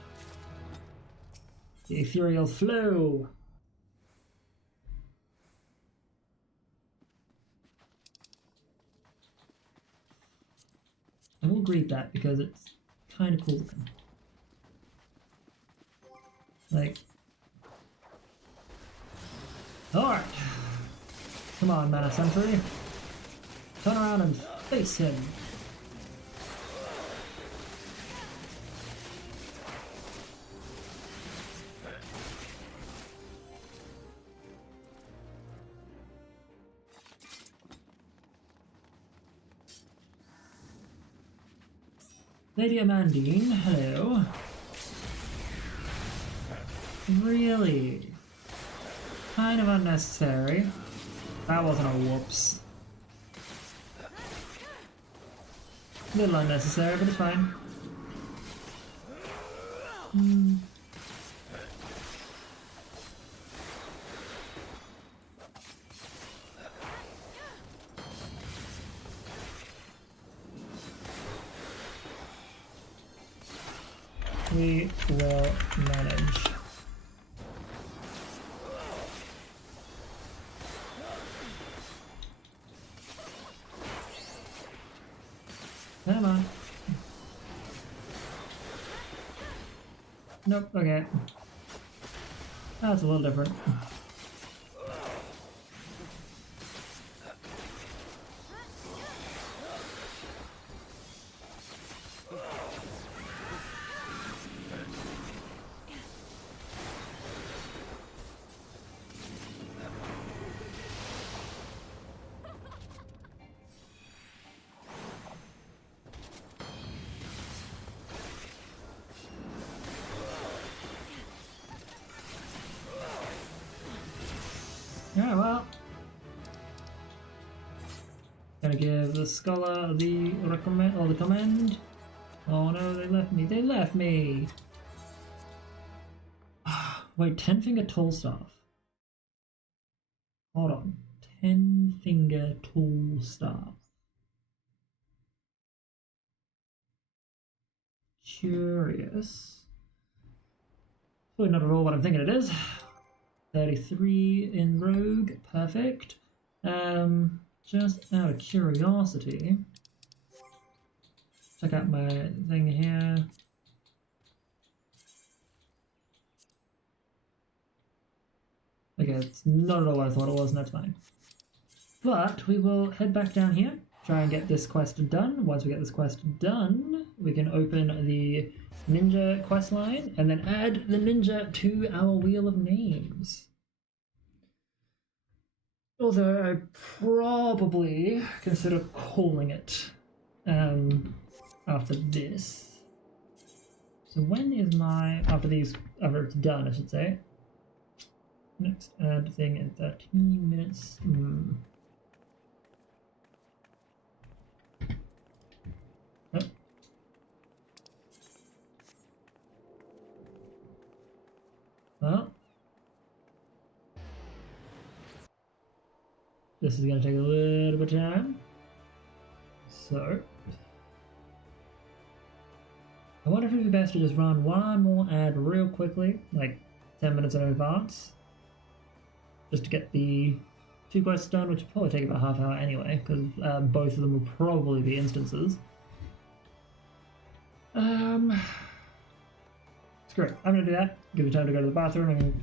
The ethereal flow. And we'll greet that because it's kind of cool looking. Like, alright. Come on, Mana Sentry. Turn around and face him. Lady Amandine, hello. Really? Kind of unnecessary. That wasn't a whoops. A little unnecessary, but it's fine. We will manage. Come on. Nope, okay. That's a little different. Yeah, well. Gonna give the scholar the recommend or the command. Oh no, they left me. They left me. Wait, 10-finger tall staff. Hold on. 10-finger tall staff. Curious. Probably not at all what I'm thinking it is. 33 in rogue, perfect. Just out of curiosity, check out my thing here. Okay, it's not at all what I thought it was, and that's fine. But we will head back down here, try and get this quest done. Once we get this quest done, we can open the ninja quest line and then add the ninja to our wheel of names. Although I probably consider calling it after this. So when is my after it's done, I should say. Next add thing in 13 minutes. Oh. Well, this is going to take a little bit of time. So, I wonder if it would be best to just run one more ad real quickly, like 10 minutes in advance, just to get the 2 quests done, which will probably take about half an hour anyway, because both of them will probably be instances. It's great. I'm going to do that. Give you time to go to the bathroom and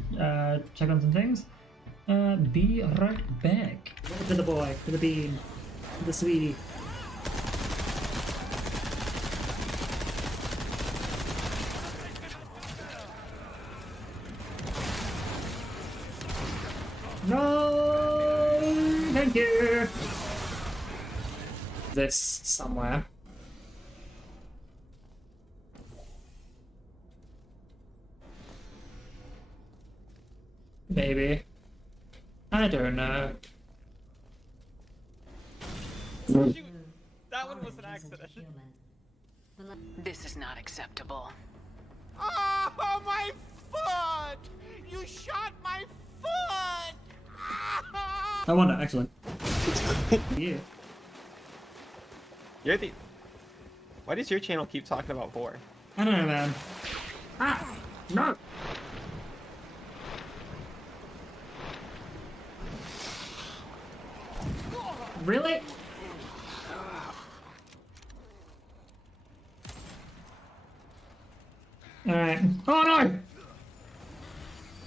check on some things. Be right back. To the boy, to the bean, to the sweetie. No, thank you. This somewhere. Maybe. I don't know. Shoot. That one was an accident. This is not acceptable. Oh, my foot! You shot my foot! I wonder, actually. Yeah. You're the. Why does your channel keep talking about 4? I don't know, man. Ah! No! Really? Alright. Oh no!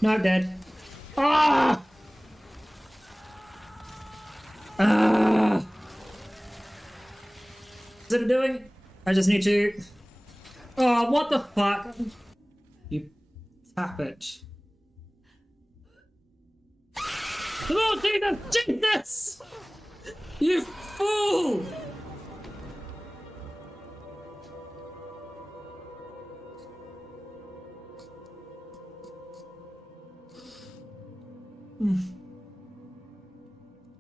No, I'm dead. Ah! Ah! Is it doing? I just need to... Oh, what the fuck? You tap it. Oh, Jesus! Jesus! You fool!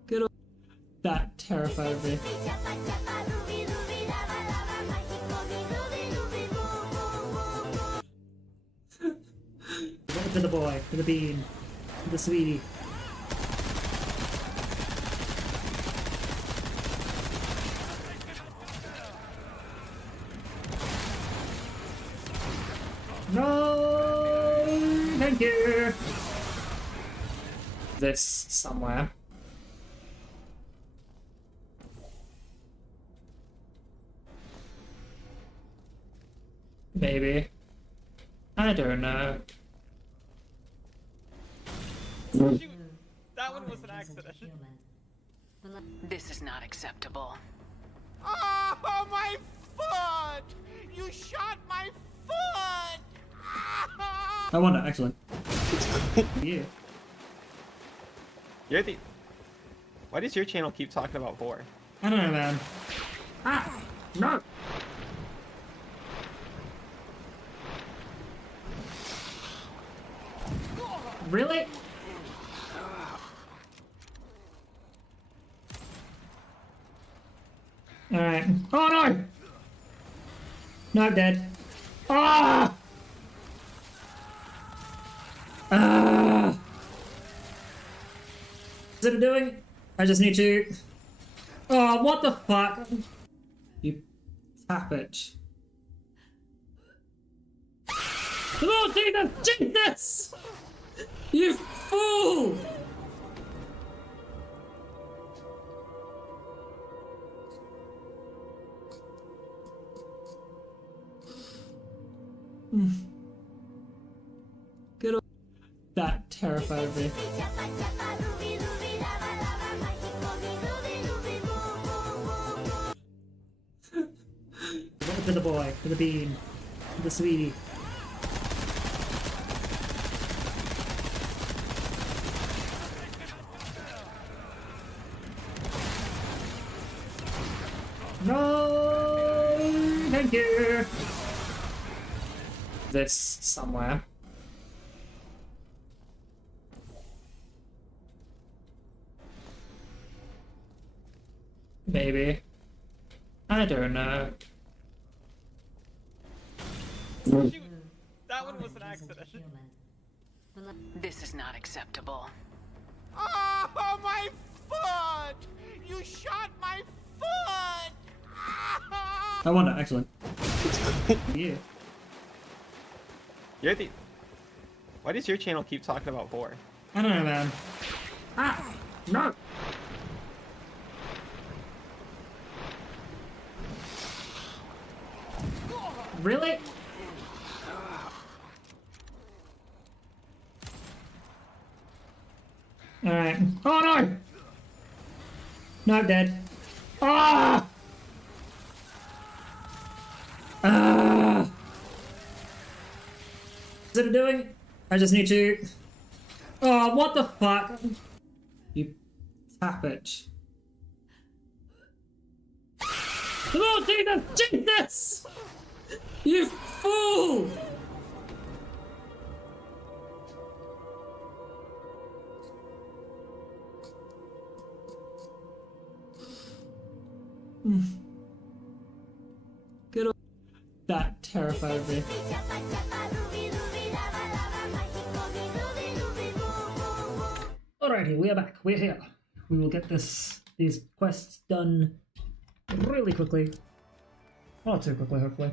Good. That terrified me. To the boy, to the bean, to the sweetie. No, thank you. This somewhere. Maybe. I don't know. Shoot. That one was an accident. This is not acceptable. Oh, my foot! You shot my foot! I wonder, actually. Yeah. You're the... Why does your channel keep talking about 4? I don't know, man. Ah! No! Really? Alright. Oh no! No, I'm dead. Ah! Ah! Is it doing? I just need to... Oh, what the fuck? You tap it. Oh, Jesus! Jesus! You fool! Good. That terrified me. To the boy, to the bean, to the sweetie. No, thank you. This somewhere. Maybe. I don't know. Shoot. That one was an accident. This is not acceptable. Oh, my foot! You shot my foot! I wonder, actually. Yeah. You're the... Why does your channel keep talking about 4? I don't know, man. Ah! No! Really? Alright. Oh no! No, I'm dead. Ah! Ah! Is it doing? I just need to... Oh, what the fuck? You tap it. Oh, Jesus! Jesus! You fool! Good. That terrified me. Alrighty, we are back. We're here. We will get these quests done really quickly. Not too quickly, hopefully.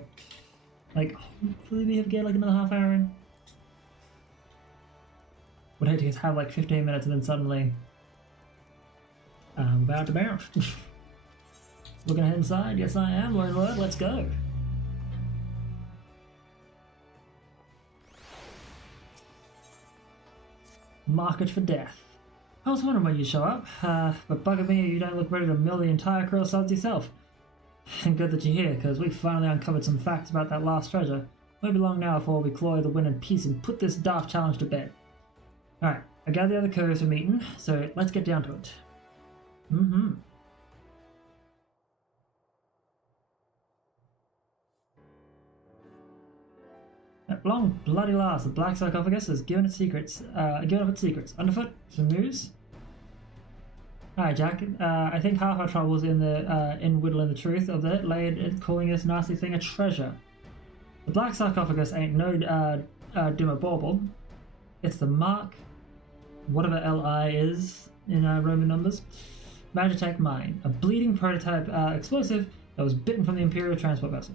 Like, hopefully we get like another half hour in. Would hate to just have like 15 minutes and then suddenly we've about to bounce. Looking ahead inside? Yes, I am. Lord, let's go. Market for death. I was wondering when you'd show up, but bugger me, you don't look ready to mill the entire crew of suds yourself. And good that you're here, because we finally uncovered some facts about that last treasure. Won't be long now before we claw the win in peace and put this daft challenge to bed. Alright, I gathered the other couriers for meeting, so let's get down to it. At long bloody last, the black sarcophagus has given up its secrets. Underfoot, some news? Hi Jack, I think half our troubles in whittling the truth of it lay in calling this nasty thing a treasure. The black sarcophagus ain't no dimmer bauble. It's the mark, whatever LI is in Roman numbers, Magitech mine, a bleeding prototype explosive that was bitten from the Imperial transport vessel.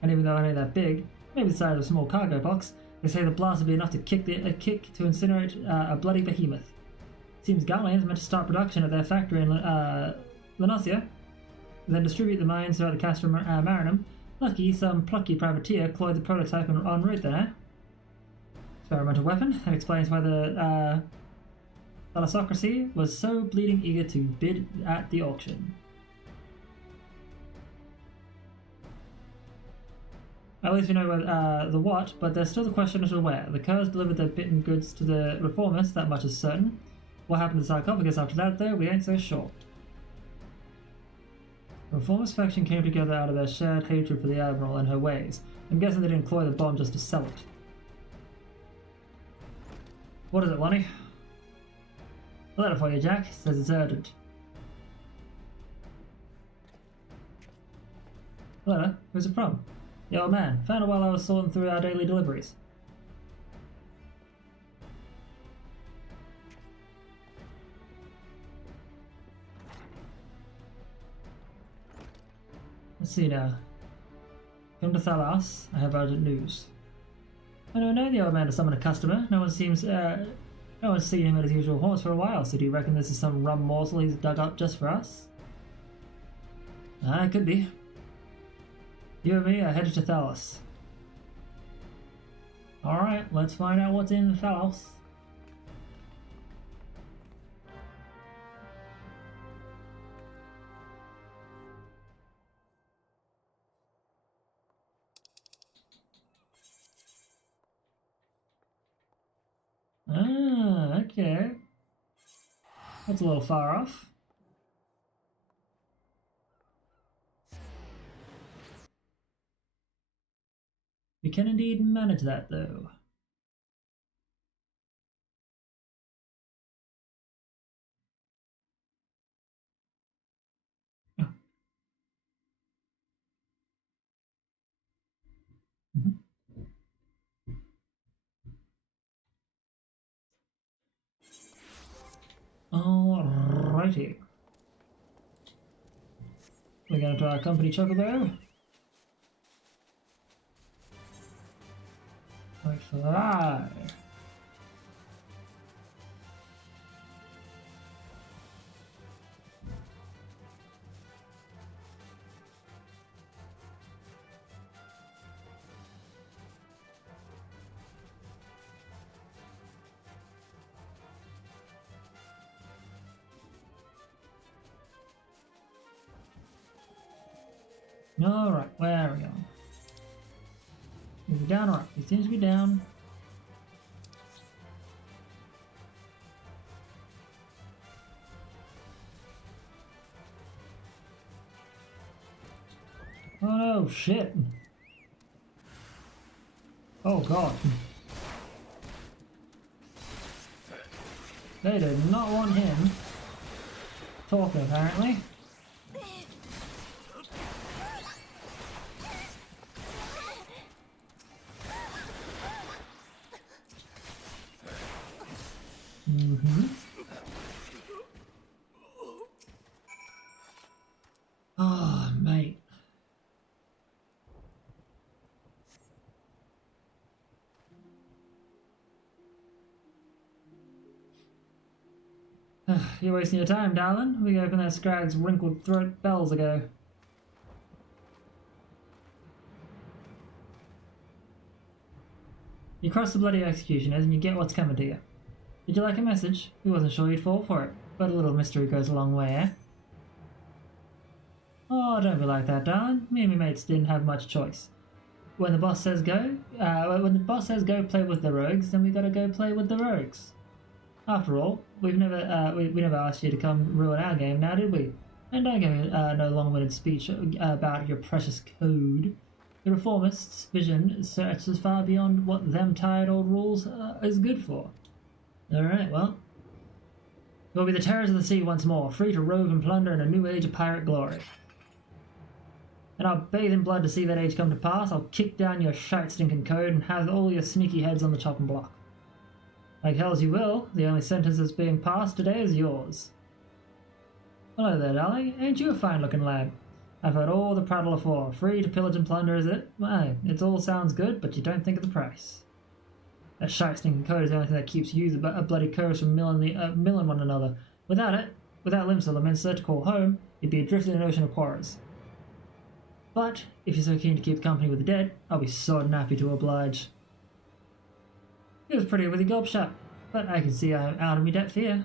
And even though it ain't that big, maybe the size of a small cargo box, they say the blast would be enough to kick to incinerate a bloody behemoth. Seems Garland's meant to start production at their factory in Lenosia, then distribute the mines throughout the Castrum Marinum. Lucky some plucky privateer cloyed the prototype en route there. Experimental weapon, that explains why the thalassocracy was so bleeding eager to bid at the auction. At least we know the what, but there's still the question as to where. The Kurds delivered their bitten goods to the reformists, that much is certain. What happened to the sarcophagus after that, though, we ain't so sure. The reformist faction came together out of their shared hatred for the Admiral and her ways. I'm guessing they didn't cloy the bomb just to sell it. What is it, Lonnie? A letter for you, Jack. Says it's urgent. Letter? Who's it from? The old man. Found it while I was sorting through our daily deliveries. Let's see now. Come to Thalas. I have urgent news. I don't know the old man to summon a customer. No one's seen him at his usual haunts for a while, so do you reckon this is some rum morsel he's dug up just for us? It could be. You and me are headed to Thalos. Alright, let's find out what's in Thalos. Okay. That's a little far off. We can indeed manage that, though. Oh. Alrighty. We're going to our company chocobo. Like fly. Alright, where are we going? Is it down? Alright, it seems to be down. Oh no, shit. Oh god. They did not want him talking, apparently. Oh, mate. You're wasting your time, darling. We opened that Scrag's wrinkled throat bells ago. You cross the bloody executioners and you get what's coming to you. Did you like a message? We wasn't sure you'd fall for it, but a little mystery goes a long way, eh? Oh, don't be like that, darling. Me and my mates didn't have much choice. When the boss says go, play with the rogues, then we gotta go play with the rogues. After all, we never asked you to come ruin our game, now did we? And don't give me no long-winded speech about your precious code. The reformists' vision stretches far beyond what them tired old rules is good for. Alright, well. You'll be the terrors of the sea once more, free to rove and plunder in a new age of pirate glory. And I'll bathe in blood to see that age come to pass. I'll kick down your shite-stinking code and have all your sneaky heads on the chopping block. Like hell as you will, the only sentence that's being passed today is yours. Hello there, darling. Ain't you a fine-looking lad? I've heard all the prattle afore. Free to pillage and plunder, is it? Why, it all sounds good, but you don't think of the price. That shite-stinking code is the only thing that keeps you, the bloody curs, from milling one another. Without it, without Limsa Leminster to call home, you'd be adrift in an ocean of quarrels. But, if you're so keen to keep company with the dead, I'll be sodden happy to oblige. It was pretty with your gob shut, but I can see I'm out of me depth here.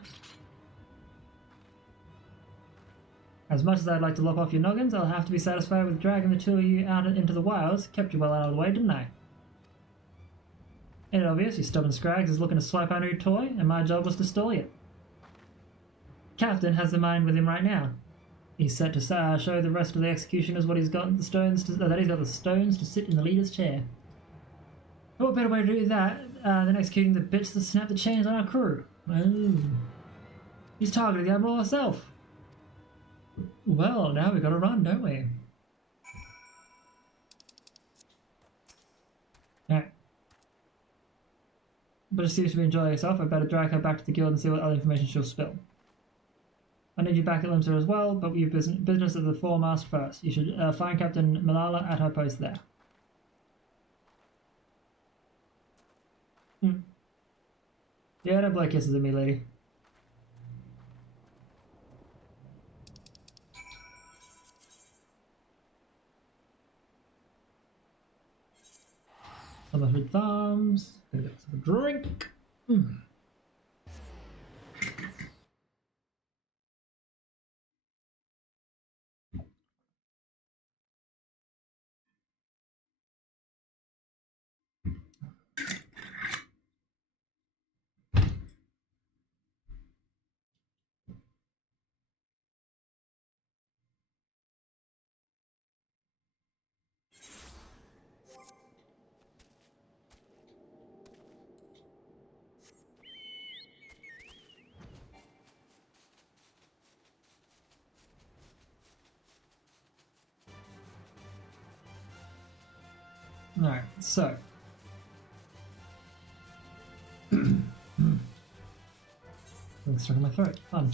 As much as I'd like to lop off your noggins, I'll have to be satisfied with dragging the two of you out into the wilds. Kept you well out of the way, didn't I? Ain't it obvious you stubborn scrags is looking to swipe under your toy, and my job was to stall you. Captain has the mind with him right now. He's set to show the rest of the executioners what he's got the stones to sit in the leader's chair. What better way to do that than executing the bitch that snapped the chains on our crew? Oh. He's targeted the Admiral herself. Well, now we've got to run, don't we? Alright. But it seems to be enjoying herself. I better drag her back to the guild and see what other information she'll spill. I need you back at Limsa as well, but we've business at the foremast first. You should find Captain Malala at her post there. Yeah, don't blow kisses at me, lady. I'm left with thumbs. Gonna get some drink. Alright, so. Something stuck in my throat. Fun.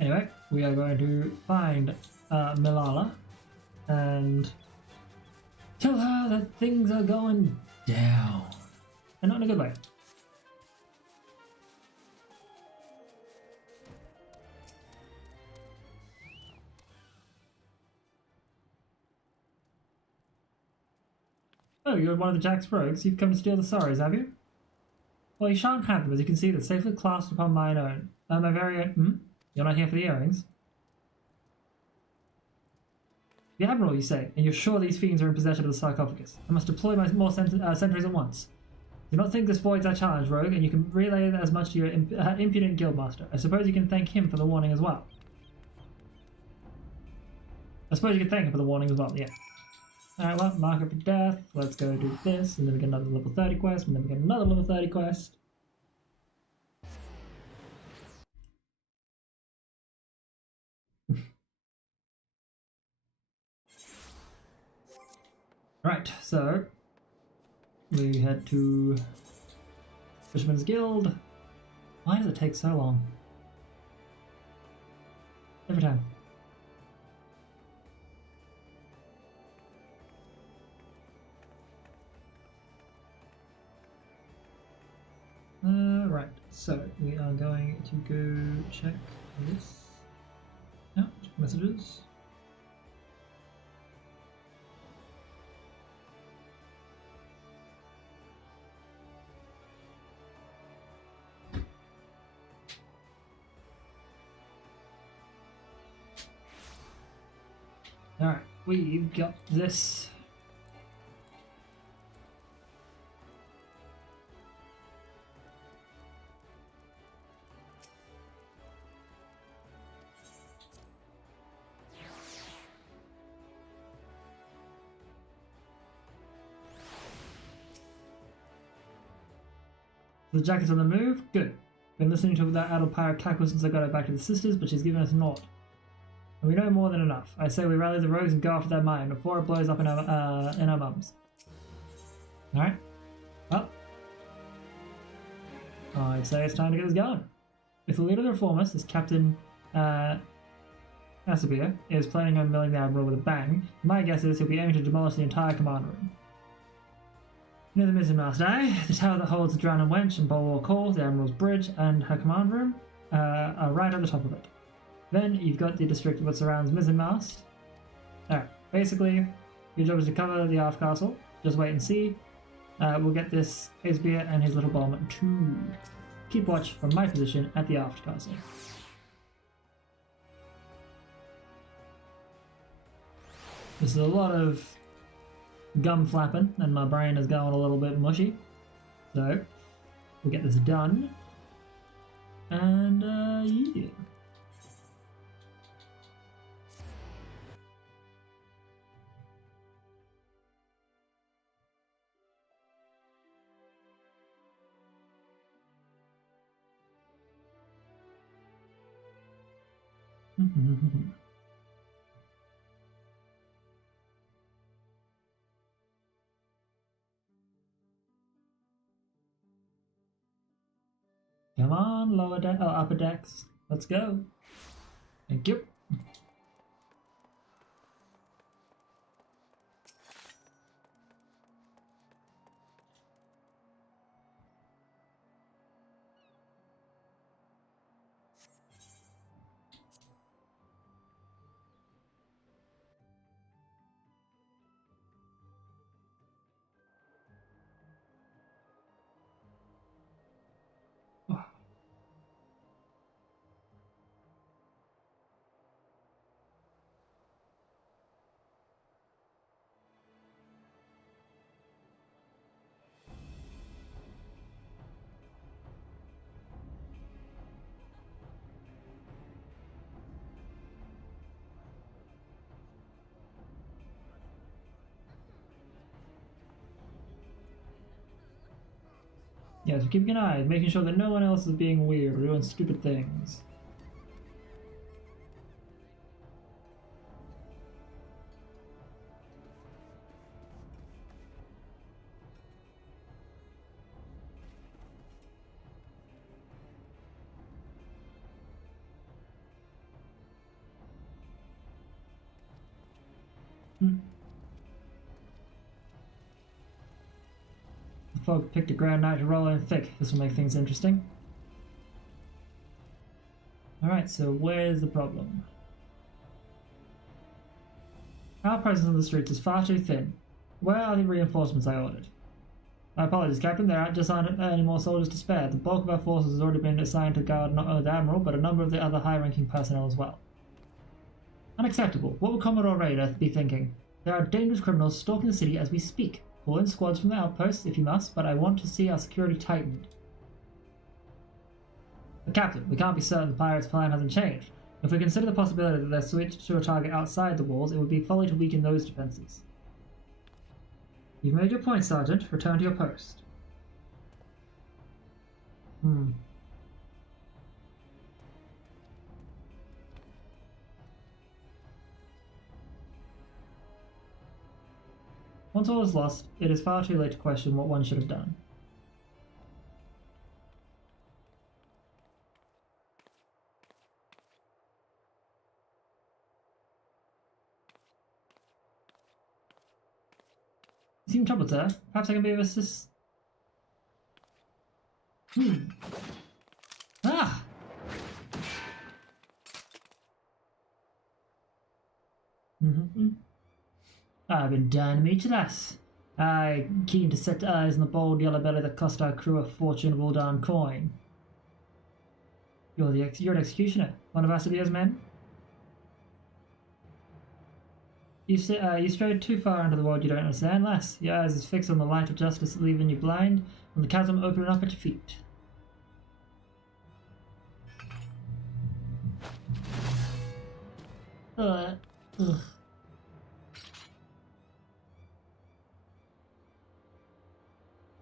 Anyway, we are going to find Malala and tell her that things are going down. And not in a good way. Oh, you're one of the Jack's rogues. You've come to steal the sorrows, have you? Well, you shan't have them, as you can see, they're safely clasped upon mine own. My very own... You're not here for the earrings? The Admiral, you say, and you're sure these fiends are in possession of the sarcophagus. I must deploy more sentries at once. Do not think this voids our challenge, rogue, and you can relay as much to your impudent guildmaster. I suppose you can thank him for the warning as well. Yeah. Alright, well, marker for death. Let's go do this, and then we get another level 30 quest, and then we get another level 30 quest. Right, so we head to Fisherman's Guild. Why does it take so long? Every time. Right, So we are going to go check this out. Messages. Alright, we've got this. The jacket's on the move? Good. Been listening to that idle pirate cackle since I got her back to the sisters, but she's given us naught. And we know more than enough. I say we rally the rogues and go after that mine before it blows up in our mums. Alright. Well. I'd say it's time to get this going. If the leader of the reformers, this Captain Asabir, is planning on milling the Admiral with a bang, my guess is he'll be aiming to demolish the entire command room. Near the mizzenmast, the tower that holds the Drowning Wench and Bulwark Hall, the Admiral's Bridge, and her command room are right at the top of it. Then you've got the district that surrounds mizzenmast. Alright, basically, your job is to cover the aft castle. Just wait and see. We'll get this Asabir and his little bomb to keep watch from my position at the aft castle. This is a lot of gum flapping, and my brain is going a little bit mushy. So, we'll get this done. And, yeah. Come on, upper decks. Let's go. Thank you. Yeah, so keeping an eye, making sure that no one else is being weird or doing stupid things. Folk picked a Grand Knight to roll in thick. This will make things interesting. Alright, so where's the problem? Our presence on the streets is far too thin. Where are the reinforcements I ordered? My apologies, Captain. There just aren't any more soldiers to spare. The bulk of our forces has already been assigned to guard not only the Admiral, but a number of the other high-ranking personnel as well. Unacceptable. What would Commodore Raider be thinking? There are dangerous criminals stalking the city as we speak. Call in squads from the outposts if you must, but I want to see our security tightened. But Captain, we can't be certain the pirates' plan hasn't changed. If we consider the possibility that they're switched to a target outside the walls, it would be folly to weaken those defenses. You've made your point, Sergeant. Return to your post. Once all is lost, it is far too late to question what one should have done. You seem troubled, sir. Perhaps I can be of assistance. Mm-hmm. I've been dying to meet you, lass. I keen to set eyes on the bold yellow belly that cost our crew a fortune of Uldan coin. You're an executioner, one of Asabia's men. You strayed too far into the world you don't understand, lass. Your eyes is fixed on the light of justice, leaving you blind, and the chasm opening up at your feet. Ugh.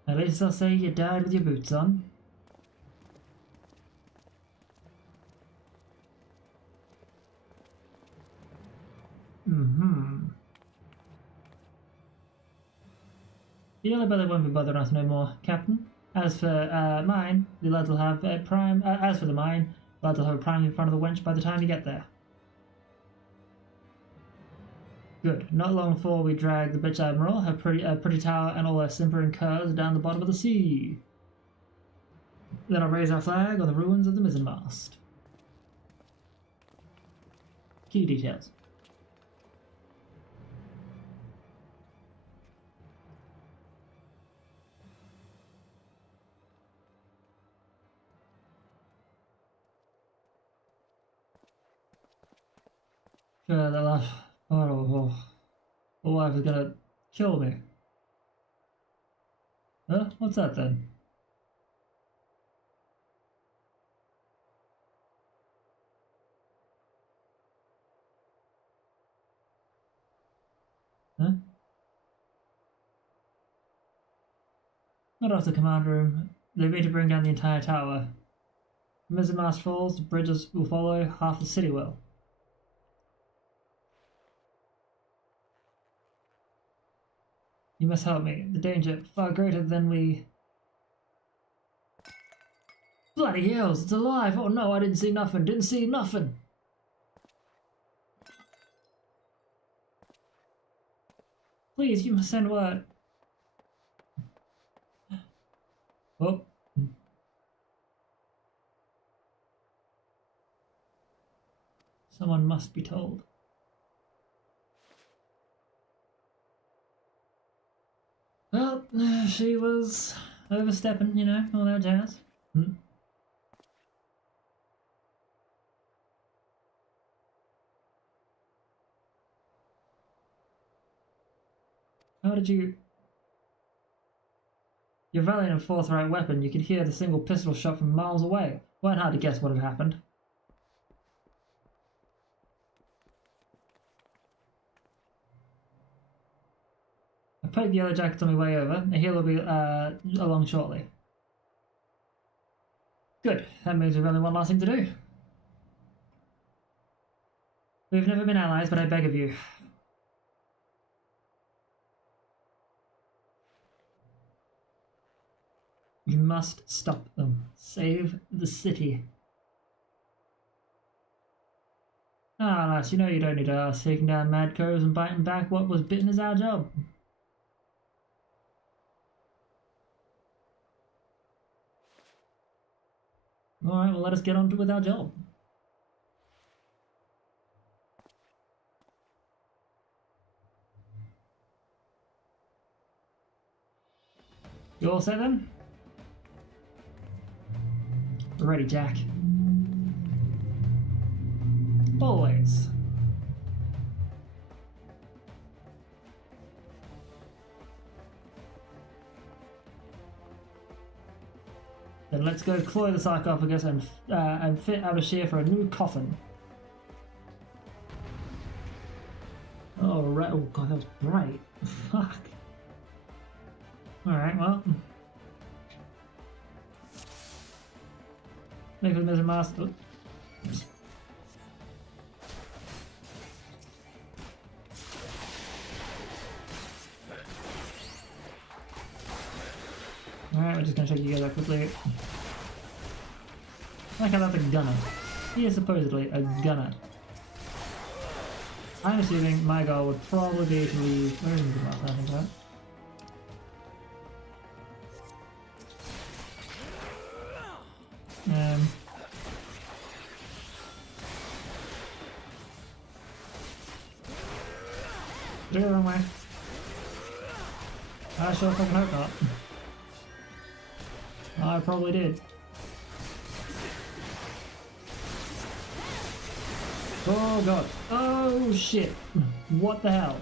At least I'll say you died with your boots on. Mm-hmm. The yellow belly won't be bothering us no more, Captain. As for mine, the lads will have a prime. As for the mine, the lads will have a prime in front of the wench by the time you get there. Good. Not long before we drag the bitch admiral, her pretty tower, and all her simpering curs down the bottom of the sea. Then I'll raise our flag on the ruins of the mizzenmast. Key details. Sure, that last. The wife is gonna kill me. Huh? What's that then? Huh? Not off the command room. They need to bring down the entire tower. The mizzenmast falls, the bridges will follow, half the city will. You must help me. The danger far greater than we... Bloody hells, it's alive! Oh no, I didn't see nothing, didn't see nothing! Please, you must send word. Oh. Someone must be told. Well, she was overstepping, you know, all that jazz. How did you... Your valiant and forthright weapon, you could hear the single pistol shot from miles away. Weren't hard to guess what had happened. I put the yellow jackets on my way over. The healer will be along shortly. Good. That means we've only one last thing to do. We've never been allies, but I beg of you. You must stop them. Save the city. Ah, lass, you know you don't need us. Taking down mad coves and biting back what was bitten is our job. Alright, well let us get on with our job. You all set then? Ready, Jack. Always. Then let's go cloy the sarcophagus and fit out a shear for a new coffin. Oh, right. Oh, God, that was bright. Fuck. Alright, well. Make for the mizzenmast. Oh. Alright, we're just gonna check you guys out quickly. I like how that's a gunner. He is supposedly a gunner. I'm assuming my goal would probably be to leave. Where is the last I think, right? Did I go the wrong way? I sure fucking hope not. I probably did. Oh god. Oh shit. What the hell?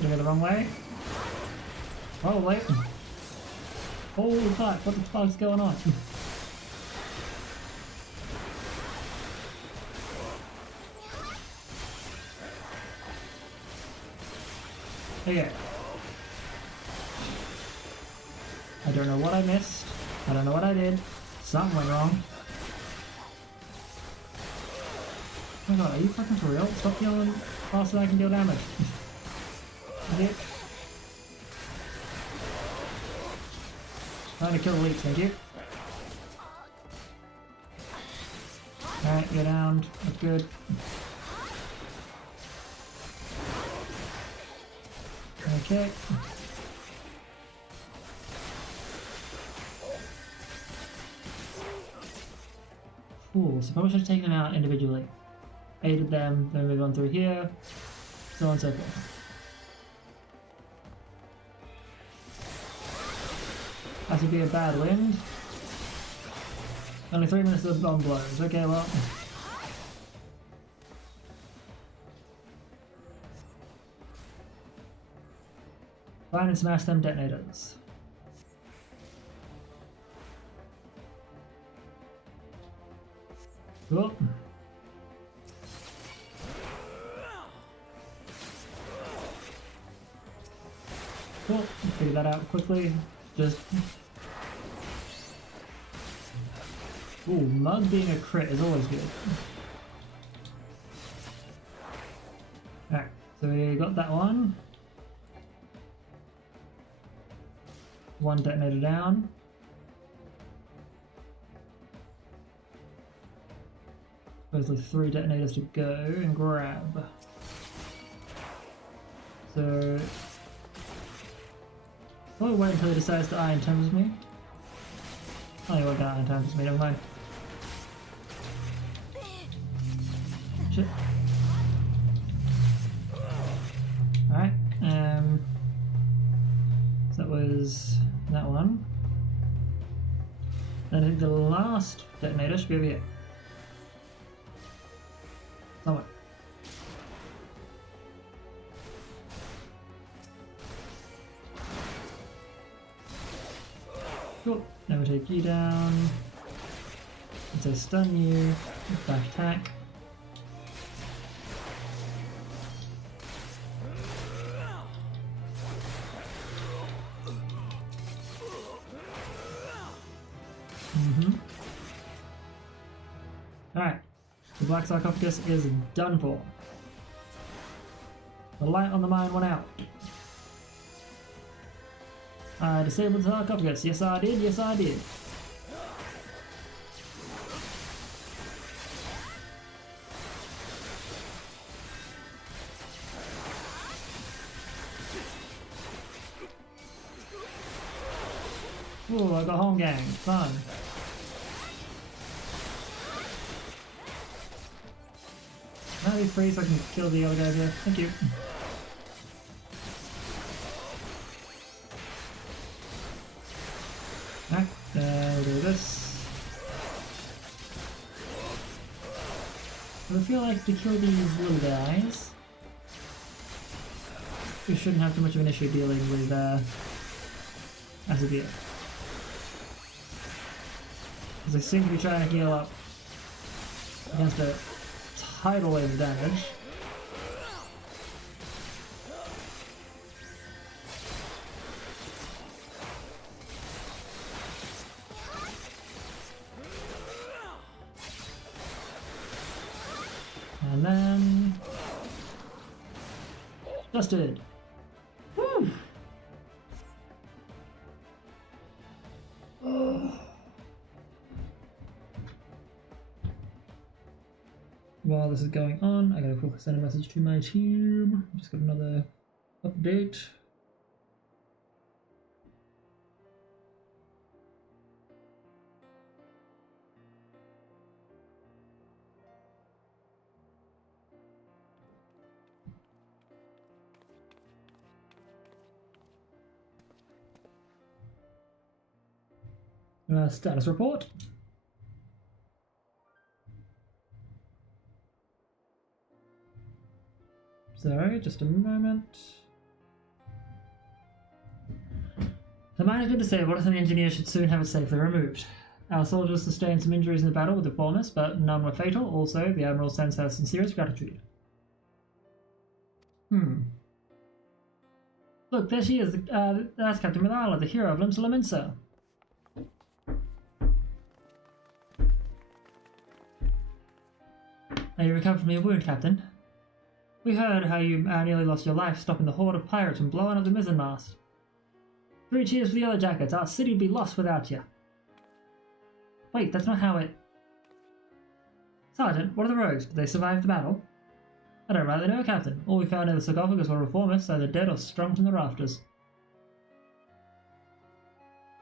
Did I go the wrong way? Probably. Holy fuck, what the fuck's going on? Okay. I don't know what I missed. I don't know what I did. Something went wrong. Oh my god, are you fucking for real? Stop healing faster than I can deal damage. Okay. Trying to kill the leech, thank you. Alright, go down. That's good. Okay. Cool, so probably should have taken them out individually. Aided them, then move on through here, so on and so forth. That would be a bad wind. Only 3 minutes of bomb blows. Okay, well. Find and smash them detonators. Cool. Cool. Figure that out quickly. Just. Ooh, Mug being a crit is always good. Alright, so we got that one. One detonator down. Supposedly 3 detonators to go and grab. So I'll wait until he decides to Iron Tempest me. Oh, he won't Iron Tempest me, never mind. Shit. Alright, so that was that one. Then I think the last detonator should be over here. Somewhere. Cool. Now we take you down. And so stun you. Back attack. Alright. The black sarcophagus is done for. The light on the mine went out. I disabled the sarcophagus. Yes, I did. Yes, I did. Ooh, I got home gang. Fun. Can I be free so I can kill the other guys here? Thank you. Alright, we'll do this. I feel like to kill these little guys, we shouldn't have too much of an issue dealing with as a deal. Because they seem to be trying to heal up against a tidal wave of damage. And then busted. Woo! While this is going on, I gotta quickly send a message to my team. Just got another update. Status report. Sorry, just a moment. The mine has been disabled, and the engineer should soon have it safely removed. Our soldiers sustained some injuries in the battle with the Formers, but none were fatal. Also, the Admiral sends her sincerest gratitude. Look, there she is. That's Captain Milala, the hero of Limsa. Are you recovered from your wound, Captain? We heard how you nearly lost your life stopping the horde of pirates from blowing up the mizzenmast. 3 cheers for the Yellow Jackets. Our city would be lost without you. Wait, that's not how it... Sergeant, what are the rogues? Did they survive the battle? I don't rightly know, Captain. All we found in the sarcophagus were reformists, either dead or strung from the rafters.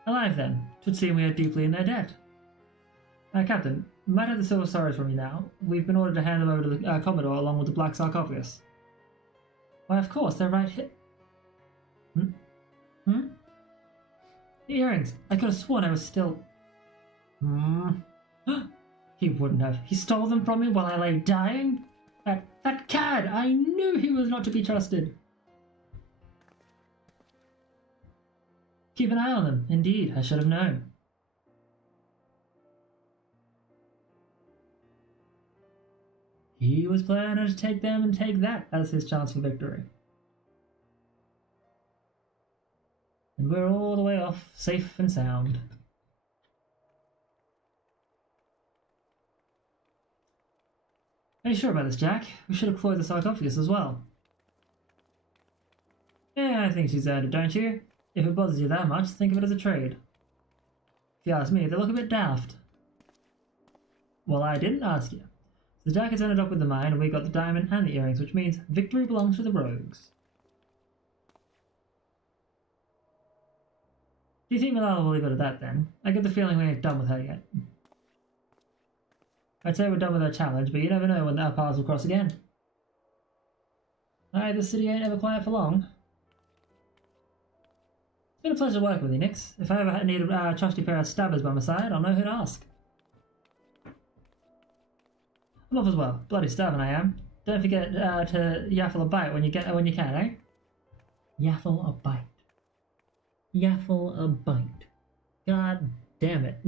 Alive, then. 'Twould seem we are deeply in their debt. Captain, we might have the silver sorrows from you now. We've been ordered to hand them over to the Commodore along with the black sarcophagus. Why, of course, they're right here. The earrings. I could have sworn I was still... He wouldn't have. He stole them from me while I lay dying? That cad! I knew he was not to be trusted. Keep an eye on them. Indeed, I should have known. He was planning to take them and take that as his chance for victory. And we're all the way off, safe and sound. Are you sure about this, Jack? We should have closed the sarcophagus as well. Yeah, I think she's earned it, don't you? If it bothers you that much, think of it as a trade. If you ask me, they look a bit daft. Well, I didn't ask you. The Jackets ended up with the mine, and we got the diamond and the earrings, which means victory belongs to the rogues. Do you think Milala will leave it at that, then? I get the feeling we ain't done with her yet. I'd say we're done with our challenge, but you never know when our paths will cross again. Aye, this city ain't ever quiet for long. It's been a pleasure working with you, Nix. If I ever need a trusty pair of stabbers by my side, I'll know who to ask. I'm off as well. Bloody starving I am. Don't forget to yaffle a bite when you can, eh? Yaffle a bite. Yaffle a bite. God damn it.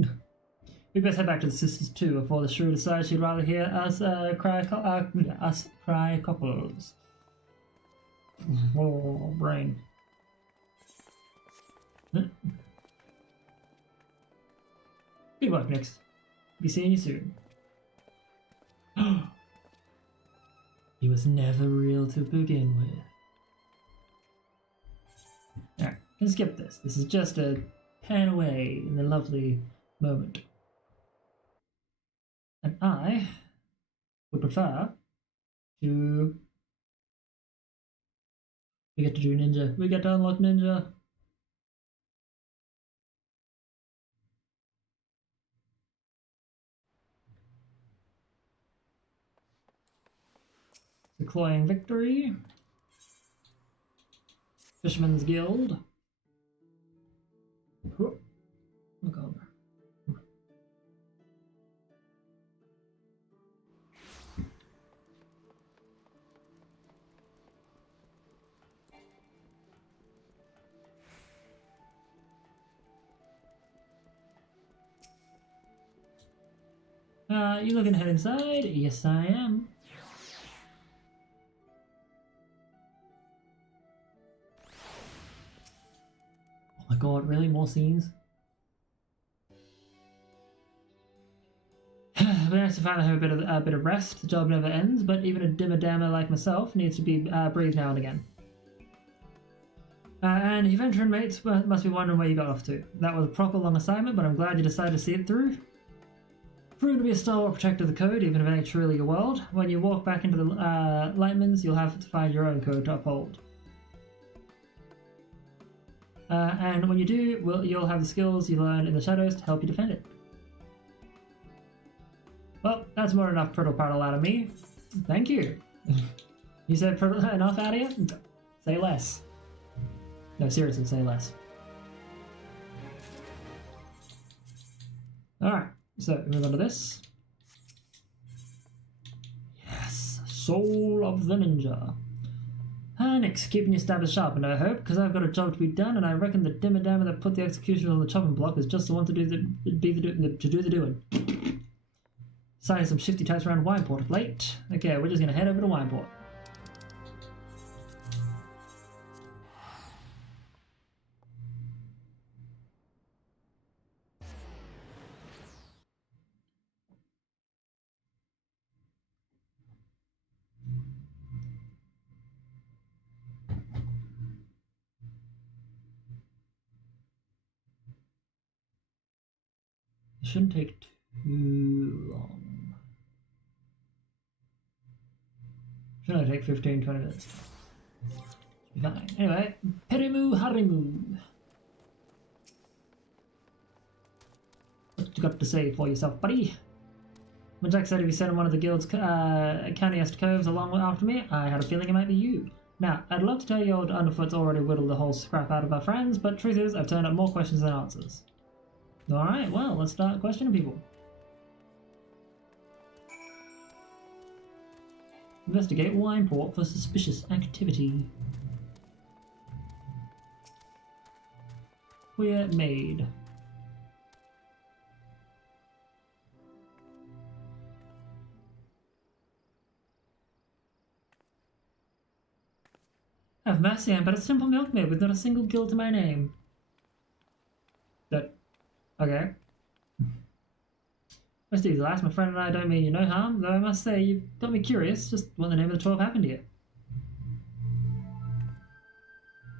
We best head back to the sisters too before the shrew decides she'd rather hear us cry cockles. Oh, brain. Good luck, Nix. Be seeing you soon. He was never real to begin with. Alright, can skip this. This is just a pan away in the lovely moment. And I would prefer to... We get to do ninja. We get to unlock ninja. The Cloying Victory. Fisherman's Guild. Look over. You looking to head inside? Yes, I am. Oh my god, really? More scenes? It'd be nice to finally have a bit of rest. The job never ends, but even a dimmer dammer like myself needs to be breathed now and again. And you veteran mates must be wondering where you got off to. That was a proper long assignment, but I'm glad you decided to see it through. Proven to be a stalwart protector of the code, even if it ain't truly your world. When you walk back into the Lightmans, you'll have to find your own code to uphold. And when you do, you'll have the skills you learned in the shadows to help you defend it. Well, that's more than enough prittle prattle out of me. Thank you. You said prittle enough out of you? Say less. No, seriously, say less. Alright, so move on to this. Yes, Soul of the Ninja. Next, keeping your stab sharpened, I hope, because I've got a job to be done, and I reckon the dimmer dammer that put the execution on the chopping block is just the one to do the doing. Signing some shifty types around Wineport late. Okay, we're just gonna head over to Wineport. It shouldn't take too long. Should only take 15-20 minutes. Be fine. Anyway, Perimu Harimu. What you got to say for yourself, buddy? When Jack said if you sent one of the guild's canniest coves along after me, I had a feeling it might be you. Now, I'd love to tell you old Underfoot's already whittled the whole scrap out of our friends, but truth is, I've turned up more questions than answers. Alright, well, let's start questioning people. Investigate Wineport for suspicious activity. Queer maid. Have mercy, I'm but a simple milkmaid with not a single guild to my name. That... okay. Rest easy, lass. My friend and I don't mean you no harm, though I must say you've got me curious just what the name of the 12 happened here.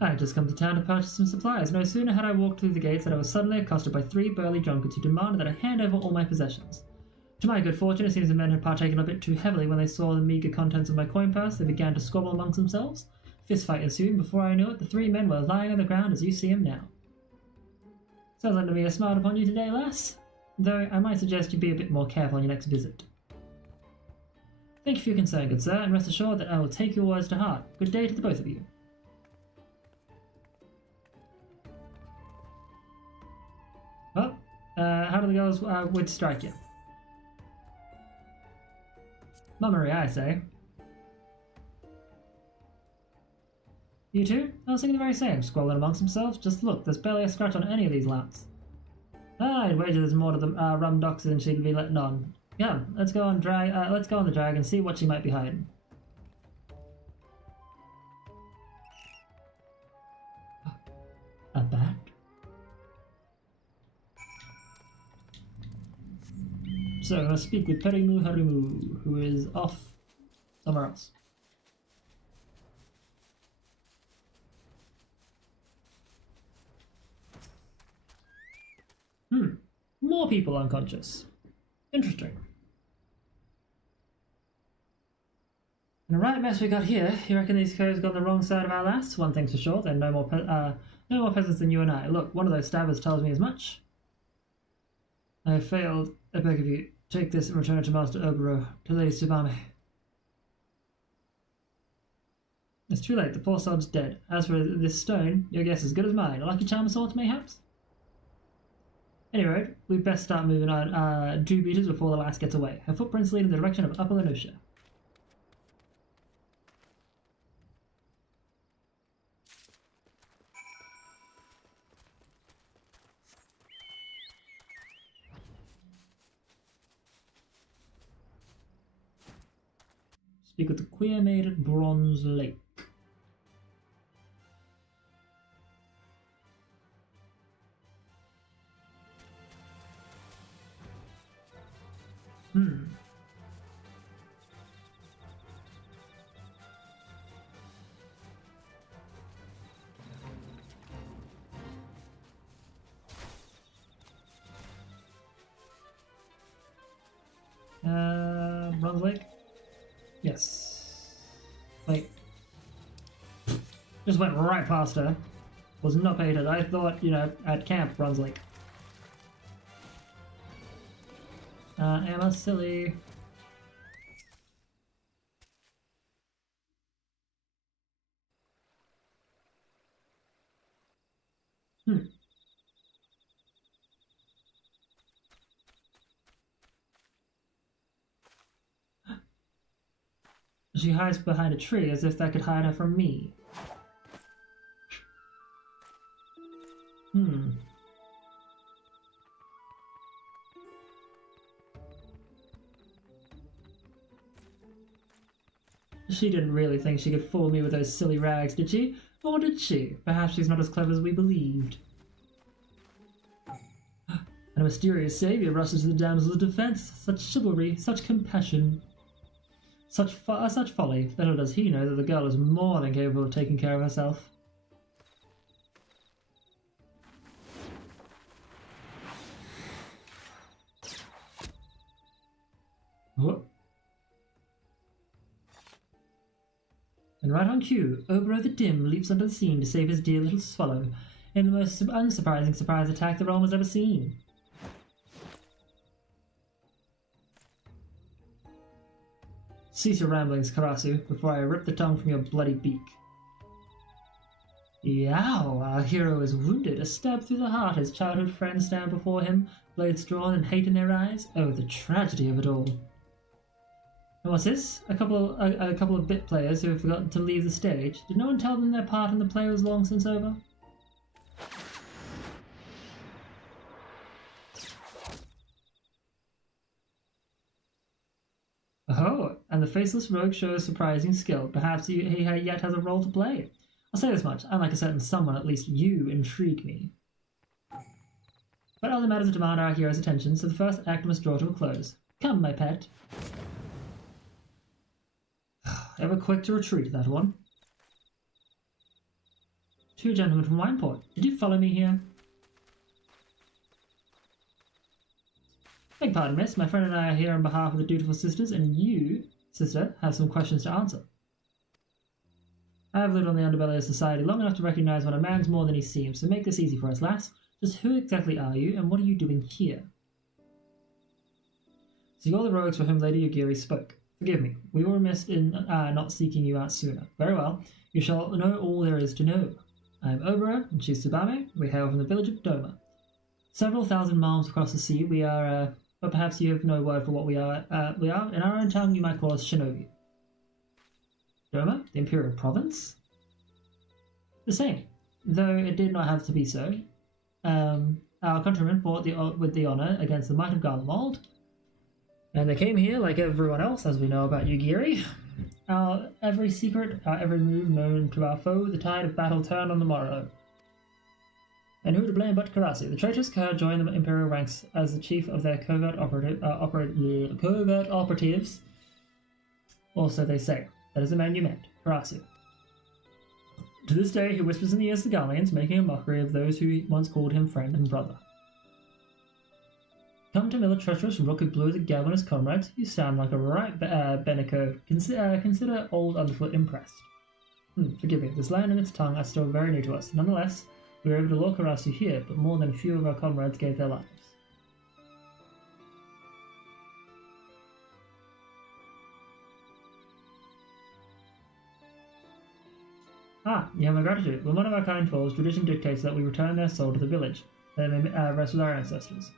I had just come to town to purchase some supplies. No sooner had I walked through the gates than I was suddenly accosted by 3 burly drunkards who demanded that I hand over all my possessions. To my good fortune, it seems the men had partaken a bit too heavily when they saw the meagre contents of my coin purse. They began to squabble amongst themselves. Fistfight ensued, and before I knew it, the 3 men were lying on the ground as you see them now. Sounds like to me a smile upon you today, lass. Though I might suggest you be a bit more careful on your next visit. Thank you for your concern, good sir, and rest assured that I will take your words to heart. Good day to the both of you. Oh, how do the girls would strike you? Mummery, I say. You two? I was thinking the very same, squabbling amongst themselves. Just look, there's barely a scratch on any of these lamps. I'd wager there's more to the rum docks than she'd be letting on. Yeah, let's go on the drag and see what she might be hiding. A bat? So, I'm going to speak with Perimu Harimu, who is off somewhere else. More people unconscious. Interesting. And a right mess we got here. You reckon these coves got on the wrong side of our lass? One thing's for sure, they're no more peasants than you and I. Look, one of those stabbers tells me as much. I have failed. I beg of you, take this and return it to Master Obero, to Lady Tsubame. It's too late, the poor sod's dead. As for this stone, your guess is as good as mine. A lucky charm of sorts, mayhaps? Anyway, we'd best start moving on 2 meters before the lass gets away. Her footprints lead in the direction of Upper Lenosha. Speak with the queer maid at Bronze Lake. Bronze Lake? Yes. Wait. Just went right past her. Was not paid it. I thought, you know, at camp, Bronze Lake. Emma, silly. She hides behind a tree as if that could hide her from me. She didn't really think she could fool me with those silly rags, did she? Or did she? Perhaps she's not as clever as we believed. And a mysterious savior rushes to the damsel's defense. Such chivalry, such compassion. Such folly. Little does he know that the girl is more than capable of taking care of herself. What? And right on cue, Obro the Dim leaps onto the scene to save his dear little swallow in the most unsurprising surprise attack the realm has ever seen. Cease your ramblings, Karasu, before I rip the tongue from your bloody beak. Yow! Our hero is wounded, a stab through the heart. His childhood friends stand before him, blades drawn and hate in their eyes. Oh, the tragedy of it all. And what's this? A couple of bit players who have forgotten to leave the stage. Did no one tell them their part in the play was long since over? Oh, and the faceless rogue shows surprising skill. Perhaps he yet has a role to play. I'll say this much, unlike a certain someone, at least you intrigue me. But other matters demand our hero's attention, so the first act must draw to a close. Come, my pet. Ever quick to retreat, that one. Two gentlemen from Wineport. Did you follow me here? Beg pardon, miss. My friend and I are here on behalf of the dutiful sisters, and you, sister, have some questions to answer. I have lived on the underbelly of society long enough to recognize when a man's more than he seems, so make this easy for us, lass. Just who exactly are you, and what are you doing here? So you're the rogues for whom Lady Yugiri spoke. Forgive me, we were remiss in not seeking you out sooner. Very well, you shall know all there is to know. I am Obera, and she's Tsubame. We hail from the village of Doma. Several thousand miles across the sea, we are, but perhaps you have no word for what we are. In our own tongue, you might call us shinobi. Doma, the Imperial Province? The same, though it did not have to be so. Our countrymen fought with the honour against the might of Garlemald, and they came here like everyone else, as we know about Yugiri. Our every secret, our every move known to our foe, the tide of battle turned on the morrow. And who to blame but Karasi? The traitorous Kerr joined the Imperial ranks as the chief of their covert operatives. Also, they say. That is the man you met, Karasi. To this day, he whispers in the ears of the Garleans, making a mockery of those who once called him friend and brother. Come to mill a treacherous rook who blew the gab on his comrades? You sound like a right Beneco. Consider old Underfoot impressed. Forgive me, this land and its tongue are still very new to us. Nonetheless, we were able to lure Karasu here, but more than a few of our comrades gave their lives. Ah, you have my gratitude. When one of our kind falls, tradition dictates that we return their soul to the village, that they may rest with our ancestors.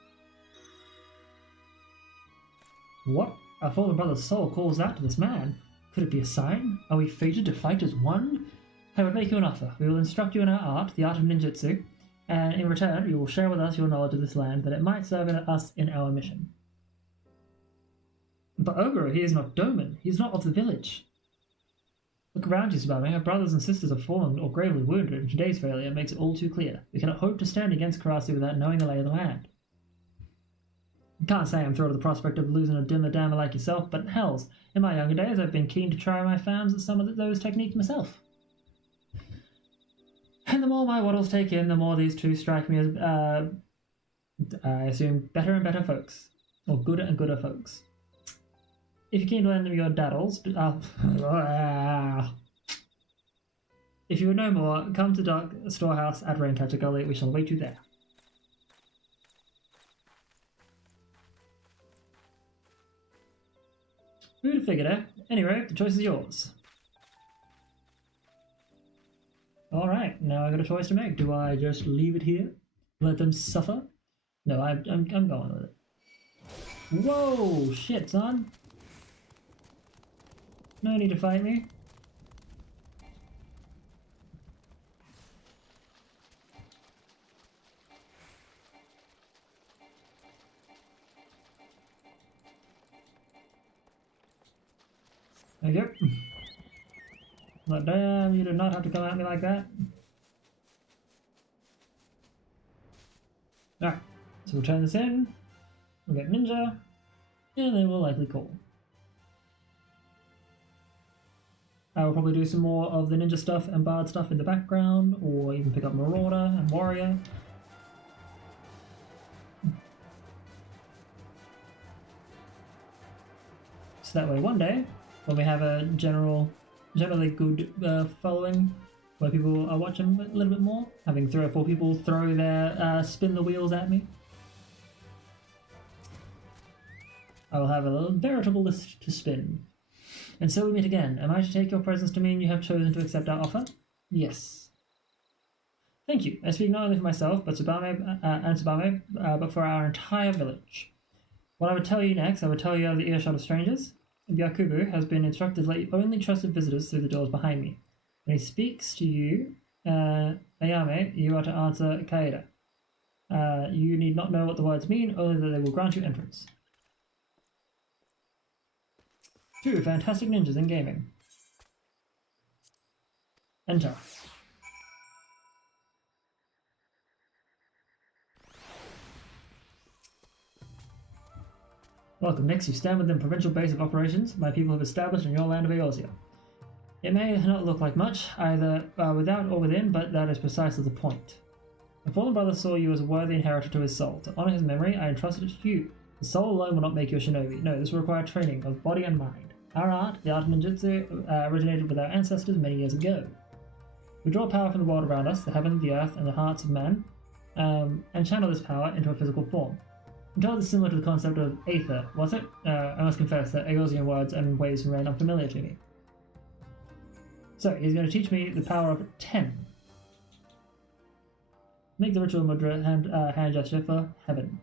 What? Our fallen brother's soul calls out to this man. Could it be a sign? Are we fated to fight as one? I would make you an offer. We will instruct you in our art, the art of ninjutsu, and in return you will share with us your knowledge of this land, that it might serve us in our mission. But Ogre, he is not Doman. He is not of the village. Look around you, Tsubame. Our brothers and sisters have fallen or gravely wounded, and today's failure makes it all too clear. We cannot hope to stand against Karasu without knowing the lay of the land. I can't say I'm thrilled at the prospect of losing a dimmer dammer like yourself, but hells, in my younger days I've been keen to try my fams at some of those techniques myself. And the more my waddles take in, the more these two strike me as, I assume, better and better folks. Or gooder and gooder folks. If you're keen to lend them your daddles, if you would know more, come to Dark Storehouse at Raincatcher Gully. We shall await you there. Who'd have figured it? Anyway, the choice is yours. Alright, now I got a choice to make. Do I just leave it here? Let them suffer? No, I'm going with it. Whoa! Shit, son! No need to fight me. There you go. But damn, you did not have to come at me like that. Alright, so we'll turn this in. We'll get ninja. And then we'll likely call. I will probably do some more of the ninja stuff and bard stuff in the background, or even pick up marauder and warrior. So that way one day, when we have a generally good following, where people are watching a little bit more, having 3 or 4 people throw their spin the wheels at me, I will have a veritable list to spin. And so we meet again. Am I to take your presence to mean you have chosen to accept our offer? Yes. Thank you. I speak not only for myself, but Tsubame, but for our entire village. What I would tell you next, I would tell you out of the earshot of strangers. Byakubu has been instructed to let you only trusted visitors through the doors behind me. When he speaks to you, Ayame, you are to answer Kaeda. You need not know what the words mean, only that they will grant you entrance. 2 fantastic ninjas in gaming. Enter. Welcome. Next, you stand within the provincial base of operations my people have established in your land of Eorzea. It may not look like much, either without or within, but that is precisely the point. The fallen brother saw you as a worthy inheritor to his soul. To honor his memory, I entrusted it to you. The soul alone will not make you a shinobi. No, this will require training of body and mind. Our art, the art of ninjutsu, originated with our ancestors many years ago. We draw power from the world around us, the heaven, the earth, and the hearts of men, and channel this power into a physical form. I'm told it's similar to the concept of aether, was it? I must confess that Eorzean words and ways remain unfamiliar to me. So, he's going to teach me the power of 10. Make the ritual mudra hand gesture for heaven.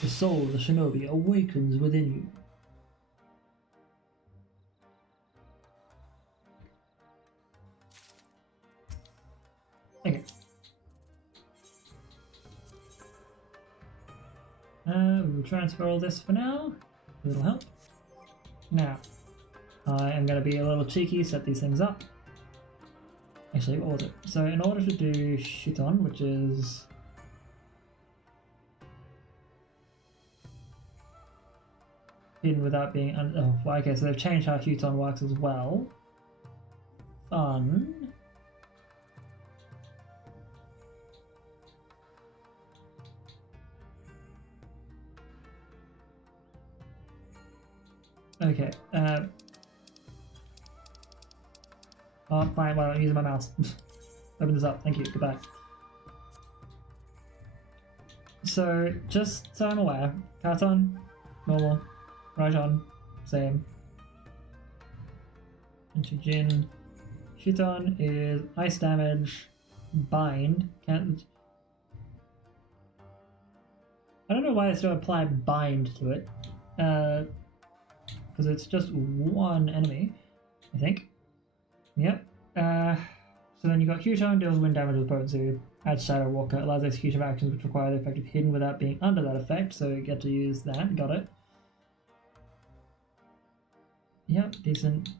The soul of the shinobi awakens within you. Okay. We will transfer all this for now. A little help. Now, I am going to be a little cheeky, set these things up. Actually, what was it? So in order to do Shuton, which is... hidden without being... oh, well, okay, so they've changed how Huton works as well. Fun. Okay, oh, fine, well, I'm using my mouse. Open this up, thank you, goodbye. So, just so I'm aware, Katon, normal, Rajon, same. Into Jin. Shuton is ice damage, bind, can't... I don't know why I still apply bind to it. Because it's just one enemy, I think. Yep. So then you got Q-Tone, deals wind damage with potency, adds Shadow Walker, allows execution of actions which require the effect of hidden without being under that effect, so you get to use that, got it. Yep, decent.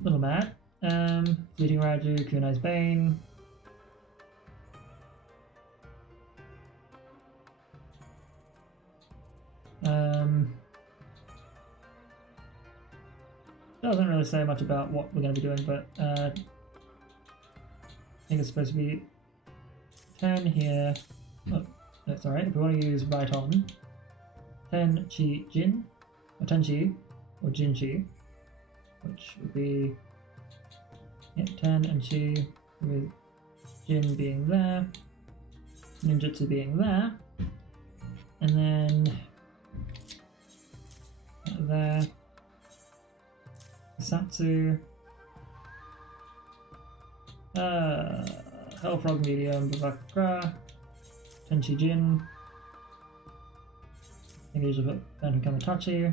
Little mad. Fleeting Raju, Kunai's Bane. Doesn't really say much about what we're going to be doing, but I think it's supposed to be 10 here. Oh, that's alright. If we want to use right on, 10 Chi Jin, or 10 Chi, or Jin Chi, which would be 10 and Chi, with Jin being there, Ninjutsu being there, and then there. Satsu. Hellfrog medium, Babakra. Tenchi Jin. Maybe you should put Phantom Kamitachi.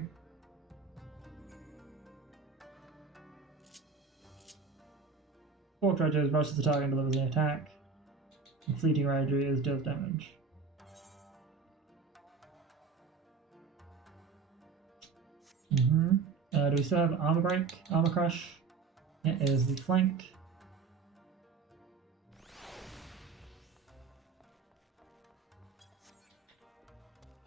Four Dredges rushes the target and delivers an attack. And Fleeting Rage is deals damage. Do we still have Armor Break? Armor Crush? It is the flank.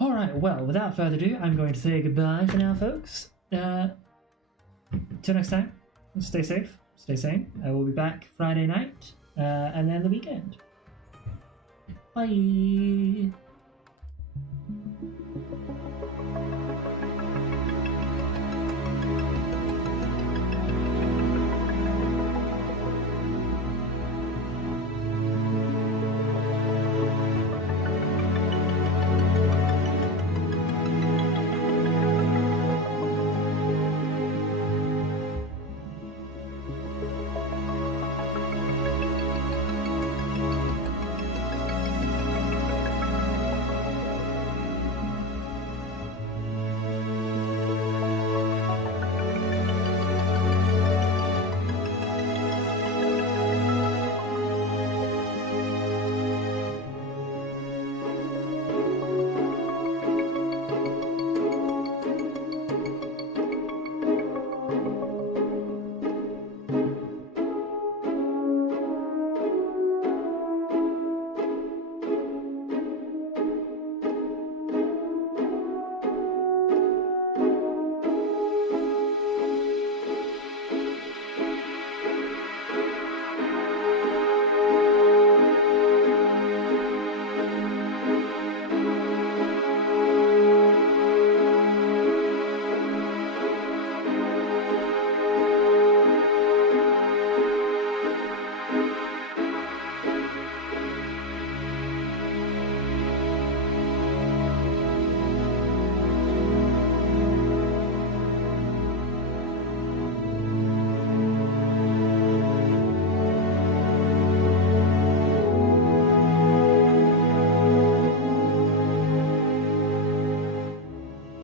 Alright, well, without further ado, I'm going to say goodbye for now, folks. Till next time, stay safe, stay sane. I will be back Friday night, and then the weekend. Bye!